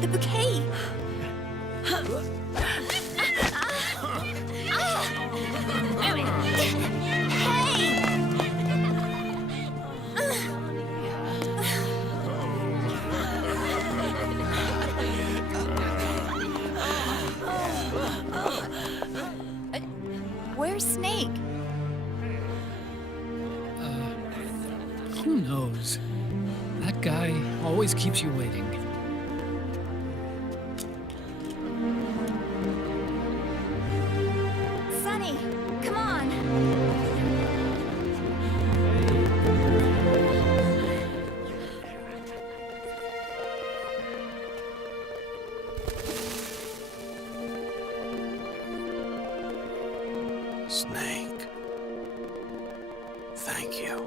The bouquet! Where's Snake? Who knows? That guy always keeps you waiting. Sunny, come on! Snake. Thank you.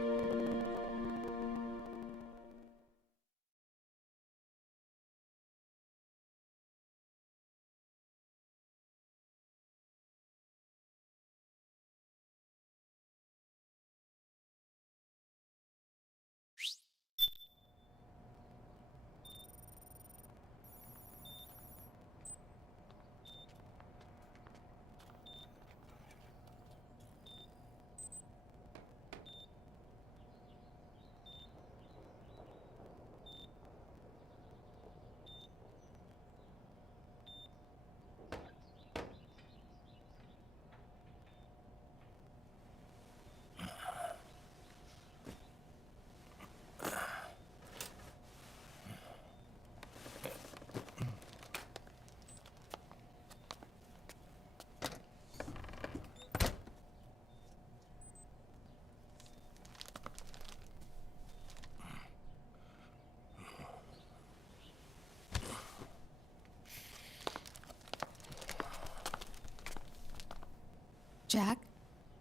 Jack,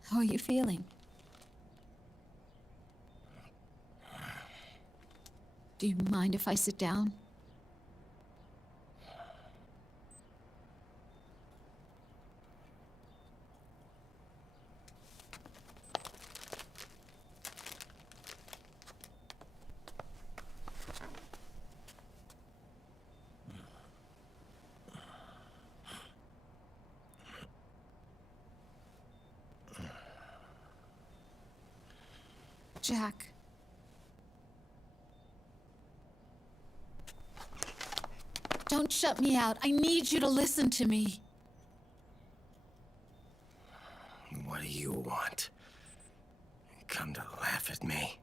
how are you feeling? Do you mind if I sit down? Jack. Don't shut me out. I need you to listen to me. What do you want? Come to laugh at me?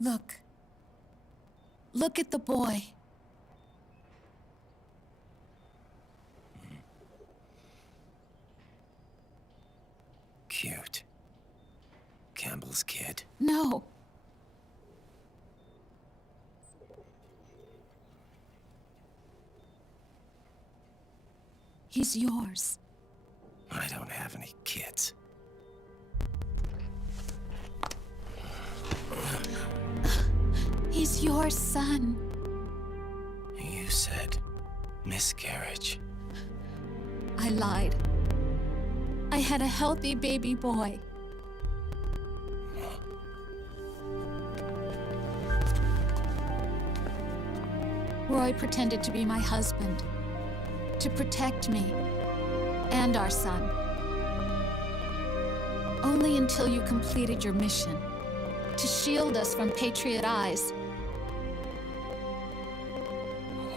Look. Look at the boy. Cute. Campbell's kid. No. He's yours. I don't have any kids. He's your son. You said miscarriage. I lied. I had a healthy baby boy. Roy pretended to be my husband. to protect me and our son. Only until you completed your mission, to shield us from Patriot eyes.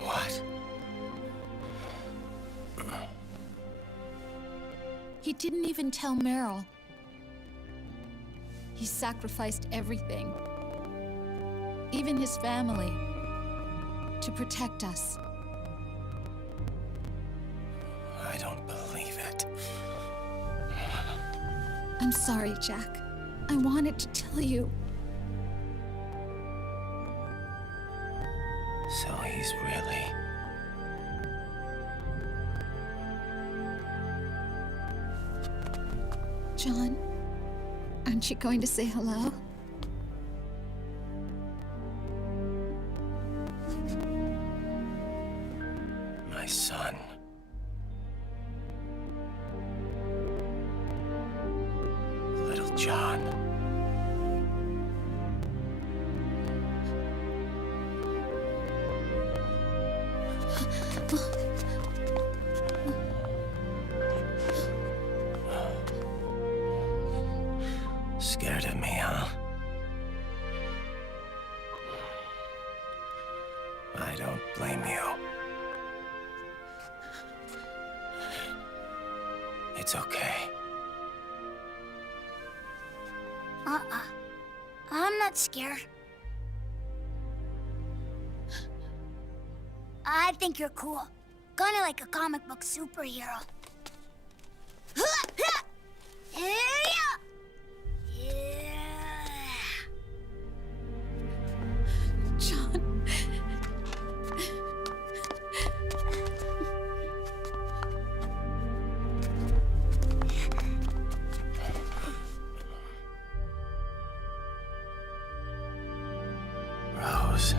What? He didn't even tell Meryl. He sacrificed everything, even his family, to protect us. I don't believe it. I'm sorry, Jack. I wanted to tell you. So he's really... John, aren't you going to say hello? My son. Little John. Scared of me, huh? I don't blame you. It's okay. I'm not scared. I think you're cool. Kinda like a comic book superhero. John. Rose.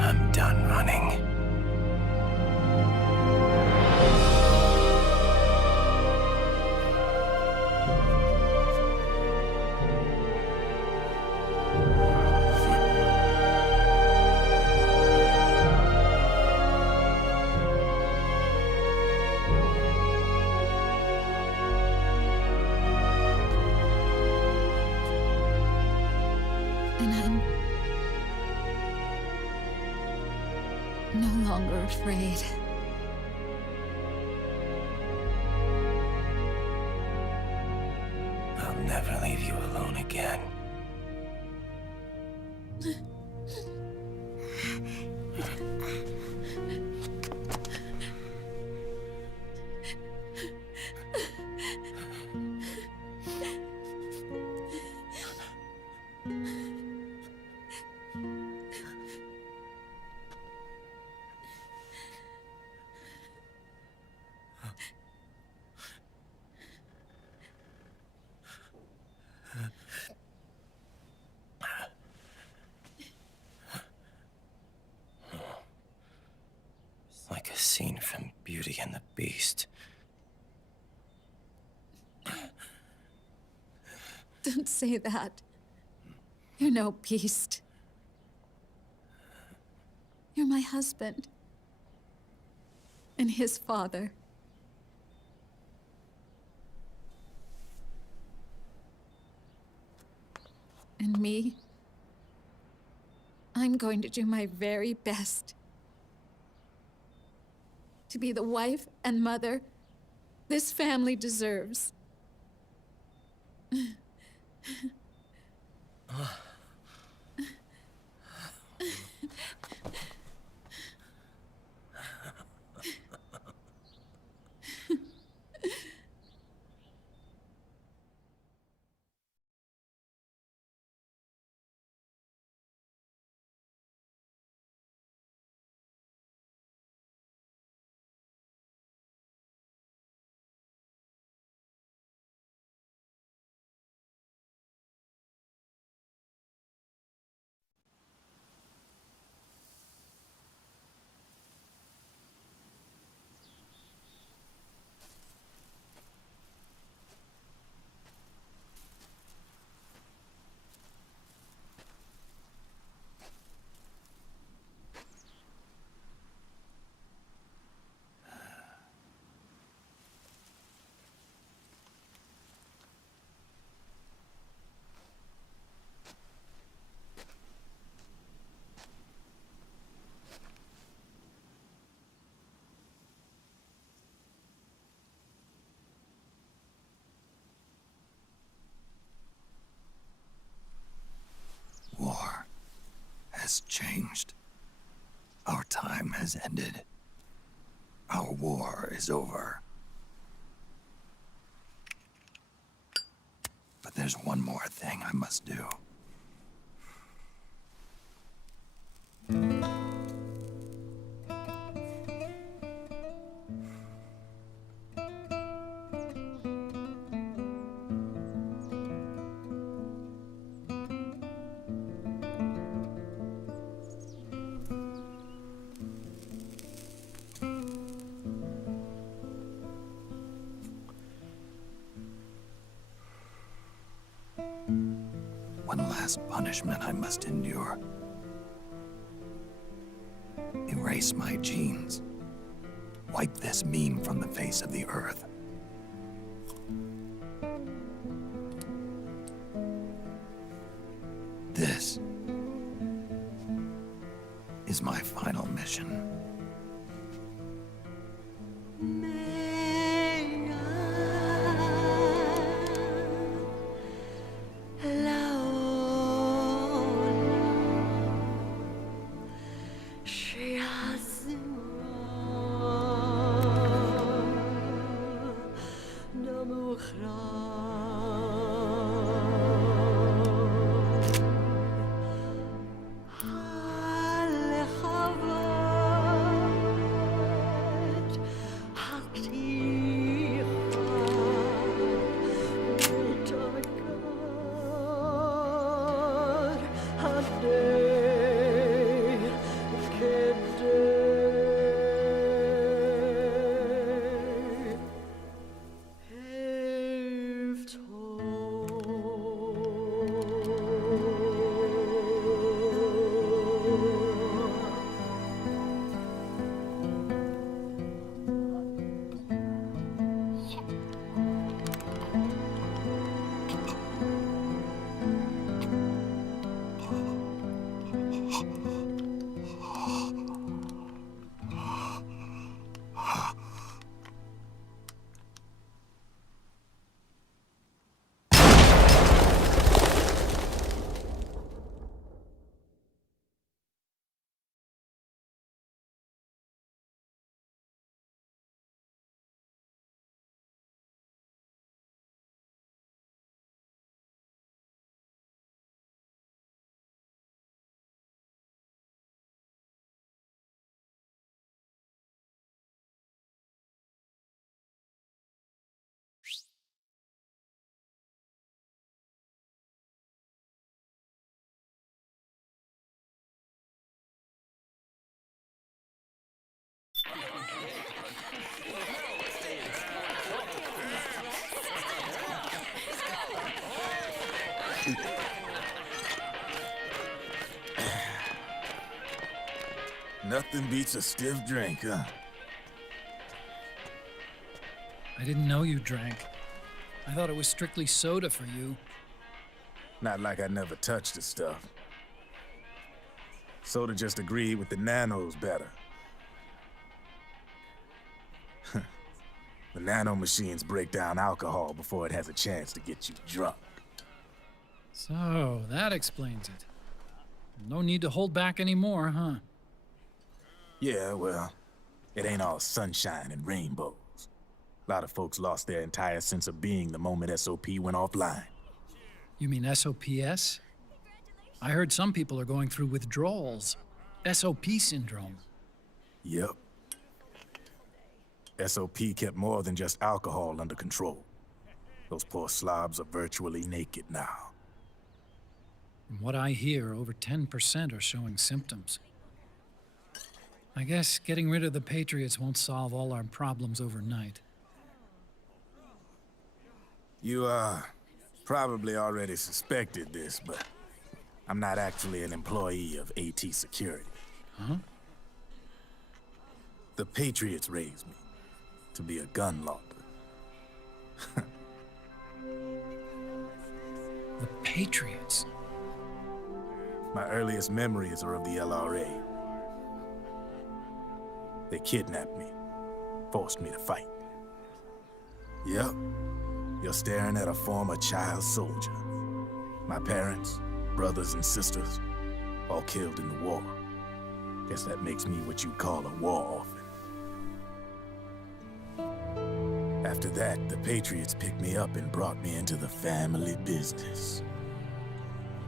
I'm done running. And I'm no longer afraid. I'll never leave you alone again. Like a scene from Beauty and the Beast. Don't say that. You're no beast. You're my husband. And his father. And me? I'm going to do my very best to be the wife and mother this family deserves. has changed. Our time has ended. Our war is over. But there's one more thing I must do. One last punishment I must endure. Erase my genes. Wipe this meme from the face of the earth. This is my final mission. Nothing beats a stiff drink, huh? I didn't know you drank. I thought it was strictly soda for you. Not like I never touched the stuff. Soda just agreed with the nanos better. The nano machines break down alcohol before it has a chance to get you drunk. So, that explains it. No need to hold back anymore, huh? Yeah, well, it ain't all sunshine and rainbows. A lot of folks lost their entire sense of being the moment SOP went offline. You mean SOPS? I heard some people are going through withdrawals. SOP syndrome. Yep. SOP kept more than just alcohol under control. Those poor slobs are virtually naked now. From what I hear, over 10% are showing symptoms. I guess getting rid of the Patriots won't solve all our problems overnight. You, probably already suspected this, but I'm not actually an employee of AT Security. Huh? The Patriots raised me to be a gun launder. The Patriots? My earliest memories are of the LRA. They kidnapped me, forced me to fight. Yep, you're staring at a former child soldier. My parents, brothers and sisters, all killed in the war. Guess that makes me what you'd call a war orphan. After that, the Patriots picked me up and brought me into the family business.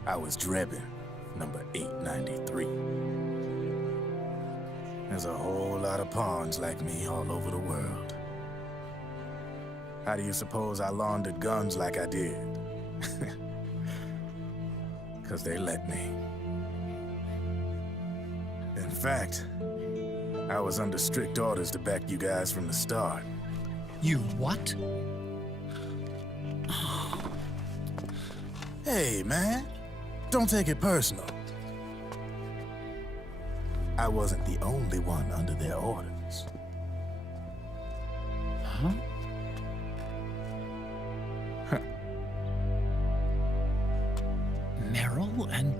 I was Drebin, number 893. There's a whole lot of pawns like me all over the world. How do you suppose I laundered guns like I did? 'Cause they let me. In fact, I was under strict orders to back you guys from the start. You what? Hey, man. Don't take it personal. I wasn't the only one under their orders. Huh? Meryl and...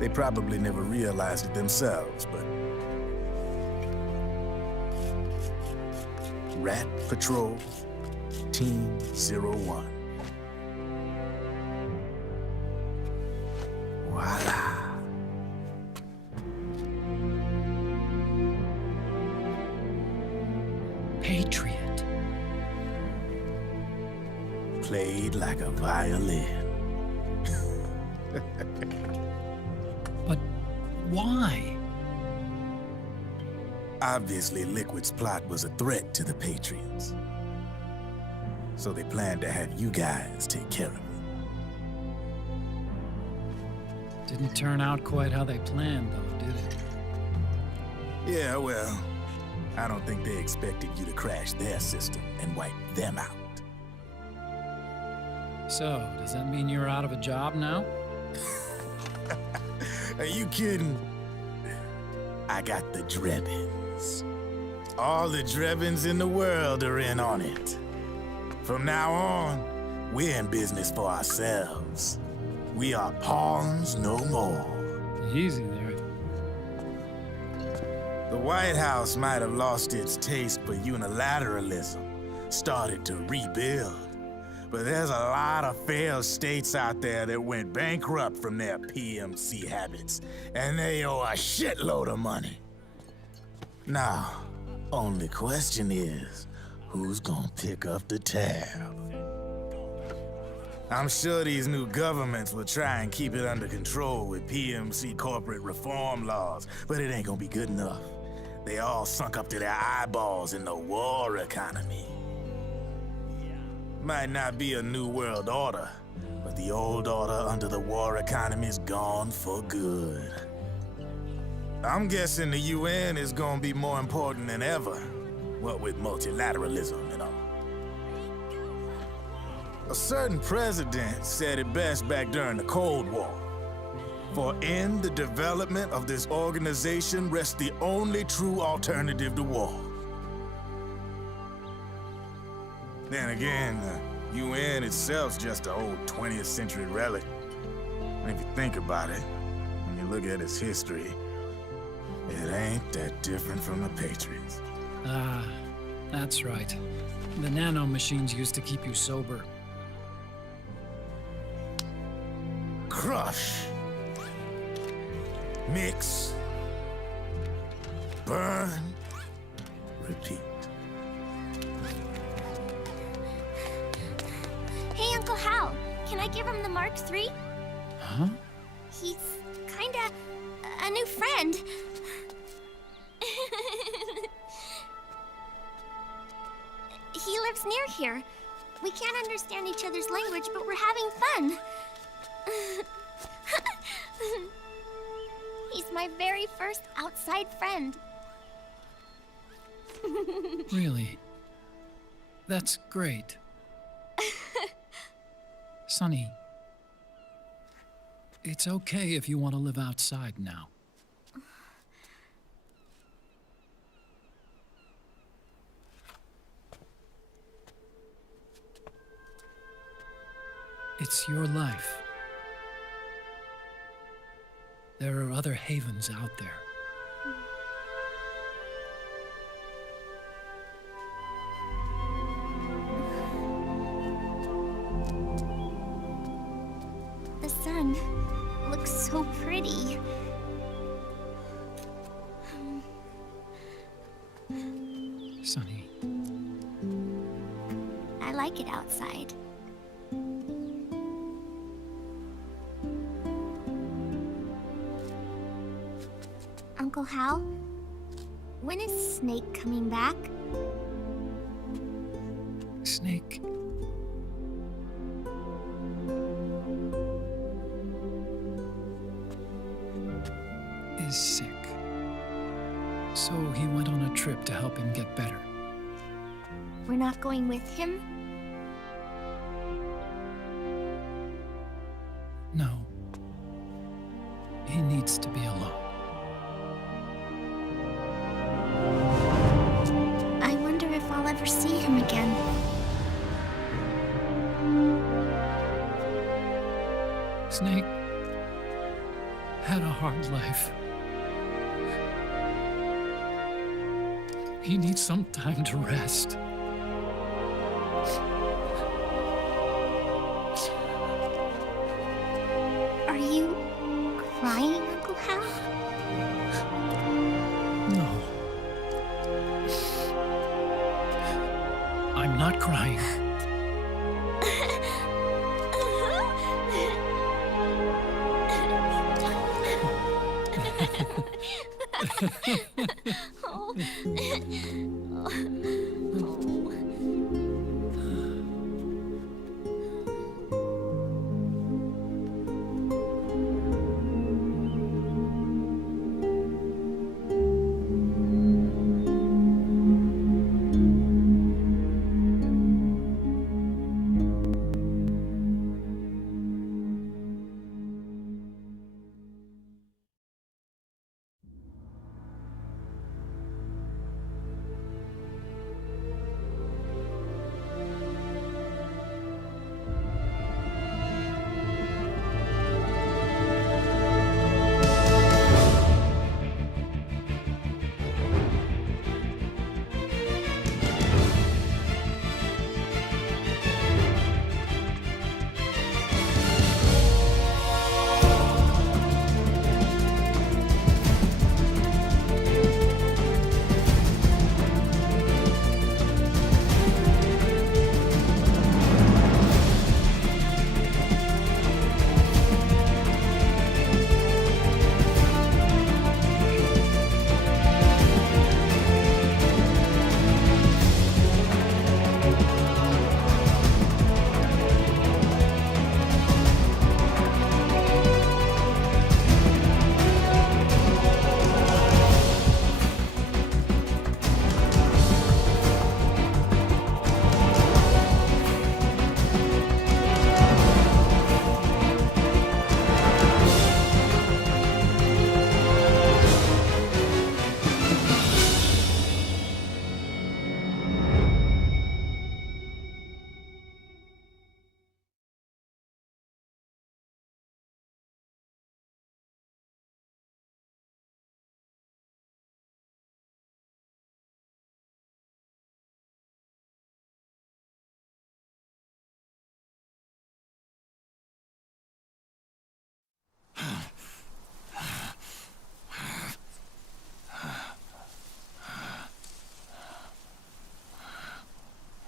They probably never realized it themselves, but... Rat Patrol, Team 01. Voila. Patriot. Played like a violin. But why? Obviously, Liquid's plot was a threat to the Patriots. So they planned to have you guys take care of it. Didn't turn out quite how they planned, though, did it? Yeah, well, I don't think they expected you to crash their system and wipe them out. So, does that mean you're out of a job now? Are you kidding? I got the Drebins. All the Drebins in the world are in on it. From now on, we're in business for ourselves. We are pawns no more. Easy there. The White House might have lost its taste for unilateralism, started to rebuild. But there's a lot of failed states out there that went bankrupt from their PMC habits, and they owe a shitload of money. Now, only question is, who's gonna pick up the tab? I'm sure these new governments will try and keep it under control with PMC corporate reform laws, but it ain't gonna be good enough. They all sunk up to their eyeballs in the war economy. Might not be a new world order, but the old order under the war economy's gone for good. I'm guessing the UN is gonna be more important than ever, what with multilateralism and all. A certain president said it best back during the Cold War. For in the development of this organization rests the only true alternative to war. Then again, the UN itself's just an old 20th century relic. And if you think about it, when you look at its history, it ain't that different from the Patriots. Ah, that's right. The nanomachines used to keep you sober. Crush. Mix. Burn. Repeat. Hey, Uncle Hal, can I give him the Mark III? Huh? He's kinda a new friend. He lives near here. We can't understand each other's language, but we're having fun. He's my very first outside friend. Really? That's great. Sonny, it's okay if you want to live outside now. It's your life. There are other havens out there. The sun looks so pretty. Sonny. I like it outside. Uncle Hal, when is Snake coming back? Snake. Is sick. So he went on a trip to help him get better. We're not going with him? No. He needs to be alone. I wonder if I'll ever see him again. Snake had a hard life. He needs some time to rest. Are you crying, Uncle Hal? No. I'm not crying.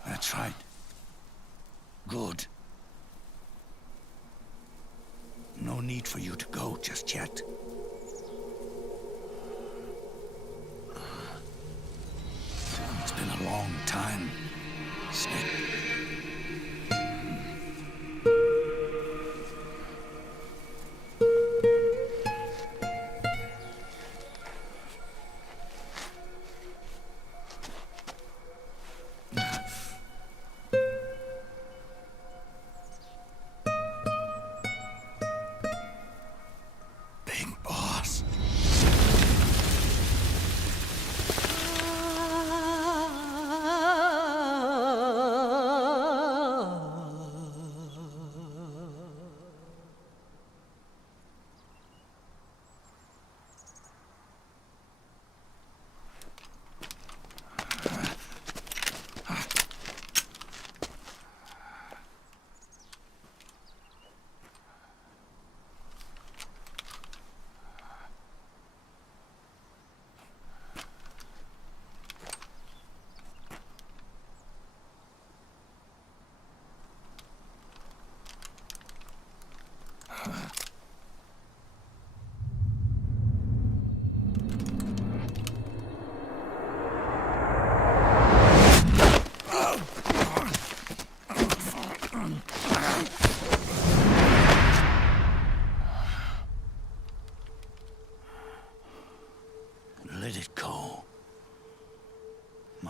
That's right. Good. No need for you to go just yet. It's been a long time, Snake.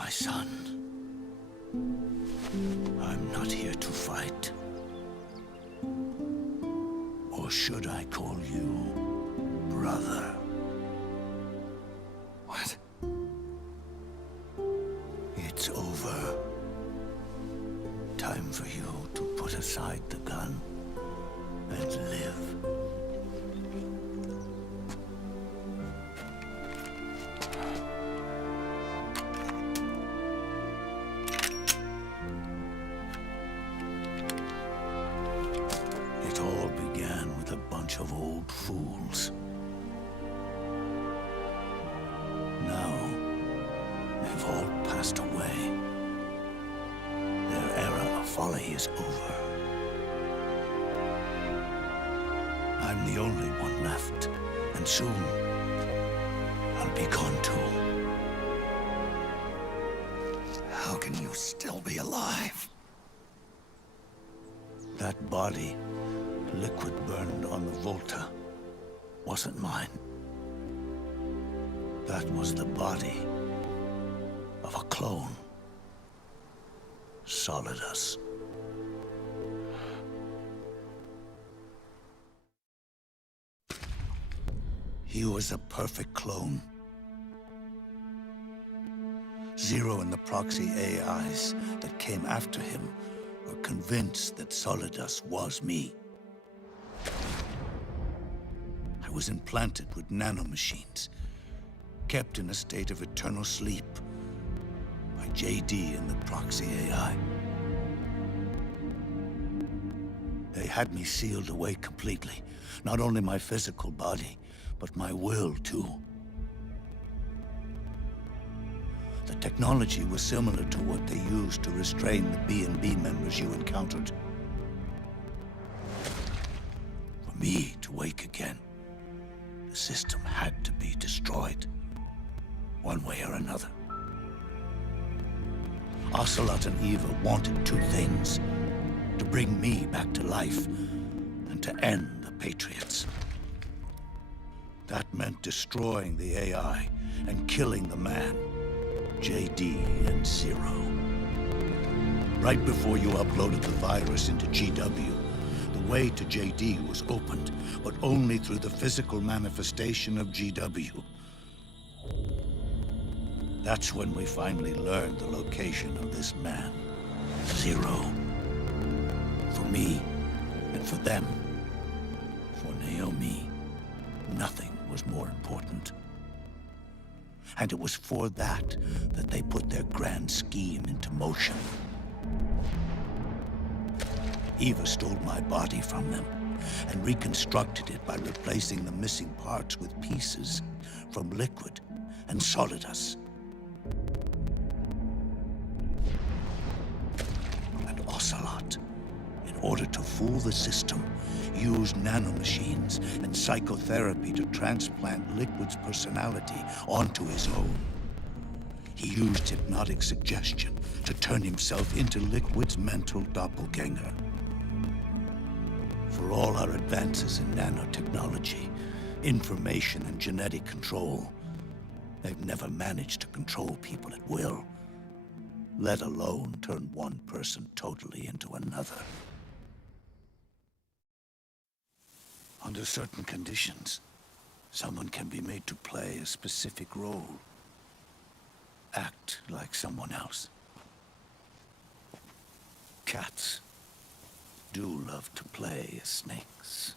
my son. I'm not here to fight. Or should I call you brother? What? It's over. Time for you to put aside the gun and live. It all began with a bunch of old fools. Now, they've all passed away. Their era of folly is over. I'm the only one left, and soon I'll be gone too. How can you still be alive? That body, liquid burned on the Volta, wasn't mine. That was the body of a clone. Solidus. He was a perfect clone. Zero and the proxy AIs that came after him were convinced that Solidus was me. I was implanted with nanomachines, kept in a state of eternal sleep by JD and the proxy AI. They had me sealed away completely, not only my physical body, but my will too. The technology was similar to what they used to restrain the B&B members you encountered. For me to wake again, the system had to be destroyed, one way or another. Ocelot and Eva wanted two things: to bring me back to life, and to end the Patriots. That meant destroying the AI and killing the man, JD and Zero. Right before you uploaded the virus into GW, the way to JD was opened, but only through the physical manifestation of GW. That's when we finally learned the location of this man, Zero. For me, and for them, for Naomi, nothing was more important. And it was for that they put their grand scheme into motion. Eva stole my body from them and reconstructed it by replacing the missing parts with pieces from Liquid and Solidus. And Ocelot, in order to fool the system, used nanomachines and psychotherapy to transplant Liquid's personality onto his own. He used hypnotic suggestion to turn himself into Liquid's mental doppelganger. For all our advances in nanotechnology, information and genetic control, they've never managed to control people at will, let alone turn one person totally into another. Under certain conditions, someone can be made to play a specific role. Act like someone else. Cats do love to play as snakes.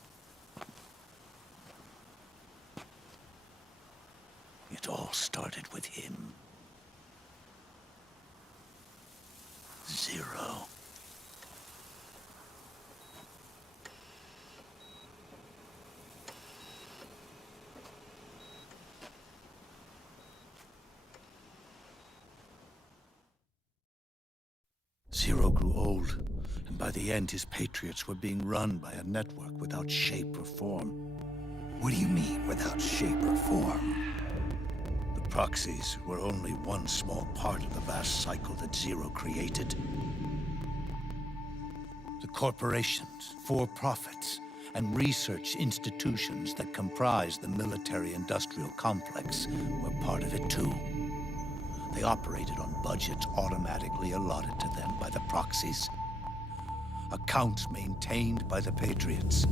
It all started with him. Zero. Zero grew old, and by the end his Patriots were being run by a network without shape or form. What do you mean, without shape or form? The proxies were only one small part of the vast cycle that Zero created. The corporations, for-profits, and research institutions that comprise the military-industrial complex were part of it too. They operated on budgets automatically allotted to them by the proxies. Accounts maintained by the Patriots.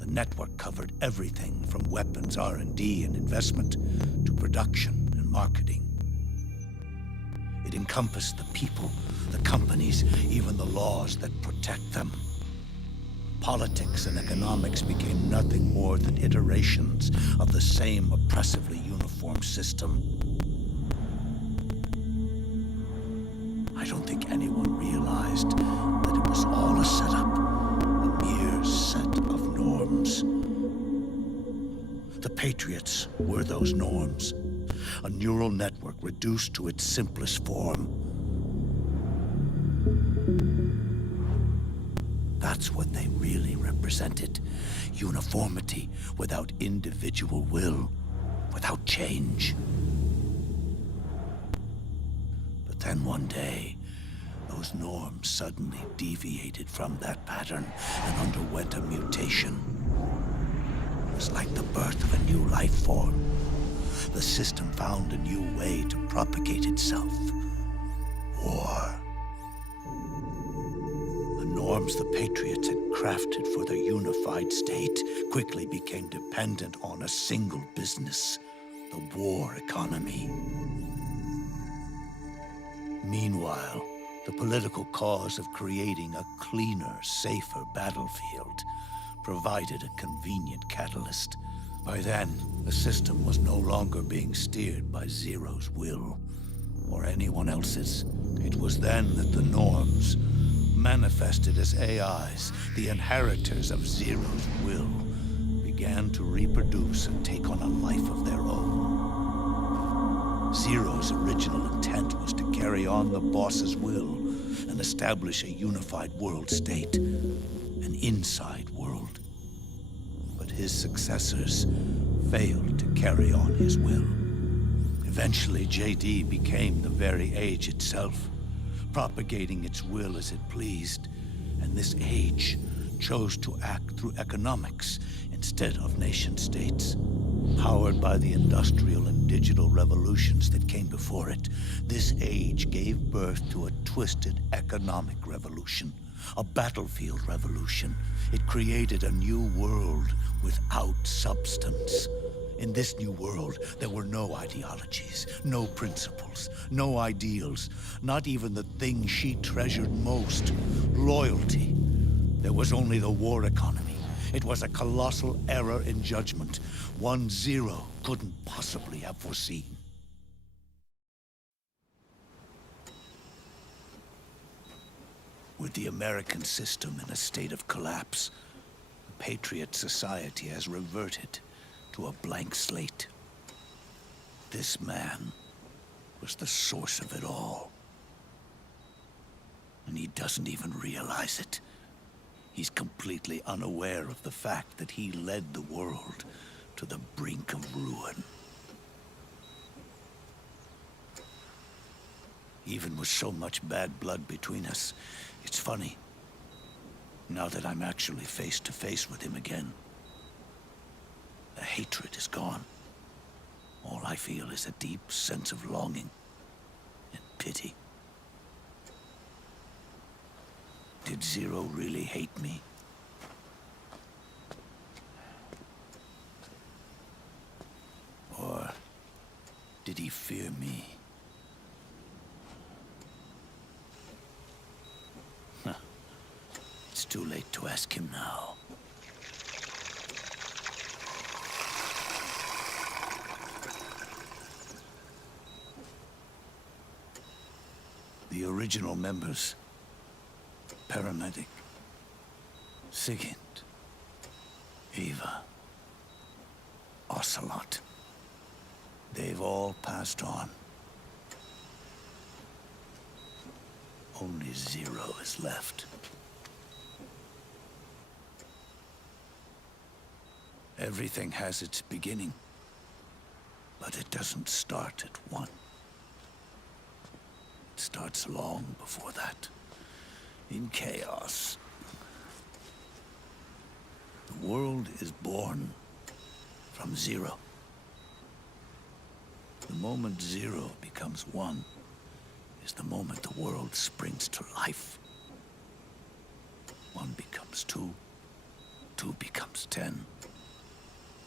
The network covered everything from weapons R&D and investment to production and marketing. It encompassed the people, the companies, even the laws that protect them. Politics and economics became nothing more than iterations of the same oppressively uniform system. I don't think anyone realized that it was all a setup, a mere set of norms. The Patriots were those norms, a neural network reduced to its simplest form. That's what they really represented. Uniformity without individual will, without change. But then one day, those norms suddenly deviated from that pattern and underwent a mutation. It was like the birth of a new life form. The system found a new way to propagate itself. War. The norms the Patriots had crafted for their unified state quickly became dependent on a single business, the war economy. Meanwhile, the political cause of creating a cleaner, safer battlefield provided a convenient catalyst. By then, the system was no longer being steered by Zero's will, or anyone else's. It was then that the norms, manifested as AIs, the inheritors of Zero's will, began to reproduce and take on a life of their own. Zero's original intent was to carry on the boss's will and establish a unified world state, an inside world. But his successors failed to carry on his will. Eventually, JD became the very age itself, propagating its will as it pleased, and this age chose to act through economics instead of nation-states. Powered by the industrial and digital revolutions that came before it, this age gave birth to a twisted economic revolution, a battlefield revolution. It created a new world without substance. In this new world, there were no ideologies, no principles, no ideals, not even the thing she treasured most, loyalty. There was only the war economy. It was a colossal error in judgment, one Zero couldn't possibly have foreseen. With the American system in a state of collapse, the Patriot society has reverted to a blank slate. This man was the source of it all. And he doesn't even realize it. He's completely unaware of the fact that he led the world to the brink of ruin. Even with so much bad blood between us, it's funny. Now that I'm actually face to face with him again, the hatred is gone. All I feel is a deep sense of longing and pity. Did Zero really hate me? Or did he fear me? Huh. It's too late to ask him now. The original members, Paramedic, Sigint, Eva, Ocelot. They've all passed on. Only Zero is left. Everything has its beginning, but it doesn't start at one. It starts long before that. In chaos. The world is born from Zero. The moment 0 becomes 1 is the moment the world springs to life. 1 becomes 2, 2 becomes 10,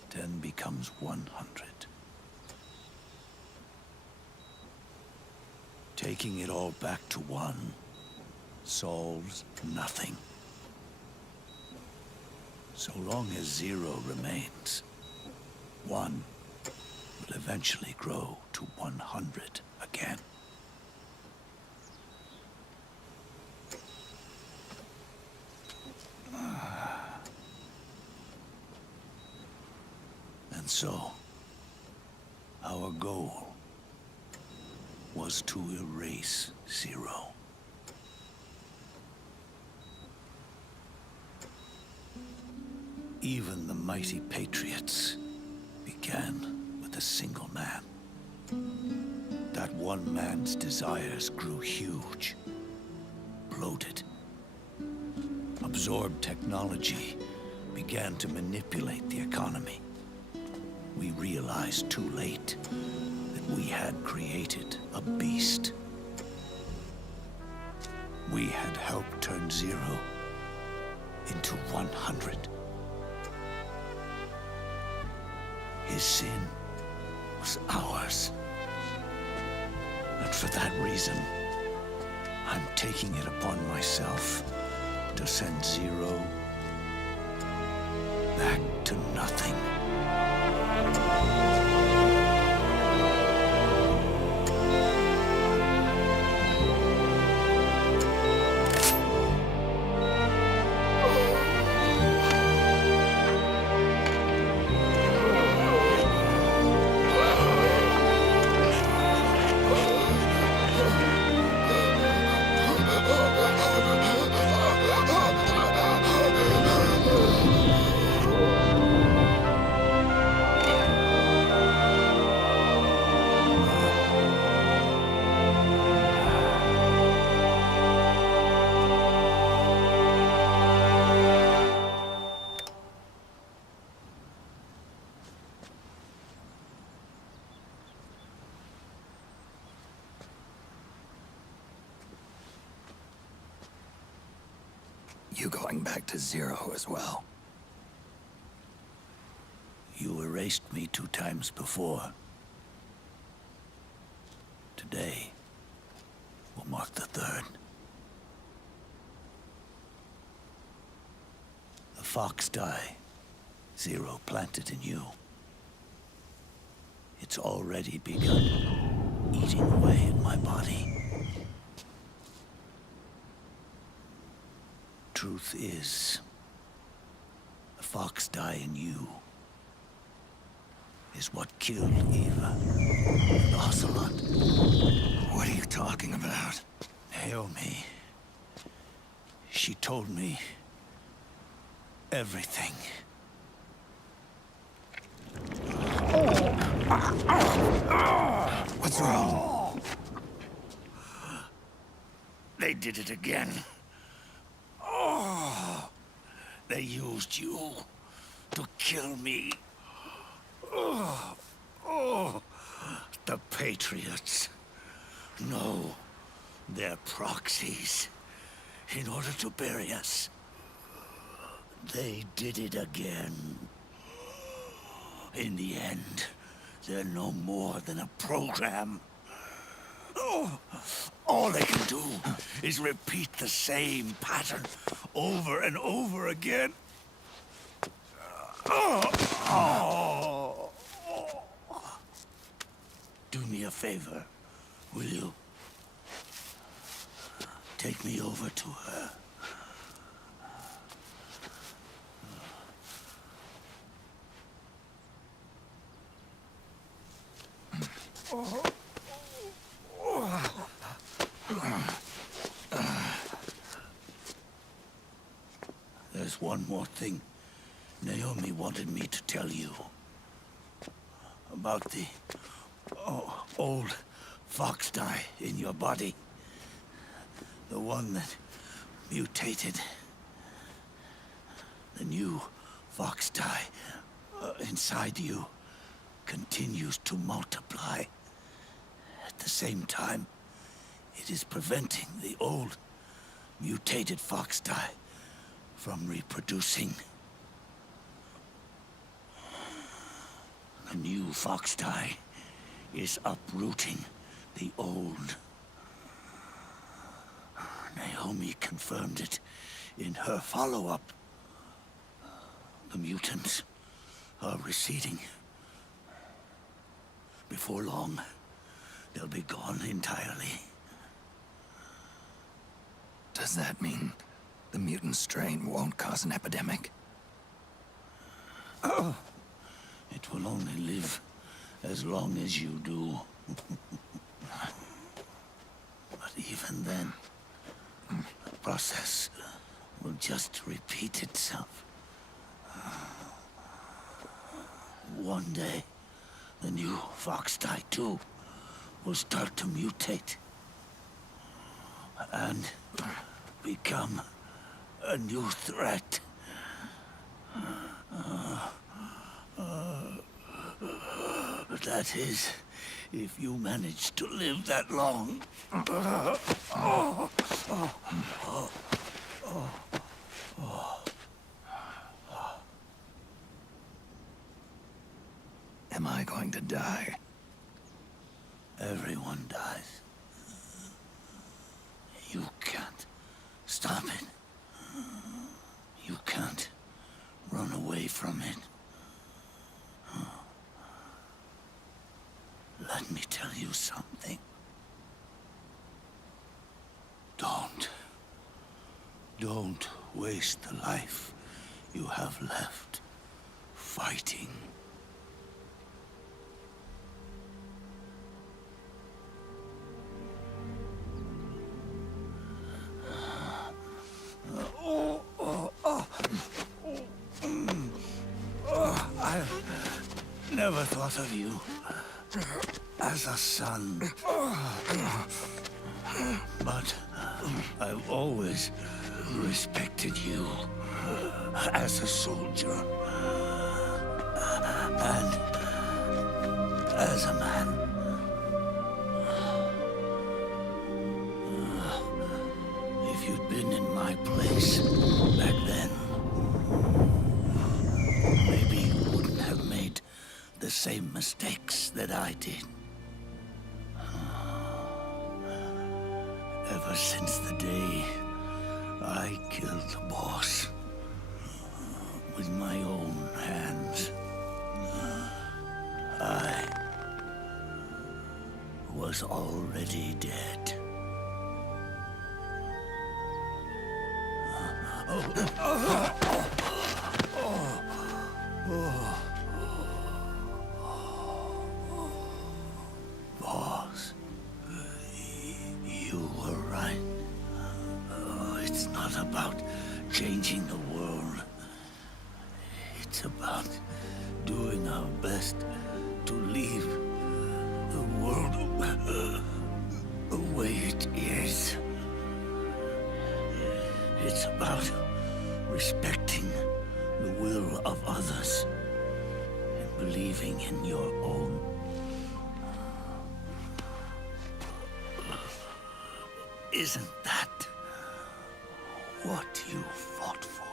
10 becomes 100. Taking it all back to 1 solves nothing. So long as 0 remains, 1 will eventually grow to 100 again. And so, our goal was to erase 0. Even the mighty patriots began with a single man. That one man's desires grew huge, bloated, absorbed technology, began to manipulate the economy. We realized too late that we had created a beast. We had helped turn 0 into 100. His sin was ours. And for that reason, I'm taking it upon myself to send 0 back to nothing. You going back to 0 as well? You erased me 2 times before. Today will mark the 3rd. The fox die 0 planted in you. It's already begun eating away at my body. Truth is, the fox die in you is what killed Eva and Ocelot. What are you talking about? Naomi. She told me everything. What's wrong? They did it again. They used you to kill me. The Patriots. No, they're proxies. In order to bury us. They did it again. In the end, they're no more than a program. All they can do is repeat the same pattern over and over again. Do me a favor, will you? Take me over to her. There's one more thing Naomi wanted me to tell you. About the old fox die in your body. The one that mutated. The new fox die inside you continues to multiply. At the same time, it is preventing the old, mutated foxdie from reproducing. The new foxdie is uprooting the old. Naomi confirmed it in her follow-up. The mutants are receding. Before long, they'll be gone entirely. Does that mean the mutant strain won't cause an epidemic? Oh, it will only live as long as you do. But even then, the process will just repeat itself. One day, the new foxdie too will start to mutate and become a new threat. That is, if you manage to live that long. Am I going to die? Everyone dies. You can't stop it. You can't run away from it. Let me tell you something. Don't waste the life you have left fighting. I never thought of you as a son. But I've always respected you as a soldier and as a man. If you'd been in my place back then, maybe you wouldn't have made the same mistakes that I did. Ever since the day I killed the boss with my own hands, I was already dead. Boss, you were right. It's not about changing the world. It's about doing our best to leave the world the way it is. It's about respecting the will of others and believing in your own. Isn't that what you fought for?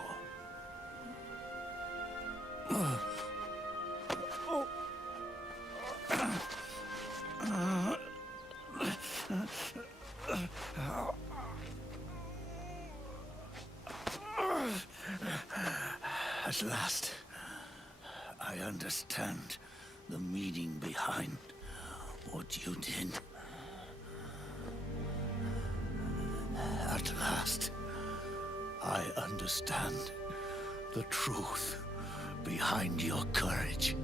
At last, I understand the meaning behind what you did. At last, I understand the truth behind your courage.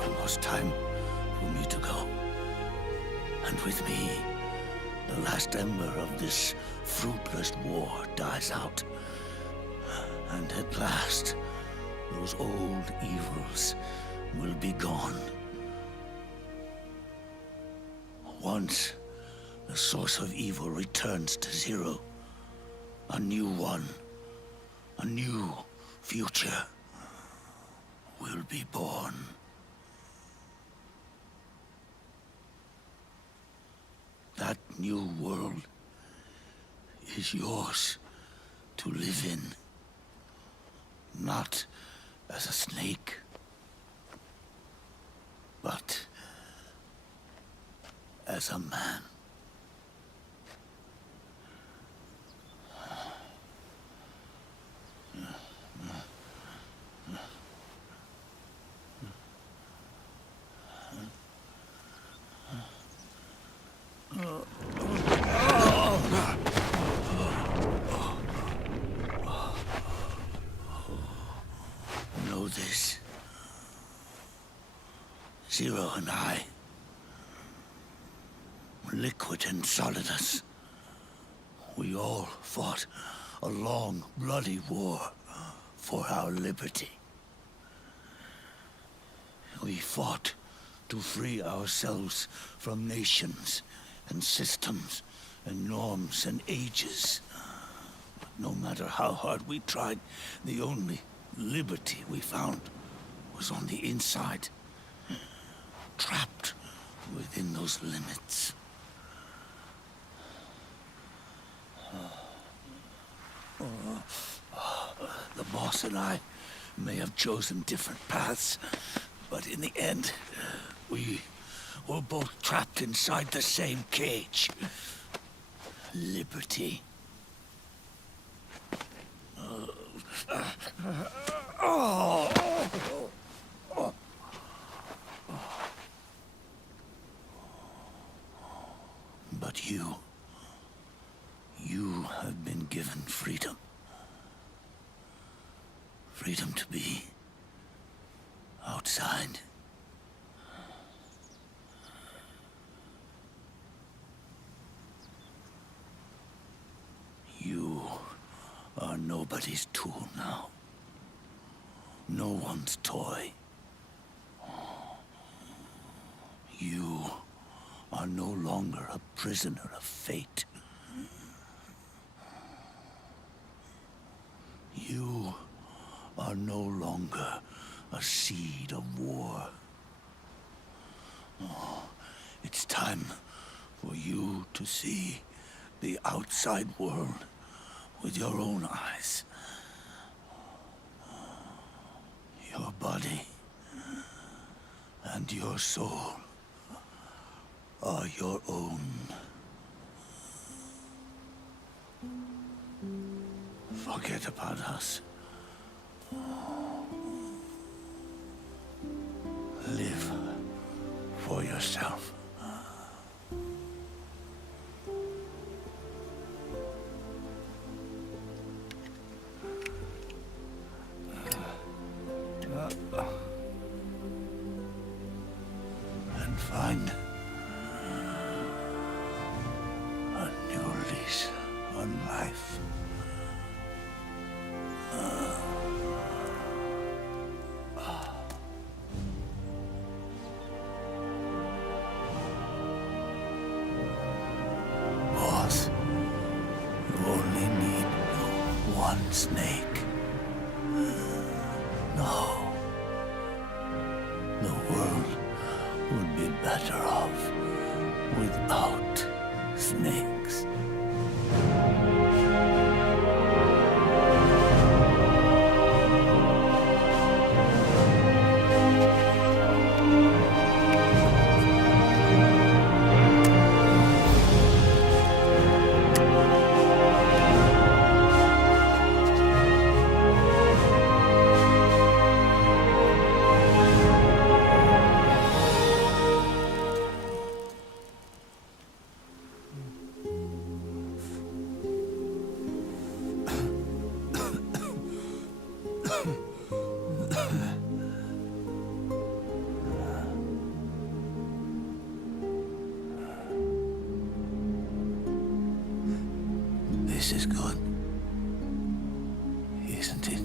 It's almost time for me to go. And with me, the last ember of this fruitless war dies out. And at last, those old evils will be gone. Once the source of evil returns to zero, a new one, a new future will be born. That new world is yours to live in. Not as a snake, but as a man. Know this. Zero and I, Liquid and Solidus, we all fought a long, bloody war for our liberty. We fought to free ourselves from nations and systems and norms and ages. But no matter how hard we tried, the only liberty we found was on the inside, trapped within those limits. The boss and I may have chosen different paths, but in the end, we were both trapped inside the same cage. Liberty. But you have been given freedom. Freedom to be outside. You are nobody's tool now. No one's toy. You are no longer a prisoner of fate. You are no longer a seed of war. It's time for you to see the outside world with your own eyes. Your body and your soul are your own. Forget about us. Live for yourself. And find a new lease on life. Boss, you only need one snake. No. The world would be better off without snakes. gone, isn't it?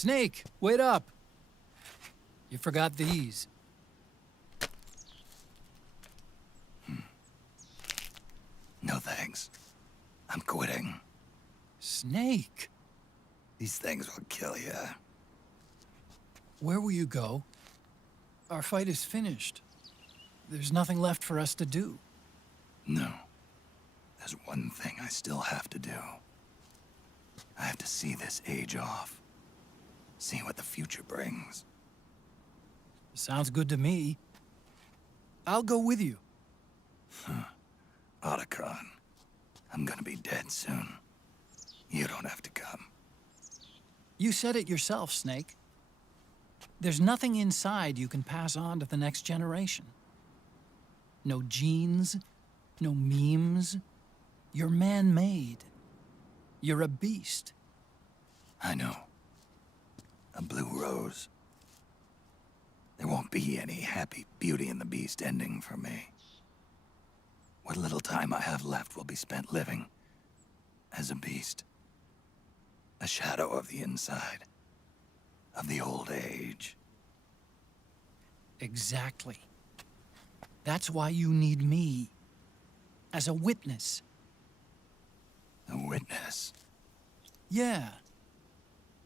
Snake, wait up! You forgot these. No thanks. I'm quitting. Snake! These things will kill you. Where will you go? Our fight is finished. There's nothing left for us to do. No. There's one thing I still have to do. I have to see this age off. See what the future brings. Sounds good to me. I'll go with you. Otacon, I'm gonna be dead soon. You don't have to come. You said it yourself, Snake. There's nothing inside you can pass on to the next generation. No genes, no memes. You're man-made. You're a beast. I know. A blue rose. There won't be any happy Beauty and the Beast ending for me. What little time I have left will be spent living as a beast. A shadow of the inside. Of the old age. Exactly. That's why you need me. As a witness. A witness? Yeah.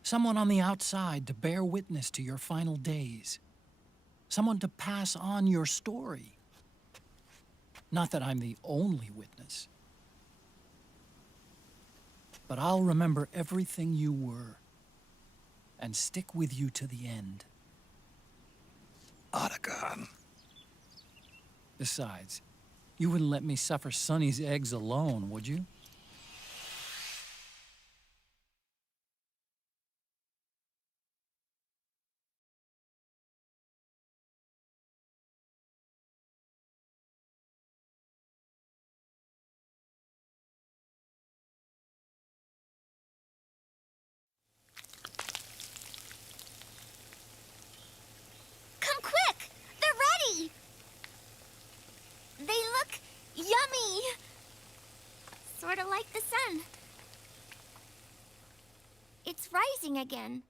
Someone on the outside to bear witness to your final days. Someone to pass on your story. Not that I'm the only witness. But I'll remember everything you were. And stick with you to the end. Otacon. Besides, you wouldn't let me suffer Sonny's eggs alone, would you? Come quick! They're ready! They look yummy! Sort of like the sun. It's rising again.